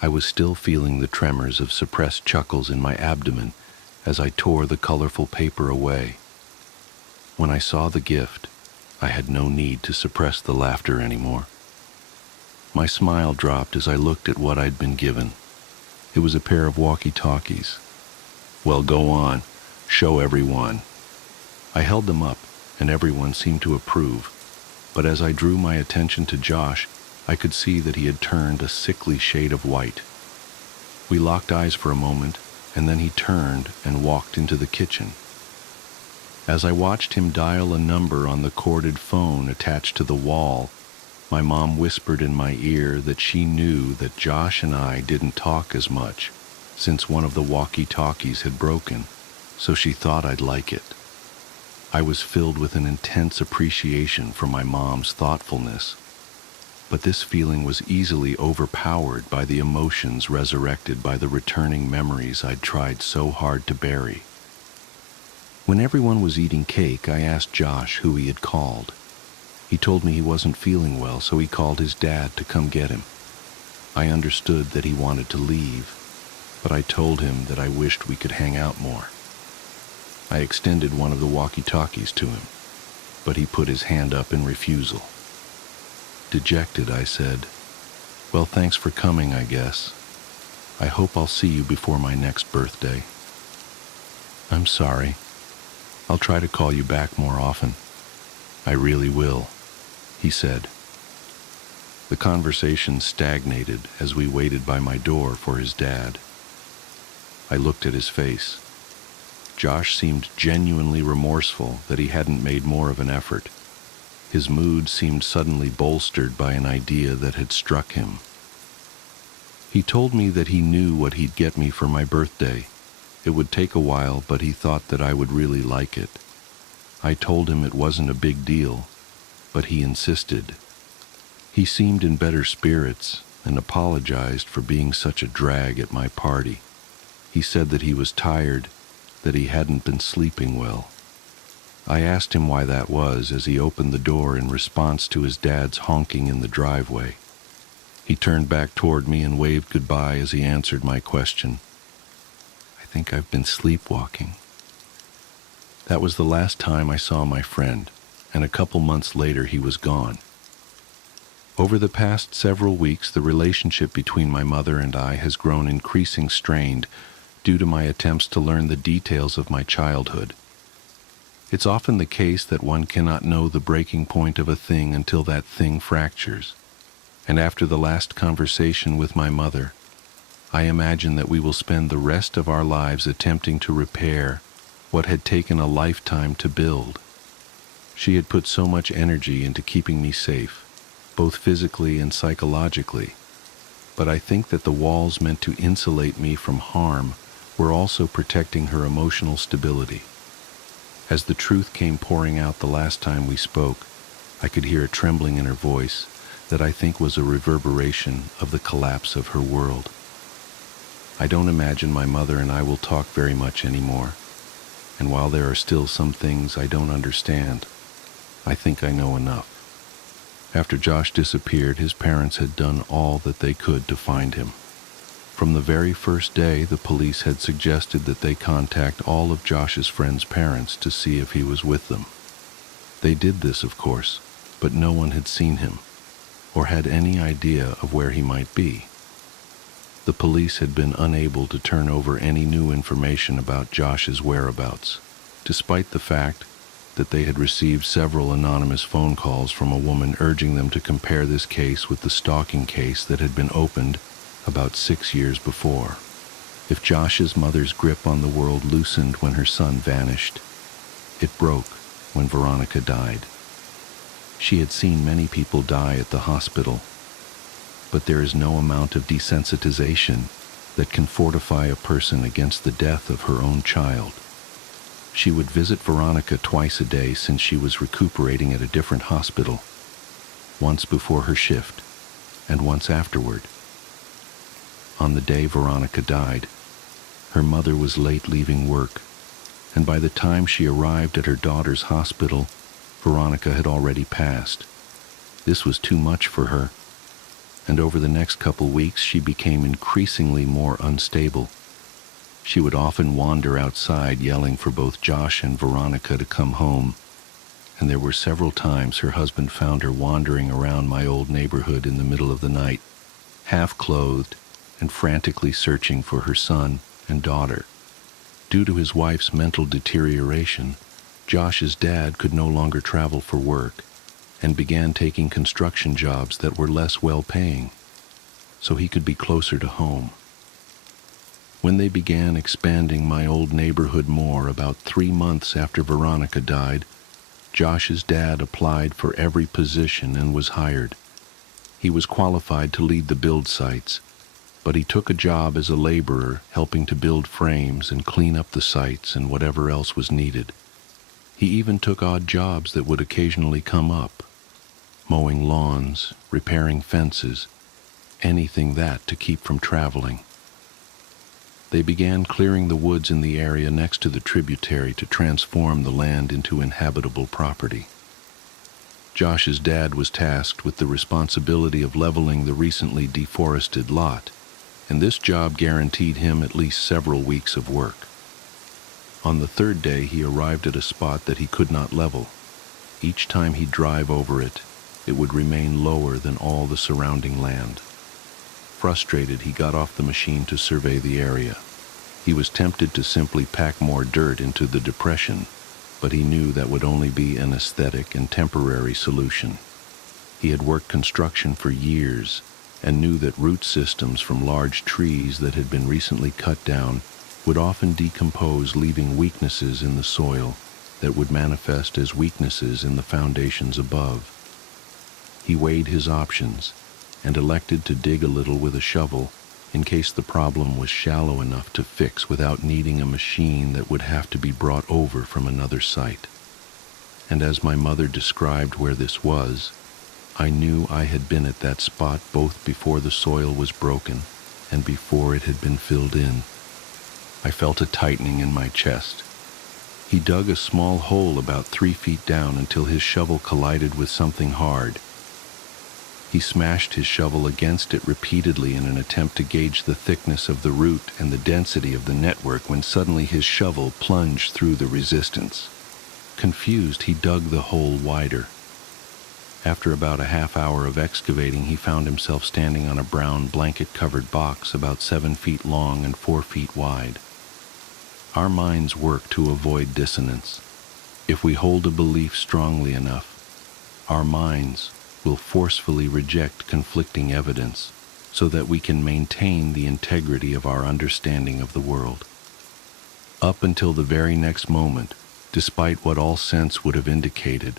I was still feeling the tremors of suppressed chuckles in my abdomen as I tore the colorful paper away. When I saw the gift, I had no need to suppress the laughter anymore. My smile dropped as I looked at what I'd been given. It was a pair of walkie-talkies. "Well, go on. Show everyone." I held them up, and everyone seemed to approve, but as I drew my attention to Josh, I could see that he had turned a sickly shade of white. We locked eyes for a moment, and then he turned and walked into the kitchen. As I watched him dial a number on the corded phone attached to the wall, My mom whispered in my ear that she knew that Josh and I didn't talk as much since one of the walkie-talkies had broken, so she thought I'd like it. I was filled with an intense appreciation for my mom's thoughtfulness, but this feeling was easily overpowered by the emotions resurrected by the returning memories I'd tried so hard to bury. When everyone was eating cake, I asked Josh who he had called. He told me he wasn't feeling well, so he called his dad to come get him. I understood that he wanted to leave, but I told him that I wished we could hang out more. I extended one of the walkie-talkies to him, but he put his hand up in refusal. Dejected, I said, "Well, thanks for coming, I guess. I hope I'll see you before my next birthday." "I'm sorry. I'll try to call you back more often." "I really will," he said. The conversation stagnated as we waited by my door for his dad. I looked at his face. Josh seemed genuinely remorseful that he hadn't made more of an effort. His mood seemed suddenly bolstered by an idea that had struck him. He told me that he knew what he'd get me for my birthday. It would take a while, but he thought that I would really like it. I told him it wasn't a big deal, but he insisted. He seemed in better spirits and apologized for being such a drag at my party. He said that he was tired, that he hadn't been sleeping well. I asked him why that was as he opened the door in response to his dad's honking in the driveway. He turned back toward me and waved goodbye as he answered my question. "I think I've been sleepwalking." That was the last time I saw my friend, and a couple months later he was gone. Over the past several weeks, the relationship between my mother and I has grown increasingly strained due to my attempts to learn the details of my childhood. It's often the case that one cannot know the breaking point of a thing until that thing fractures. And after the last conversation with my mother, I imagine that we will spend the rest of our lives attempting to repair what had taken a lifetime to build. She had put so much energy into keeping me safe, both physically and psychologically, but I think that the walls meant to insulate me from harm were also protecting her emotional stability. As the truth came pouring out the last time we spoke, I could hear a trembling in her voice that I think was a reverberation of the collapse of her world. I don't imagine my mother and I will talk very much anymore, and while there are still some things I don't understand, I think I know enough. After Josh disappeared, his parents had done all that they could to find him. From the very first day, the police had suggested that they contact all of Josh's friends' parents to see if he was with them. They did this, of course, but no one had seen him or had any idea of where he might be. The police had been unable to turn over any new information about Josh's whereabouts, despite the fact that they had received several anonymous phone calls from a woman urging them to compare this case with the stalking case that had been opened about 6 years before. If Josh's mother's grip on the world loosened when her son vanished, it broke when Veronica died. She had seen many people die at the hospital, but there is no amount of desensitization that can fortify a person against the death of her own child. She would visit Veronica twice a day since she was recuperating at a different hospital, once before her shift and once afterward. On the day Veronica died, her mother was late leaving work, and by the time she arrived at her daughter's hospital, Veronica had already passed. This was too much for her, and over the next couple weeks she became increasingly more unstable. She would often wander outside yelling for both Josh and Veronica to come home, and there were several times her husband found her wandering around my old neighborhood in the middle of the night, half-clothed and frantically searching for her son and daughter. Due to his wife's mental deterioration, Josh's dad could no longer travel for work and began taking construction jobs that were less well-paying, so he could be closer to home. When they began expanding my old neighborhood more about 3 months after Veronica died, Josh's dad applied for every position and was hired. He was qualified to lead the build sites, but he took a job as a laborer, helping to build frames and clean up the sites and whatever else was needed. He even took odd jobs that would occasionally come up, mowing lawns, repairing fences, anything that to keep from traveling. They began clearing the woods in the area next to the tributary to transform the land into inhabitable property. Josh's dad was tasked with the responsibility of leveling the recently deforested lot, and this job guaranteed him at least several weeks of work. On the third day, he arrived at a spot that he could not level. Each time he'd drive over it, it would remain lower than all the surrounding land. Frustrated, he got off the machine to survey the area. He was tempted to simply pack more dirt into the depression, but he knew that would only be an aesthetic and temporary solution. He had worked construction for years and knew that root systems from large trees that had been recently cut down would often decompose, leaving weaknesses in the soil that would manifest as weaknesses in the foundations above. He weighed his options and elected to dig a little with a shovel in case the problem was shallow enough to fix without needing a machine that would have to be brought over from another site. And as my mother described where this was, I knew I had been at that spot both before the soil was broken and before it had been filled in. I felt a tightening in my chest. He dug a small hole about 3 feet down until his shovel collided with something hard. He smashed his shovel against it repeatedly in an attempt to gauge the thickness of the root and the density of the network when suddenly his shovel plunged through the resistance. Confused, he dug the hole wider. After about a half hour of excavating, he found himself standing on a brown blanket-covered box about 7 feet long and 4 feet wide. Our minds work to avoid dissonance. If we hold a belief strongly enough, our minds will forcefully reject conflicting evidence so that we can maintain the integrity of our understanding of the world. Up until the very next moment, despite what all sense would have indicated,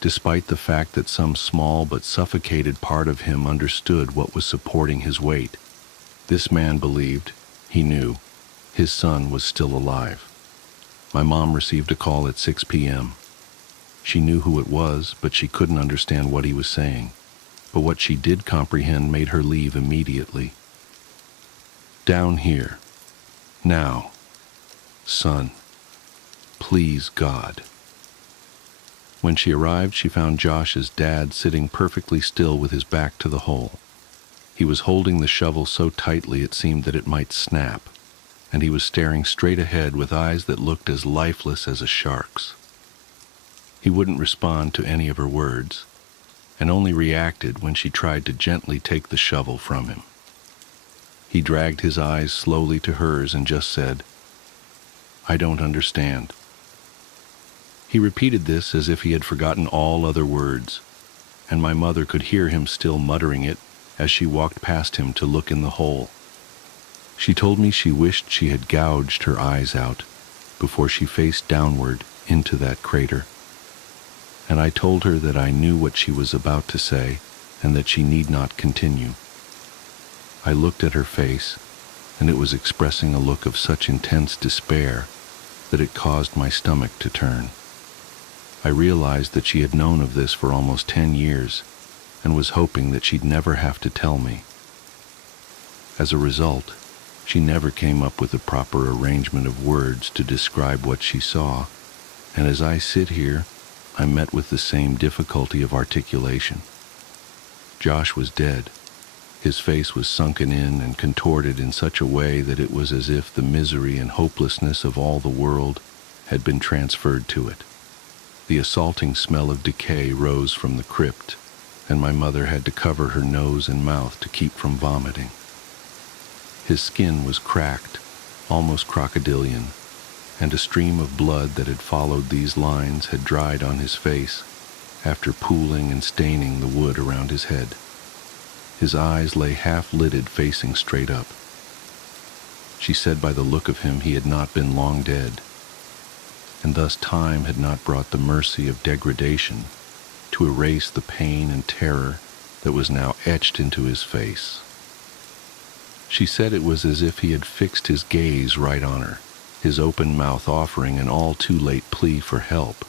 despite the fact that some small but suffocated part of him understood what was supporting his weight, this man believed, he knew, his son was still alive. My mom received a call at 6 p.m. She knew who it was, but she couldn't understand what he was saying. But what she did comprehend made her leave immediately. Down here. Now. Son. Please, God. When she arrived, she found Josh's dad sitting perfectly still with his back to the hole. He was holding the shovel so tightly it seemed that it might snap, and he was staring straight ahead with eyes that looked as lifeless as a shark's. He wouldn't respond to any of her words, and only reacted when she tried to gently take the shovel from him. He dragged his eyes slowly to hers and just said, "I don't understand." He repeated this as if he had forgotten all other words, and my mother could hear him still muttering it as she walked past him to look in the hole. She told me she wished she had gouged her eyes out before she faced downward into that crater. And I told her that I knew what she was about to say and that she need not continue. I looked at her face, and it was expressing a look of such intense despair that it caused my stomach to turn. I realized that she had known of this for almost 10 years and was hoping that she'd never have to tell me. As a result, she never came up with a proper arrangement of words to describe what she saw, and as I sit here, I'm met with the same difficulty of articulation. Josh was dead. His face was sunken in and contorted in such a way that it was as if the misery and hopelessness of all the world had been transferred to it. The assaulting smell of decay rose from the crypt, and my mother had to cover her nose and mouth to keep from vomiting. His skin was cracked, almost crocodilian, and a stream of blood that had followed these lines had dried on his face after pooling and staining the wood around his head. His eyes lay half-lidded, facing straight up. She said by the look of him he had not been long dead, and thus time had not brought the mercy of degradation to erase the pain and terror that was now etched into his face. She said it was as if he had fixed his gaze right on her, his open mouth offering an all-too-late plea for help.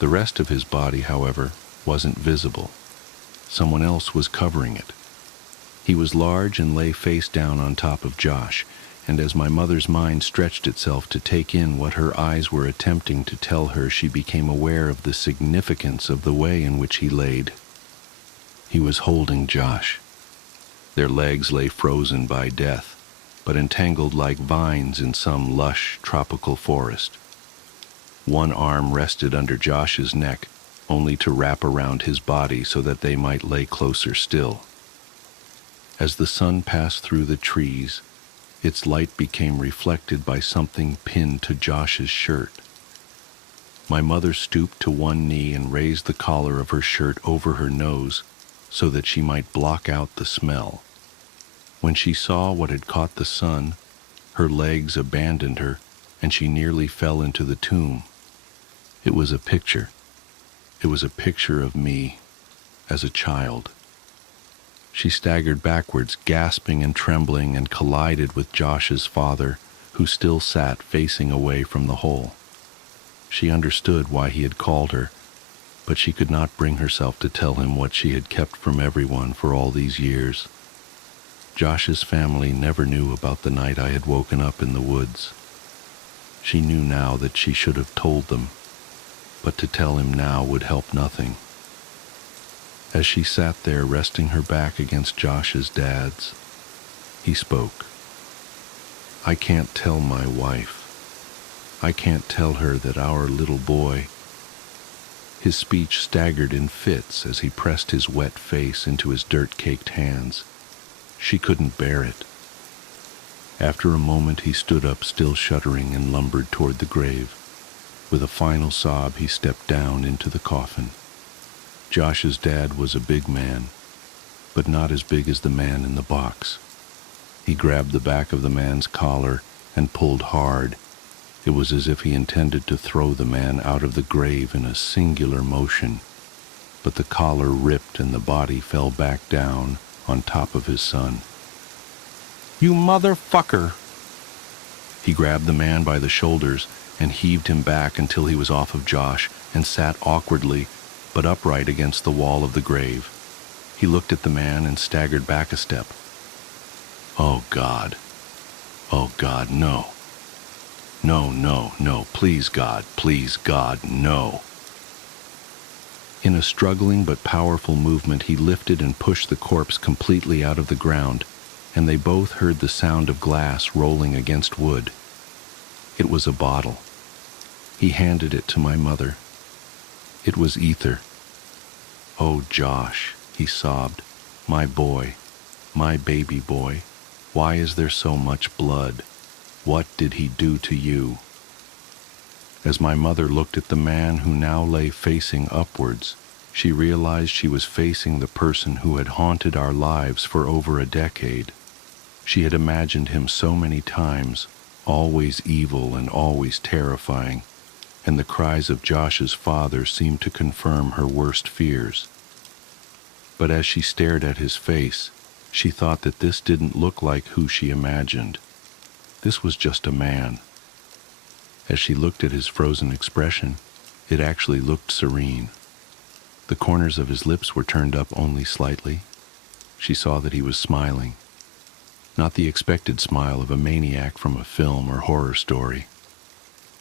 The rest of his body, however, wasn't visible. Someone else was covering it. He was large and lay face down on top of Josh, and as my mother's mind stretched itself to take in what her eyes were attempting to tell her, she became aware of the significance of the way in which he laid. He was holding Josh. Their legs lay frozen by death, but entangled like vines in some lush tropical forest. One arm rested under Josh's neck, only to wrap around his body so that they might lay closer still. As the sun passed through the trees, its light became reflected by something pinned to Josh's shirt. My mother stooped to one knee and raised the collar of her shirt over her nose so that she might block out the smell. When she saw what had caught the sun, her legs abandoned her and she nearly fell into the tomb. It was a picture. It was a picture of me as a child. She staggered backwards, gasping and trembling, and collided with Josh's father, who still sat facing away from the hole. She understood why he had called her, but she could not bring herself to tell him what she had kept from everyone for all these years. Josh's family never knew about the night I had woken up in the woods. She knew now that she should have told them, but to tell him now would help nothing. As she sat there resting her back against Josh's dad's, he spoke. "I can't tell my wife. I can't tell her that our little boy—" His speech staggered in fits as he pressed his wet face into his dirt-caked hands. She couldn't bear it. After a moment he stood up, still shuddering, and lumbered toward the grave. With a final sob he stepped down into the coffin. Josh's dad was a big man, but not as big as the man in the box. He grabbed the back of the man's collar and pulled hard. It was as if he intended to throw the man out of the grave in a singular motion, but the collar ripped and the body fell back down on top of his son. "You motherfucker!" He grabbed the man by the shoulders and heaved him back until he was off of Josh and sat awkwardly but upright against the wall of the grave. He looked at the man and staggered back a step. "Oh God. Oh God, no. No, no, no, please God, no." In a struggling but powerful movement, he lifted and pushed the corpse completely out of the ground, and they both heard the sound of glass rolling against wood. It was a bottle. He handed it to my mother. It was ether. "Oh, Josh," he sobbed, "my boy, my baby boy, why is there so much blood? What did he do to you?" As my mother looked at the man who now lay facing upwards, she realized she was facing the person who had haunted our lives for over a decade. She had imagined him so many times, always evil and always terrifying, and the cries of Josh's father seemed to confirm her worst fears. But as she stared at his face, she thought that this didn't look like who she imagined. This was just a man. As she looked at his frozen expression, it actually looked serene. The corners of his lips were turned up only slightly. She saw that he was smiling. Not the expected smile of a maniac from a film or horror story.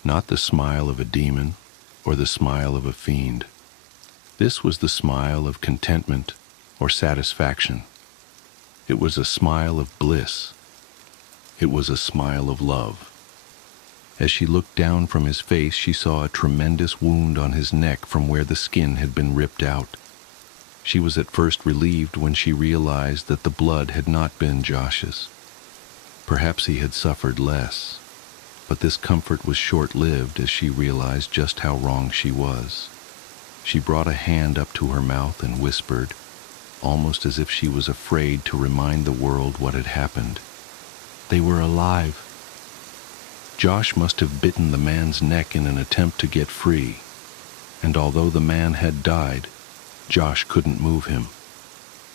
Not the smile of a demon or the smile of a fiend. This was the smile of contentment or satisfaction. It was a smile of bliss. It was a smile of love. As she looked down from his face, she saw a tremendous wound on his neck from where the skin had been ripped out. She was at first relieved when she realized that the blood had not been Josh's. Perhaps he had suffered less. But this comfort was short-lived as she realized just how wrong she was. She brought a hand up to her mouth and whispered, almost as if she was afraid to remind the world what had happened. They were alive. Josh must have bitten the man's neck in an attempt to get free, and although the man had died, Josh couldn't move him.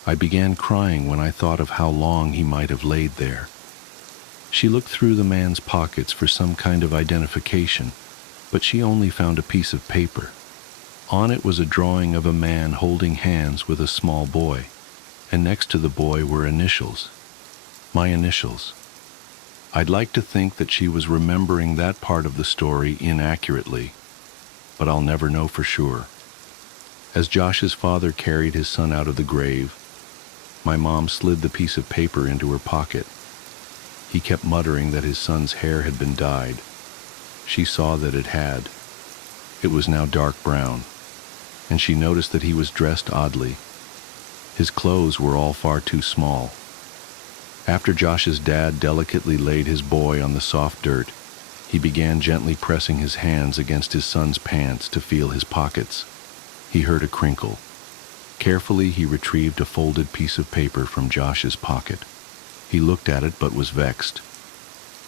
I began crying when I thought of how long he might have laid there. She looked through the man's pockets for some kind of identification, but she only found a piece of paper. On it was a drawing of a man holding hands with a small boy, and next to the boy were initials. My initials. I'd like to think that she was remembering that part of the story inaccurately, but I'll never know for sure. As Josh's father carried his son out of the grave, my mom slid the piece of paper into her pocket. He kept muttering that his son's hair had been dyed. She saw that it had. It was now dark brown, and she noticed that he was dressed oddly. His clothes were all far too small. After Josh's dad delicately laid his boy on the soft dirt, he began gently pressing his hands against his son's pants to feel his pockets. He heard a crinkle. Carefully, he retrieved a folded piece of paper from Josh's pocket. He looked at it but was vexed.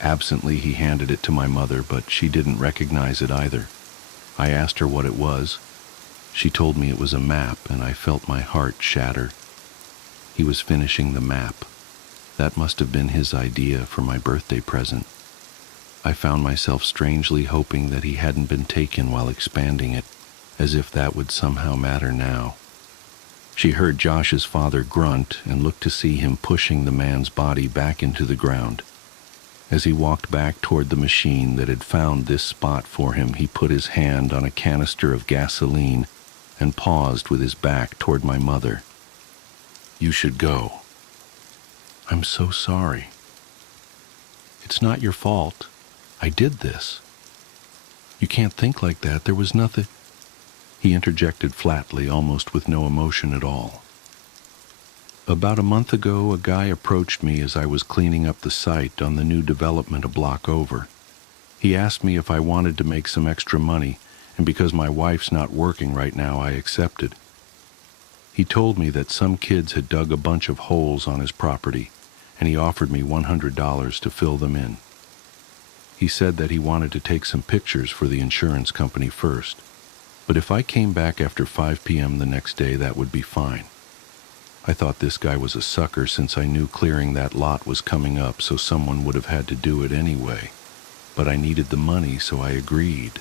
Absently, he handed it to my mother, but she didn't recognize it either. I asked her what it was. She told me it was a map, and I felt my heart shatter. He was finishing the map. That must have been his idea for my birthday present. I found myself strangely hoping that he hadn't been taken while expanding it, as if that would somehow matter now. She heard Josh's father grunt and looked to see him pushing the man's body back into the ground. As he walked back toward the machine that had found this spot for him, he put his hand on a canister of gasoline and paused with his back toward my mother. "You should go." "I'm so sorry." "It's not your fault. I did this." "You can't think like that. There was nothing." He interjected flatly, almost with no emotion at all. "About a month ago, a guy approached me as I was cleaning up the site on the new development a block over. He asked me if I wanted to make some extra money, and because my wife's not working right now, I accepted. He told me that some kids had dug a bunch of holes on his property, and he offered me $100 to fill them in. He said that he wanted to take some pictures for the insurance company first, but if I came back after 5 p.m. the next day, that would be fine. I thought this guy was a sucker since I knew clearing that lot was coming up, so someone would have had to do it anyway. But I needed the money, so I agreed.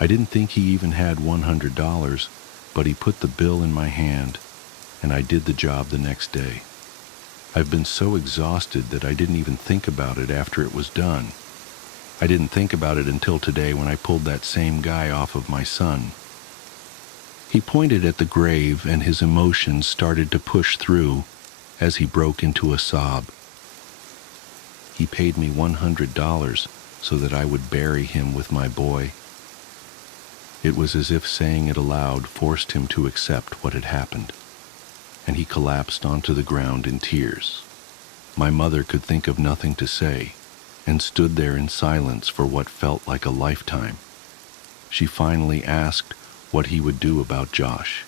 I didn't think he even had $100, but he put the bill in my hand, and I did the job the next day. I've been so exhausted that I didn't even think about it after it was done. I didn't think about it until today when I pulled that same guy off of my son." He pointed at the grave, and his emotions started to push through as he broke into a sob. "He paid me $100 so that I would bury him with my boy." It was as if saying it aloud forced him to accept what had happened, and he collapsed onto the ground in tears. My mother could think of nothing to say, and stood there in silence for what felt like a lifetime. She finally asked what he would do about Josh.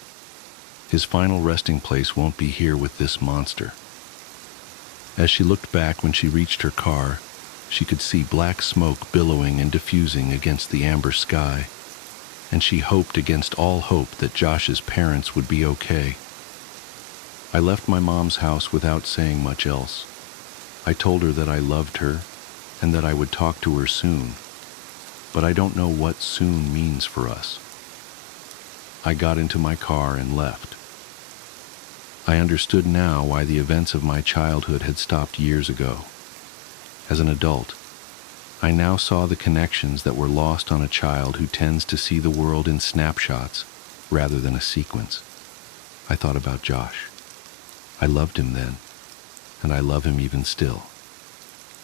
"His final resting place won't be here with this monster." As she looked back when she reached her car, she could see black smoke billowing and diffusing against the amber sky, and she hoped against all hope that Josh's parents would be okay. I left my mom's house without saying much else. I told her that I loved her and that I would talk to her soon, but I don't know what soon means for us. I got into my car and left. I understood now why the events of my childhood had stopped years ago. As an adult, I now saw the connections that were lost on a child who tends to see the world in snapshots rather than a sequence. I thought about Josh. I loved him then, and I love him even still.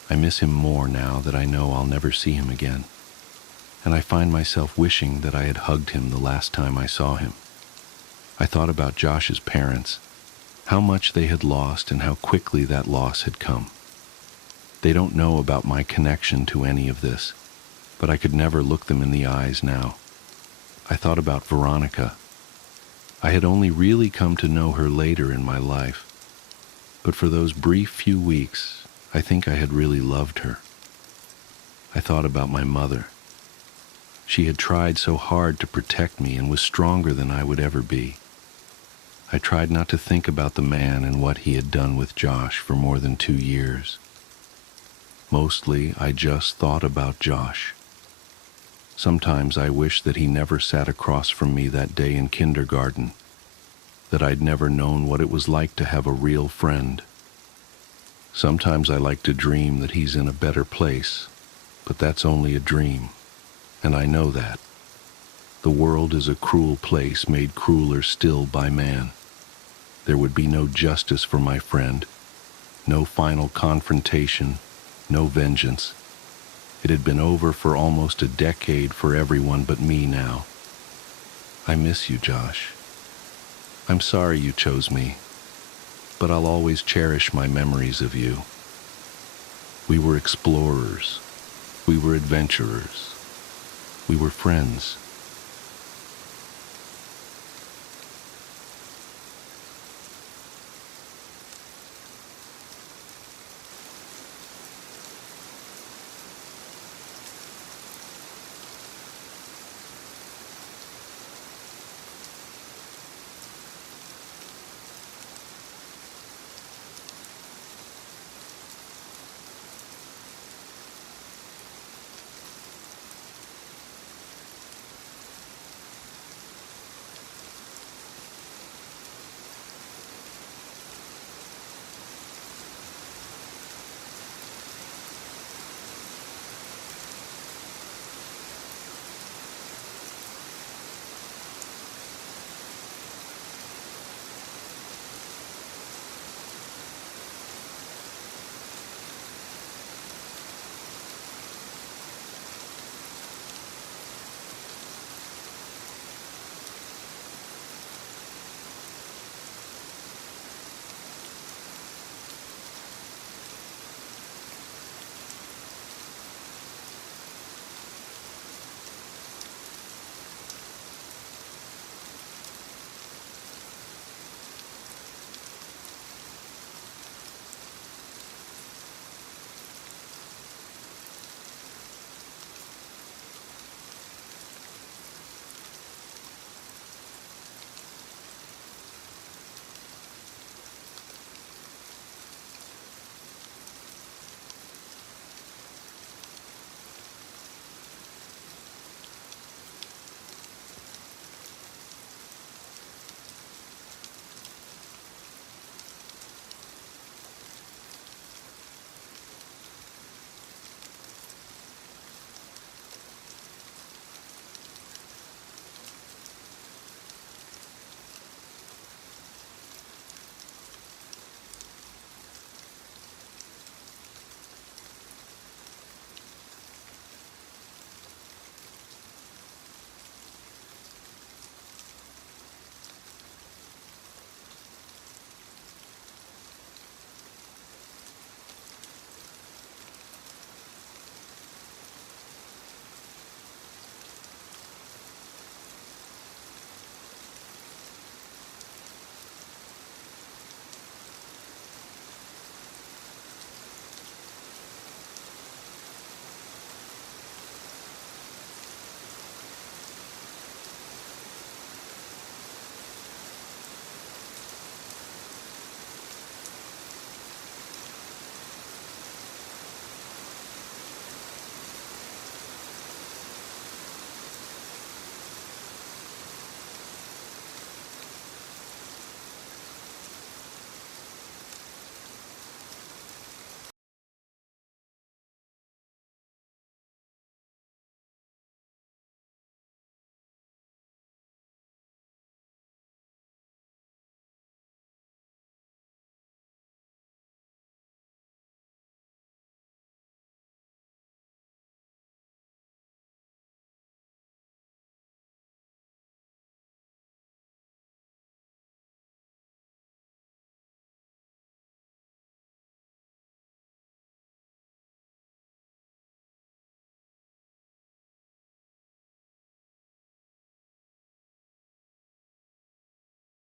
I miss him more now that I know I'll never see him again, and I find myself wishing that I had hugged him the last time I saw him. I thought about Josh's parents, how much they had lost and how quickly that loss had come. They don't know about my connection to any of this, but I could never look them in the eyes now. I thought about Veronica. I had only really come to know her later in my life, but for those brief few weeks, I think I had really loved her. I thought about my mother. She had tried so hard to protect me and was stronger than I would ever be. I tried not to think about the man and what he had done with Josh for more than 2 years. Mostly, I just thought about Josh. Sometimes I wish that he never sat across from me that day in kindergarten, that I'd never known what it was like to have a real friend. Sometimes I like to dream that he's in a better place, but that's only a dream, and I know that. The world is a cruel place made crueler still by man. There would be no justice for my friend, no final confrontation, no vengeance. It had been over for almost a decade for everyone but me now. I miss you, Josh. I'm sorry you chose me, but I'll always cherish my memories of you. We were explorers. We were adventurers. We were friends.